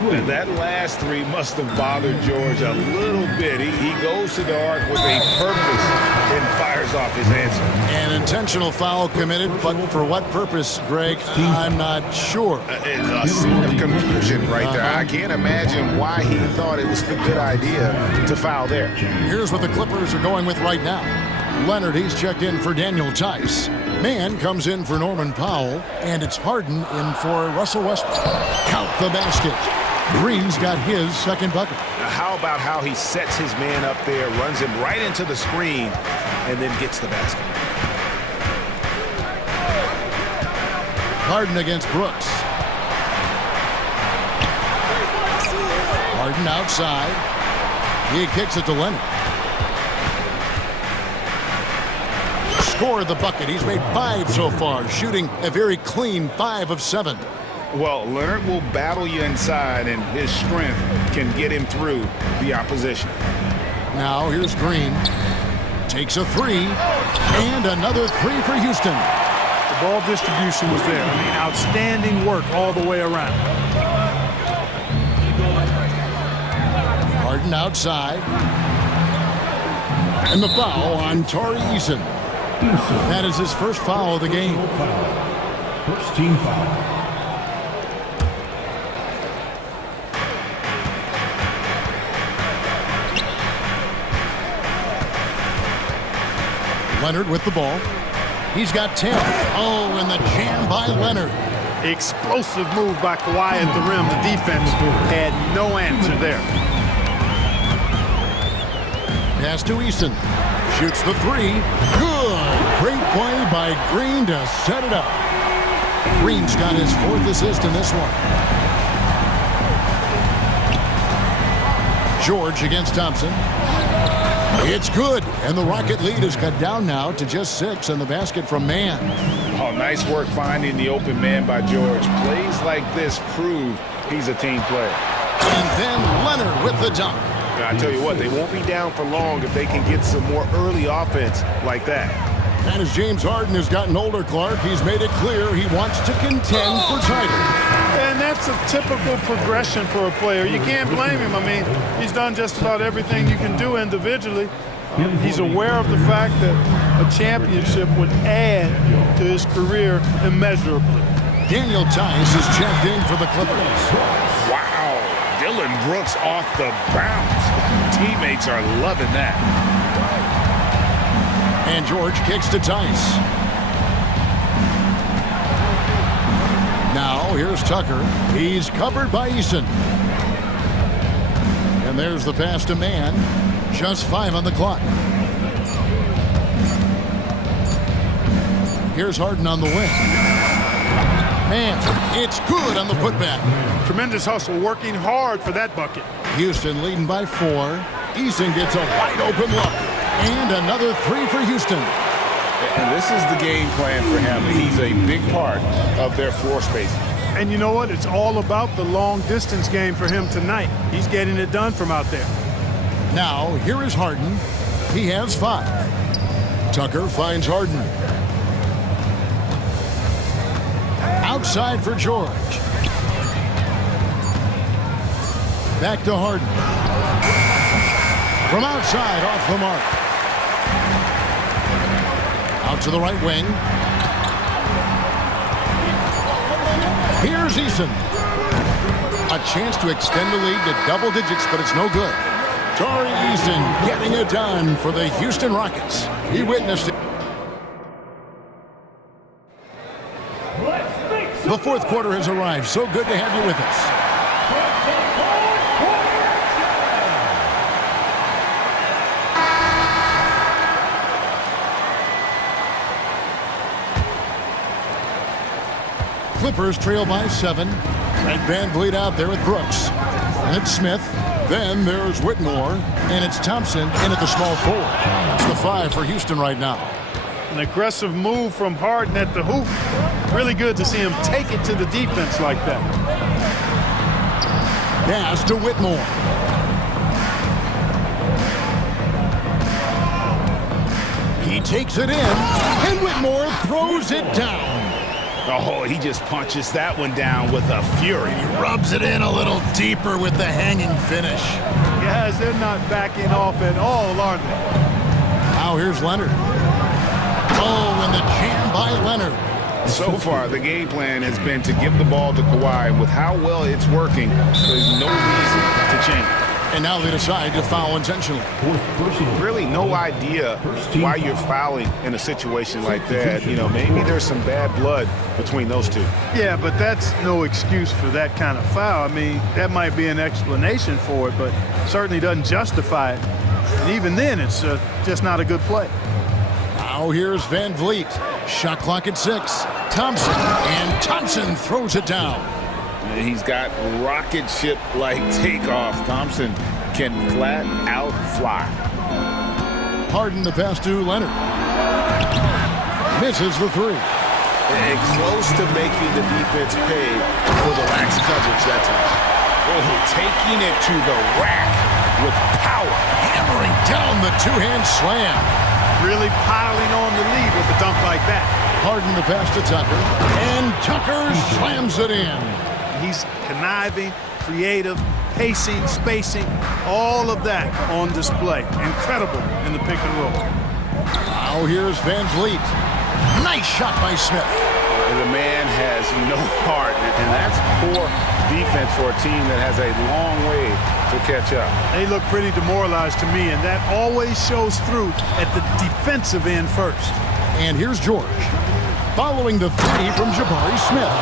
And that last 3 must have bothered George a little bit. He goes to the arc with a purpose and fires off his answer. An intentional foul committed, but for what purpose, Greg? I'm not sure. A scene of confusion right there. I can't imagine why he thought it was a good idea to foul there. Here's what the Clippers are going with right now. Leonard, he's checked in for Daniel Tice. Mann comes in for Norman Powell, and it's Harden in for Russell Westbrook. Count the basket. Green's got his 2nd bucket. How about how he sets his man up there, runs him right into the screen, and then gets the basket. Harden against Brooks. Harden outside. He kicks it to Leonard. Scored the bucket. He's made 5 so far, shooting a very clean 5 of 7. Well, Leonard will battle you inside, and his strength can get him through the opposition. Now here's Green. Takes a 3, and another 3 for Houston. The ball distribution was there. I mean, outstanding work all the way around. Harden outside. And the foul on Tari Eason. That is his first foul of the game. First team foul. Leonard with the ball. He's got 10. Oh, and the jam by Leonard. Explosive move by Kawhi at the rim. The defense had no answer there. Pass to Easton. Shoots the 3. Good. Great play by Green to set it up. Green's got his 4th assist in this one. George against Thompson. It's good, and the Rocket lead is cut down now to just 6, and the basket from Mann. Oh, nice work finding the open man by George. Plays like this prove he's a team player. And then Leonard with the dunk. Now, I tell you what, they won't be down for long if they can get some more early offense like that. And as James Harden has gotten older, Clark, he's made it clear he wants to contend for titles. And that's a typical progression for a player. You can't blame him. I mean, he's done just about everything you can do individually. He's aware of the fact that a championship would add to his career immeasurably. Daniel Tice is checked in for the Clippers. Wow, Dylan Brooks off the bounce. Teammates are loving that. And George kicks to Tice. Now here's Tucker. He's covered by Eason. And there's the pass to Mann. Just 5 on the clock. Here's Harden on the wing. Mann, it's good on the putback. Tremendous hustle, working hard for that bucket. Houston leading by 4. Eason gets a wide open look. And another 3 for Houston. And this is the game plan for him. He's a big part of their floor spacing. And you know what? It's all about the long distance game for him tonight. He's getting it done from out there. Now, here is Harden. He has 5. Tucker finds Harden. Outside for George. Back to Harden. From outside, off the mark. Out to the right wing. Here's Eason. A chance to extend the lead to double digits, but it's no good. Tari Eason getting it done for the Houston Rockets. He witnessed it. The fourth quarter has arrived. So good to have you with us. Clippers trail by 7. Fred VanVleet out there with Brooks. And it's Smith. Then there's Whitmore. And it's Thompson in at the small forward. That's the 5 for Houston right now. An aggressive move from Harden at the hoop. Really good to see him take it to the defense like that. Pass to Whitmore. He takes it in. And Whitmore throws it down. Oh, he just punches that one down with a fury. He rubs it in a little deeper with the hanging finish. Guys, they're not backing off at all, are they? Now here's Leonard. Oh, and the jam by Leonard. So far, the game plan has been to give the ball to Kawhi. With how well it's working, there's no reason to change. And now they decide to foul intentionally. Really no idea why you're fouling in a situation like that. You know, maybe there's some bad blood between those two. Yeah, but that's no excuse for that kind of foul. I mean, that might be an explanation for it, but certainly doesn't justify it. And even then, it's just not a good play. Now here's VanVleet. Shot clock at 6. Thompson. And Thompson throws it down. He's got rocket ship-like takeoff. Thompson can flat out fly. Harden the pass to Leonard. Misses the 3. And close to making the defense pay for the lax coverage that time. Oh, taking it to the rack with power. Hammering down the two-hand slam. Really piling on the lead with a dunk like that. Harden the pass to Tucker. And Tucker slams it in. He's conniving, creative, pacing, spacing, all of that on display. Incredible in the pick and roll. Now here's VanVleet. Nice shot by Smith. The man has no heart, and that's poor defense for a team that has a long way to catch up. They look pretty demoralized to me, and that always shows through at the defensive end first. And here's George. Following the 3 from Jabari Smith.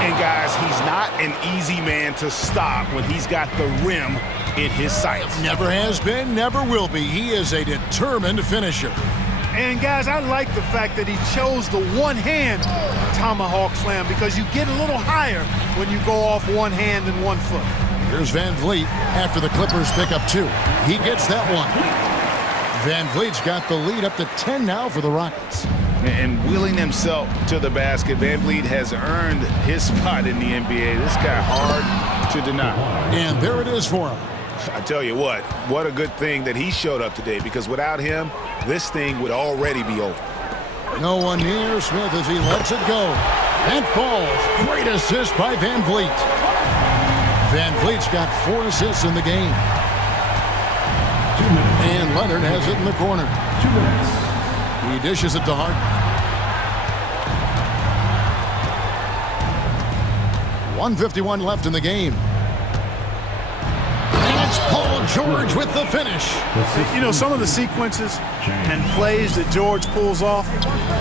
And guys, he's not an easy man to stop when he's got the rim in his sights. Never has been, never will be. He is a determined finisher. And guys, I like the fact that he chose the one-hand tomahawk slam because you get a little higher when you go off one hand and 1 foot. Here's VanVleet after the Clippers pick up 2. He gets that one. VanVleet's got the lead up to 10 now for the Rockets. And willing himself to the basket, VanVleet has earned his spot in the NBA. This guy hard to deny. And there it is for him. I tell you what a good thing that he showed up today, because without him, this thing would already be over. No one near Smith as he lets it go. And falls. Great assist by VanVleet. VanVleet's got 4 assists in the game. 2 minutes. And Leonard has it in the corner. 2 minutes. He dishes it to Harden. 1:51 left in the game. And it's Paul George with the finish. You know, some of the sequences and plays that George pulls off,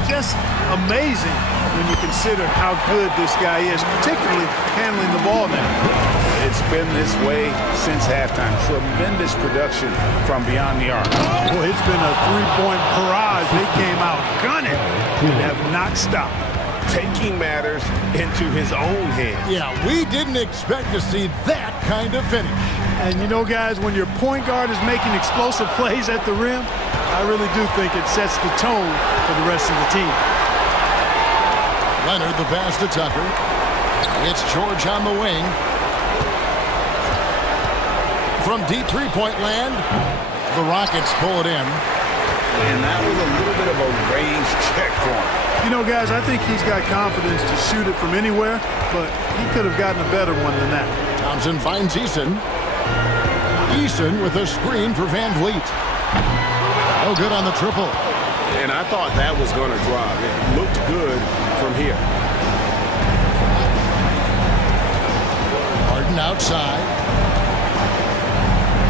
just amazing when you consider how good this guy is, particularly handling the ball now. It's been this way since halftime. Tremendous production from beyond the arc. Boy, it's been a 3-point barrage. They came out gunning and have not stopped. Taking matters into his own hands. Yeah, we didn't expect to see that kind of finish. And you know, guys, when your point guard is making explosive plays at the rim, I really do think it sets the tone for the rest of the team. Leonard the pass to Tucker. It's George on the wing. From deep 3-point land, the Rockets pull it in. And that was a little bit of a range check for him. You know, guys, I think he's got confidence to shoot it from anywhere, but he could have gotten a better one than that. Thompson finds Eason. Eason with a screen for Van Vliet. No good on the triple. And I thought that was going to drop. It looked good from here. Harden outside.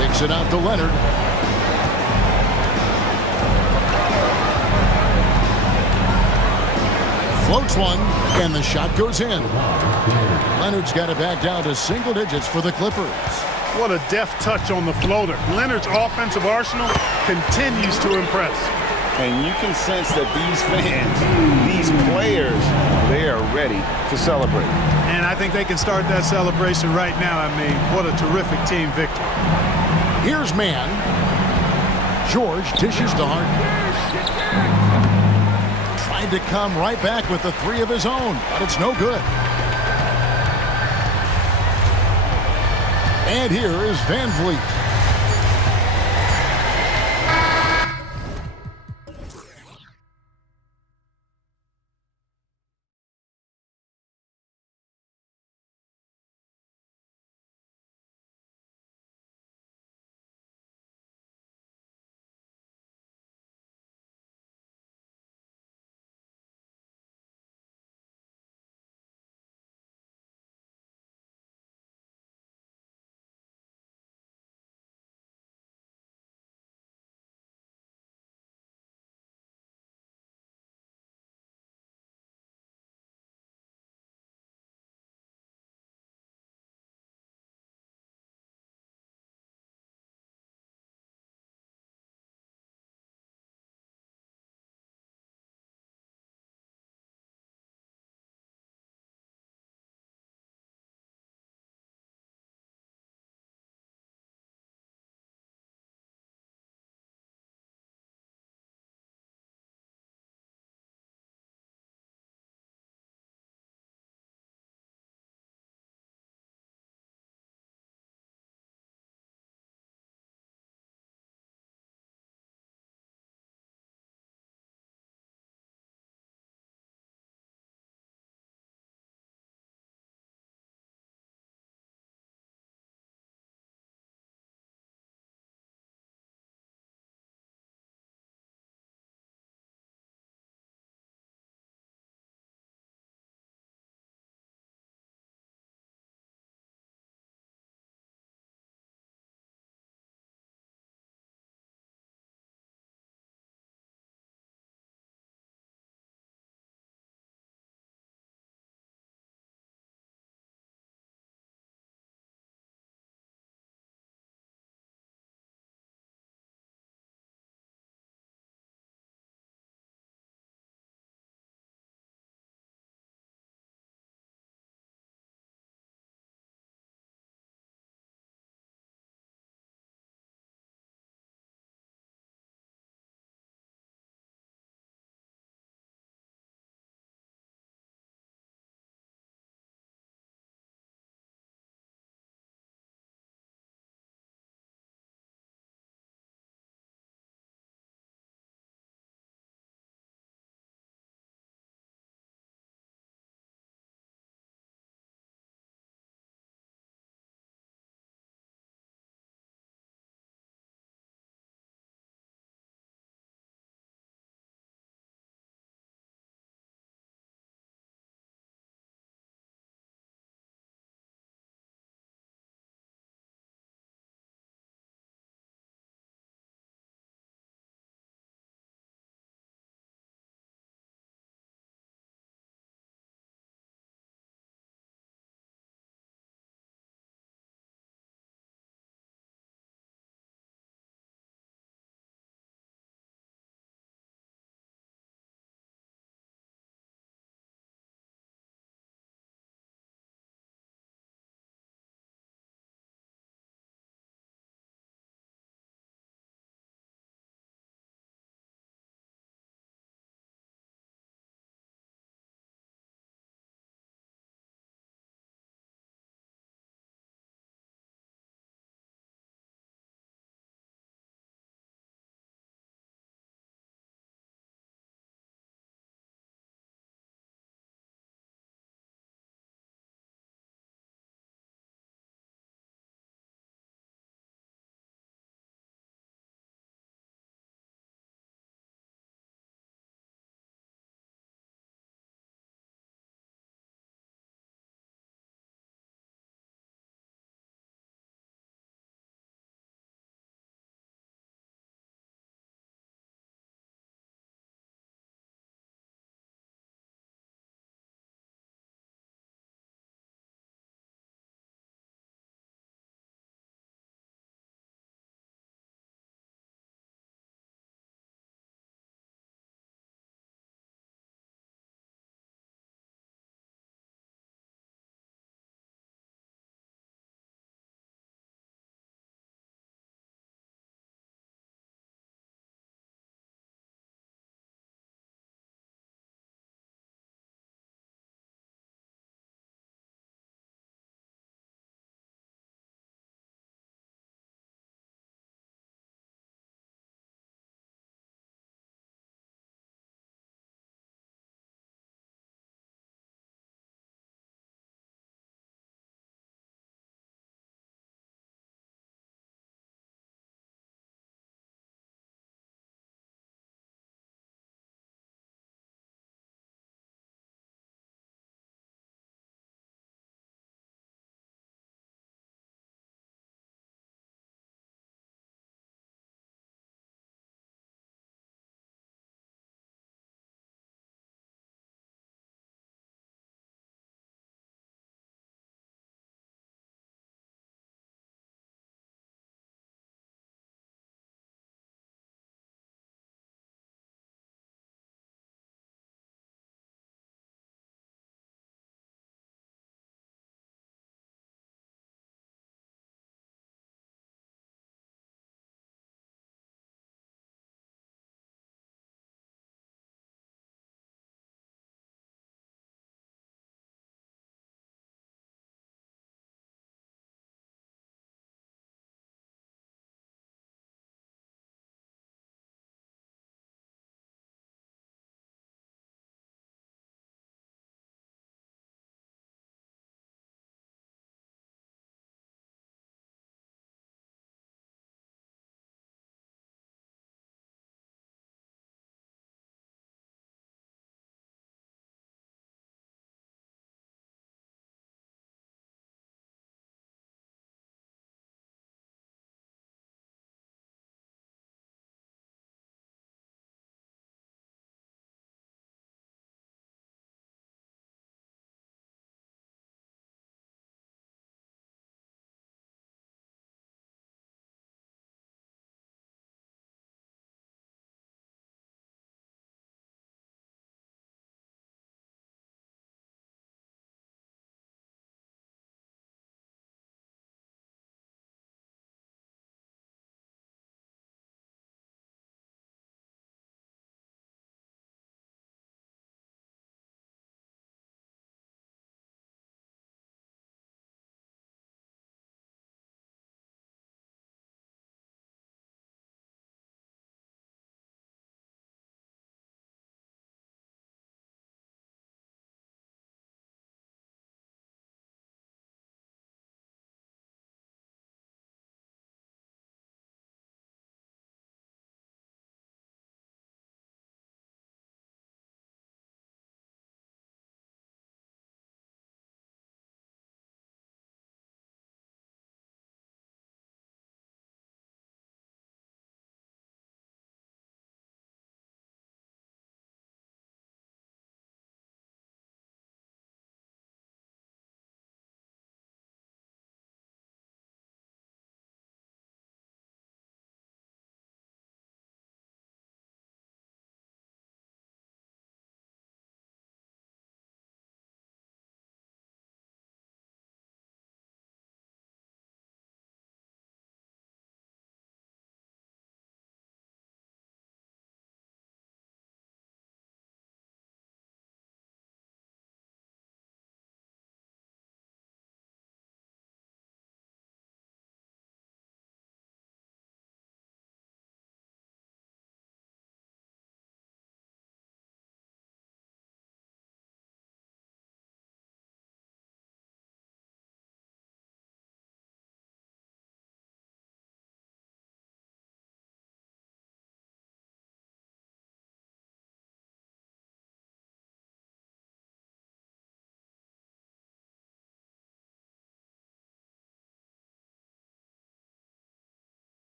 Kicks it out to Leonard. Floats one, and the shot goes in. Leonard's got it back down to single digits for the Clippers. What a deft touch on the floater. Leonard's offensive arsenal continues to impress. And you can sense that these fans, these players, they are ready to celebrate. And I think they can start that celebration right now. I mean, what a terrific team victory. Here's man. George dishes to Harden. Tried to come right back with the three of his own, but it's no good. And here is Van Vliet.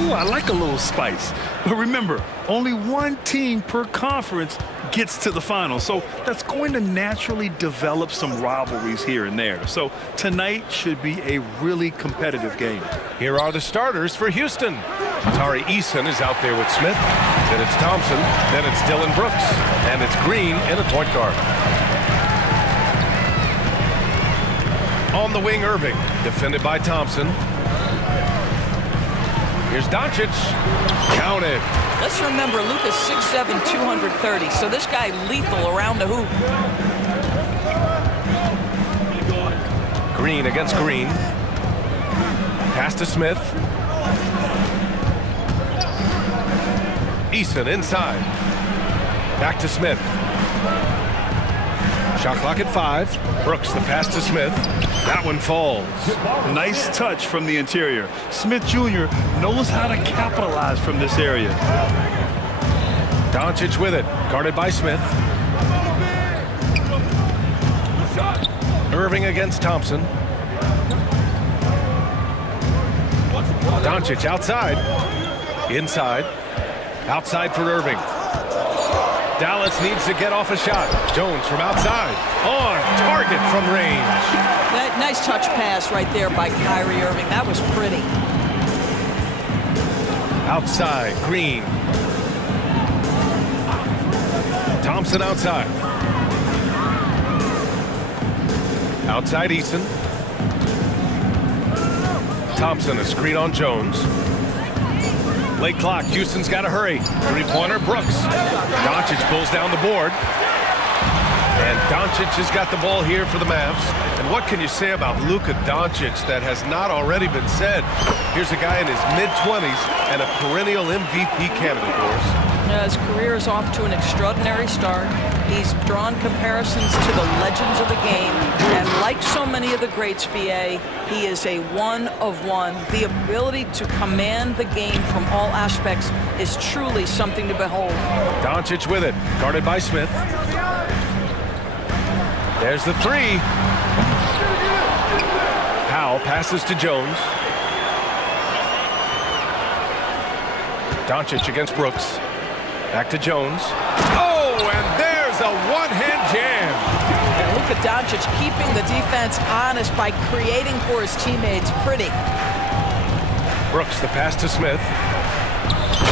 Ooh, I like a little spice. But remember, only one team per conference gets to the final. So that's going to naturally develop some rivalries here and there. So tonight should be a really competitive game. Here are the starters for Houston. Tari Eason is out there with Smith. Then it's Thompson. Then it's Dylan Brooks. And it's Green in a point guard. On the wing, Irving. Defended by Thompson. Here's Doncic. Counted. Let's remember, Luka's 6'7", 230, so this guy lethal around the hoop. Green against Green. Pass to Smith. Eason inside. Back to Smith. Shot clock at 5. Brooks, the pass to Smith. That one falls. Nice touch from the interior. Smith Jr. knows how to capitalize from this area. Doncic with it, guarded by Smith. Irving against Thompson. Doncic outside. Inside. Outside for Irving. Dallas needs to get off a shot. Jones from outside. On target from range. That nice touch pass right there by Kyrie Irving. That was pretty. Outside, Green. Thompson outside. Outside Eason. Thompson, a screen on Jones. Late clock, Houston's got to hurry. Three-pointer, Brooks. Doncic pulls down the board. And Doncic has got the ball here for the Mavs. And what can you say about Luka Doncic that has not already been said? Here's a guy in his mid-20s and a perennial MVP candidate, Boris. His career is off to an extraordinary start. He's drawn comparisons to the legends of the game. And like so many of the greats, BA, he is a one of one. The ability to command the game from all aspects is truly something to behold. Doncic with it, guarded by Smith. There's the three. Powell passes to Jones. Doncic against Brooks. Back to Jones. Oh, and there's a one-hand jam. And Luka Doncic keeping the defense honest by creating for his teammates. Pretty. Brooks, the pass to Smith.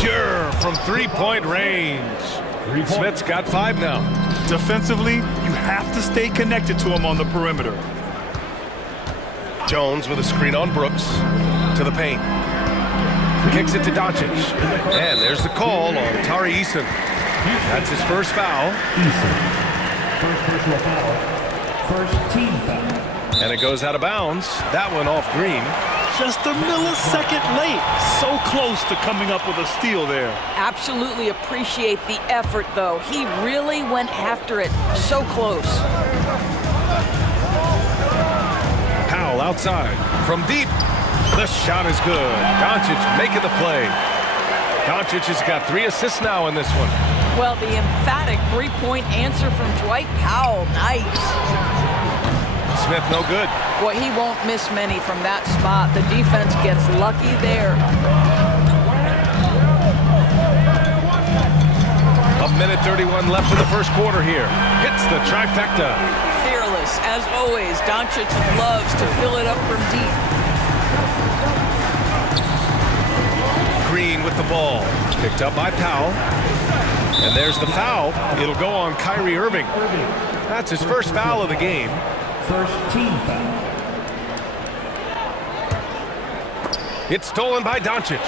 Pure from three-point range. Smith's got 5 now. Defensively, you have to stay connected to him on the perimeter. Jones with a screen on Brooks to the paint. Kicks it to Doncic. And there's the call on Tari Eason. That's his first foul. First personal foul. First team foul. And it goes out of bounds. That one off Green. Just a millisecond late. So close to coming up with a steal there. Absolutely appreciate the effort, though. He really went after it. So close. Powell outside. From deep. The shot is good. Doncic making the play. Doncic has got 3 assists now in this one. Well, the emphatic three-point answer from Dwight Powell. Nice. Smith no good. Boy, he won't miss many from that spot. The defense gets lucky there. A minute 31 left in the first quarter here. Hits the trifecta. Fearless, as always. Doncic loves to fill it up from deep. Green with the ball. Picked up by Powell. And there's the foul. It'll go on Kyrie Irving. That's his first foul of the game. First team foul. It's stolen by Doncic.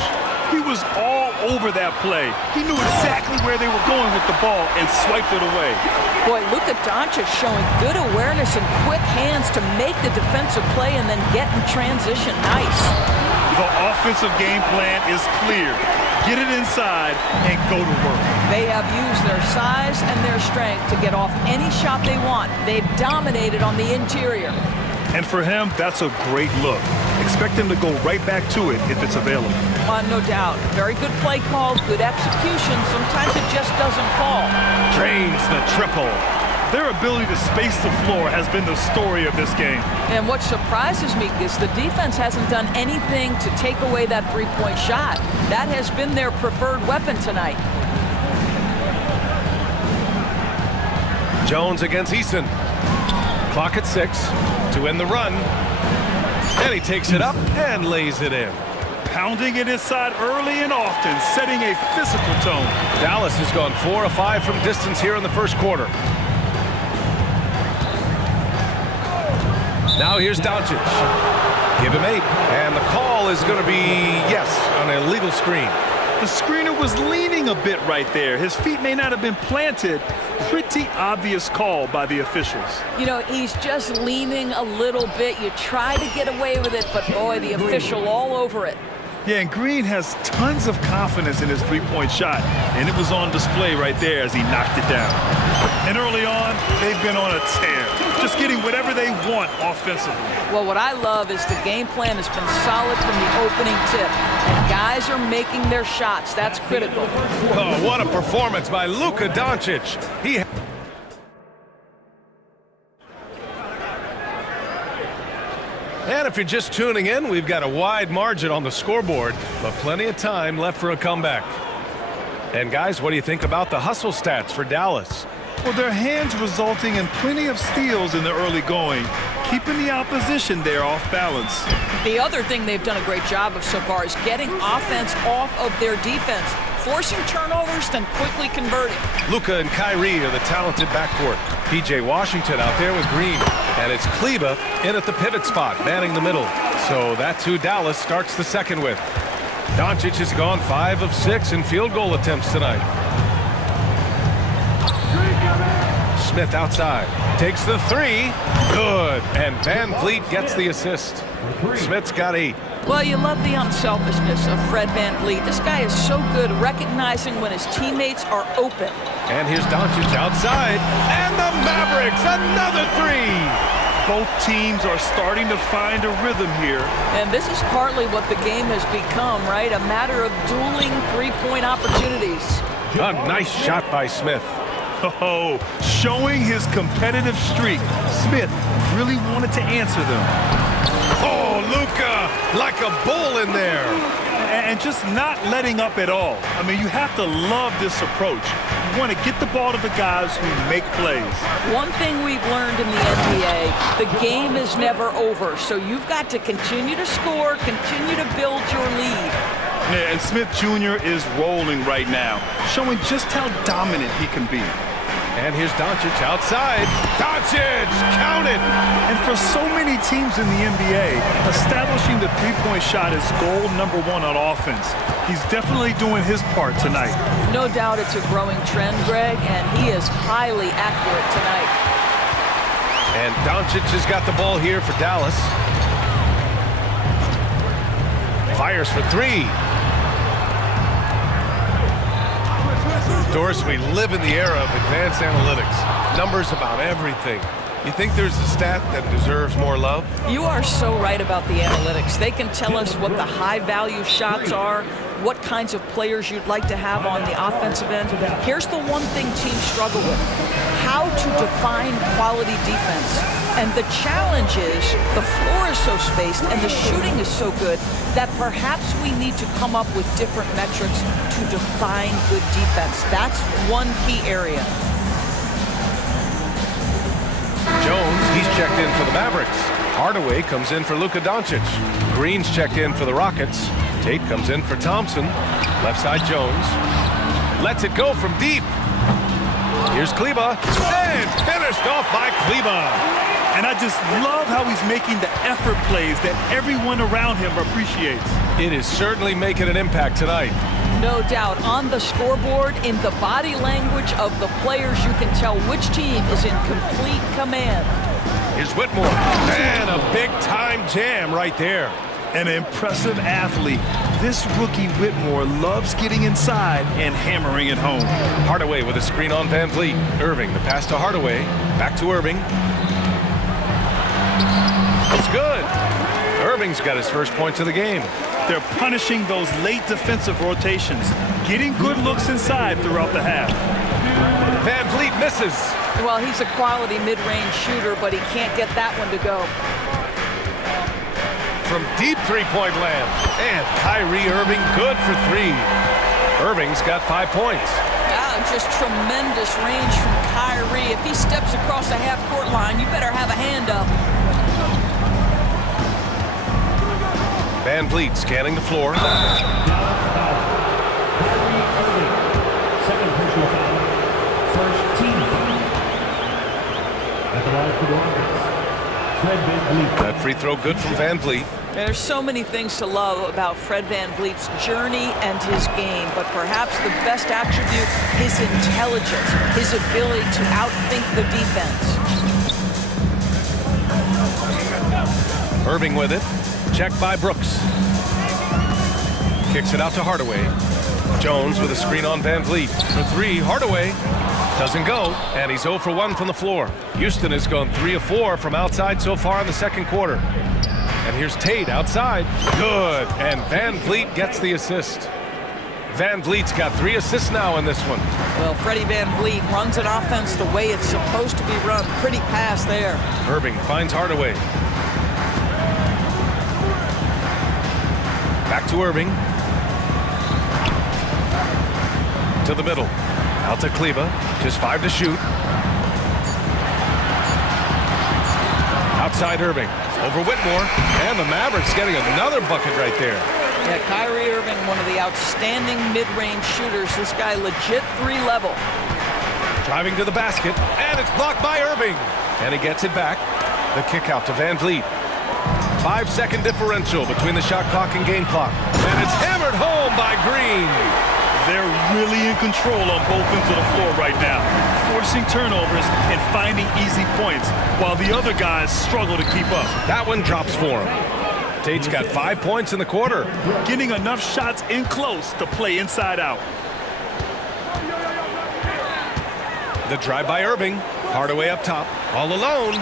He was all over that play. He knew exactly where they were going with the ball and swiped it away. Boy, Luka Doncic showing good awareness and quick hands to make the defensive play and then get in transition. Nice. The offensive game plan is clear. Get it inside and go to work. They have used their size and their strength to get off any shot they want. They've dominated on the interior. And for him, that's a great look. Expect him to go right back to it if it's available. No doubt. Very good play call, good execution. Sometimes it just doesn't fall. Drains the triple. Their ability to space the floor has been the story of this game. And what surprises me is the defense hasn't done anything to take away that three-point shot. That has been their preferred weapon tonight. Jones against Eason. Clock at 6 to end the run. And he takes it up and lays it in. Pounding it inside early and often, setting a physical tone. Dallas has gone 4 of 5 from distance here in the first quarter. Now here's Doncic. Give him 8. And the call is going to be, yes, on an illegal screen. The screener was leaning a bit right there. His feet may not have been planted. Pretty obvious call by the officials. You know, he's just leaning a little bit. You try to get away with it, but boy, the official all over it. Yeah, and Green has tons of confidence in his three-point shot, and it was on display right there as he knocked it down. And early on, they've been on a tear, just getting whatever they want offensively. Well, what I love is the game plan has been solid from the opening tip, and guys are making their shots. That's critical. Oh, what a performance by Luka Doncic. And if you're just tuning in, we've got a wide margin on the scoreboard, but plenty of time left for a comeback. And guys, what do you think about the hustle stats for Dallas? Well, their hands resulting in plenty of steals in the early going, keeping the opposition there off balance. The other thing they've done a great job of so far is getting offense off of their defense, forcing turnovers, then quickly converting. Luka and Kyrie are the talented backcourt. PJ Washington out there with Green. And it's Kleba in at the pivot spot, manning the middle. So that's who Dallas starts the second with. Doncic has gone 5 of 6 in field goal attempts tonight. Smith outside, takes the 3, good, and Van Vliet gets the assist. Smith's got 8. Well, you love the unselfishness of Fred Van Vliet. This guy is so good recognizing when his teammates are open. And here's Doncic outside, and the Mavericks, another 3. Both teams are starting to find a rhythm here. And this is partly what the game has become, right? A matter of dueling three-point opportunities. A nice shot by Smith. Oh, showing his competitive streak. Smith really wanted to answer them. Oh, Luka, like a bull in there. And just not letting up at all. I mean, you have to love this approach. You want to get the ball to the guys who make plays. One thing we've learned in the NBA, the game is never over. So you've got to continue to score, continue to build your lead. Yeah, and Smith Jr. is rolling right now, showing just how dominant he can be. And here's Doncic outside. Doncic, count it! And for so many teams in the NBA, establishing the three-point shot is goal number 1 on offense. He's definitely doing his part tonight. No doubt it's a growing trend, Greg, and he is highly accurate tonight. And Doncic has got the ball here for Dallas. Fires for 3. Doris, we live in the era of advanced analytics. Numbers about everything. You think there's a stat that deserves more love? You are so right about the analytics. They can tell us what the high-value shots are, what kinds of players you'd like to have on the offensive end. Here's the one thing teams struggle with: how to define quality defense. And the challenge is the floor is so spaced and the shooting is so good that perhaps we need to come up with different metrics to define good defense. That's one key area. Jones, he's checked in for the Mavericks. Hardaway comes in for Luka Doncic. Green's checked in for the Rockets. Tate comes in for Thompson. Left side Jones. Lets it go from deep. Here's Kleba. And finished off by Kleba. And I just love how he's making the effort plays that everyone around him appreciates. It is certainly making an impact tonight. No doubt. On the scoreboard, in the body language of the players, you can tell which team is in complete command. Here's Whitmore. And a big-time jam right there. An impressive athlete. This rookie Whitmore loves getting inside and hammering it home. Hardaway with a screen on Van Vliet. Irving, the pass to Hardaway. Back to Irving. It's good. Irving's got his first points of the game. They're punishing those late defensive rotations, getting good looks inside throughout the half. Van Vliet misses. Well, he's a quality mid-range shooter, but he can't get that one to go. From deep three-point land. And Kyrie Irving good for three. Irving's got 5 points. Just tremendous range from Kyrie. If he steps across the half-court line, you better have a hand up. Van Vliet scanning the floor. Second personal foul. First team foul. At the line for the Rockets, Fred Van Vliet. That free throw good from Van Vliet. There's so many things to love about Fred Van Vliet's journey and his game, but perhaps the best attribute, his intelligence, his ability to outthink the defense. Irving with it. Check by Brooks. Kicks it out to Hardaway. Jones with a screen on Van Vliet. For three, Hardaway doesn't go, and he's 0 for 1 from the floor. Houston has gone 3 of 4 from outside so far in the second quarter. And here's Tate outside. Good. And Van Vliet gets the assist. Van Vliet's got 3 assists now in this one. Well, Freddie Van Vliet runs an offense the way it's supposed to be run. Pretty pass there. Irving finds Hardaway. Back to Irving. To the middle. Out to Kleba. Just 5 to shoot. Outside Irving. Over Whitmore. And the Mavericks getting another bucket right there. Yeah, Kyrie Irving, one of the outstanding mid-range shooters. This guy legit 3-level. Driving to the basket. And it's blocked by Irving. And he gets it back. The kick out to Van Vliet. 5-second differential between the shot clock and game clock. And it's hammered home by Green. They're really in control on both ends of the floor right now, forcing turnovers and finding easy points, while the other guys struggle to keep up. That one drops for him. Tate's got 5 points in the quarter. Getting enough shots in close to play inside out. The drive by Irving. Hardaway up top. All alone.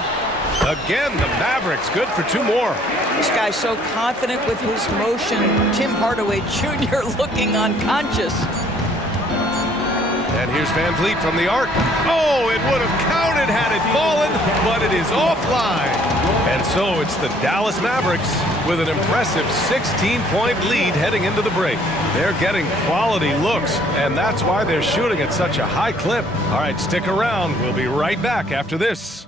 Again, the Mavericks good for 2 more. This guy's so confident with his motion. Tim Hardaway Jr. looking unconscious. And here's Van Vliet from the arc. Oh, it would have counted had it fallen, but it is offline. And so it's the Dallas Mavericks with an impressive 16-point lead heading into the break. They're getting quality looks, and that's why they're shooting at such a high clip. All right, stick around. We'll be right back after this.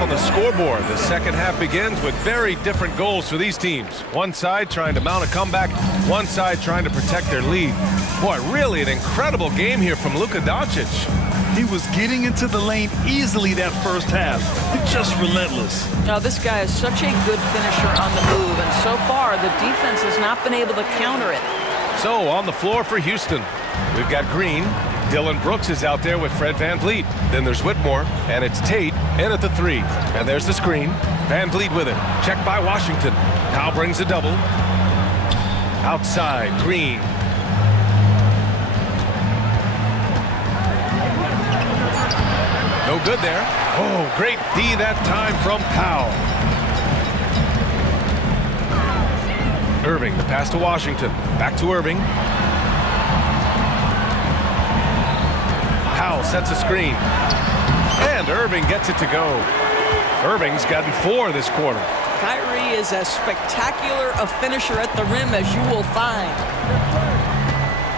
On the scoreboard, the second half begins with very different goals for these teams. One side trying to mount a comeback, one side trying to protect their lead. Boy, really an incredible game here from Luka Doncic. He was getting into the lane easily that first half. Just relentless. Now, this guy is such a good finisher on the move, and so far the defense has not been able to counter it. So on the floor for Houston, we've got Green. Dylan Brooks is out there with Fred Van Vliet. Then there's Whitmore, and it's Tate in at the 3. And there's the screen. Van Vliet with it. Checked by Washington. Now brings a double. Outside, Green. No good there. Oh, great D that time from Powell. Irving, the pass to Washington. Back to Irving. Powell sets a screen. And Irving gets it to go. Irving's gotten 4 this quarter. Kyrie is as spectacular a finisher at the rim as you will find.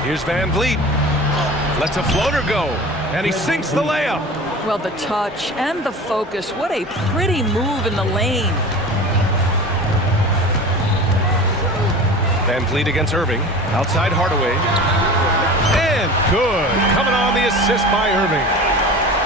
Here's Van Vliet. Lets a floater go. And he sinks the layup. Well, the touch and the focus. What a pretty move in the lane. Van Vliet against Irving. Outside Hardaway. And good. Coming on the assist by Irving.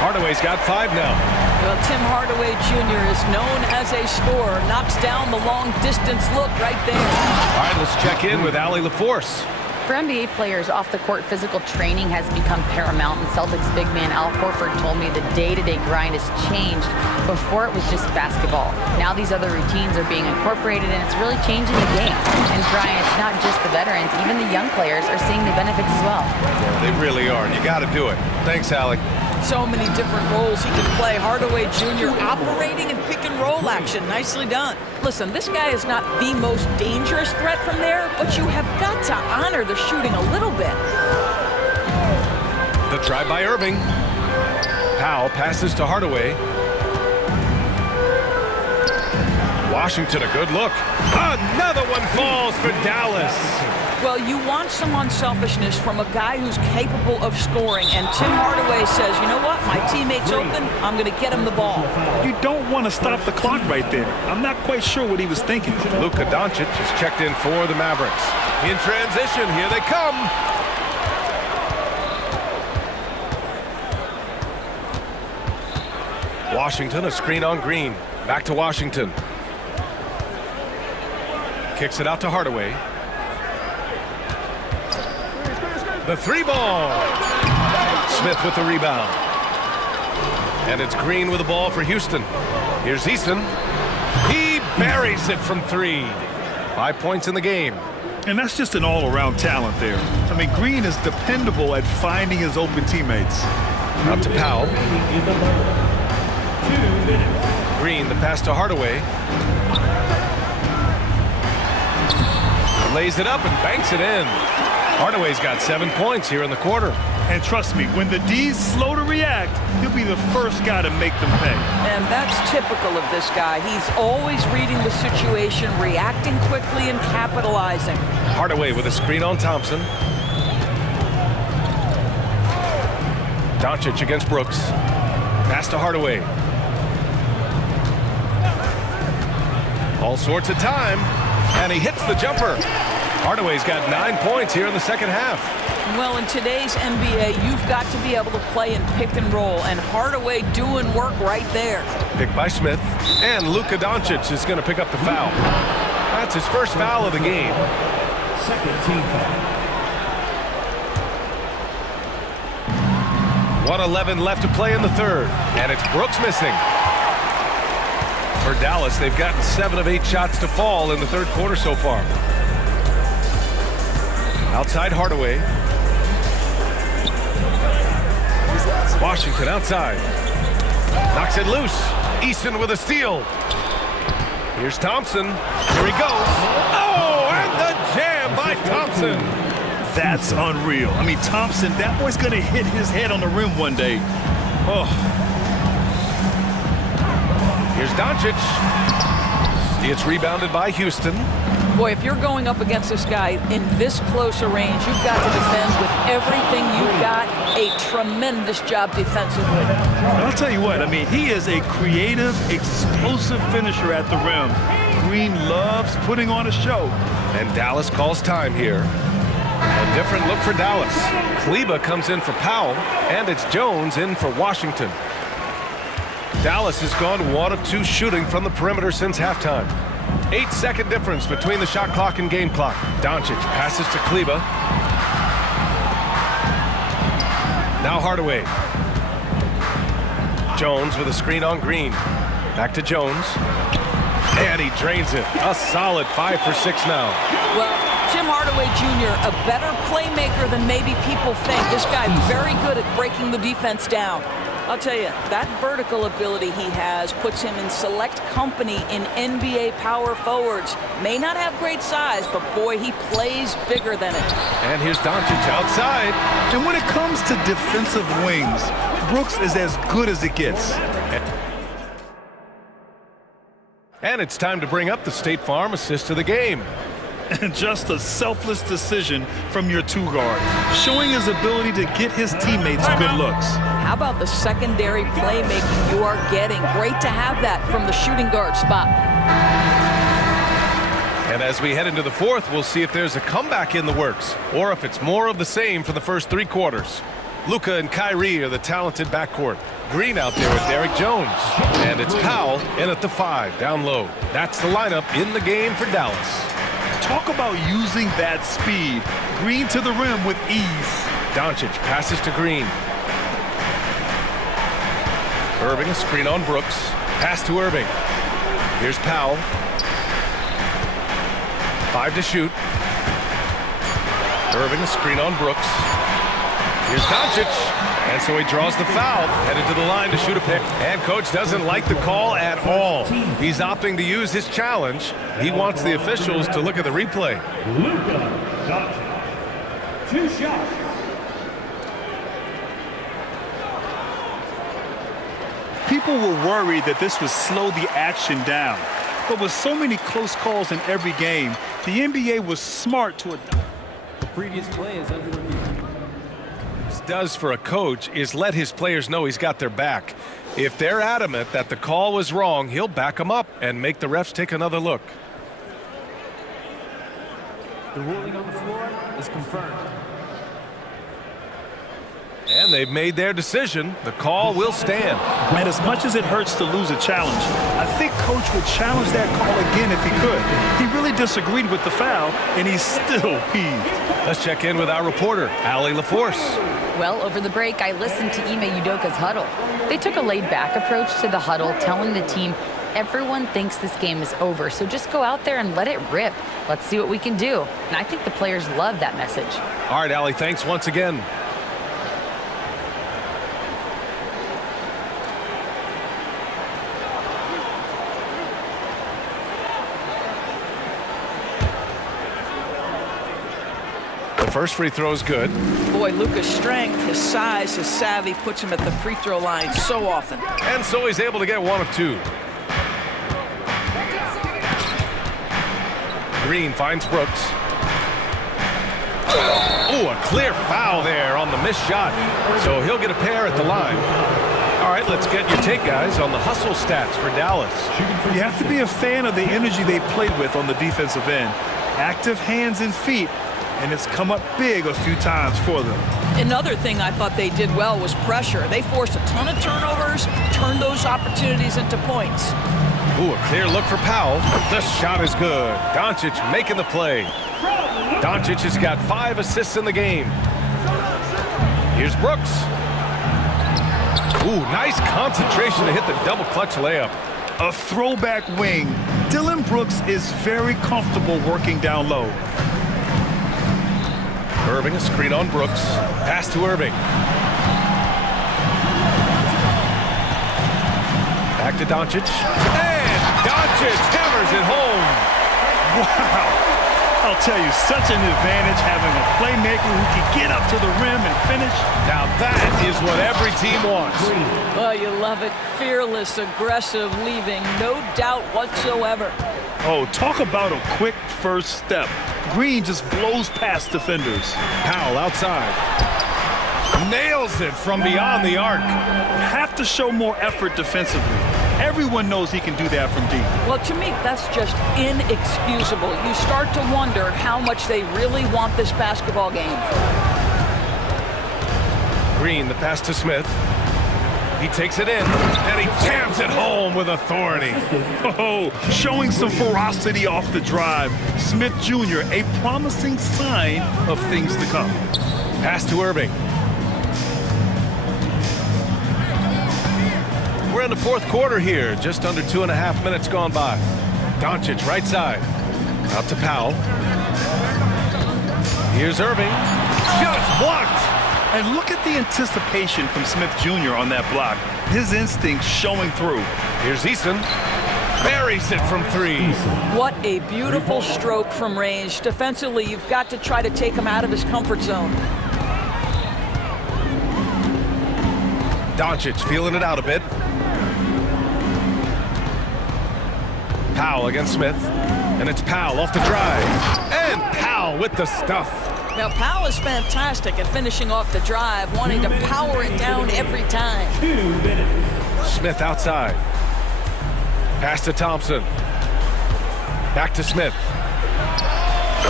Hardaway's got 5 now. Well, Tim Hardaway Jr. is known as a scorer. Knocks down the long distance look right there. All right, let's check in with Allie LaForce. For NBA players, off-the-court physical training has become paramount, and Celtics big man Al Horford told me the day-to-day grind has changed. Before, it was just basketball. Now these other routines are being incorporated, and it's really changing the game. And Brian, it's not just the veterans, even the young players are seeing the benefits as well. Yeah, they really are, and you got to do it. Thanks, Allie. So many different roles he can play. Hardaway Jr. operating in pick and roll action. Nicely done. Listen, this guy is not the most dangerous threat from there, but you have got to honor the shooting a little bit. The drive by Irving. Powell passes to Hardaway. Washington, a good look. Another one falls for Dallas. Well, you want some unselfishness from a guy who's capable of scoring, and Tim Hardaway says, you know what, my teammate's open, I'm going to get him the ball. You don't want to stop the clock right there. I'm not quite sure what he was thinking. Luka Doncic is checked in for the Mavericks. In transition, here they come. Washington, a screen on Green. Back to Washington. Kicks it out to Hardaway. The three ball. Smith with the rebound. And it's Green with the ball for Houston. Here's Eason. He buries it from three. 5 points in the game. And that's just an all-around talent there. I mean, Green is dependable at finding his open teammates. Out to Powell. 2 minutes. Green, the pass to Hardaway. Lays it up and banks it in. Hardaway's got 7 points here in the quarter. And trust me, when the D's slow to react, he'll be the first guy to make them pay. And that's typical of this guy. He's always reading the situation, reacting quickly, and capitalizing. Hardaway with a screen on Thompson. Doncic against Brooks. Pass to Hardaway. All sorts of time. And he hits the jumper. Hardaway's got 9 points here in the second half. Well, in today's NBA, you've got to be able to play in pick and roll, and Hardaway doing work right there. Picked by Smith. And Luka Doncic is going to pick up the foul. That's his first foul of the game. Second team foul. 1:11 left to play in the third. And it's Brooks missing. For Dallas, they've gotten 7 of 8 shots to fall in the third quarter so far. Outside Hardaway. Washington outside. Knocks it loose. Easton with a steal. Here's Thompson. Here he goes. Oh, and the jam by Thompson. That's unreal. I mean, Thompson, that boy's going to hit his head on the rim one day. Oh. Here's Doncic. It's rebounded by Houston. Boy, if you're going up against this guy in this close a range, you've got to defend with everything you've got. A tremendous job defensively. I'll tell you what, I mean, he is a creative, explosive finisher at the rim. Green loves putting on a show. And Dallas calls time here. A different look for Dallas. Kleba comes in for Powell, and it's Jones in for Washington. Dallas has gone 1 of 2 shooting from the perimeter since halftime. 8-second difference between the shot clock and game clock. Doncic passes to Kleba. Now Hardaway. Jones with a screen on Green. Back to Jones. And he drains it. A solid 5 for 6 now. Well, Tim Hardaway Jr., a better playmaker than maybe people think. This guy very good at breaking the defense down. I'll tell you, that vertical ability he has puts him in select company in NBA power forwards. May not have great size, but boy, he plays bigger than it. And here's Doncic outside. And when it comes to defensive wings, Brooks is as good as it gets. And it's time to bring up the State Farm assist of the game. And just a selfless decision from your 2-guard, showing his ability to get his teammates good looks. How about the secondary playmaking you are getting? Great to have that from the shooting guard spot. And as we head into the fourth, we'll see if there's a comeback in the works, or if it's more of the same for the first 3 quarters. Luka and Kyrie are the talented backcourt. Green out there with Derek Jones. And it's Powell in at the 5, down low. That's the lineup in the game for Dallas. Talk about using that speed. Green to the rim with ease. Doncic passes to Green. Irving, a screen on Brooks. Pass to Irving. Here's Powell. 5 to shoot. Irving, a screen on Brooks. Here's Doncic. And so he draws the foul, headed to the line to shoot a pick. And coach doesn't like the call at all. He's opting to use his challenge. He wants the officials to look at the replay. Luka Doncic. 2 shots. People were worried that this would slow the action down. But with so many close calls in every game, the NBA was smart to adopt. The previous play is under review. Does for a coach is let his players know he's got their back. If they're adamant that the call was wrong, he'll back them up and make the refs take another look. The ruling on the floor is confirmed. And they've made their decision. The call will stand. And as much as it hurts to lose a challenge, I think coach would challenge that call again if he could. He really disagreed with the foul, and he's still peeved. Let's check in with our reporter, Allie LaForce. Well, over the break, I listened to Ime Udoka's huddle. They took a laid-back approach to the huddle, telling the team, everyone thinks this game is over, so just go out there and let it rip. Let's see what we can do. And I think the players love that message. All right, Allie, thanks once again. The first free throw is good. Boy, Luka's strength, his size, his savvy puts him at the free throw line so often. And so he's able to get 1 of 2. Green finds Brooks. Ooh, a clear foul there on the missed shot. So he'll get a pair at the line. All right, let's get your take, guys, on the hustle stats for Dallas. You have to be a fan of the energy they've played with on the defensive end. Active hands and feet. And it's come up big a few times for them. Another thing I thought they did well was pressure. They forced a ton of turnovers, turned those opportunities into points. Ooh, a clear look for Powell. The shot is good. Doncic making the play. Doncic has got 5 assists in the game. Here's Brooks. Ooh, nice concentration to hit the double clutch layup. A throwback wing. Dillon Brooks is very comfortable working down low. Irving, a screen on Brooks. Pass to Irving. Back to Doncic. And Doncic hammers it home. Wow. I'll tell you, such an advantage having a playmaker who can get up to the rim and finish. Now that is what every team wants. Oh, you love it. Fearless, aggressive, leaving. No doubt whatsoever. Oh, talk about a quick first step. Green just blows past defenders. Powell outside. Nails it from beyond the arc. Have to show more effort defensively. Everyone knows he can do that from deep. Well, to me, that's just inexcusable. You start to wonder how much they really want this basketball game. Green, the pass to Smith. He takes it in, and he jams it home with authority. Oh, showing some ferocity off the drive. Smith Jr., a promising sign of things to come. Pass to Irving. We're in the 4th quarter here, just under 2.5 minutes gone by. Doncic, right side. Out to Powell. Here's Irving. Shot's blocked. And look at the anticipation from Smith Jr. on that block. His instincts showing through. Here's Easton. Buries it from 3. What a beautiful stroke from range. Defensively, you've got to try to take him out of his comfort zone. Doncic feeling it out a bit. Powell against Smith. And it's Powell off the drive. And Powell with the stuff. Now, Powell is fantastic at finishing off the drive, wanting to power it down every time. Smith outside. Pass to Thompson. Back to Smith.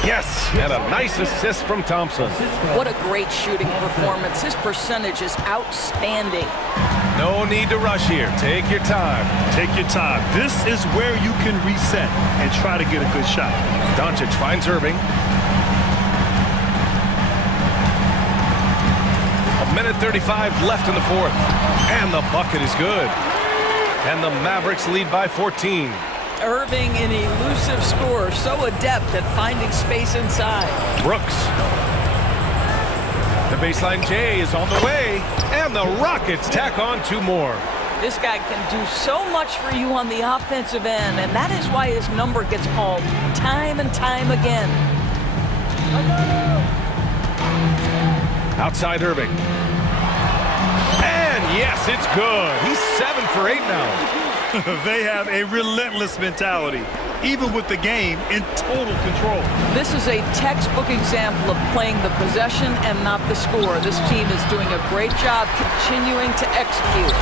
Yes, and a nice assist from Thompson. What a great shooting performance. His percentage is outstanding. No need to rush here. Take your time. Take your time. This is where you can reset and try to get a good shot. Doncic finds Irving. 1:35 left in the fourth. And the bucket is good. And the Mavericks lead by 14. Irving, an elusive scorer, so adept at finding space inside. Brooks. The baseline J is on the way. And the Rockets tack on 2 more. This guy can do so much for you on the offensive end, and that is why his number gets called time and time again. Outside Irving. And yes, it's good. He's 7 for 8 now. They have a relentless mentality, even with the game in total control. This is a textbook example of playing the possession and not the score. This team is doing a great job continuing to execute.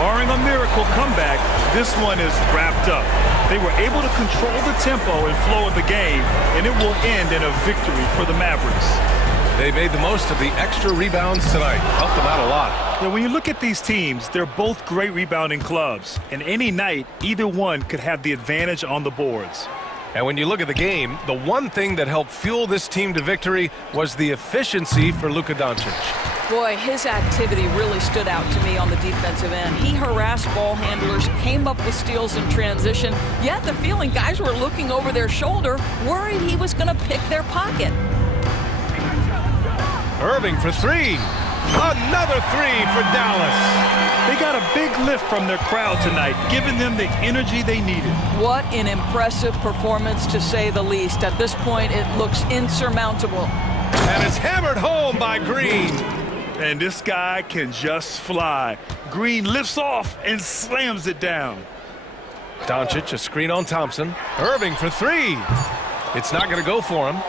Barring a miracle comeback, this one is wrapped up. They were able to control the tempo and flow of the game, and it will end in a victory for the Mavericks. They made the most of the extra rebounds tonight. Helped them out a lot. Yeah, when you look at these teams, they're both great rebounding clubs. And any night, either one could have the advantage on the boards. And when you look at the game, the one thing that helped fuel this team to victory was the efficiency for Luka Doncic. Boy, his activity really stood out to me on the defensive end. He harassed ball handlers, came up with steals in transition. You had the feeling guys were looking over their shoulder, worried he was going to pick their pocket. Irving for 3. Another 3 for Dallas. They got a big lift from their crowd tonight, giving them the energy they needed. What an impressive performance, to say the least. At this point, it looks insurmountable. And it's hammered home by Green. And this guy can just fly. Green lifts off and slams it down. Doncic, a screen on Thompson. Irving for 3. It's not going to go for him.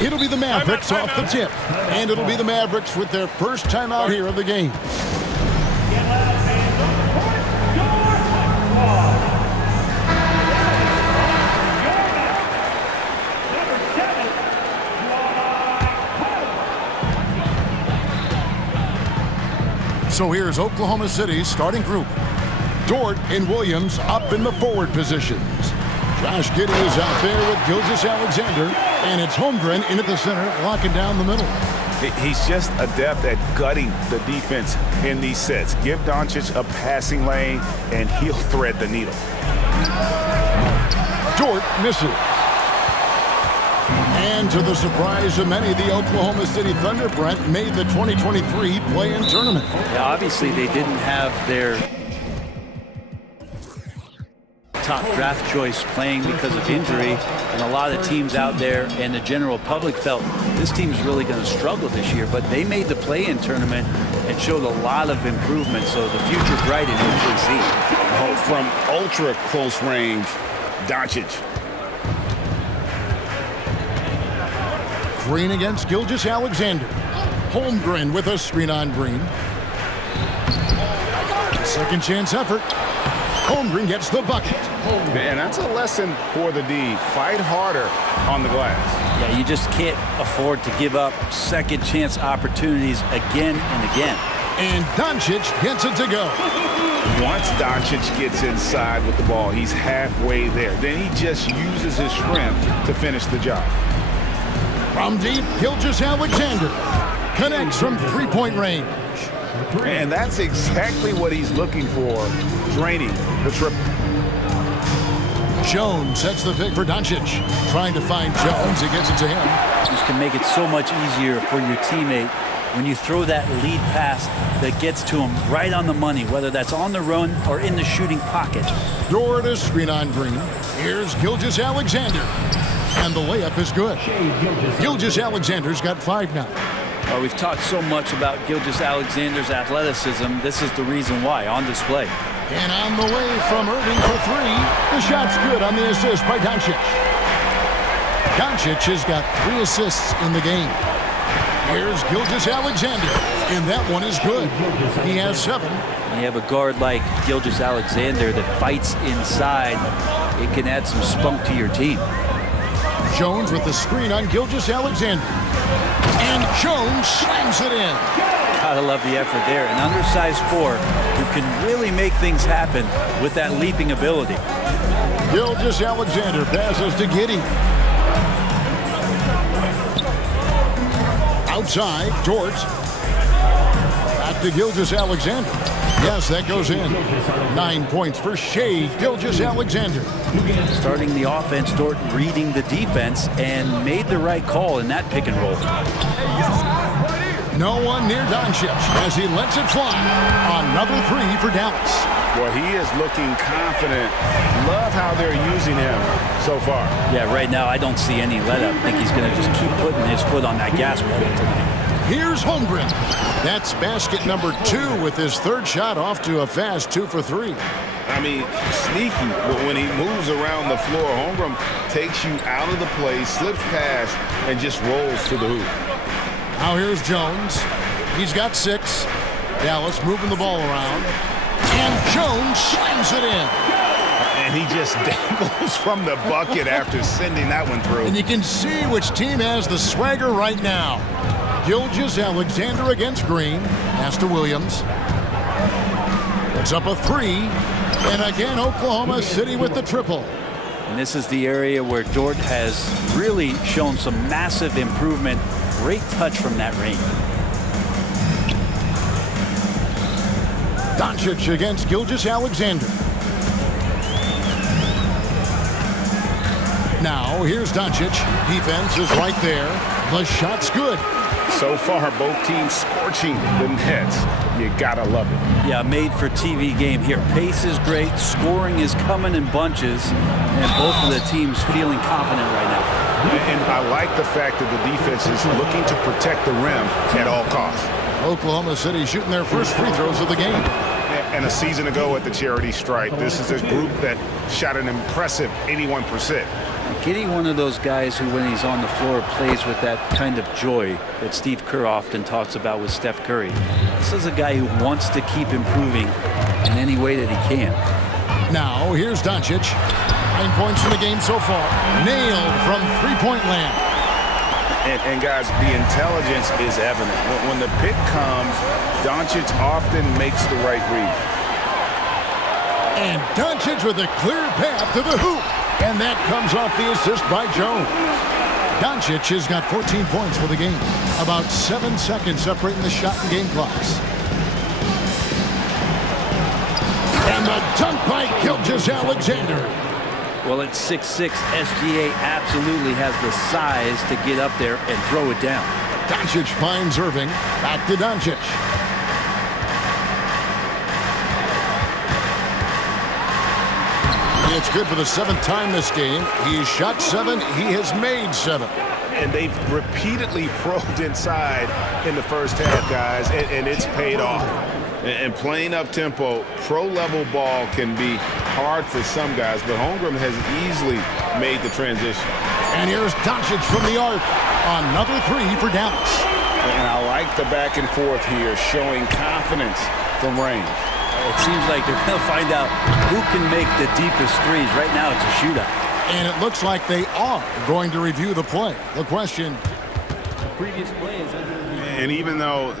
It'll be the Mavericks off the tip. And it'll be the Mavericks with their first timeout here of the game. So here's Oklahoma City's starting group. Dort and Williams up in the forward positions. Josh Giddey is out there with Gilgeous-Alexander, and it's Holmgren in at the center, locking down the middle. He's just adept at gutting the defense in these sets. Give Doncic a passing lane, and he'll thread the needle. Dort misses. And to the surprise of many, the Oklahoma City Thunder, Brent, made the 2023 play-in tournament. Yeah, obviously they didn't have their top draft choice playing because of injury, and a lot of teams out there and the general public felt this team's really going to struggle this year, but they made the play-in tournament and showed a lot of improvement, so the future bright in OKC. Oh, from ultra close range, Doncic. Green against Gilgeous-Alexander. Holmgren with a screen on Green. Second chance effort. Holmgren gets the bucket. And that's a lesson for the D. Fight harder on the glass. Yeah, you just can't afford to give up second chance opportunities again and again. And Doncic gets it to go. Once Doncic gets inside with the ball, he's halfway there. Then he just uses his strength to finish the job. From deep, Gilgeous-Alexander connects from three-point range. And that's exactly what he's looking for, draining the triple. Jones sets the pick for Doncic. Trying to find Jones, he gets it to him. This can make it so much easier for your teammate when you throw that lead pass that gets to him right on the money, whether that's on the run or in the shooting pocket. Dort is screen on Green. Here's Gilgeous-Alexander. And the layup is good. Gilgeous-Alexander's got 5 now. We've talked so much about Gilgeous-Alexander's athleticism. This is the reason why, on display. And on the way from Irving for 3. The shot's good on the assist by Doncic. Doncic has got 3 assists in the game. Here's Gilgeous-Alexander, and that one is good. He has 7. You have a guard like Gilgeous-Alexander that fights inside. It can add some spunk to your team. Jones with the screen on Gilgeous-Alexander. And Jones slams it in. Gotta love the effort there. An undersized 4 who can really make things happen with that leaping ability. Gilgeous-Alexander passes to Giddey. Outside, Dort. Back to Gilgeous-Alexander. Yes, that goes in. 9 points for Shea Gilgeous-Alexander. Starting the offense, Dort reading the defense and made the right call in that pick and roll. No one near Doncic as he lets it fly. Another 3 for Dallas. Well, he is looking confident. Love how they're using him so far. Yeah, right now I don't see any let up. I think he's going to just keep putting his foot on that gas pedal tonight. Here's Holmgren. That's basket number 2 with his 3rd shot off to a fast 2 for 3. I mean, sneaky, but when he moves around the floor, Holmgren takes you out of the play, slips past, and just rolls to the hoop. Now here's Jones. He's got 6. Dallas moving the ball around. And Jones slams it in. And he just dangles from the bucket after sending that one through. And you can see which team has the swagger right now. Gilgeous-Alexander against Green. Pass to Williams. Puts up a 3. And again, Oklahoma City with the triple. And this is the area where Dort has really shown some massive improvement. Great touch from that range. Doncic against Gilgeous-Alexander. Now, here's Doncic. Defense is right there. The shot's good. So far, both teams scorching the nets. You gotta love it. Yeah, made for TV game here. Pace is great. Scoring is coming in bunches. And both of the teams feeling confident right now. And I like the fact that the defense is looking to protect the rim at all costs. Oklahoma City shooting their first free throws of the game. and a season ago at the charity stripe. This is a group that shot an impressive 81%. Getting one of those guys who, when he's on the floor, plays with that kind of joy that Steve Kerr often talks about with Steph Curry. This is a guy who wants to keep improving in any way that he can. Now, here's Doncic. 9 points in the game so far. Nailed from three-point land. And guys, the intelligence is evident. When the pick comes, Doncic often makes the right read. And Doncic with a clear path to the hoop. And that comes off the assist by Jones. Doncic has got 14 points for the game. About 7 seconds separating the shot and game clocks. And the dunk by Gilgeous-Alexander. Well, at 6'6", SGA absolutely has the size to get up there and throw it down. Doncic finds Irving. Back to Doncic. It's good for the 7th time this game. He's shot 7. He has made 7. And they've repeatedly probed inside in the first half, guys, and it's paid off. And playing up-tempo, pro-level ball can be hard for some guys, but Holmgren has easily made the transition. And here's Doncic from the arc. Another 3 for Dallas. And I like the back and forth here, showing confidence from range. It seems like they're going to find out who can make the deepest threes. Right now, it's a shootout. And it looks like they are going to review the play. The question. The previous play is under review. And even though,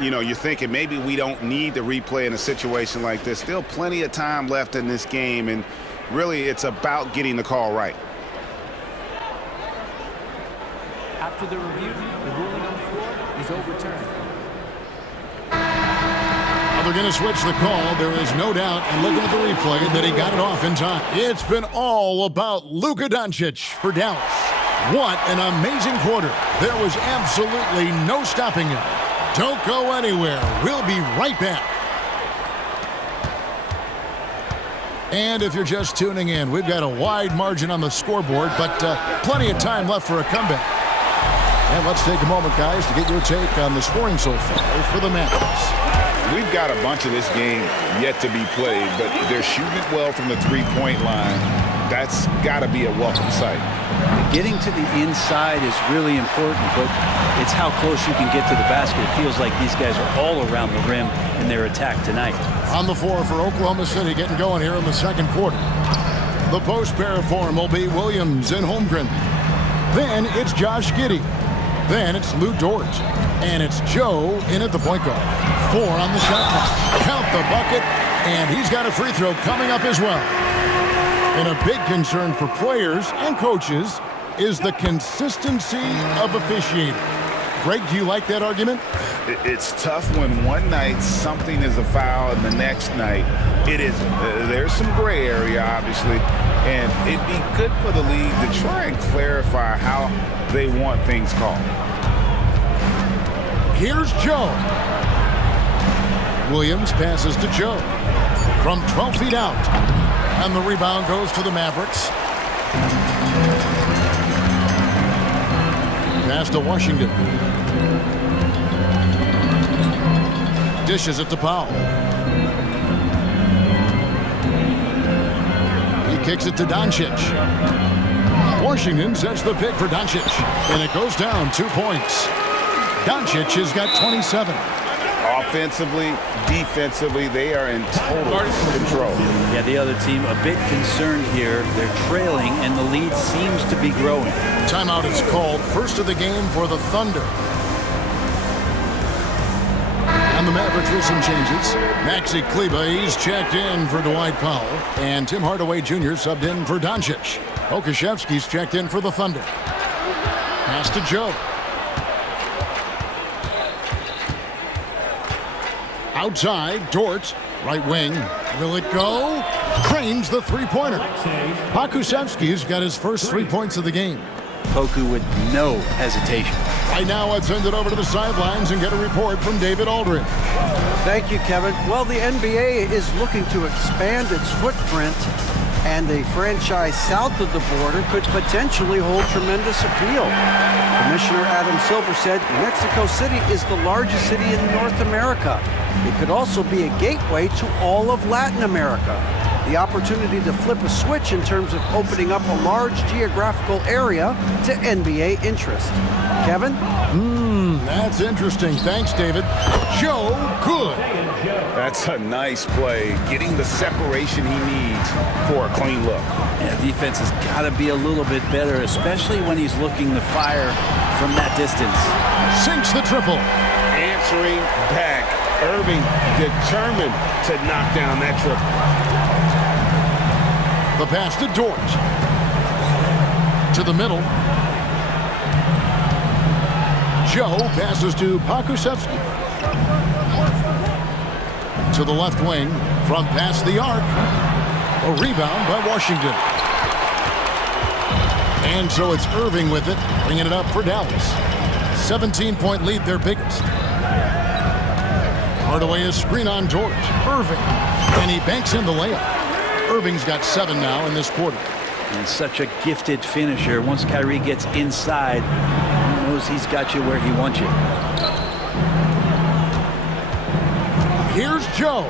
you know, you're thinking maybe we don't need to replay in a situation like this, still plenty of time left in this game. And really, it's about getting the call right. After the review, the ruling on the floor is overturned. They're going to switch the call. There is no doubt, and looking at the replay, that he got it off in time. It's been all about Luka Doncic for Dallas. What an amazing quarter. There was absolutely no stopping him. Don't go anywhere. We'll be right back. And if you're just tuning in, we've got a wide margin on the scoreboard, but plenty of time left for a comeback. And let's take a moment, guys, to get your take on the scoring so far for the Mavericks. We've got a bunch of this game yet to be played, but they're shooting it well from the three-point line. That's got to be a welcome sight. Getting to the inside is really important, but it's how close you can get to the basket. It feels like these guys are all around the rim in their attack tonight. On the floor for Oklahoma City, getting going here in the second quarter. The post pair form will be Williams and Holmgren. Then it's Josh Giddey. Then it's Lou Dort. And it's Joe in at the point guard. 4 on the shot clock. Count the bucket, and he's got a free throw coming up as well. And a big concern for players and coaches is the consistency of officiating. Greg, do you like that argument? It's tough when one night something is a foul and the next night it isn't. There's some gray area, obviously, and it'd be good for the league to try and clarify how they want things called. Here's Joe. Williams passes to Joe from 12 feet out. And the rebound goes to the Mavericks. Pass to Washington. Dishes it to Powell. He kicks it to Doncic. Washington sets the pick for Doncic. And it goes down 2 points. Doncic has got 27. Offensively, defensively, they are in total control. Yeah, the other team a bit concerned here. They're trailing, and the lead seems to be growing. Timeout is called. First of the game for the Thunder. And the Mavericks with some changes. Maxi Kleber, he's checked in for Dwight Powell. And Tim Hardaway Jr. subbed in for Doncic. Okashevsky's checked in for the Thunder. Pass to Joe. Outside, Dort, right wing. Will it go? Cranes the three-pointer. Pokusevski's got his first 3 points of the game. Poku with no hesitation. Right now, let's send it over to the sidelines and get a report from David Aldridge. Thank you, Kevin. Well, the NBA is looking to expand its footprint And a franchise south of the border could potentially hold tremendous appeal. Commissioner Adam Silver said Mexico City is the largest city in North America. It could also be a gateway to all of Latin America. The opportunity to flip a switch in terms of opening up a large geographical area to NBA interest. Kevin? That's interesting. Thanks, David. Joe Good. That's a nice play, getting the separation he needs for a clean look. Yeah, defense has got to be a little bit better, especially when he's looking to fire from that distance. Sinks the triple. Answering back. Irving determined to knock down that triple. The pass to Dort. To the middle. Joe passes to Pokusevski. To the left wing. From past the arc. A rebound by Washington. And so it's Irving with it, bringing it up for Dallas. 17-point lead, their biggest. Hardaway is screen on Dort. Irving. And he banks in the layup. Irving's got 7 now in this quarter. And such a gifted finisher. Once Kyrie gets inside, he knows he's got you where he wants you. Here's Joe.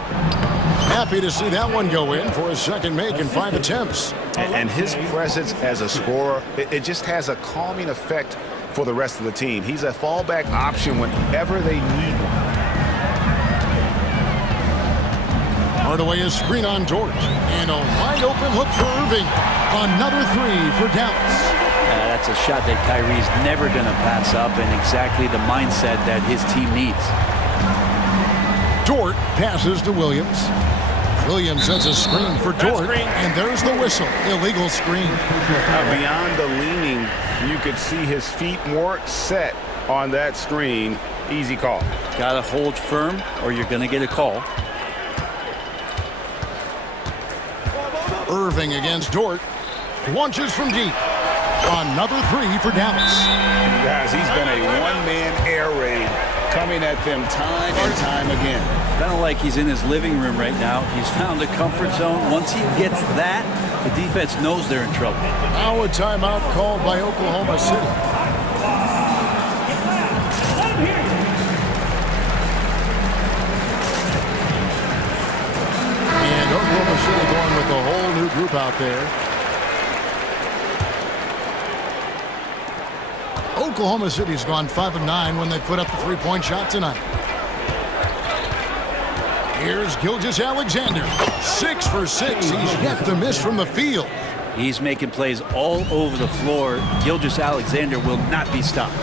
Happy to see that one go in for his second make in 5 attempts. And his presence as a scorer, it just has a calming effect for the rest of the team. He's a fallback option whenever they need one. Hardaway is screen on Dort. And a wide open look for Irving. Another 3 for Dallas. That's a shot that Kyrie's never going to pass up, and exactly the mindset that his team needs. Dort passes to Williams. Williams sets a screen for Dort, and there's the whistle. Illegal screen. Beyond the leaning, you could see his feet weren't set on that screen. Easy call. Got to hold firm, or you're going to get a call. Irving against Dort. Launches from deep. Another 3 for Dallas. Guys, he's been a one-man air raid coming at them time and time again. Kind of like he's in his living room right now. He's found a comfort zone. Once he gets that, the defense knows they're in trouble. Now a timeout called by Oklahoma City. And Oklahoma City going with a whole new group out there. Oklahoma City's gone 5-9 when they put up the three-point shot tonight. Here's Gilgeous-Alexander. 6 for 6. He's yet to miss from the field. He's making plays all over the floor. Gilgeous-Alexander will not be stopped.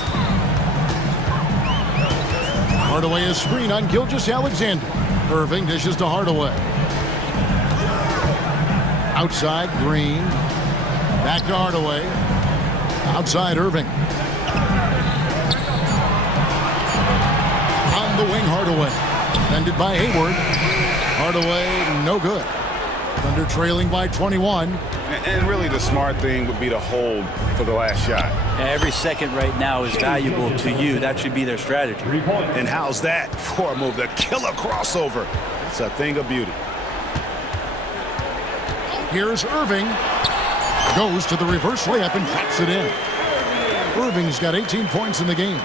Hardaway is screen on Gilgeous-Alexander. Irving dishes to Hardaway. Outside, Green. Back to Hardaway. Outside, Irving. On the wing, Hardaway. Defended by Hayward. Hardaway, no good. Thunder trailing by 21. And really the smart thing would be to hold for the last shot. Every second right now is valuable to you. That should be their strategy. And how's that for a move? The killer crossover. It's a thing of beauty. Here's Irving. Goes to the reverse layup and pops it in. Irving's got 18 points in the game.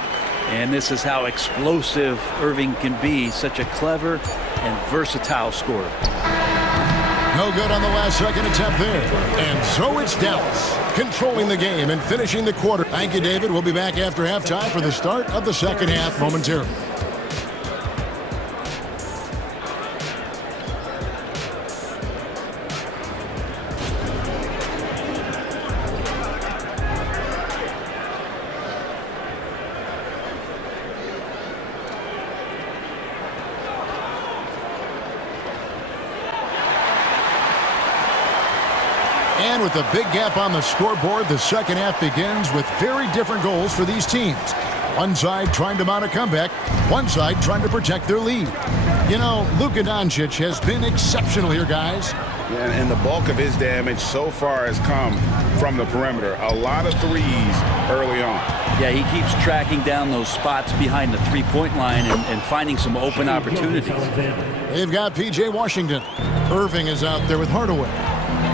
And this is how explosive Irving can be. Such a clever and versatile scorer. No good on the last second attempt there. And so it's Dallas controlling the game and finishing the quarter. Thank you, David. We'll be back after halftime for the start of the second half momentarily. And with a big gap on the scoreboard, the second half begins with very different goals for these teams. One side trying to mount a comeback, one side trying to protect their lead. You know, Luka Doncic has been exceptional here, guys. And the bulk of his damage so far has come from the perimeter. A lot of threes early on. Yeah, he keeps tracking down those spots behind the three-point line and finding some open opportunities. They've got P.J. Washington. Irving is out there with Hardaway.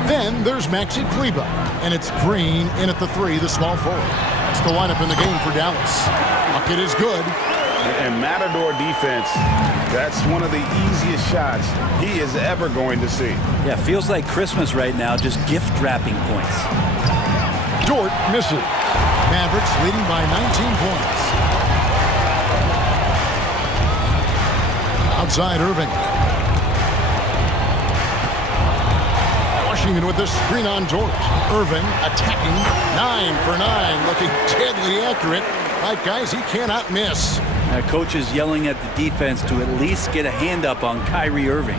Then there's Maxi Kleba, and it's Green in at the 3, the small forward. That's the lineup in the game for Dallas. Bucket is good. And Matador defense, that's one of the easiest shots he is ever going to see. Yeah, feels like Christmas right now, just gift wrapping points. Dort misses. Mavericks leading by 19 points. Outside Irving. Washington with the screen on Dort. Irving attacking 9 for 9, looking deadly accurate. Right, guys, he cannot miss. Coach is yelling at the defense to at least get a hand up on Kyrie Irving.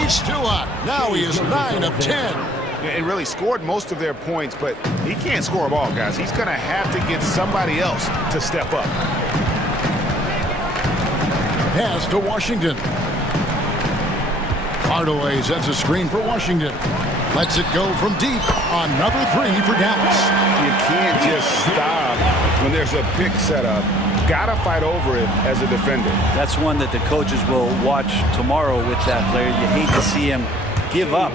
He's still up. Now he is 9 of 10. And really scored most of their points, but he can't score them all, guys. He's going to have to get somebody else to step up. Pass to Washington. Hardaway sets a screen for Washington. Lets it go from deep. Another 3 for Dallas. You can't just stop when there's a pick set up. Gotta fight over it as a defender. That's one that the coaches will watch tomorrow with that player. You hate to see him give up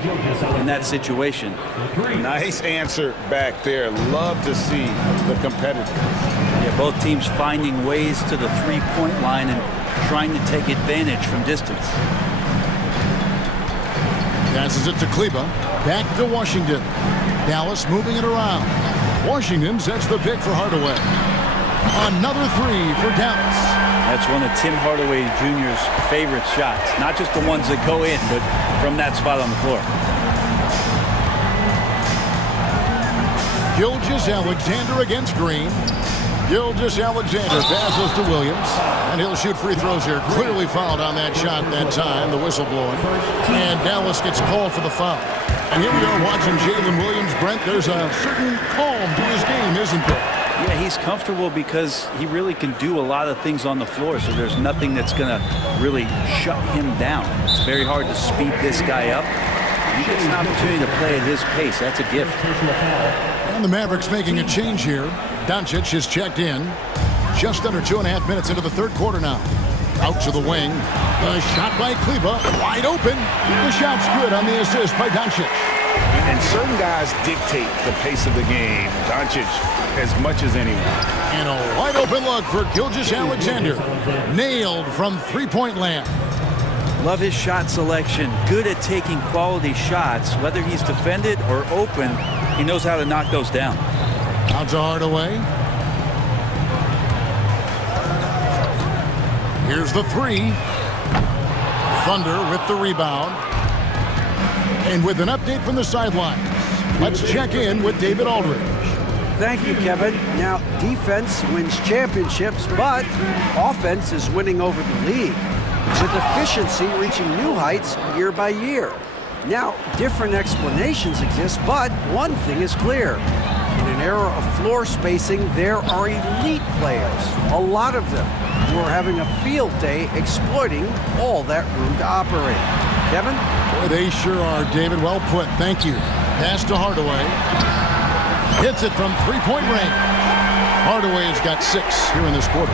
in that situation. Nice answer back there. Love to see the competitors. Yeah, both teams finding ways to the three-point line and trying to take advantage from distance. Passes it to Kleba. Back to Washington. Dallas moving it around. Washington sets the pick for Hardaway. Another 3 for Dallas. That's one of Tim Hardaway Jr.'s favorite shots. Not just the ones that go in, but from that spot on the floor. Gilgeous-Alexander against Green. Gilgeous-Alexander passes to Williams. And he'll shoot free throws here. Clearly fouled on that shot that time. The whistle blowing. And Dallas gets called for the foul. And here we are watching Jalen Williams. Brent, there's a certain calm to his game, isn't there? Yeah, he's comfortable because he really can do a lot of things on the floor, so there's nothing that's going to really shut him down. It's very hard to speed this guy up. He gets an opportunity to play at his pace. That's a gift. And the Mavericks making a change here. Doncic is checked in. Just under 2.5 minutes into the third quarter now. Out to the wing. A shot by Kleba. Wide open. The shot's good on the assist by Doncic. And certain guys dictate the pace of the game. Doncic as much as anyone. And a wide open look for Gilgeous-Alexander. Nailed from three-point land. Love his shot selection. Good at taking quality shots. Whether he's defended or open, he knows how to knock those down. Out to Hardaway. Here's the 3. Thunder with the rebound. And with an update from the sidelines, let's check in with David Aldridge. Thank you, Kevin. Now, defense wins championships, but offense is winning over the league, with efficiency reaching new heights year by year. Now, different explanations exist, but one thing is clear. In an era of floor spacing, there are elite players, a lot of them, who are having a field day exploiting all that room to operate. Kevin? Boy, they sure are, David. Well put. Thank you. Pass to Hardaway. Hits it from three-point range. Hardaway has got 6 here in this quarter.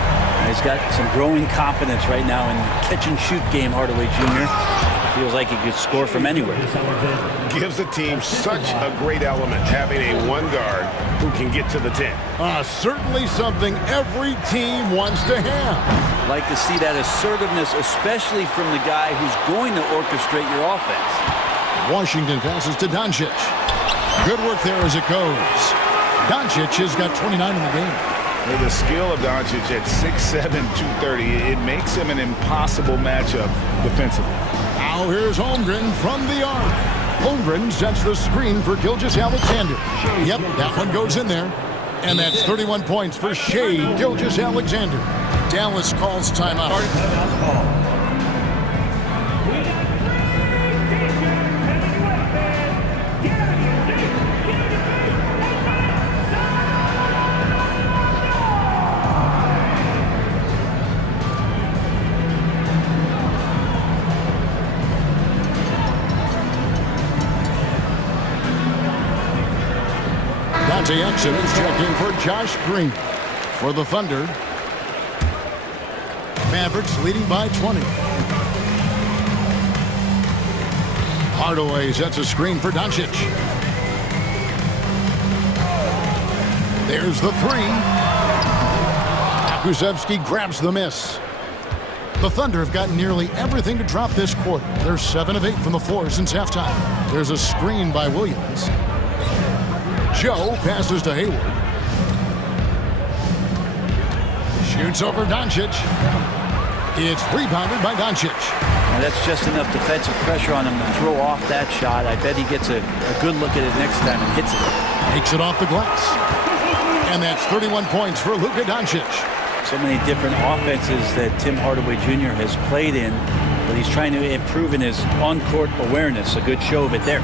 He's got some growing confidence right now in the catch-and-shoot game, Hardaway Jr. Feels like he could score from anywhere. Gives the team such a great element, having a one guard who can get to the 10. Certainly something every team wants to have. Like to see that assertiveness, especially from the guy who's going to orchestrate your offense. Washington passes to Doncic. Good work there as it goes. Doncic has got 29 in the game. With the skill of Doncic at 6'7", 230, it makes him an impossible matchup defensively. Now here's Holmgren from the arc. Holmgren sets the screen for Gilgeous-Alexander. Yep, that one goes in there. And that's 31 points for Shai Gilgeous-Alexander. Dallas calls timeout. Dante Exum is checked in for Josh Green. For the Thunder, Mavericks leading by 20. Hardaway sets a screen for Doncic. There's the three. Kuszewski grabs the miss. The Thunder have gotten nearly everything to drop this quarter. They're 7 of 8 from the floor since halftime. There's a screen by Williams. Joe passes to Hayward. Shoots over Doncic. It's rebounded by Doncic. And that's just enough defensive pressure on him to throw off that shot. I bet he gets a good look at it next time and hits it. Takes it off the glass. And that's 31 points for Luka Doncic. So many different offenses that Tim Hardaway Jr. has played in, but he's trying to improve in his on-court awareness. A good show of it there.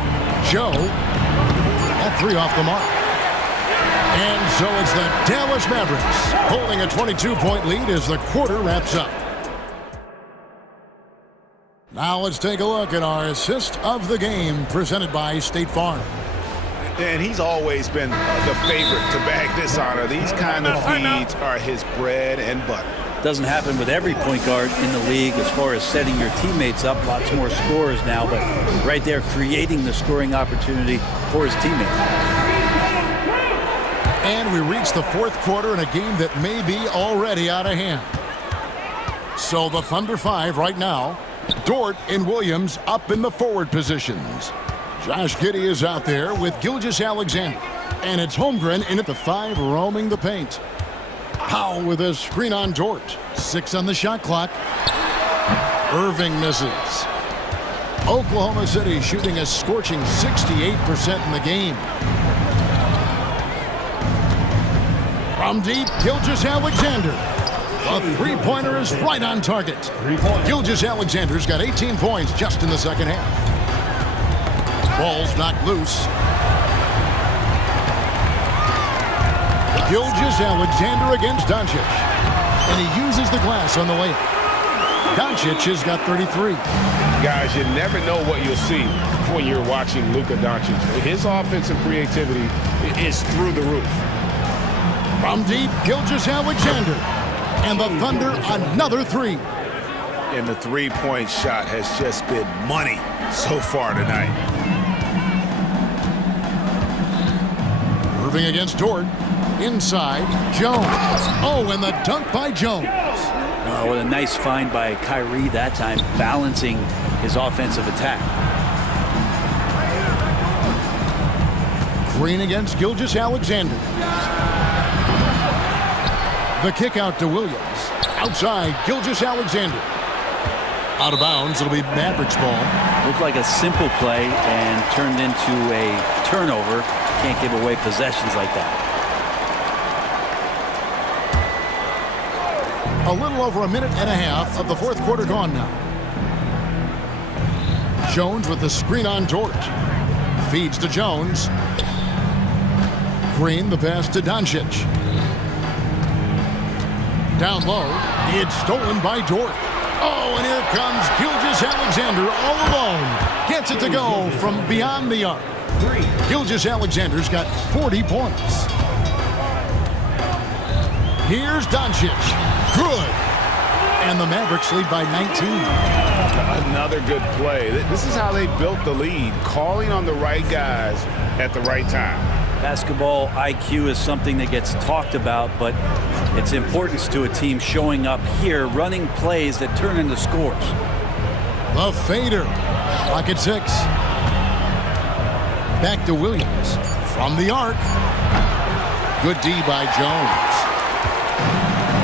Joe, that three off the mark. And so it's the Dallas Mavericks holding a 22-point lead as the quarter wraps up. Now let's take a look at our assist of the game presented by State Farm. And he's always been the favorite to bag this honor. These kind of feeds are his bread and butter. Doesn't happen with every point guard in the league as far as setting your teammates up. Lots more scorers now, but right there creating the scoring opportunity for his teammates. And we reach the fourth quarter in a game that may be already out of hand. So the Thunder 5 right now. Dort and Williams up in the forward positions. Josh Giddey is out there with Gilgeous-Alexander. And it's Holmgren in at the 5 roaming the paint. Powell with a screen on Dort. 6 on the shot clock. Irving misses. Oklahoma City shooting a scorching 68% in the game. From deep, Gilgeous-Alexander. The three-pointer is right on target. Gilgeous-Alexander's got 18 points just in the second half. Ball's knocked loose. Gilgeous-Alexander against Doncic. And he uses the glass on the layup. Doncic has got 33. Guys, you never know what you'll see when you're watching Luka Doncic. His offensive creativity is through the roof. From deep, Gilgeous-Alexander. And the Thunder another three. And the three-point shot has just been money so far tonight. Irving against Dort. Inside, Jones. Oh, and the dunk by Jones. Oh, what a nice find by Kyrie that time, balancing his offensive attack. Green against Gilgeous-Alexander. The kick out to Williams. Outside, Gilgeous-Alexander. Out of bounds, it'll be Mavericks ball. Looked like a simple play and turned into a turnover. Can't give away possessions like that. A little over a minute and a half of the fourth quarter gone now. Jones with the screen on Dort. Feeds to Jones. Green, the pass to Doncic. Down low, it's stolen by Dort. Oh, and here comes Gilgeous-Alexander all alone. Gets it to go from beyond the arc. Gilgeous-Alexander's got 40 points. Here's Doncic. Good. And the Mavericks lead by 19. Another good play. This is how they built the lead, calling on the right guys at the right time. Basketball IQ is something that gets talked about, but its importance to a team showing up here, running plays that turn into scores. The fader. Clock at 6. Back to Williams. From the arc. Good D by Jones.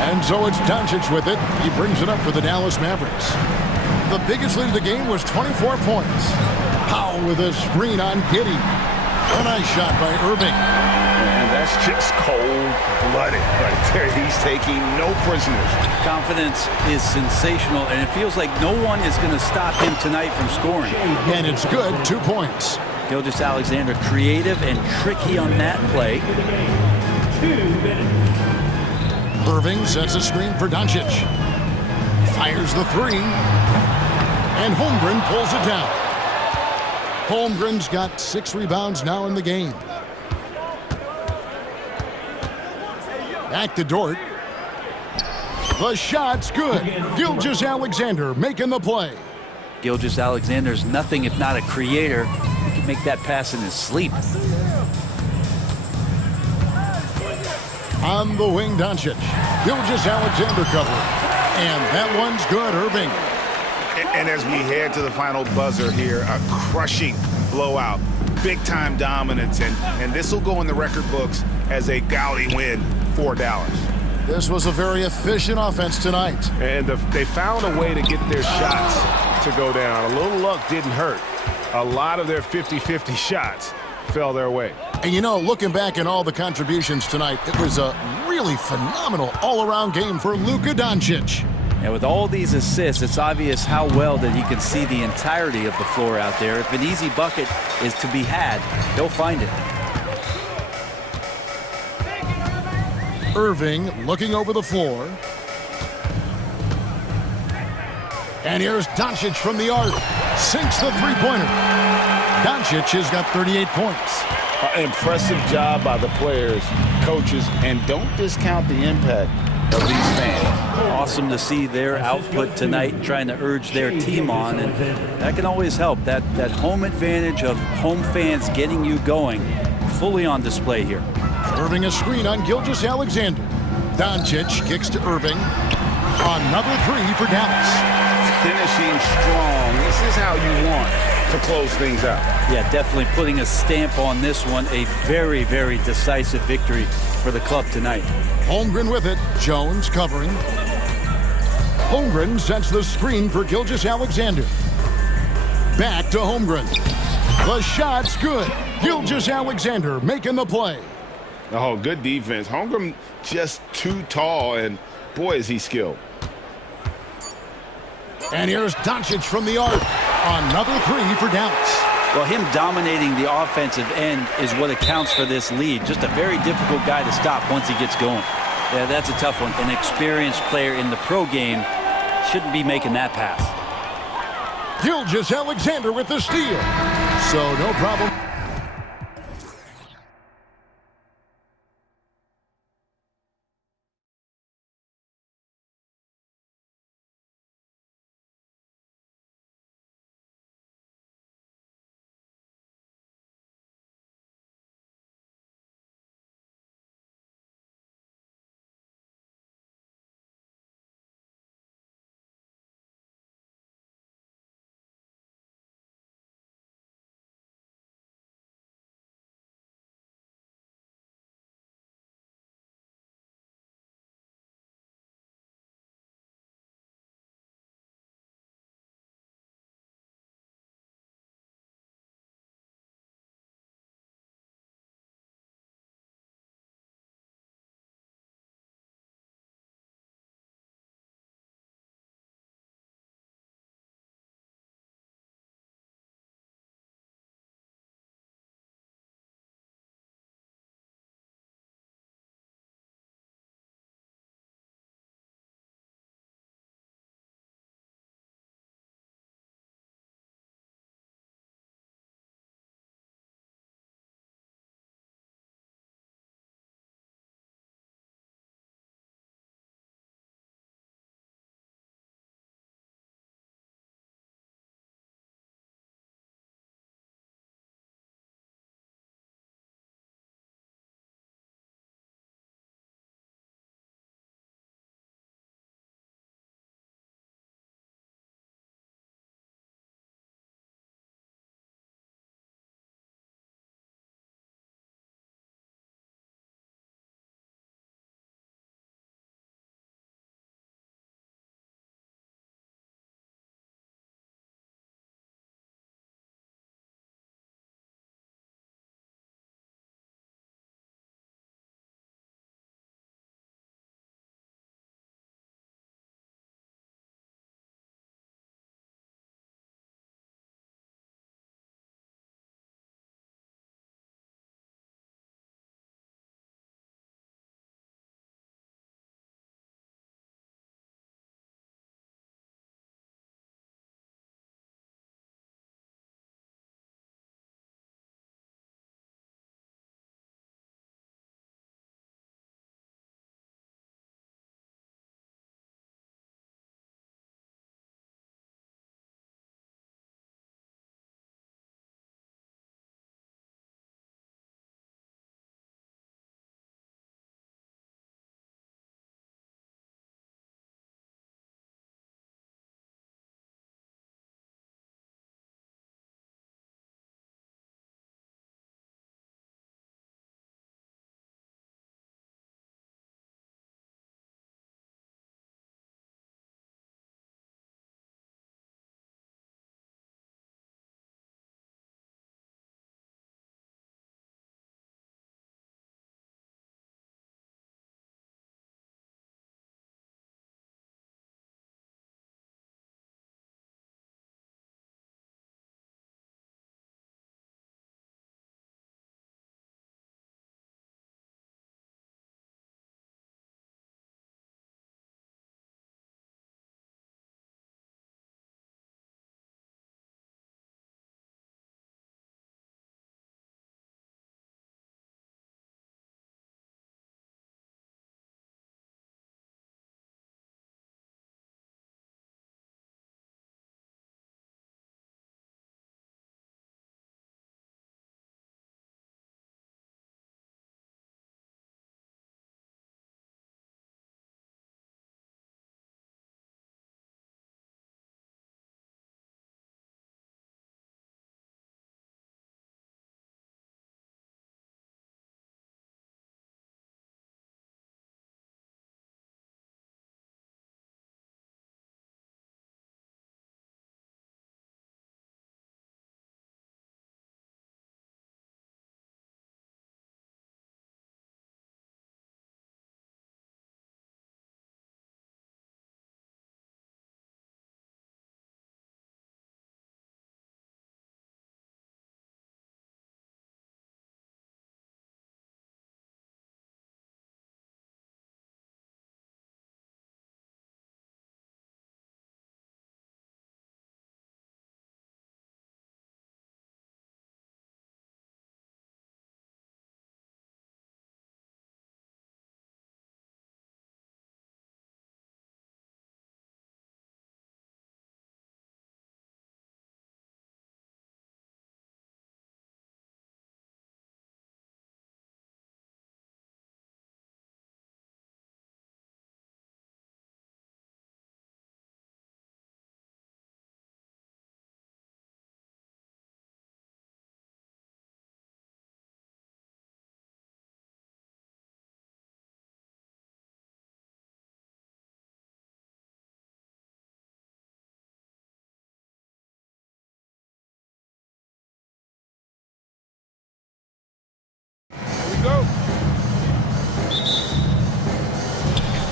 And so it's Doncic with it. He brings it up for the Dallas Mavericks. The biggest lead of the game was 24 points. Powell with a screen on Giddey. A nice shot by Irving. And that's just cold-blooded right there. He's taking no prisoners. Confidence is sensational, and it feels like no one is going to stop him tonight from scoring. And it's good, 2 points. Gilgeous-Alexander creative and tricky on that play. Irving sets a screen for Doncic. Fires the three. And Holmgren pulls it down. Holmgren's got 6 rebounds now in the game. Back to Dort. The shot's good. Gilgeous-Alexander making the play. Gilgeous-Alexander's nothing if not a creator. He can make that pass in his sleep. On the wing, Doncic. Gilgeous-Alexander covering. And that one's good, Irving. And as we head to the final buzzer here, a crushing blowout, big-time dominance, and this will go in the record books as a gaudy win for Dallas. This was a very efficient offense tonight. And they found a way to get their shots to go down. A little luck didn't hurt. A lot of their 50-50 shots fell their way. And you know, looking back at all the contributions tonight, it was a really phenomenal all-around game for Luka Doncic. And with all these assists, it's obvious how well that he can see the entirety of the floor out there. If an easy bucket is to be had, he'll find it. Irving looking over the floor. And here's Doncic from the arc. Sinks the three-pointer. Doncic has got 38 points. Impressive job by the players, coaches, and don't discount the impact of these fans. Awesome to see their output tonight, trying to urge their team on, and that can always help. That home advantage of home fans getting you going, fully on display here. Irving a screen on Gilgeous-Alexander. Doncic kicks to Irving. Another three for Dallas. Finishing strong. This is how you want to close things out. Yeah, definitely putting a stamp on this one. A very, very decisive victory for the club tonight. Holmgren with it. Jones covering. Holmgren sets the screen for Gilgeous-Alexander. Back to Holmgren. The shot's good. Gilgeous-Alexander making the play. Oh, good defense. Holmgren just too tall, and boy, is he skilled. And here's Doncic from the arc. Another three for Dallas. Well, him dominating the offensive end is what accounts for this lead. Just a very difficult guy to stop once he gets going. Yeah, that's a tough one. An experienced player in the pro game shouldn't be making that pass. Gilgeous-Alexander with the steal. So no problem.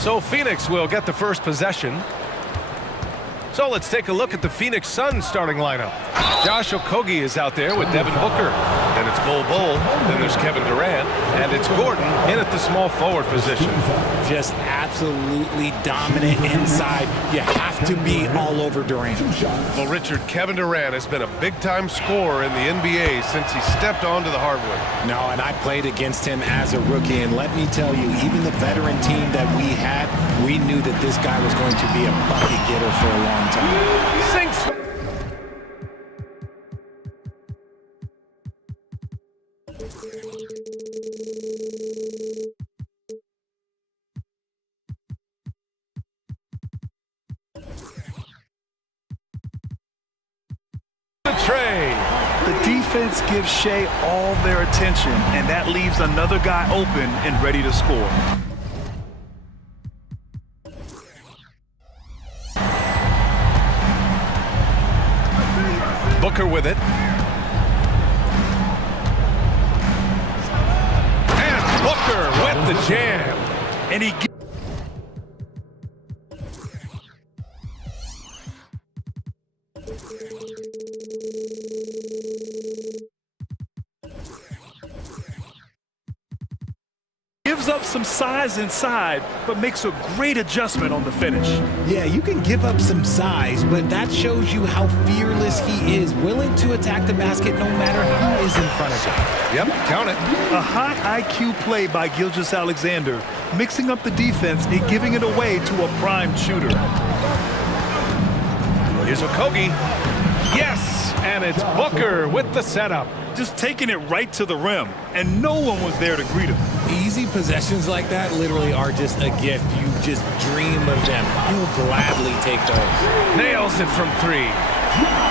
So Phoenix will get the first possession. So let's take a look at the Phoenix Suns starting lineup. Josh Okogie is out there with Devin Booker. Then it's Bol Bol. Then there's Kevin Durant. And it's Gordon in at the small forward position. Just absolutely dominant inside. You have to be all over Durant. Well, Richard, Kevin Durant has been a big-time scorer in the NBA since he stepped onto the hardwood. No, and I played against him as a rookie, and let me tell you, even the veteran team that we had, we knew that this guy was going to be a bucket getter for a long time. Sinks. The defense gives Shea all their attention, and that leaves another guy open and ready to score. Booker with it. And Booker with the jam. And he gives up some size inside, but makes a great adjustment on the finish. Yeah, you can give up some size, but that shows you how fearless he is, willing to attack the basket no matter who is in front of him. Yep, count it. A high IQ play by Gilgeous-Alexander, mixing up the defense and giving it away to a prime shooter. Here's Okogie. Yes, and it's Booker with the setup. Just taking it right to the rim, and no one was there to greet him. Easy possessions like that literally are just a gift. You just dream of them. He'll gladly take those. Nails it from three.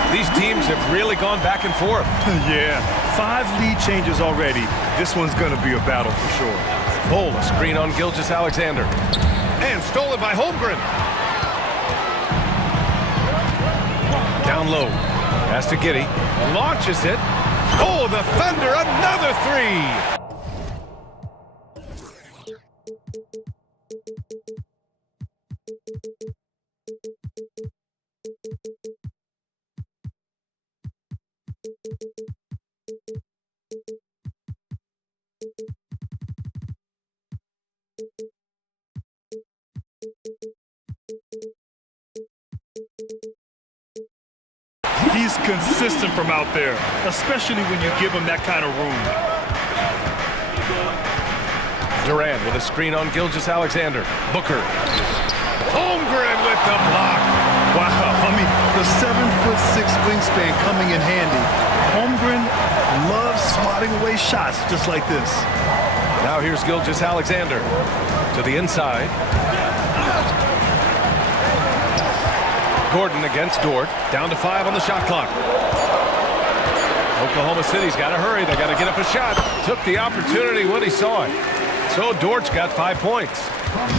These teams have really gone back and forth. Yeah, 5 lead changes already. This one's going to be a battle for sure. Bol, a screen on Gilgeous-Alexander. And stolen by Holmgren. Down low. Pass to Giddey. Launches it. Oh, the Thunder, another three! He's consistent from out there, especially when you give him that kind of room. Durant with a screen on Gilgeous-Alexander. Booker. Holmgren with the block. Wow, I mean, the 7'6" wingspan coming in handy. Holmgren loves swatting away shots just like this. Now here's Gilgeous-Alexander to the inside. Gordon against Dort. Down to 5 on the shot clock. Oklahoma City's got to hurry. They got to get up a shot. Took the opportunity when he saw it. So Dort's got 5 points.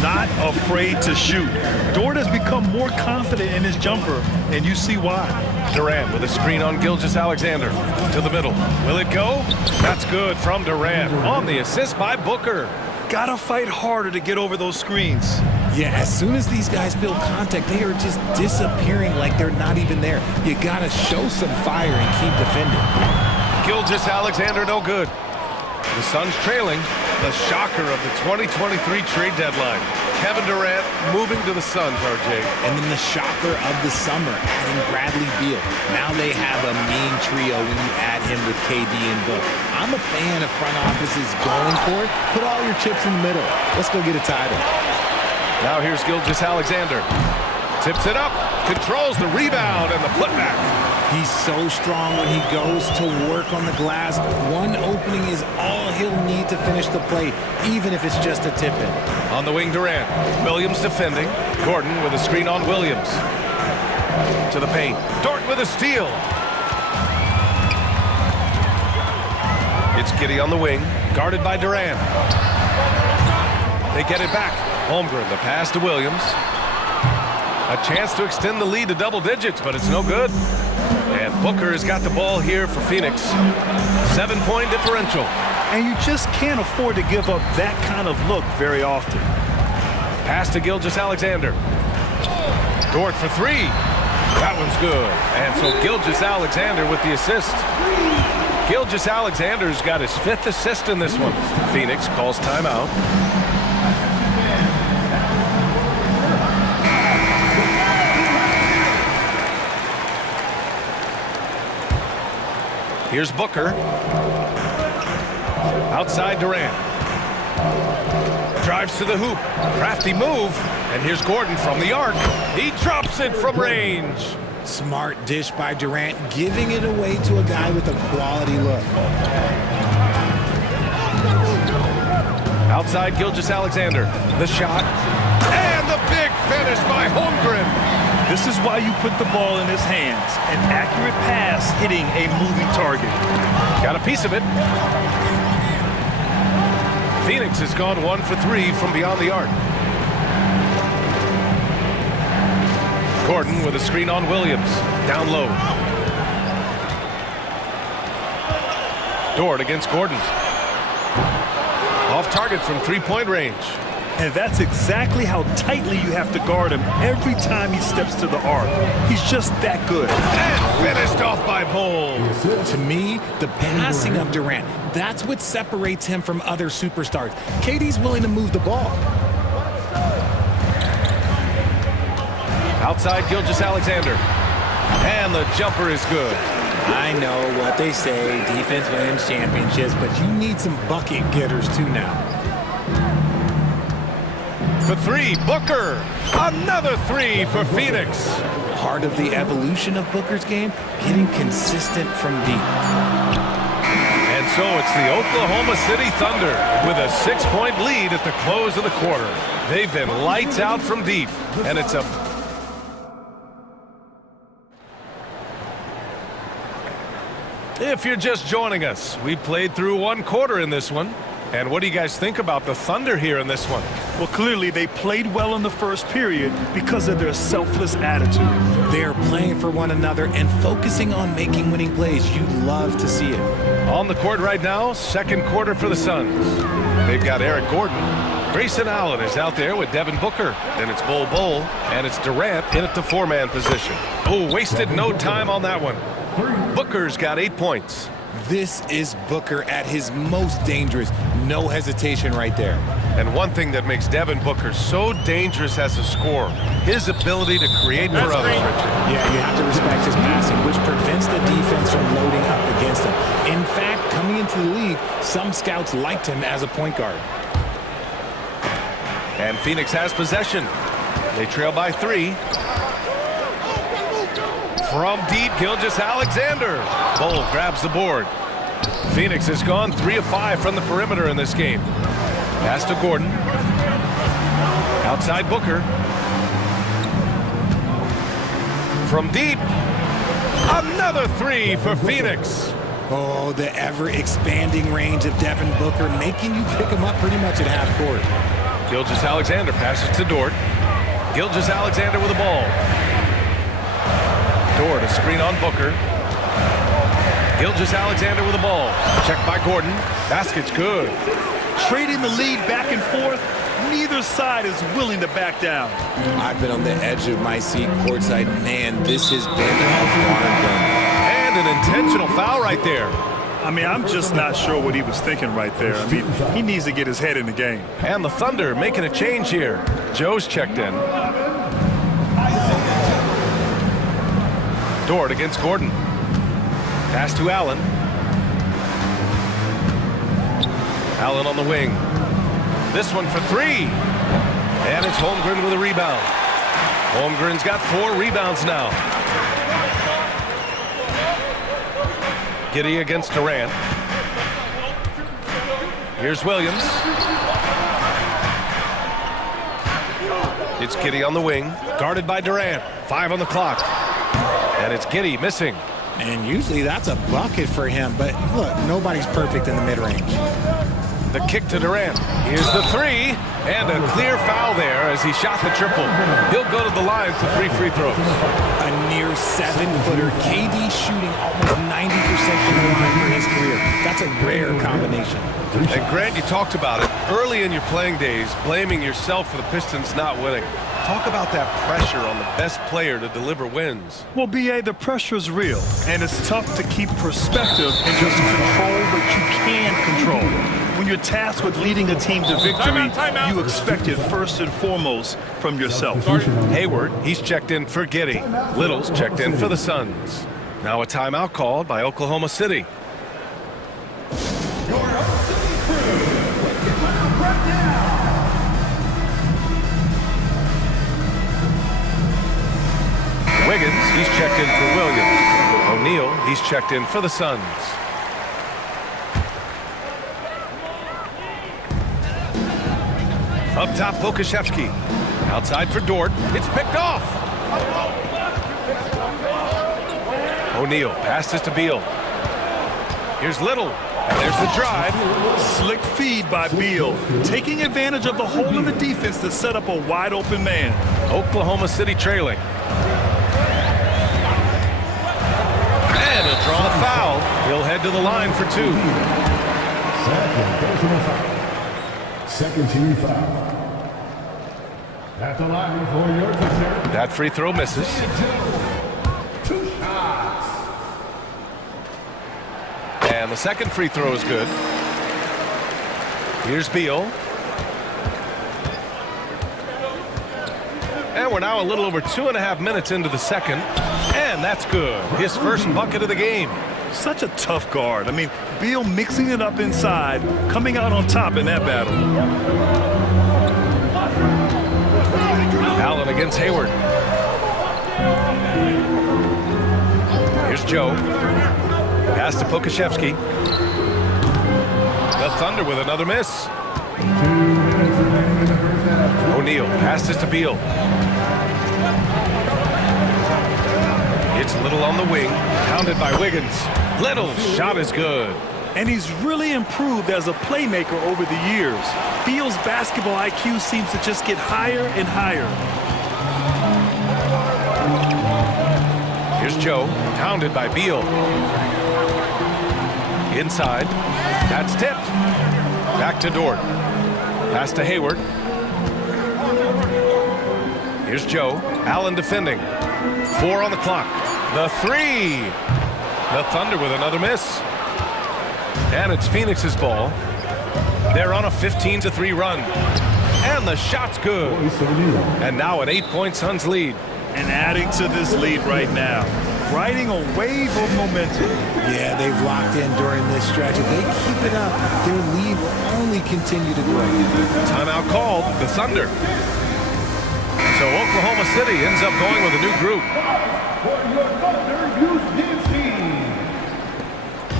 Not afraid to shoot. Dort has become more confident in his jumper, and you see why. Durant with a screen on Gilgeous-Alexander. To the middle. Will it go? That's good from Durant. On the assist by Booker. Gotta fight harder to get over those screens. Yeah, as soon as these guys feel contact, they are just disappearing like they're not even there. You gotta show some fire and keep defending. Gilgeous-Alexander no good. The Suns trailing. The shocker of the 2023 trade deadline. Kevin Durant moving to the Suns, RJ. And then the shocker of the summer, adding Bradley Beal. Now they have a mean trio when you add him with KD and Book. I'm a fan of front offices going for it. Put all your chips in the middle. Let's go get a title. Now here's Gilgeous-Alexander. Tips it up. Controls the rebound and the putback. He's so strong when he goes to work on the glass. One opening is all he'll need to finish the play, even if it's just a tip-in. On the wing, Durant. Williams defending. Gordon with a screen on Williams. To the paint. Dort with a steal. It's Giddey on the wing. Guarded by Durant. They get it back. Holmgren, the pass to Williams. A chance to extend the lead to double digits, but it's no good. And Booker has got the ball here for Phoenix. 7-point differential. And you just can't afford to give up that kind of look very often. Pass to Gilgeous-Alexander. Dort for three. That one's good. And so Gilgeous-Alexander with the assist. Gilgeous-Alexander's got his 5th assist in this one. Phoenix calls timeout. Here's Booker. Outside Durant. Drives to the hoop. Crafty move. And here's Gordon from the arc. He drops it from range. Smart dish by Durant, giving it away to a guy with a quality look. Outside Gilgeous-Alexander. The shot. And the big finish by Holmgren. This is why you put the ball in his hands. An accurate pass hitting a moving target. Got a piece of it. Phoenix has gone 1 for 3 from beyond the arc. Gordon with a screen on Williams. Down low. Dort against Gordon. Off target from 3-point range. And that's exactly how tightly you have to guard him every time he steps to the arc. He's just that good. And finished off by Bol. To me, the passing of Durant, that's what separates him from other superstars. KD's willing to move the ball. Outside Gilgeous-Alexander. And the jumper is good. I know what they say, defense wins championships, but you need some bucket getters too now. For three, Booker. Another three for Phoenix. Part of the evolution of Booker's game, getting consistent from deep. And so it's the Oklahoma City Thunder with a 6-point lead at the close of the quarter. They've been lights out from deep, and it's a... If you're just joining us, we played through 1 quarter in this one. And what do you guys think about the Thunder here in this one? Well, clearly they played well in the first period because of their selfless attitude. They are playing for one another and focusing on making winning plays. You love to see it. On the court right now, 2nd quarter for the Suns. They've got Eric Gordon. Grayson Allen is out there with Devin Booker. Then it's Bol, and it's Durant in at the 4-man position. Oh, wasted no time on that one. Booker's got 8 points. This is Booker at his most dangerous. No hesitation right there. And one thing that makes Devin Booker so dangerous as a scorer, his ability to create for others. Yeah, you have to respect his passing, which prevents the defense from loading up against him. In fact, coming into the league, some scouts liked him as a point guard. And Phoenix has possession. They trail by 3. From deep, Gilgeous-Alexander. Bol grabs the board. Phoenix has gone 3 of 5 from the perimeter in this game. Pass to Gordon. Outside Booker. From deep. Another 3 for Phoenix. Oh, the ever-expanding range of Devin Booker, making you pick him up pretty much at half court. Gilgeous-Alexander passes to Dort. Gilgeous-Alexander with the ball. Dort, a screen on Booker. Gilgeous-Alexander with the ball. Checked by Gordon. Basket's good. Trading the lead back and forth, neither side is willing to back down. I've been on the edge of my seat courtside. Man, this has been a hard one. And an intentional foul right there. I mean, I'm just not sure what he was thinking right there. I mean, he needs to get his head in the game. And the Thunder making a change here. Joe's checked in. Dort against Gordon. Pass to Allen. Allen on the wing. This one for 3. And it's Holmgren with a rebound. Holmgren's got 4 rebounds now. Giddey against Durant. Here's Williams. It's Giddey on the wing. Guarded by Durant. 5 on the clock. And it's Giddey missing. And usually that's a bucket for him, but look, nobody's perfect in the mid-range. The kick to Durant. Here's the 3, and a clear foul there as he shot the triple. He'll go to the line for 3 free throws. A near 7-footer. KD shooting almost 90% from the line for his career. That's a rare combination. And Grant, you talked about it early in your playing days, blaming yourself for the Pistons not winning. Talk about that pressure on the best player to deliver wins. Well, B.A., the pressure is real, and it's tough to keep perspective and just control what you can control. When you're tasked with leading a team to victory, you expect it first and foremost from yourself. Hayward, he's checked in for Giddey. Little's checked in for the Suns. Now a timeout called by Oklahoma City. Wiggins, he's checked in for Williams. O'Neal, he's checked in for the Suns. Up top, Pokashevsky. Outside for Dort. It's picked off. O'Neal passes to Beal. Here's Little. And there's the drive. Slick feed by Beal, taking advantage of the hole in the defense to set up a wide open man. Oklahoma City trailing. And a draw foul. He'll head to the line for two. Second team foul. At the line for your touchdown. That free throw misses. 2 shots. And the second free throw is good. Here's Beal. And we're now a little over 2.5 minutes into the second. And that's good. His first bucket of the game. Such a tough guard. I mean, Beal mixing it up inside, coming out on top in that battle. Allen against Hayward. Here's Joe. Pass to Pokashevsky. The Thunder with another miss. O'Neal passes to Beal. It's Little on the wing, pounded by Wiggins. Little's shot is good. And he's really improved as a playmaker over the years. Beal's basketball IQ seems to just get higher and higher. Here's Joe, pounded by Beal. Inside, that's tipped. Back to Dort. Pass to Hayward. Here's Joe, Allen defending. 4 on the clock. The three. The Thunder with another miss. And it's Phoenix's ball. They're on a 15-3 run. And the shot's good. And now an 8-point Suns lead. And adding to this lead right now. Riding a wave of momentum. Yeah, they've locked in during this stretch. If they keep it up, their lead will only continue to grow. Timeout called, the Thunder. So Oklahoma City ends up going with a new group.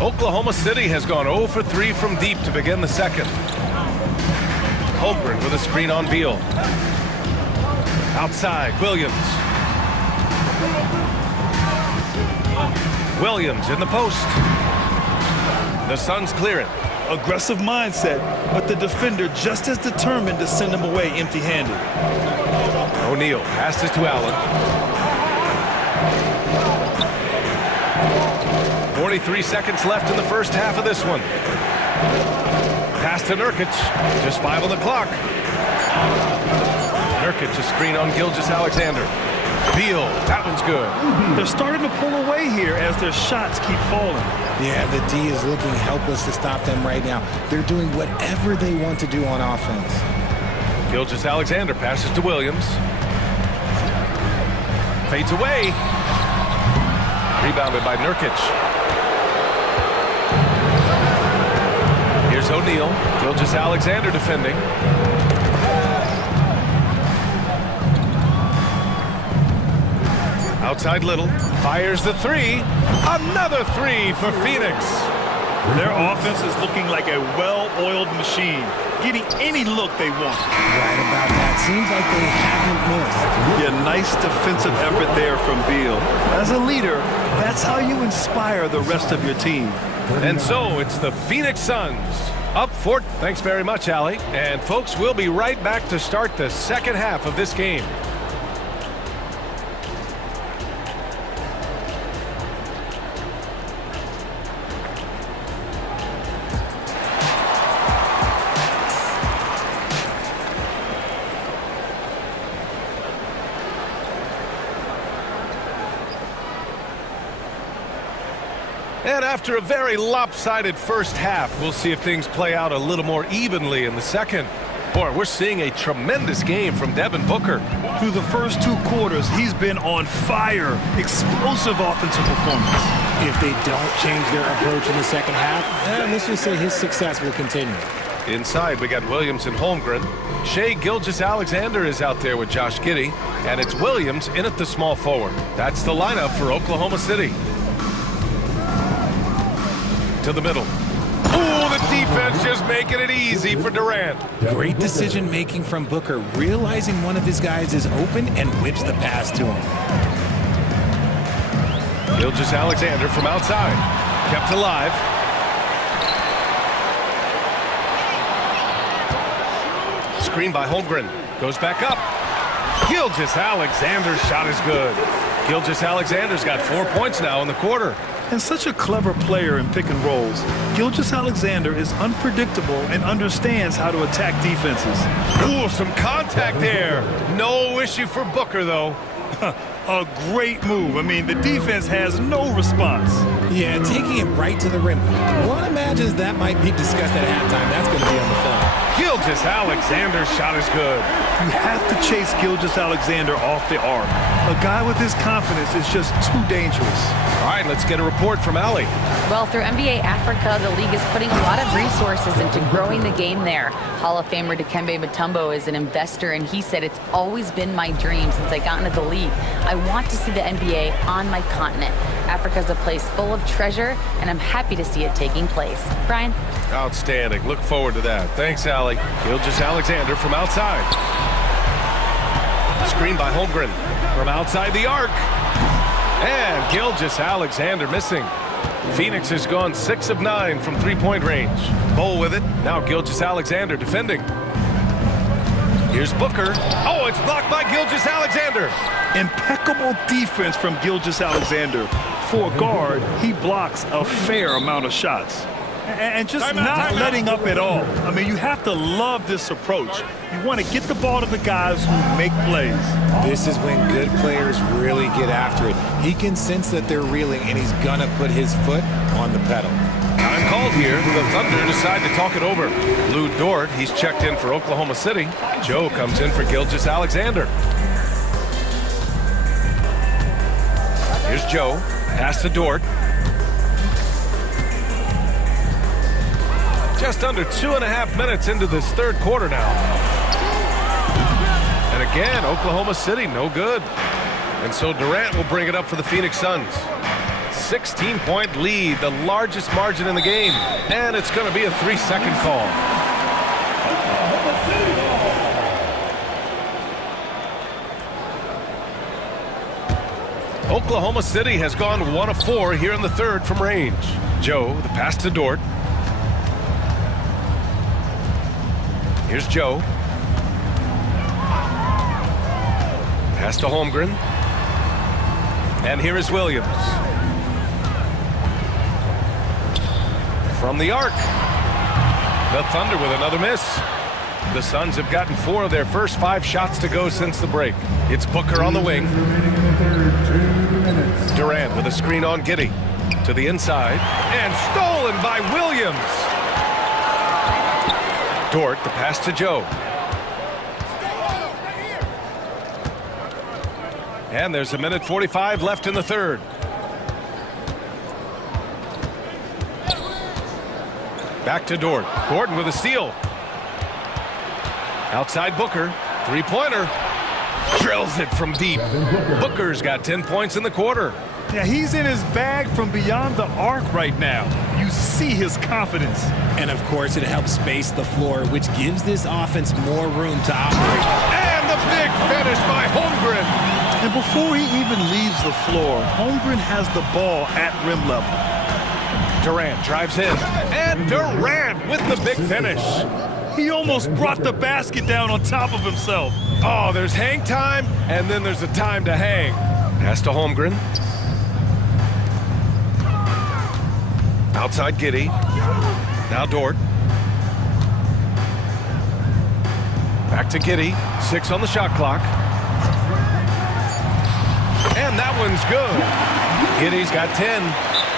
Oklahoma City has gone 0 for 3 from deep to begin the second. Holmgren with a screen on Beal. Outside, Williams. Williams in the post. The Suns clear it. Aggressive mindset, but the defender just as determined to send him away empty-handed. O'Neal passes to Allen. 43 seconds left in the first half of this one. Pass to Nurkic. Just 5 on the clock. Nurkic a screen on Gilgeous-Alexander. Beal, that one's good. They're starting to pull away here as their shots keep falling. Yeah, the D is looking helpless to stop them right now. They're doing whatever they want to do on offense. Gilgeous-Alexander passes to Williams. Fades away. Rebounded by Nurkic. Here's O'Neal. Gilgeous-Alexander defending. Outside Little. Fires the three. Another three for Phoenix. Their offense is looking like a well-oiled machine, getting any look they want. Right about that. Seems like they haven't missed. Yeah, nice defensive effort there from Beal. As a leader, that's how you inspire the rest of your team. And so it's the Phoenix Suns up 4. Thanks very much, Allie. And folks, we'll be right back to start the second half of this game. And after a very lopsided first half, we'll see if things play out a little more evenly in the second. Boy, we're seeing a tremendous game from Devin Booker. Through the first 2 quarters, he's been on fire. Explosive offensive performance. If they don't change their approach in the second half, let's just say his success will continue. Inside, we got Williams and Holmgren. Shai Gilgeous-Alexander is out there with Josh Giddey, and it's Williams in at the small forward. That's the lineup for Oklahoma City. To the middle. Ooh, the defense just making it easy for Durant. Great decision-making from Booker, realizing one of his guys is open and whips the pass to him. Gilgeous-Alexander from outside. Kept alive. Screen by Holmgren. Goes back up. Gilgeous-Alexander's shot is good. Gilgeous-Alexander's got 4 points now in the quarter. And such a clever player in pick and rolls. Gilgeous-Alexander is unpredictable and understands how to attack defenses. Ooh, some contact there. No issue for Booker, though. A great move. I mean, the defense has no response. Yeah, taking it right to the rim. One imagines that might be discussed at halftime. That's going to be on the film. Gilgeous-Alexander's shot is good. You have to chase Gilgeous-Alexander off the arc. A guy with his confidence is just too dangerous. All right, let's get a report from Ali. Well, through NBA Africa, the league is putting a lot of resources into growing the game there. Hall of Famer Dikembe Mutombo is an investor, and he said, "It's always been my dream since I got into the league. I want to see the NBA on my continent. Africa's a place full of treasure, and I'm happy to see it taking place." Brian? Outstanding. Look forward to that. Thanks, Ali. Gilgeous-Alexander from outside. Screen by Holmgren from outside the arc. And Gilgeous-Alexander missing. Phoenix has gone 6 of 9 from three-point range. Bowl with it. Now Gilgeous-Alexander defending. Here's Booker. Oh, it's blocked by Gilgeous-Alexander. Impeccable defense from Gilgeous-Alexander. For a guard, he blocks a fair amount of shots. And just not letting up at all. I mean, you have to love this approach. You want to get the ball to the guys who make plays. This is when good players really get after it. He can sense that they're reeling, and he's going to put his foot on the pedal. Time called here. The Thunder decide to talk it over. Lou Dort, he's checked in for Oklahoma City. Joe comes in for Gilgeous-Alexander. Here's Joe. Pass to Dort. Just under 2.5 minutes into this third quarter now. And again, Oklahoma City, no good. And so Durant will bring it up for the Phoenix Suns. 16-point lead, the largest margin in the game. And it's going to be a 3-second call. Oklahoma City has gone 1 of 4 here in the third from range. Joe, the pass to Dort. Here's Joe. Pass to Holmgren. And here is Williams. From the arc. The Thunder with another miss. The Suns have gotten 4 of their first 5 shots to go since the break. It's Booker on the wing. Durant with a screen on Giddey. To the inside. And stolen by Williams. Dort, the pass to Joe. And there's 1:45 left in the third. Back to Dort. Gordon with a steal. Outside Booker. Three-pointer. Drills it from deep. Booker's got 10 points in the quarter. Yeah, he's in his bag from beyond the arc right now. You see his confidence. And, of course, it helps space the floor, which gives this offense more room to operate. And the big finish by Holmgren. And before he even leaves the floor, Holmgren has the ball at rim level. Durant drives in. And Durant with the big finish. He almost brought the basket down on top of himself. Oh, there's hang time, and then there's a time to hang. Pass to Holmgren. Outside Giddey. Now Dort. Back to Giddey. 6 on the shot clock. And that one's good. Giddey's got 10.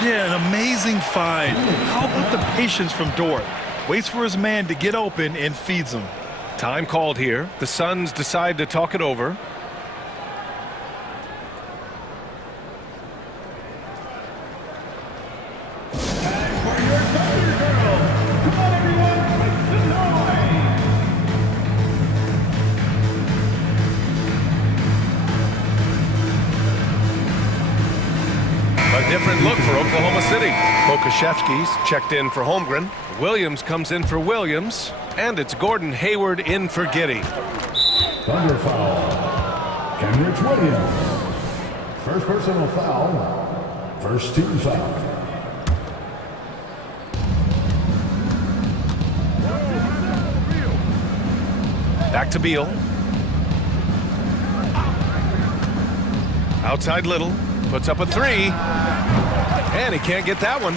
Yeah, an amazing find. How about the patience from Dort? Waits for his man to get open and feeds him. Time called here. The Suns decide to talk it over. A different look for Oklahoma City. Pokashevsky's checked in for Holmgren. Williams comes in for Williams. And it's Gordon Hayward in for Giddey. Thunder foul. Kenrich Williams. First personal foul. First team foul. Back to Beal. Outside Little. Puts up a three. And he can't get that one.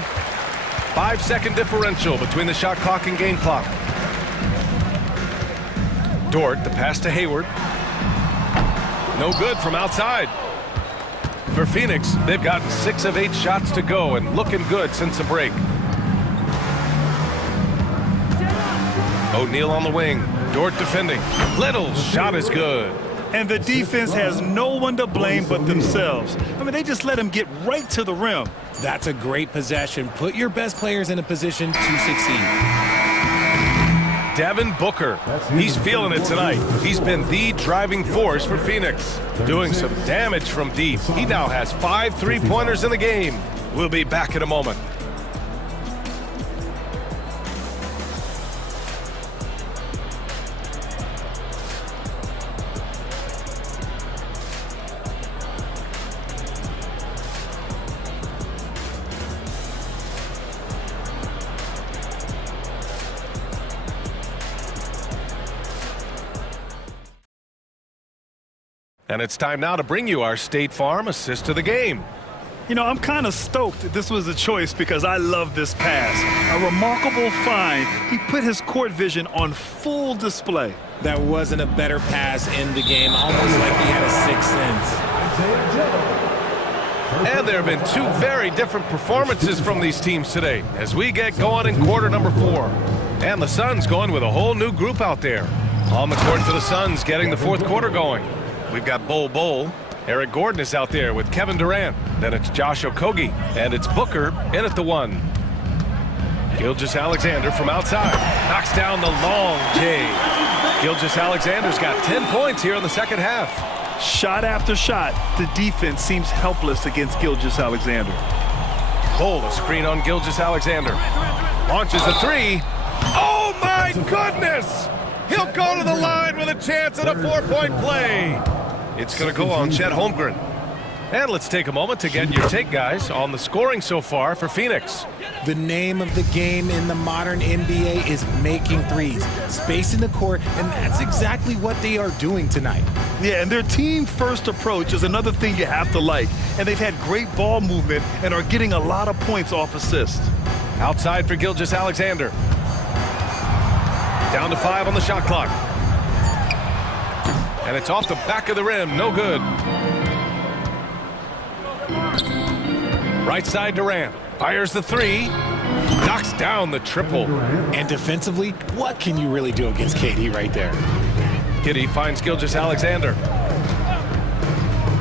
5-second differential between the shot clock and game clock. Dort, the pass to Hayward. No good from outside. For Phoenix, they've gotten 6 of 8 shots to go and looking good since the break. O'Neal on the wing. Dort defending. Little's shot is good. And the defense has no one to blame but themselves. I mean, they just let him get right to the rim. That's a great possession. Put your best players in a position to succeed. Devin Booker, he's feeling it tonight. He's been the driving force for Phoenix, doing some damage from deep. He now has 5 3-pointers in the game. We'll be back in a moment. And it's time now to bring you our State Farm assist of the game. You know, I'm kind of stoked that this was a choice because I love this pass. A remarkable find. He put his court vision on full display. That wasn't a better pass in the game, almost like he had a sixth sense. And there have been 2 very different performances from these teams today as we get going in quarter number 4. And the Suns going with a whole new group out there. On the court for the Suns, getting the 4th quarter going. We've got Bol. Eric Gordon is out there with Kevin Durant. Then it's Josh Okogie. And it's Booker in at the 1. Gilgeous-Alexander from outside. Knocks down the long J. Gilgeous-Alexander's got 10 points here in the second half. Shot after shot, the defense seems helpless against Gilgeous-Alexander. Bol, a screen on Gilgeous-Alexander. Launches a 3. Oh, my goodness! He'll go to the line with a chance at a 4-point play. It's going to go on Chet Holmgren. And let's take a moment to get your take, guys, on the scoring so far for Phoenix. The name of the game in the modern NBA is making threes, spacing the court, and that's exactly what they are doing tonight. Yeah, and their team-first approach is another thing you have to like. And they've had great ball movement and are getting a lot of points off assists. Outside for Gilgeous-Alexander. Down to 5 on the shot clock. And it's off the back of the rim. No good. Right side Durant. Fires the 3. Knocks down the triple. And defensively, what can you really do against KD right there? Giddey finds Gilgeous-Alexander.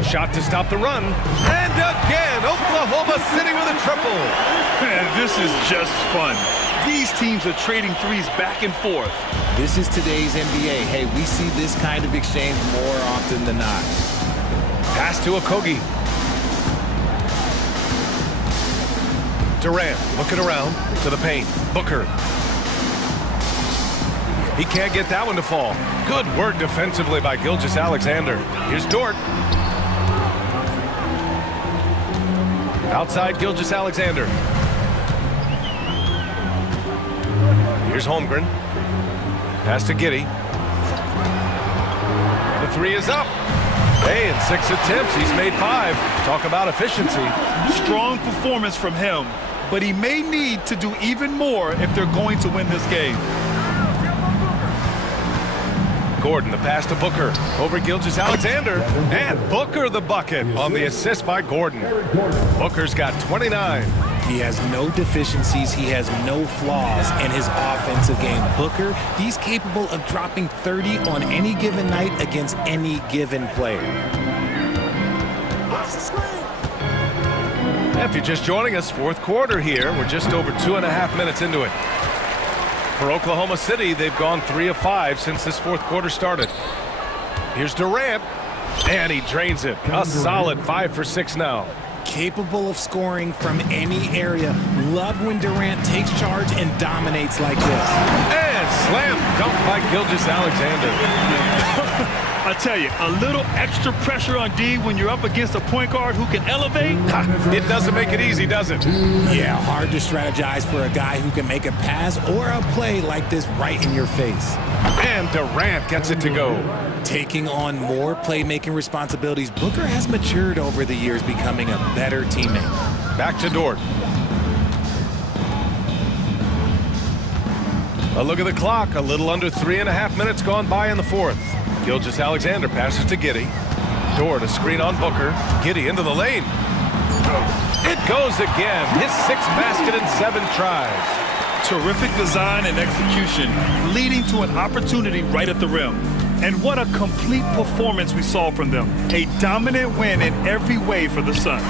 Shot to stop the run. And again, Oklahoma City with a triple. Man, this is just fun. These teams are trading threes back and forth. This is today's NBA. Hey, we see this kind of exchange more often than not. Pass to Okogie. Durant looking around to the paint. Booker. He can't get that one to fall. Good work defensively by Gilgeous-Alexander. Here's Dort. Outside Gilgeous-Alexander. Here's Holmgren. Pass to Giddey. The 3 is up. Hey, in 6 attempts, he's made 5. Talk about efficiency. Strong performance from him, but he may need to do even more if they're going to win this game. Gordon, the pass to Booker. Over Gilgeous-Alexander. And Booker the bucket on the assist by Gordon. Booker's got 29. He has no deficiencies. He has no flaws in his offensive game. Booker, he's capable of dropping 30 on any given night against any given player. If you're just joining us, fourth quarter here. We're just over 2.5 minutes into it. For Oklahoma City, they've gone 3 of 5 since this fourth quarter started. Here's Durant, and he drains it. A solid 5 for 6 now. Capable of scoring from any area. Love when Durant takes charge and dominates like this. And slam dunk by Gilgeous-Alexander. I tell you, a little extra pressure on D when you're up against a point guard who can elevate. It doesn't make it easy, does it? Yeah, hard to strategize for a guy who can make a pass or a play like this right in your face. And Durant gets it to go. Taking on more playmaking responsibilities, Booker has matured over the years, becoming a better teammate. Back to Dort. A look at the clock. A little under 3.5 minutes gone by in the fourth. Gilgeous-Alexander passes to Giddey. Dort, a screen on Booker. Giddey into the lane. It goes again. His 6th basket in 7 tries. Terrific design and execution, leading to an opportunity right at the rim. And what a complete performance we saw from them. A dominant win in every way for the Suns.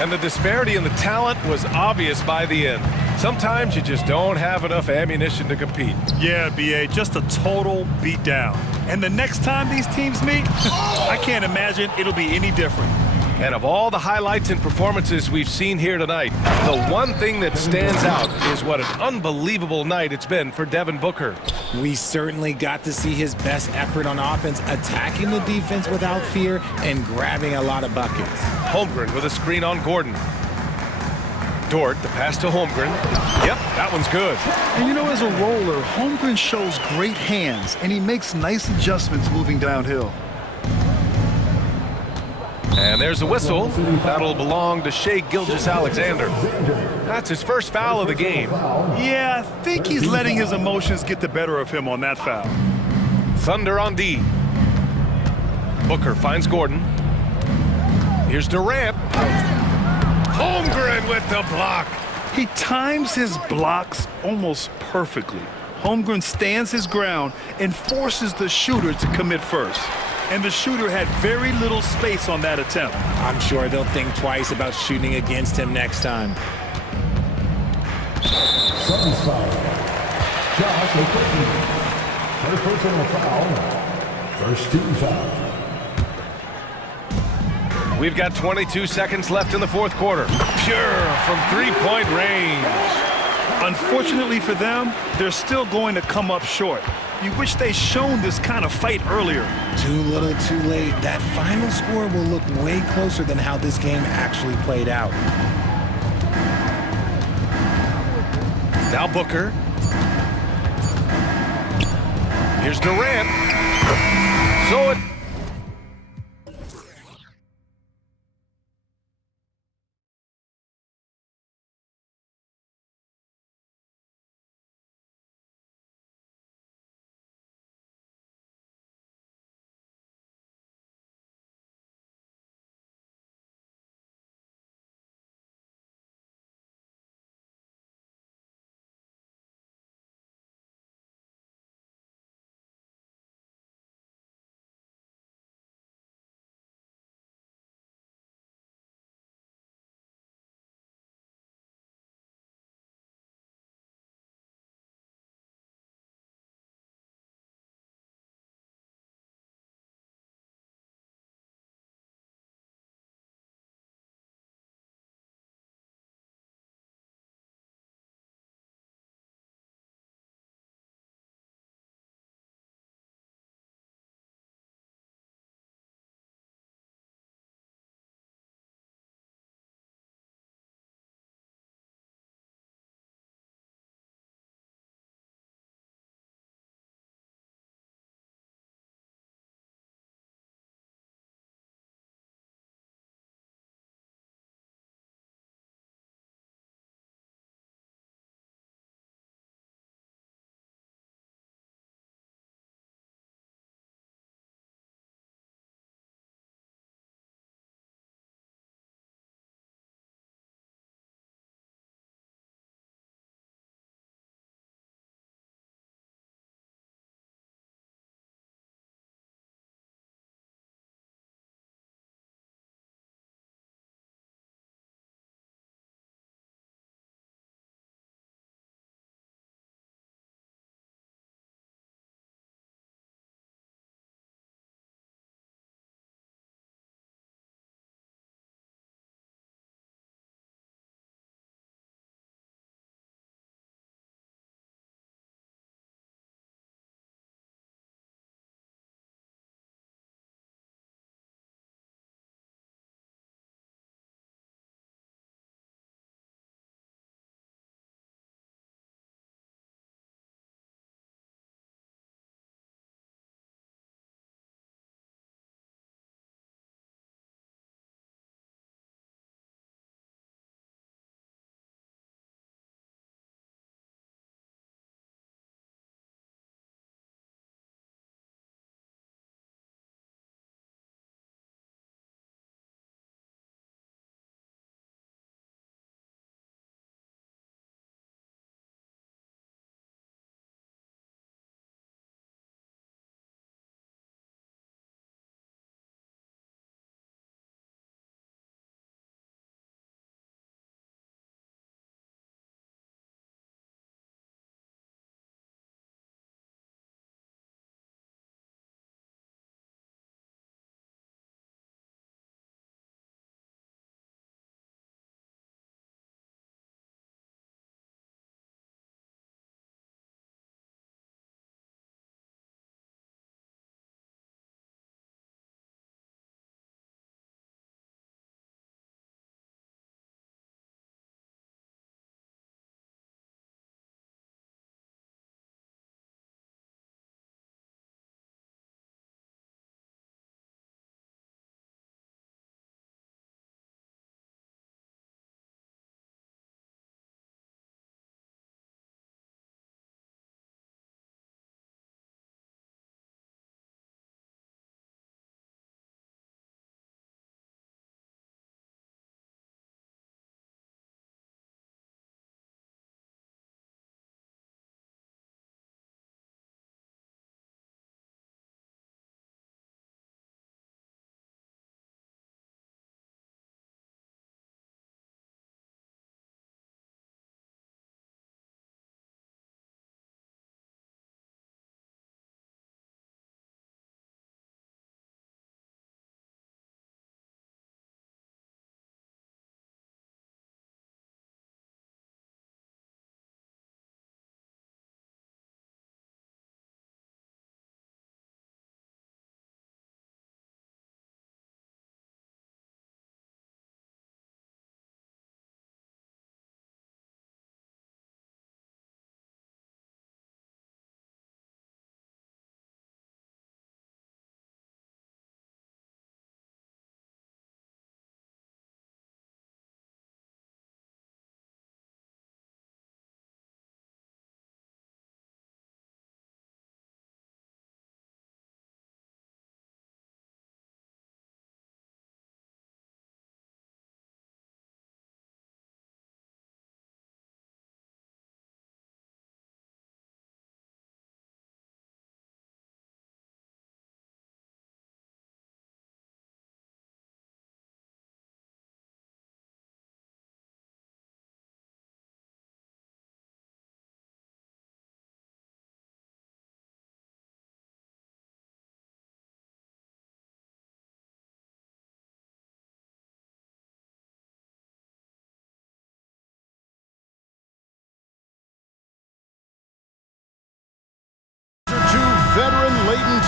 And the disparity in the talent was obvious by the end. Sometimes you just don't have enough ammunition to compete. Yeah, B.A., just a total beatdown. And the next time these teams meet, I can't imagine it'll be any different. And of all the highlights and performances we've seen here tonight, the one thing that stands out is what an unbelievable night it's been for Devin Booker. We certainly got to see his best effort on offense, attacking the defense without fear and grabbing a lot of buckets. Holmgren with a screen on Gordon. Dort, the pass to Holmgren. Yep, that one's good. And you know, as a roller, Holmgren shows great hands, and he makes nice adjustments moving downhill. And there's a whistle. That'll belong to Shai Gilgeous-Alexander. That's his first foul of the game. Yeah, I think he's letting his emotions get the better of him on that foul. Thunder on D. Booker finds Gordon. Here's Durant. Holmgren with the block. He times his blocks almost perfectly. Holmgren stands his ground and forces the shooter to commit first. And the shooter had very little space on that attempt. I'm sure they'll think twice about shooting against him next time. Suns foul. Josh Okogie. First personal foul. First team foul. We've got 22 seconds left in the fourth quarter. Pure from 3-point range. Unfortunately for them, they're still going to come up short. You wish they'd shown this kind of fight earlier. Too little, too late. That final score will look way closer than how this game actually played out. Now Booker. Here's Durant. So it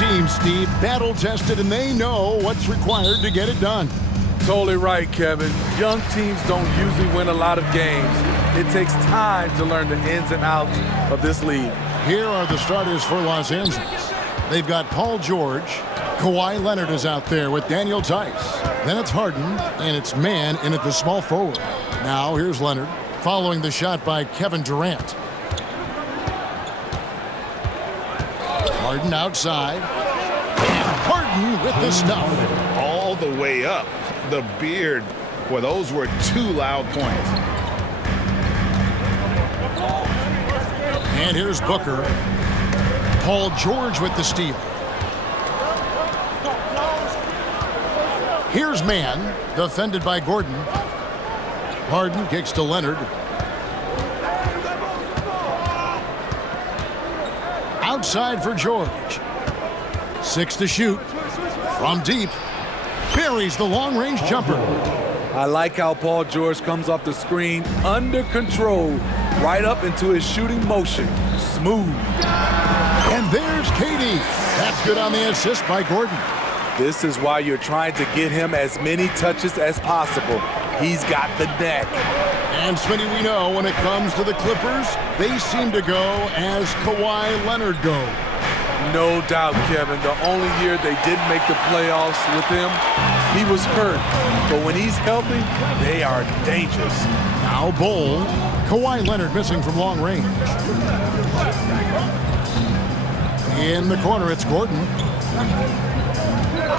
team, Steve, battle-tested, and they know what's required to get it done. Totally right, Kevin. Young teams don't usually win a lot of games. It takes time to learn the ins and outs of this league. Here are the starters for Los Angeles. They've got Paul George. Kawhi Leonard is out there with Daniel Tice. Then it's Harden, and it's Mann in at the small forward. Now here's Leonard, following the shot by Kevin Durant. Harden outside. And Harden with the stuff. All the way up. The beard. Well, those were 2 loud points. And here's Booker. Paul George with the steal. Here's Mann, defended by Gordon. Harden kicks to Leonard. Outside for George. 6 to shoot. From deep. Buries the long-range jumper. I like how Paul George comes off the screen under control, right up into his shooting motion. Smooth. And there's KD. That's good on the assist by Gordon. This is why you're trying to get him as many touches as possible. He's got the neck. And Smitty, we know when it comes to the Clippers, they seem to go as Kawhi Leonard goes. No doubt, Kevin. The only year they didn't make the playoffs with him, he was hurt. But when he's healthy, they are dangerous. Now Bol. Kawhi Leonard missing from long range. In the corner, it's Gordon.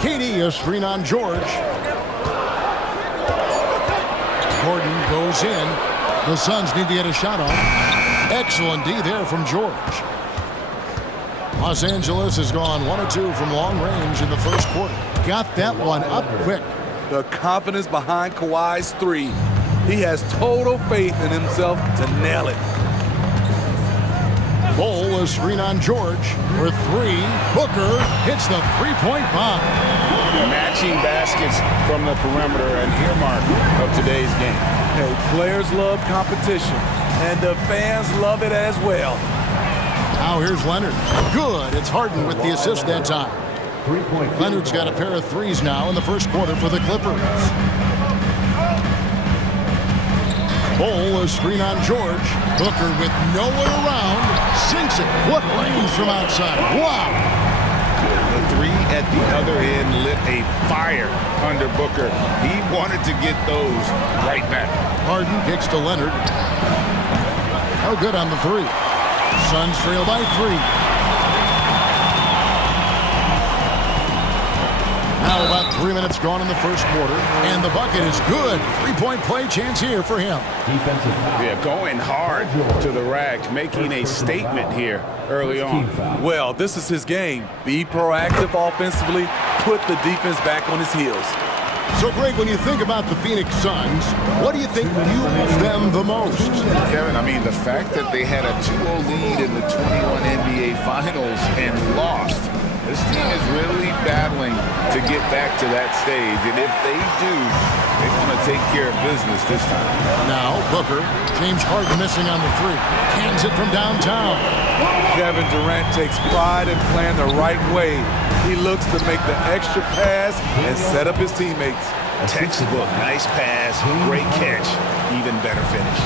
KD, a screen on George. Gordon goes in. The Suns need to get a shot off. Excellent D there from George. Los Angeles has gone 1 of 2 from long range in the first quarter. Got that one up quick. The confidence behind Kawhi's 3. He has total faith in himself to nail it. Bol, a screen on George for 3. Booker hits the three-point bomb. Matching baskets from the perimeter, an earmark of today's game. Hey, players love competition, and the fans love it as well. Now here's Leonard. Good. It's Harden with the assist that time. Leonard's got a pair of threes now in the first quarter for the Clippers. Bol, a screen on George. Booker with no one around. Sinks it. What range from outside. Wow. The 3 at the other end lit a fire under Booker. He wanted to get those right back. Harden kicks to Leonard. Oh, good on the 3. Suns trail by 3. Now about 3 minutes gone in the first quarter, and the bucket is good. 3-point play chance here for him. Yeah, going hard to the rack, making a statement here early on. Well, this is his game. Be proactive offensively, put the defense back on his heels. So, Greg, when you think about the Phoenix Suns, what do you think fuels them the most? Kevin, I mean, the fact that they had a 2-0 lead in the 21 NBA Finals and lost. This team is really battling to get back to that stage, and if they do, they're going to take care of business this time. Now, Booker, James Harden missing on the 3. Cans it from downtown. Kevin Durant takes pride in playing the right way. He looks to make the extra pass and set up his teammates. Textbook, nice pass, great catch, even better finish.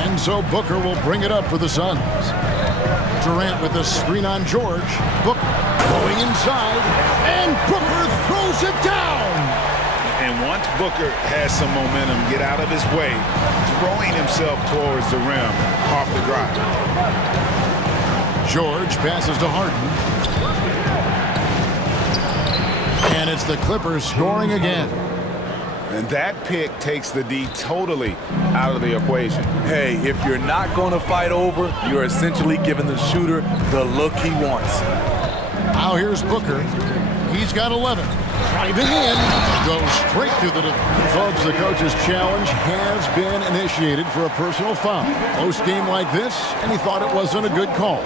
And so Booker will bring it up for the Suns. Durant with the screen on George. Booker going inside, and Booker throws it down. And once Booker has some momentum, get out of his way, throwing himself towards the rim off the drive. George passes to Harden. And it's the Clippers scoring again. And that pick takes the D totally out of the equation. Hey, if you're not going to fight over, you're essentially giving the shooter the look he wants. Now here's Booker. He's got 11. Driving in. Goes straight through the defense. Folks, the coach's challenge has been initiated for a personal foul. Close game like this, and he thought it wasn't a good call.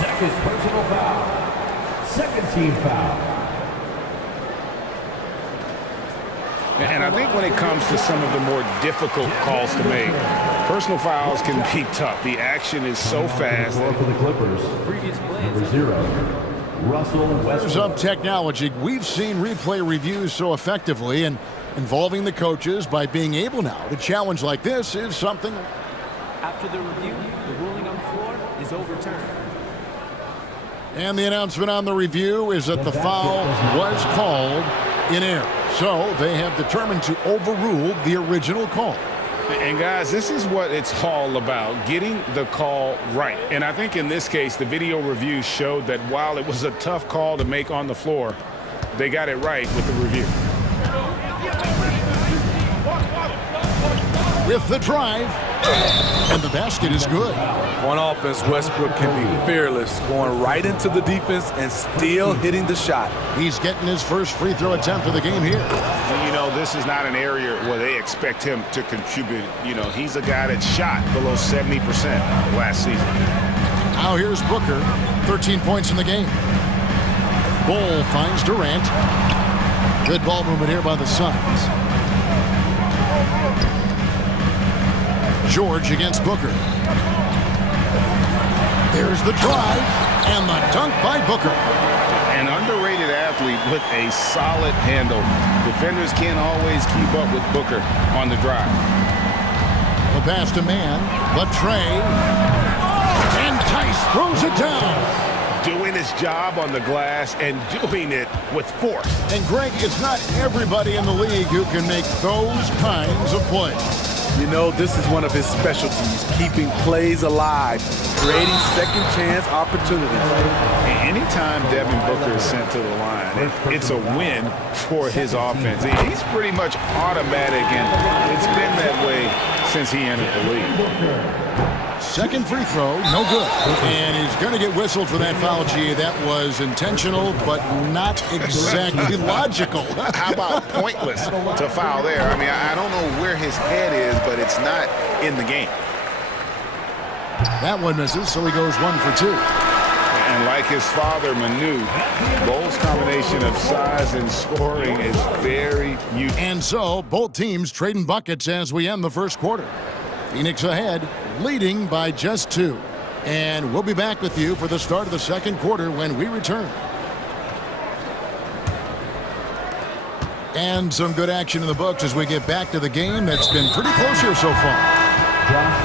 Second personal foul. Second team foul. And I think when it comes to some of the more difficult calls to make, personal fouls can be tough. The action is so fast. For the Clippers, previous plays. Number 0, There's some technology. We've seen replay reviews so effectively, and involving the coaches by being able now to challenge like this is something. After the review, the ruling on the floor is overturned. And the announcement on the review is that the foul was called in error. So they have determined to overrule the original call. And guys, this is what it's all about, getting the call right. And I think in this case, the video review showed that while it was a tough call to make on the floor, they got it right with the review. With the drive, and the basket is good. On offense, Westbrook can be fearless, going right into the defense and still hitting the shot. He's getting his first free throw attempt of the game here. You know, this is not an area where they expect him to contribute. You know, he's a guy that shot below 70% last season. Now here's Booker, 13 points in the game. Ball finds Durant. Good ball movement here by the Suns. George against Booker. There's the drive and the dunk by Booker. An underrated athlete with a solid handle. Defenders can't always keep up with Booker on the drive. The pass to man, the tray, and Tice throws it down. Doing his job on the glass and doing it with force. And Greg, it's not everybody in the league who can make those kinds of plays. You know, this is one of his specialties, keeping plays alive, creating second chance opportunities. Anytime Devin Booker is sent to the line, it's a win for his offense. He's pretty much automatic, and it's been that way since he entered the league. Second free throw, no good. And he's going to get whistled for that foul, G. That was intentional, but not exactly logical. How about pointless to foul there? I mean, I don't know where his head is, but it's not in the game. That one misses, so he goes 1 for 2. And like his father, Manu, Bol's combination of size and scoring is very unique. And so, both teams trading buckets as we end the first quarter. Phoenix ahead, leading by just 2. And we'll be back with you for the start of the second quarter when we return. And some good action in the books as we get back to the game that's been pretty close here so far.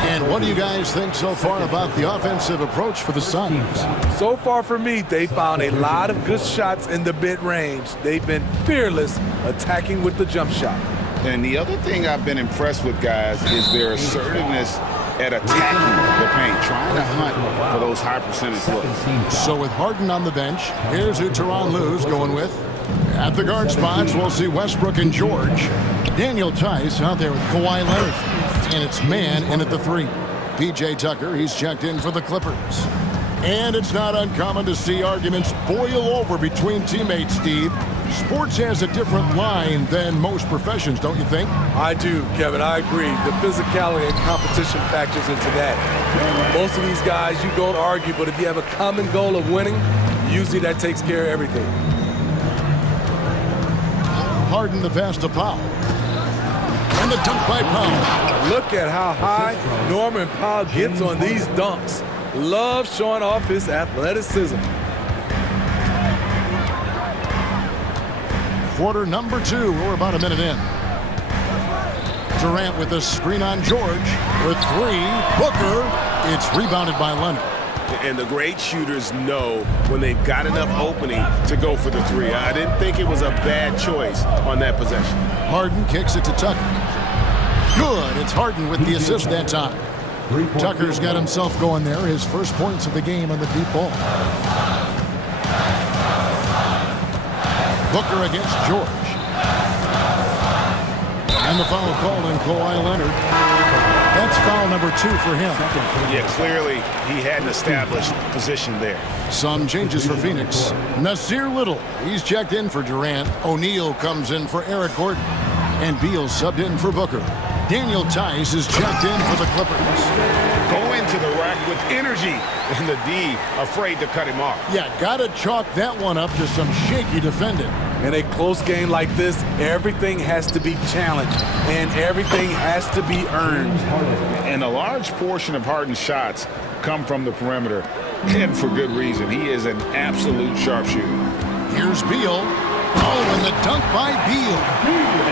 And what do you guys think so far about the offensive approach for the Suns? So far for me, they found a lot of good shots in the mid-range. They've been fearless attacking with the jump shot. And the other thing I've been impressed with, guys, is their assertiveness at attacking the paint, trying to hunt for those high percentage looks. So with Harden on the bench, here's who Tyronn Lue's going with. At the guard spots, we'll see Westbrook and George. Daniel Tice out there with Kawhi Leonard. And it's man in at the 3. P.J. Tucker, he's checked in for the Clippers. And it's not uncommon to see arguments boil over between teammates, Steve. Sports has a different line than most professions, don't you think? I do, Kevin. I agree. The physicality and competition factors into that. Most of these guys, you don't argue, but if you have a common goal of winning, usually that takes care of everything. Harden the pass to Powell. And the dunk by Powell. Look at how high Norman Powell gets on these dunks. Love showing off his athleticism. Quarter number 2. We're about a minute in. Durant with a screen on George for 3. Booker. It's rebounded by Leonard. And the great shooters know when they've got enough opening to go for the 3. I didn't think it was a bad choice on that possession. Harden kicks it to Tucker. Good. It's Harden with the assist that time. Tucker's got himself going there. His first points of the game on the deep ball. Booker against George. And the foul called on Kawhi Leonard. That's foul number 2 for him. Yeah, clearly he had an established position there. Some changes for Phoenix. Nasir Little, he's checked in for Durant. O'Neal comes in for Eric Gordon. And Beal subbed in for Booker. Daniel Tice is checked in for the Clippers. Go into the rack with energy, and the D afraid to cut him off. Yeah, gotta chalk that one up to some shaky defending. In a close game like this, everything has to be challenged, and everything has to be earned. And a large portion of Harden's shots come from the perimeter, and for good reason. He is an absolute sharpshooter. Here's Beal. Oh, and the dunk by Beal.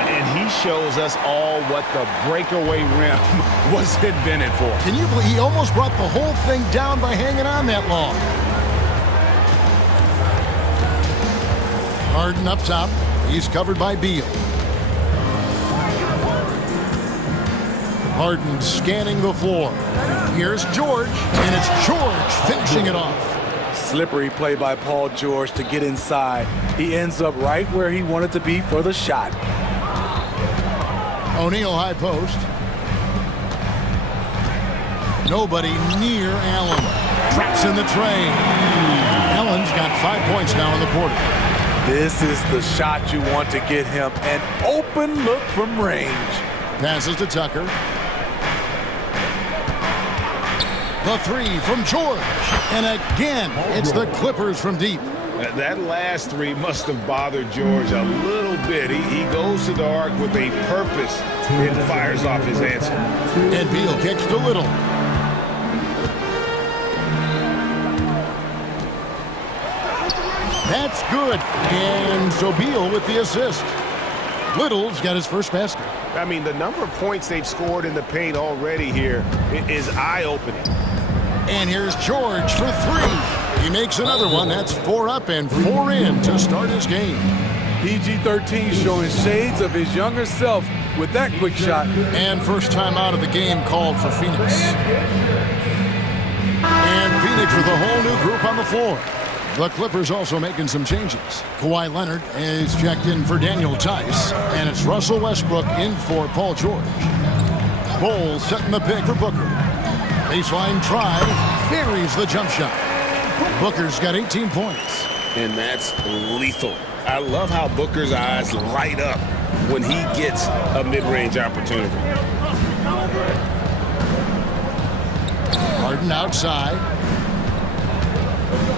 And he shows us all what the breakaway rim was invented for. Can you believe he almost brought the whole thing down by hanging on that long? Harden up top. He's covered by Beal. Harden scanning the floor. Here's George, and it's George finishing it off. Slippery play by Paul George to get inside. He ends up right where he wanted to be for the shot. O'Neal high post. Nobody near Allen. Traps in the tray. Allen's got 5 points now in the quarter. This is the shot you want to get him. An open look from range. Passes to Tucker. The three from George. And again, it's the Clippers from deep. That last three must have bothered George a little bit. He goes to the arc with a purpose and fires off his answer. And Beal kicks to Little. That's good. And so Beal with the assist. Little's got his first basket. I mean, the number of points they've scored in the paint already here is eye-opening. And here's George for three. He makes another one. That's 4 up and 4 in to start his game. PG-13 showing shades of his younger self with that quick shot. And first time out of the game called for Phoenix. And Phoenix with a whole new group on the floor. The Clippers also making some changes. Kawhi Leonard is checked in for Daniel Tice. And it's Russell Westbrook in for Paul George. Bowles setting the pick for Booker. Baseline try. Buries the jump shot. Booker's got 18 points. And that's lethal. I love how Booker's eyes light up when he gets a mid-range opportunity. Harden outside.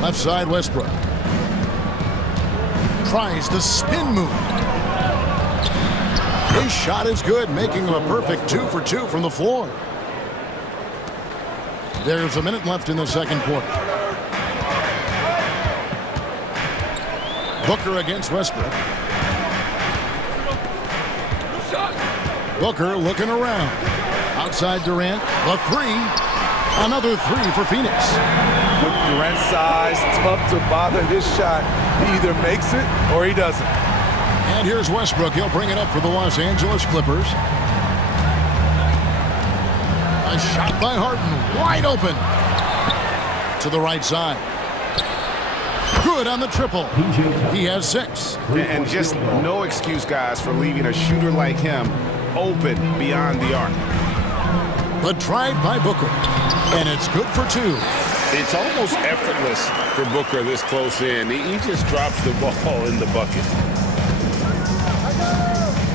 Left side, Westbrook. Tries the spin move. His shot is good, making him a perfect 2 for 2 from the floor. There's a minute left in the second quarter. Booker against Westbrook. Booker looking around. Outside Durant. The three. Another three for Phoenix. With Durant's size, tough to bother his shot. He either makes it or he doesn't. And here's Westbrook. He'll bring it up for the Los Angeles Clippers. A shot by Harden. Wide open. To the right side. Good on the triple. He has 6. And just no excuse, guys, for leaving a shooter like him open beyond the arc. The drive by Booker. And it's good for 2. It's almost effortless for Booker this close in. He just drops the ball in the bucket.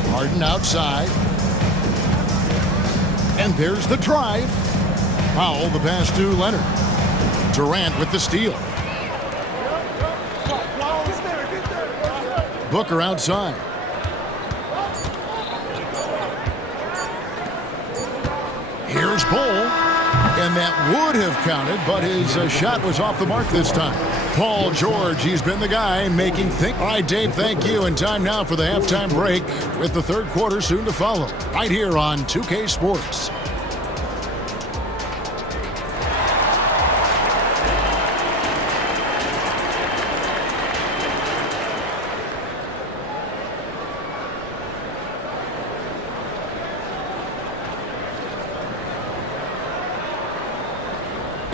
Harden outside. And there's the drive. Powell the pass to Leonard. Durant with the steal. Booker outside. Here's Bol. And that would have counted, but his shot was off the mark this time. Paul George, he's been the guy making things. All right, Dave, thank you. And time now for the halftime break with the third quarter soon to follow. Right here on 2K Sports.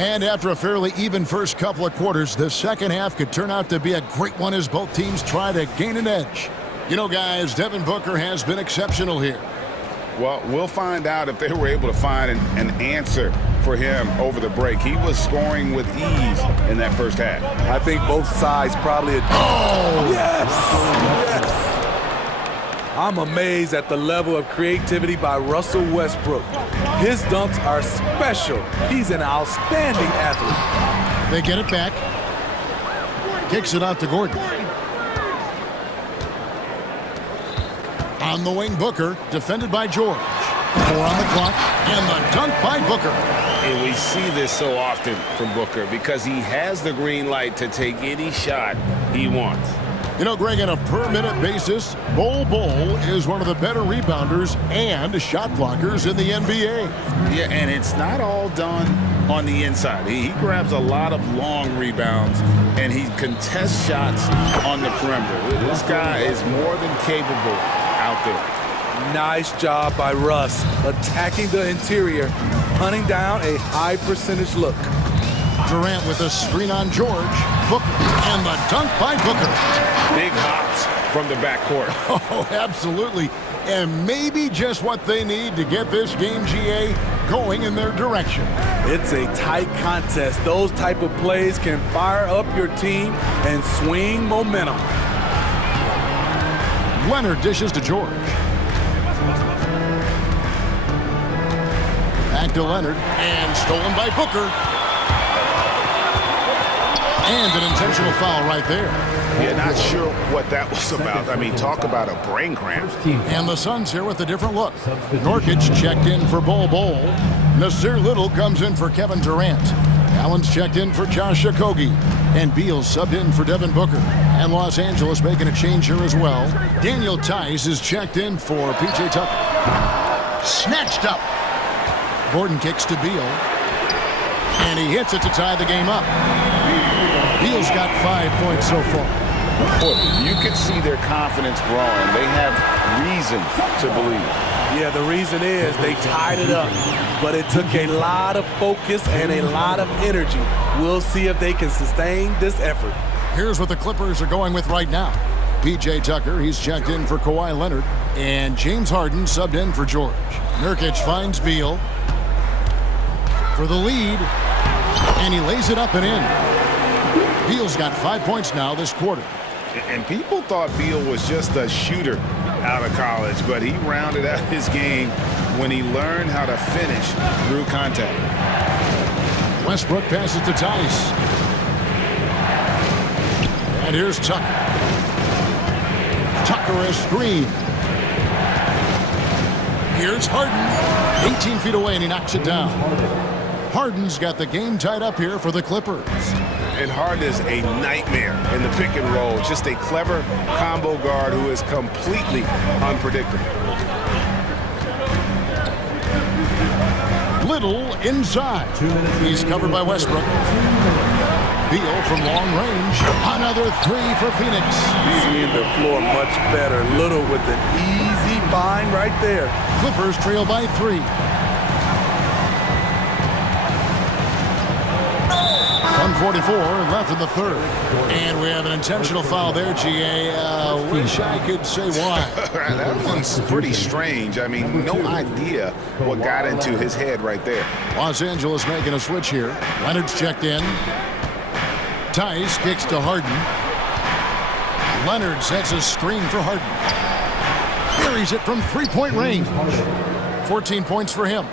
And after a fairly even first couple of quarters, the second half could turn out to be a great one as both teams try to gain an edge. You know, guys, Devin Booker has been exceptional here. Well, we'll find out if they were able to find an answer for him over the break. He was scoring with ease in that first half. I think both sides probably... Oh! Yes! Yes! I'm amazed at the level of creativity by Russell Westbrook. His dunks are special. He's an outstanding athlete. They get it back. Kicks it out to Gordon. On the wing, Booker, defended by George. 4 on the clock, and the dunk by Booker. And we see this so often from Booker because he has the green light to take any shot he wants. You know, Greg, on a per-minute basis, Bol is one of the better rebounders and shot blockers in the NBA. Yeah, and it's not all done on the inside. He grabs a lot of long rebounds, and he contests shots on the perimeter. This guy is more than capable out there. Nice job by Russ, attacking the interior, hunting down a high-percentage look. Durant with a screen on George. Booker, and the dunk by Booker. Big hops from the backcourt. Oh, absolutely. And maybe just what they need to get this game, GA, going in their direction. It's a tight contest. Those type of plays can fire up your team and swing momentum. Leonard dishes to George. Back to Leonard, and stolen by Booker. And an intentional foul right there. Yeah, not sure what that was about. I mean, talk about a brain cramp. And the Suns here with a different look. Nurkic checked in for Bol. Nasir Little comes in for Kevin Durant. Allen's checked in for Josh Okogie. And Beal subbed in for Devin Booker. And Los Angeles making a change here as well. Daniel Tice is checked in for P.J. Tucker. Snatched up. Gordon kicks to Beal. And he hits it to tie the game up. Beal's got 5 points so far. You can see their confidence growing. They have reason to believe. Yeah, the reason is they tied it up, but it took a lot of focus and a lot of energy. We'll see if they can sustain this effort. Here's what the Clippers are going with right now. P.J. Tucker, he's checked in for Kawhi Leonard, and James Harden subbed in for George. Nurkic finds Beal for the lead, and he lays it up and in. Beal's got 5 points now this quarter. And people thought Beal was just a shooter out of college, but he rounded out his game when he learned how to finish through contact. Westbrook passes to Tice. And here's Tucker. Tucker a screen. Here's Harden. 18 feet away, and he knocks it down. Harden's got the game tied up here for the Clippers. And Harden is a nightmare in the pick and roll. Just a clever combo guard who is completely unpredictable. Little inside. He's covered by Westbrook. Beal from long range. Another three for Phoenix. Seeing the floor much better. Little with an easy find right there. Clippers trail by 3. 1:44 left in the third. And we have an intentional foul there, GA. Wish I could say why. That one's pretty strange. I mean, no idea what got into his head right there. Los Angeles making a switch here. Leonard's checked in. Tice kicks to Harden. Leonard sets a screen for Harden. Buries it from three-point range. 14 points for him.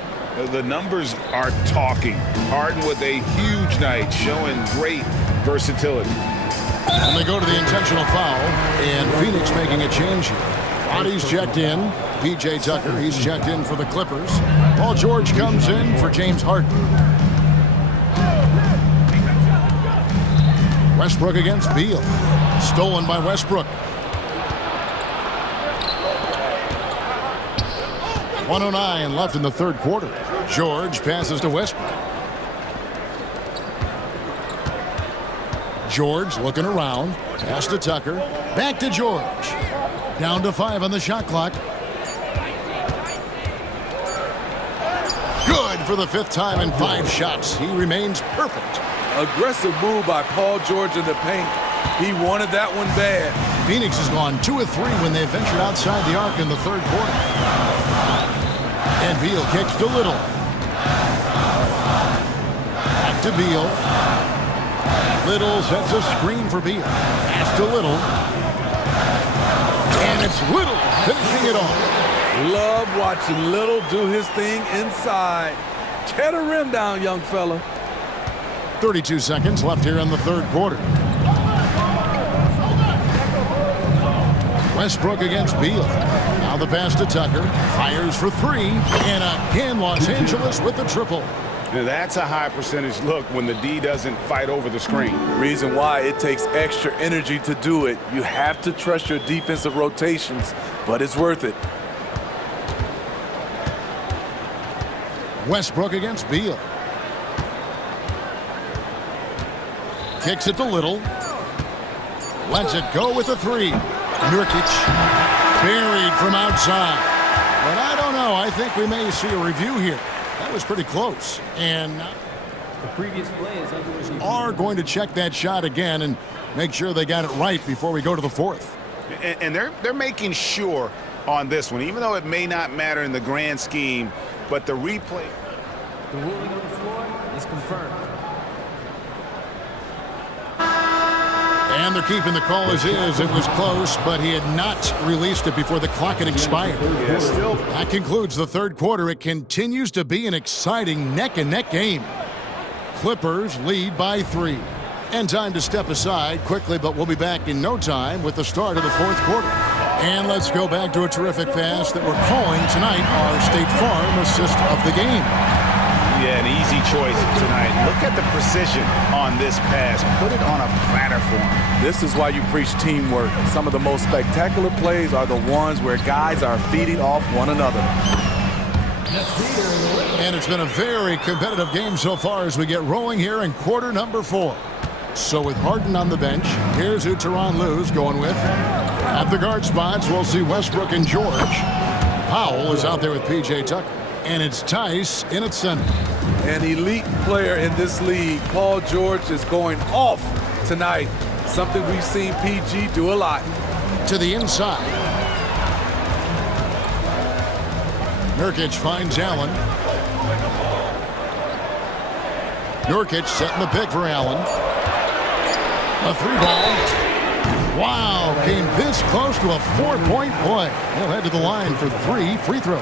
The numbers are talking. Harden with a huge night, showing great versatility. And they go to the intentional foul, and Phoenix making a change here. Roddy's checked in. P.J. Tucker, he's checked in for the Clippers. Paul George comes in for James Harden. Westbrook against Beal. Stolen by Westbrook. 1:09 left in the third quarter. George passes to Westbrook. George looking around. Pass to Tucker. Back to George. Down to 5 on the shot clock. Good for the 5th time in 5 shots. He remains perfect. Aggressive move by Paul George in the paint. He wanted that one bad. Phoenix has gone 2 of 3 when they ventured outside the arc in the third quarter. And Beal kicks to Little. Back to Beal. Little sets a screen for Beal. Pass to Little. And it's Little finishing it off. Love watching Little do his thing inside. Tear the rim down, young fella. 32 seconds left here in the third quarter. Westbrook against Beal. Now Now the pass to Tucker. Fires for three. And again, Los Angeles with the triple. Now that's a high percentage look when the D doesn't fight over the screen. Reason why it takes extra energy to do it. You have to trust your defensive rotations, but it's worth it. Westbrook against Beal. Kicks it to Little. Lets it go with a three. Nurkic buried from outside. But I don't know. I think we may see a review here. That was pretty close. And the previous play is under review. Are going to check that shot again and make sure they got it right before we go to the fourth. And they're making sure on this one, even though it may not matter in the grand scheme, but the replay. The ruling on the floor is confirmed. And they're keeping the call as is. It was close, but he had not released it before the clock had expired. Yeah, still. That concludes the third quarter. It continues to be an exciting neck-and-neck game. Clippers lead by 3. And time to step aside quickly, but we'll be back in no time with the start of the fourth quarter. And let's go back to a terrific pass that we're calling tonight our State Farm assist of the game. Yeah, an easy choice tonight. Look at the precision on this pass. Put it on a platter for him. This is why you preach teamwork. Some of the most spectacular plays are the ones where guys are feeding off one another. And it's been a very competitive game so far as we get rolling here in quarter number 4. So with Harden on the bench, here's who Tyronn Lue's going with. At the guard spots, we'll see Westbrook and George. Powell is out there with P.J. Tucker. And it's Tice in at center. An elite player in this league. Paul George is going off tonight. Something we've seen PG do a lot. To the inside. Nurkic finds Allen. Nurkic setting the pick for Allen. A 3-ball. Wow, came this close to a 4-point play. He'll head to the line for 3 free throws.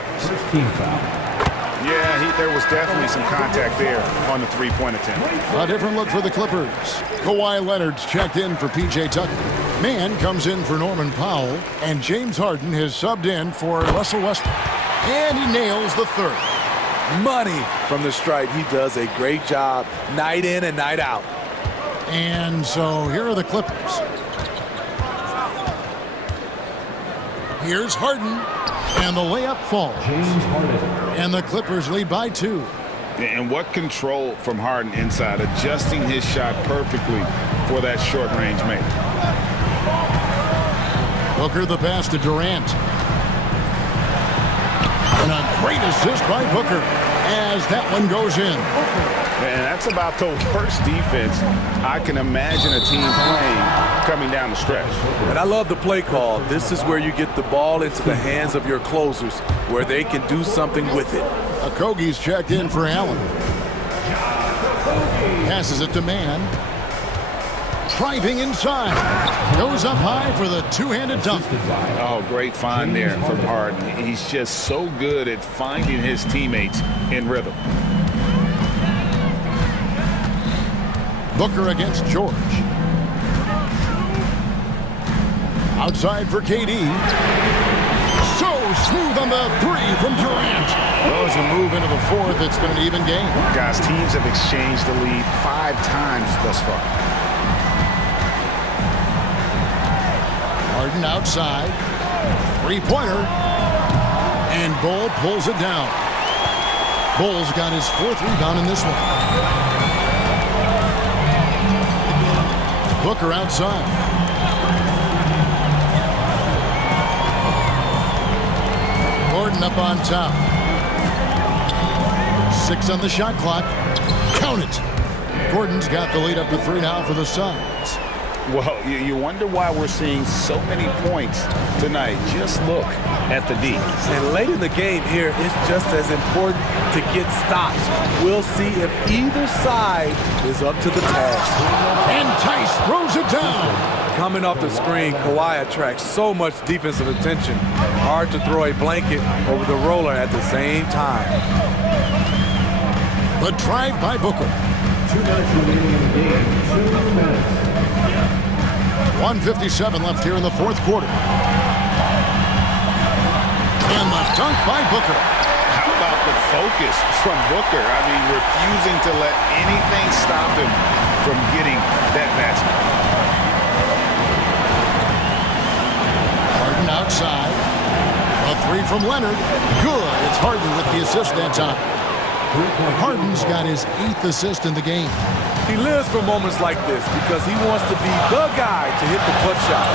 Yeah, there was definitely some contact there on the three-point attempt. A different look for the Clippers. Kawhi Leonard's checked in for P.J. Tucker. Mann comes in for Norman Powell. And James Harden has subbed in for Russell Westbrook. And he nails the third. Money from the stripe. He does a great job night in and night out. And so here are the Clippers. Here's Harden. And the layup falls. And the Clippers lead by 2. And what control from Harden inside, adjusting his shot perfectly for that short-range make. Booker the pass to Durant. And a great assist by Booker as that one goes in. And that's about the worst defense I can imagine a team playing coming down the stretch. And I love the play call. This is where you get the ball into the hands of your closers, where they can do something with it. Okogie's checked in for Allen. Passes it to Mann. Driving inside. Goes up high for the two-handed dunk. Oh, great find there from Harden. He's just so good at finding his teammates in rhythm. Booker against George. Outside for KD. So smooth on the 3 from Durant. Those a move into the fourth. It's been an even game. Guys, teams have exchanged the lead 5 times thus far. Harden outside. 3-pointer. And Bull pulls it down. Bull's got his 4th rebound in this one. Booker outside. Gordon up on top. 6 on the shot clock. Count it. Gordon's got the lead up to 3 now for the Suns. Well, you wonder why we're seeing so many points tonight. Just look at the D. And late in the game here, it's just as important to get stops. We'll see if either side is up to the task. And Tice throws it down. Coming off the screen, Kawhi attracts so much defensive attention. Hard to throw a blanket over the roller at the same time. The drive by Booker. 2 minutes remaining in the game. 2 minutes. 1:57 left here in the fourth quarter. And the dunk by Booker. How about the focus from Booker? I mean, refusing to let anything stop him from getting that basket. Harden outside. A three from Leonard. Good. It's Harden with the assist that time. Harden's got his 8th assist in the game. He lives for moments like this because he wants to be the guy to hit the clutch shot.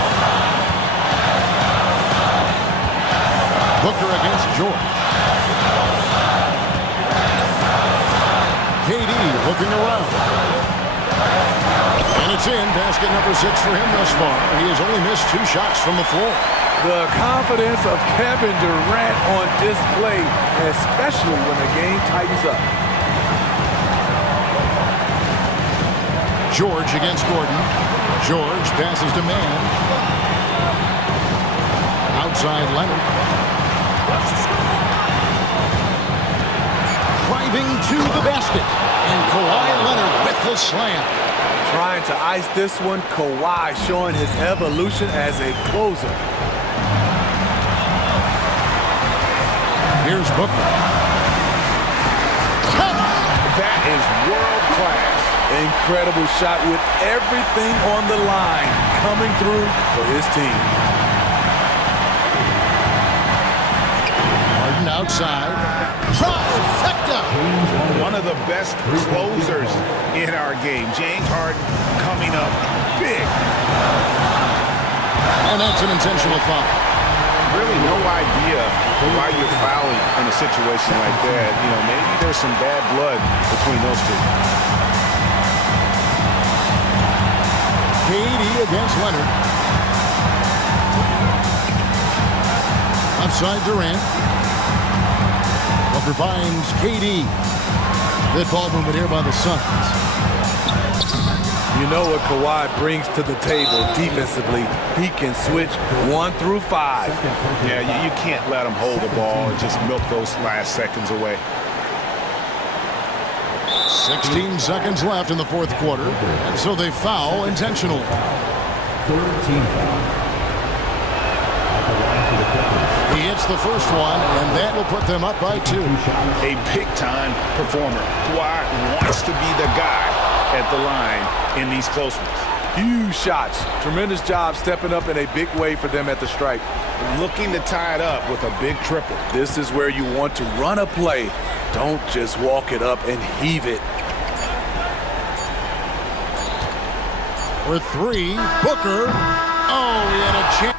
Booker against George. KD looking around. And it's in. Basket number 6 for him thus far. He has only missed 2 shots from the floor. The confidence of Kevin Durant on display, especially when the game tightens up. George against Gordon. George passes to Mann. Outside Leonard. Driving to the basket. And Kawhi Leonard with the slam. Trying to ice this one, Kawhi showing his evolution as a closer. Here's Booker. That is world class. Incredible shot with everything on the line coming through for his team. Harden outside. Trifecta. One of the best closers in our game. James Harden coming up big. And that's an intentional foul. Really no idea why you're fouling in a situation like that. You know, maybe there's some bad blood between those two. KD against Leonard. Outside Durant. Booker finds KD. Good ball movement here by the Suns. You know what Kawhi brings to the table defensively. He can switch 1 through 5. Yeah, you can't let him hold the ball and just milk those last seconds away. 16 seconds left in the 4th quarter, and so they foul intentionally. 13 foul. At the line for the Clippers. He hits the first one, and that will put them up by 2. A big-time performer. Kawhi wants to be the guy at the line in these close ones. Huge shots. Tremendous job stepping up in a big way for them at the stripe. Looking to tie it up with a big triple. This is where you want to run a play. Don't just walk it up and heave it. For 3, Booker. Oh, he had a chance.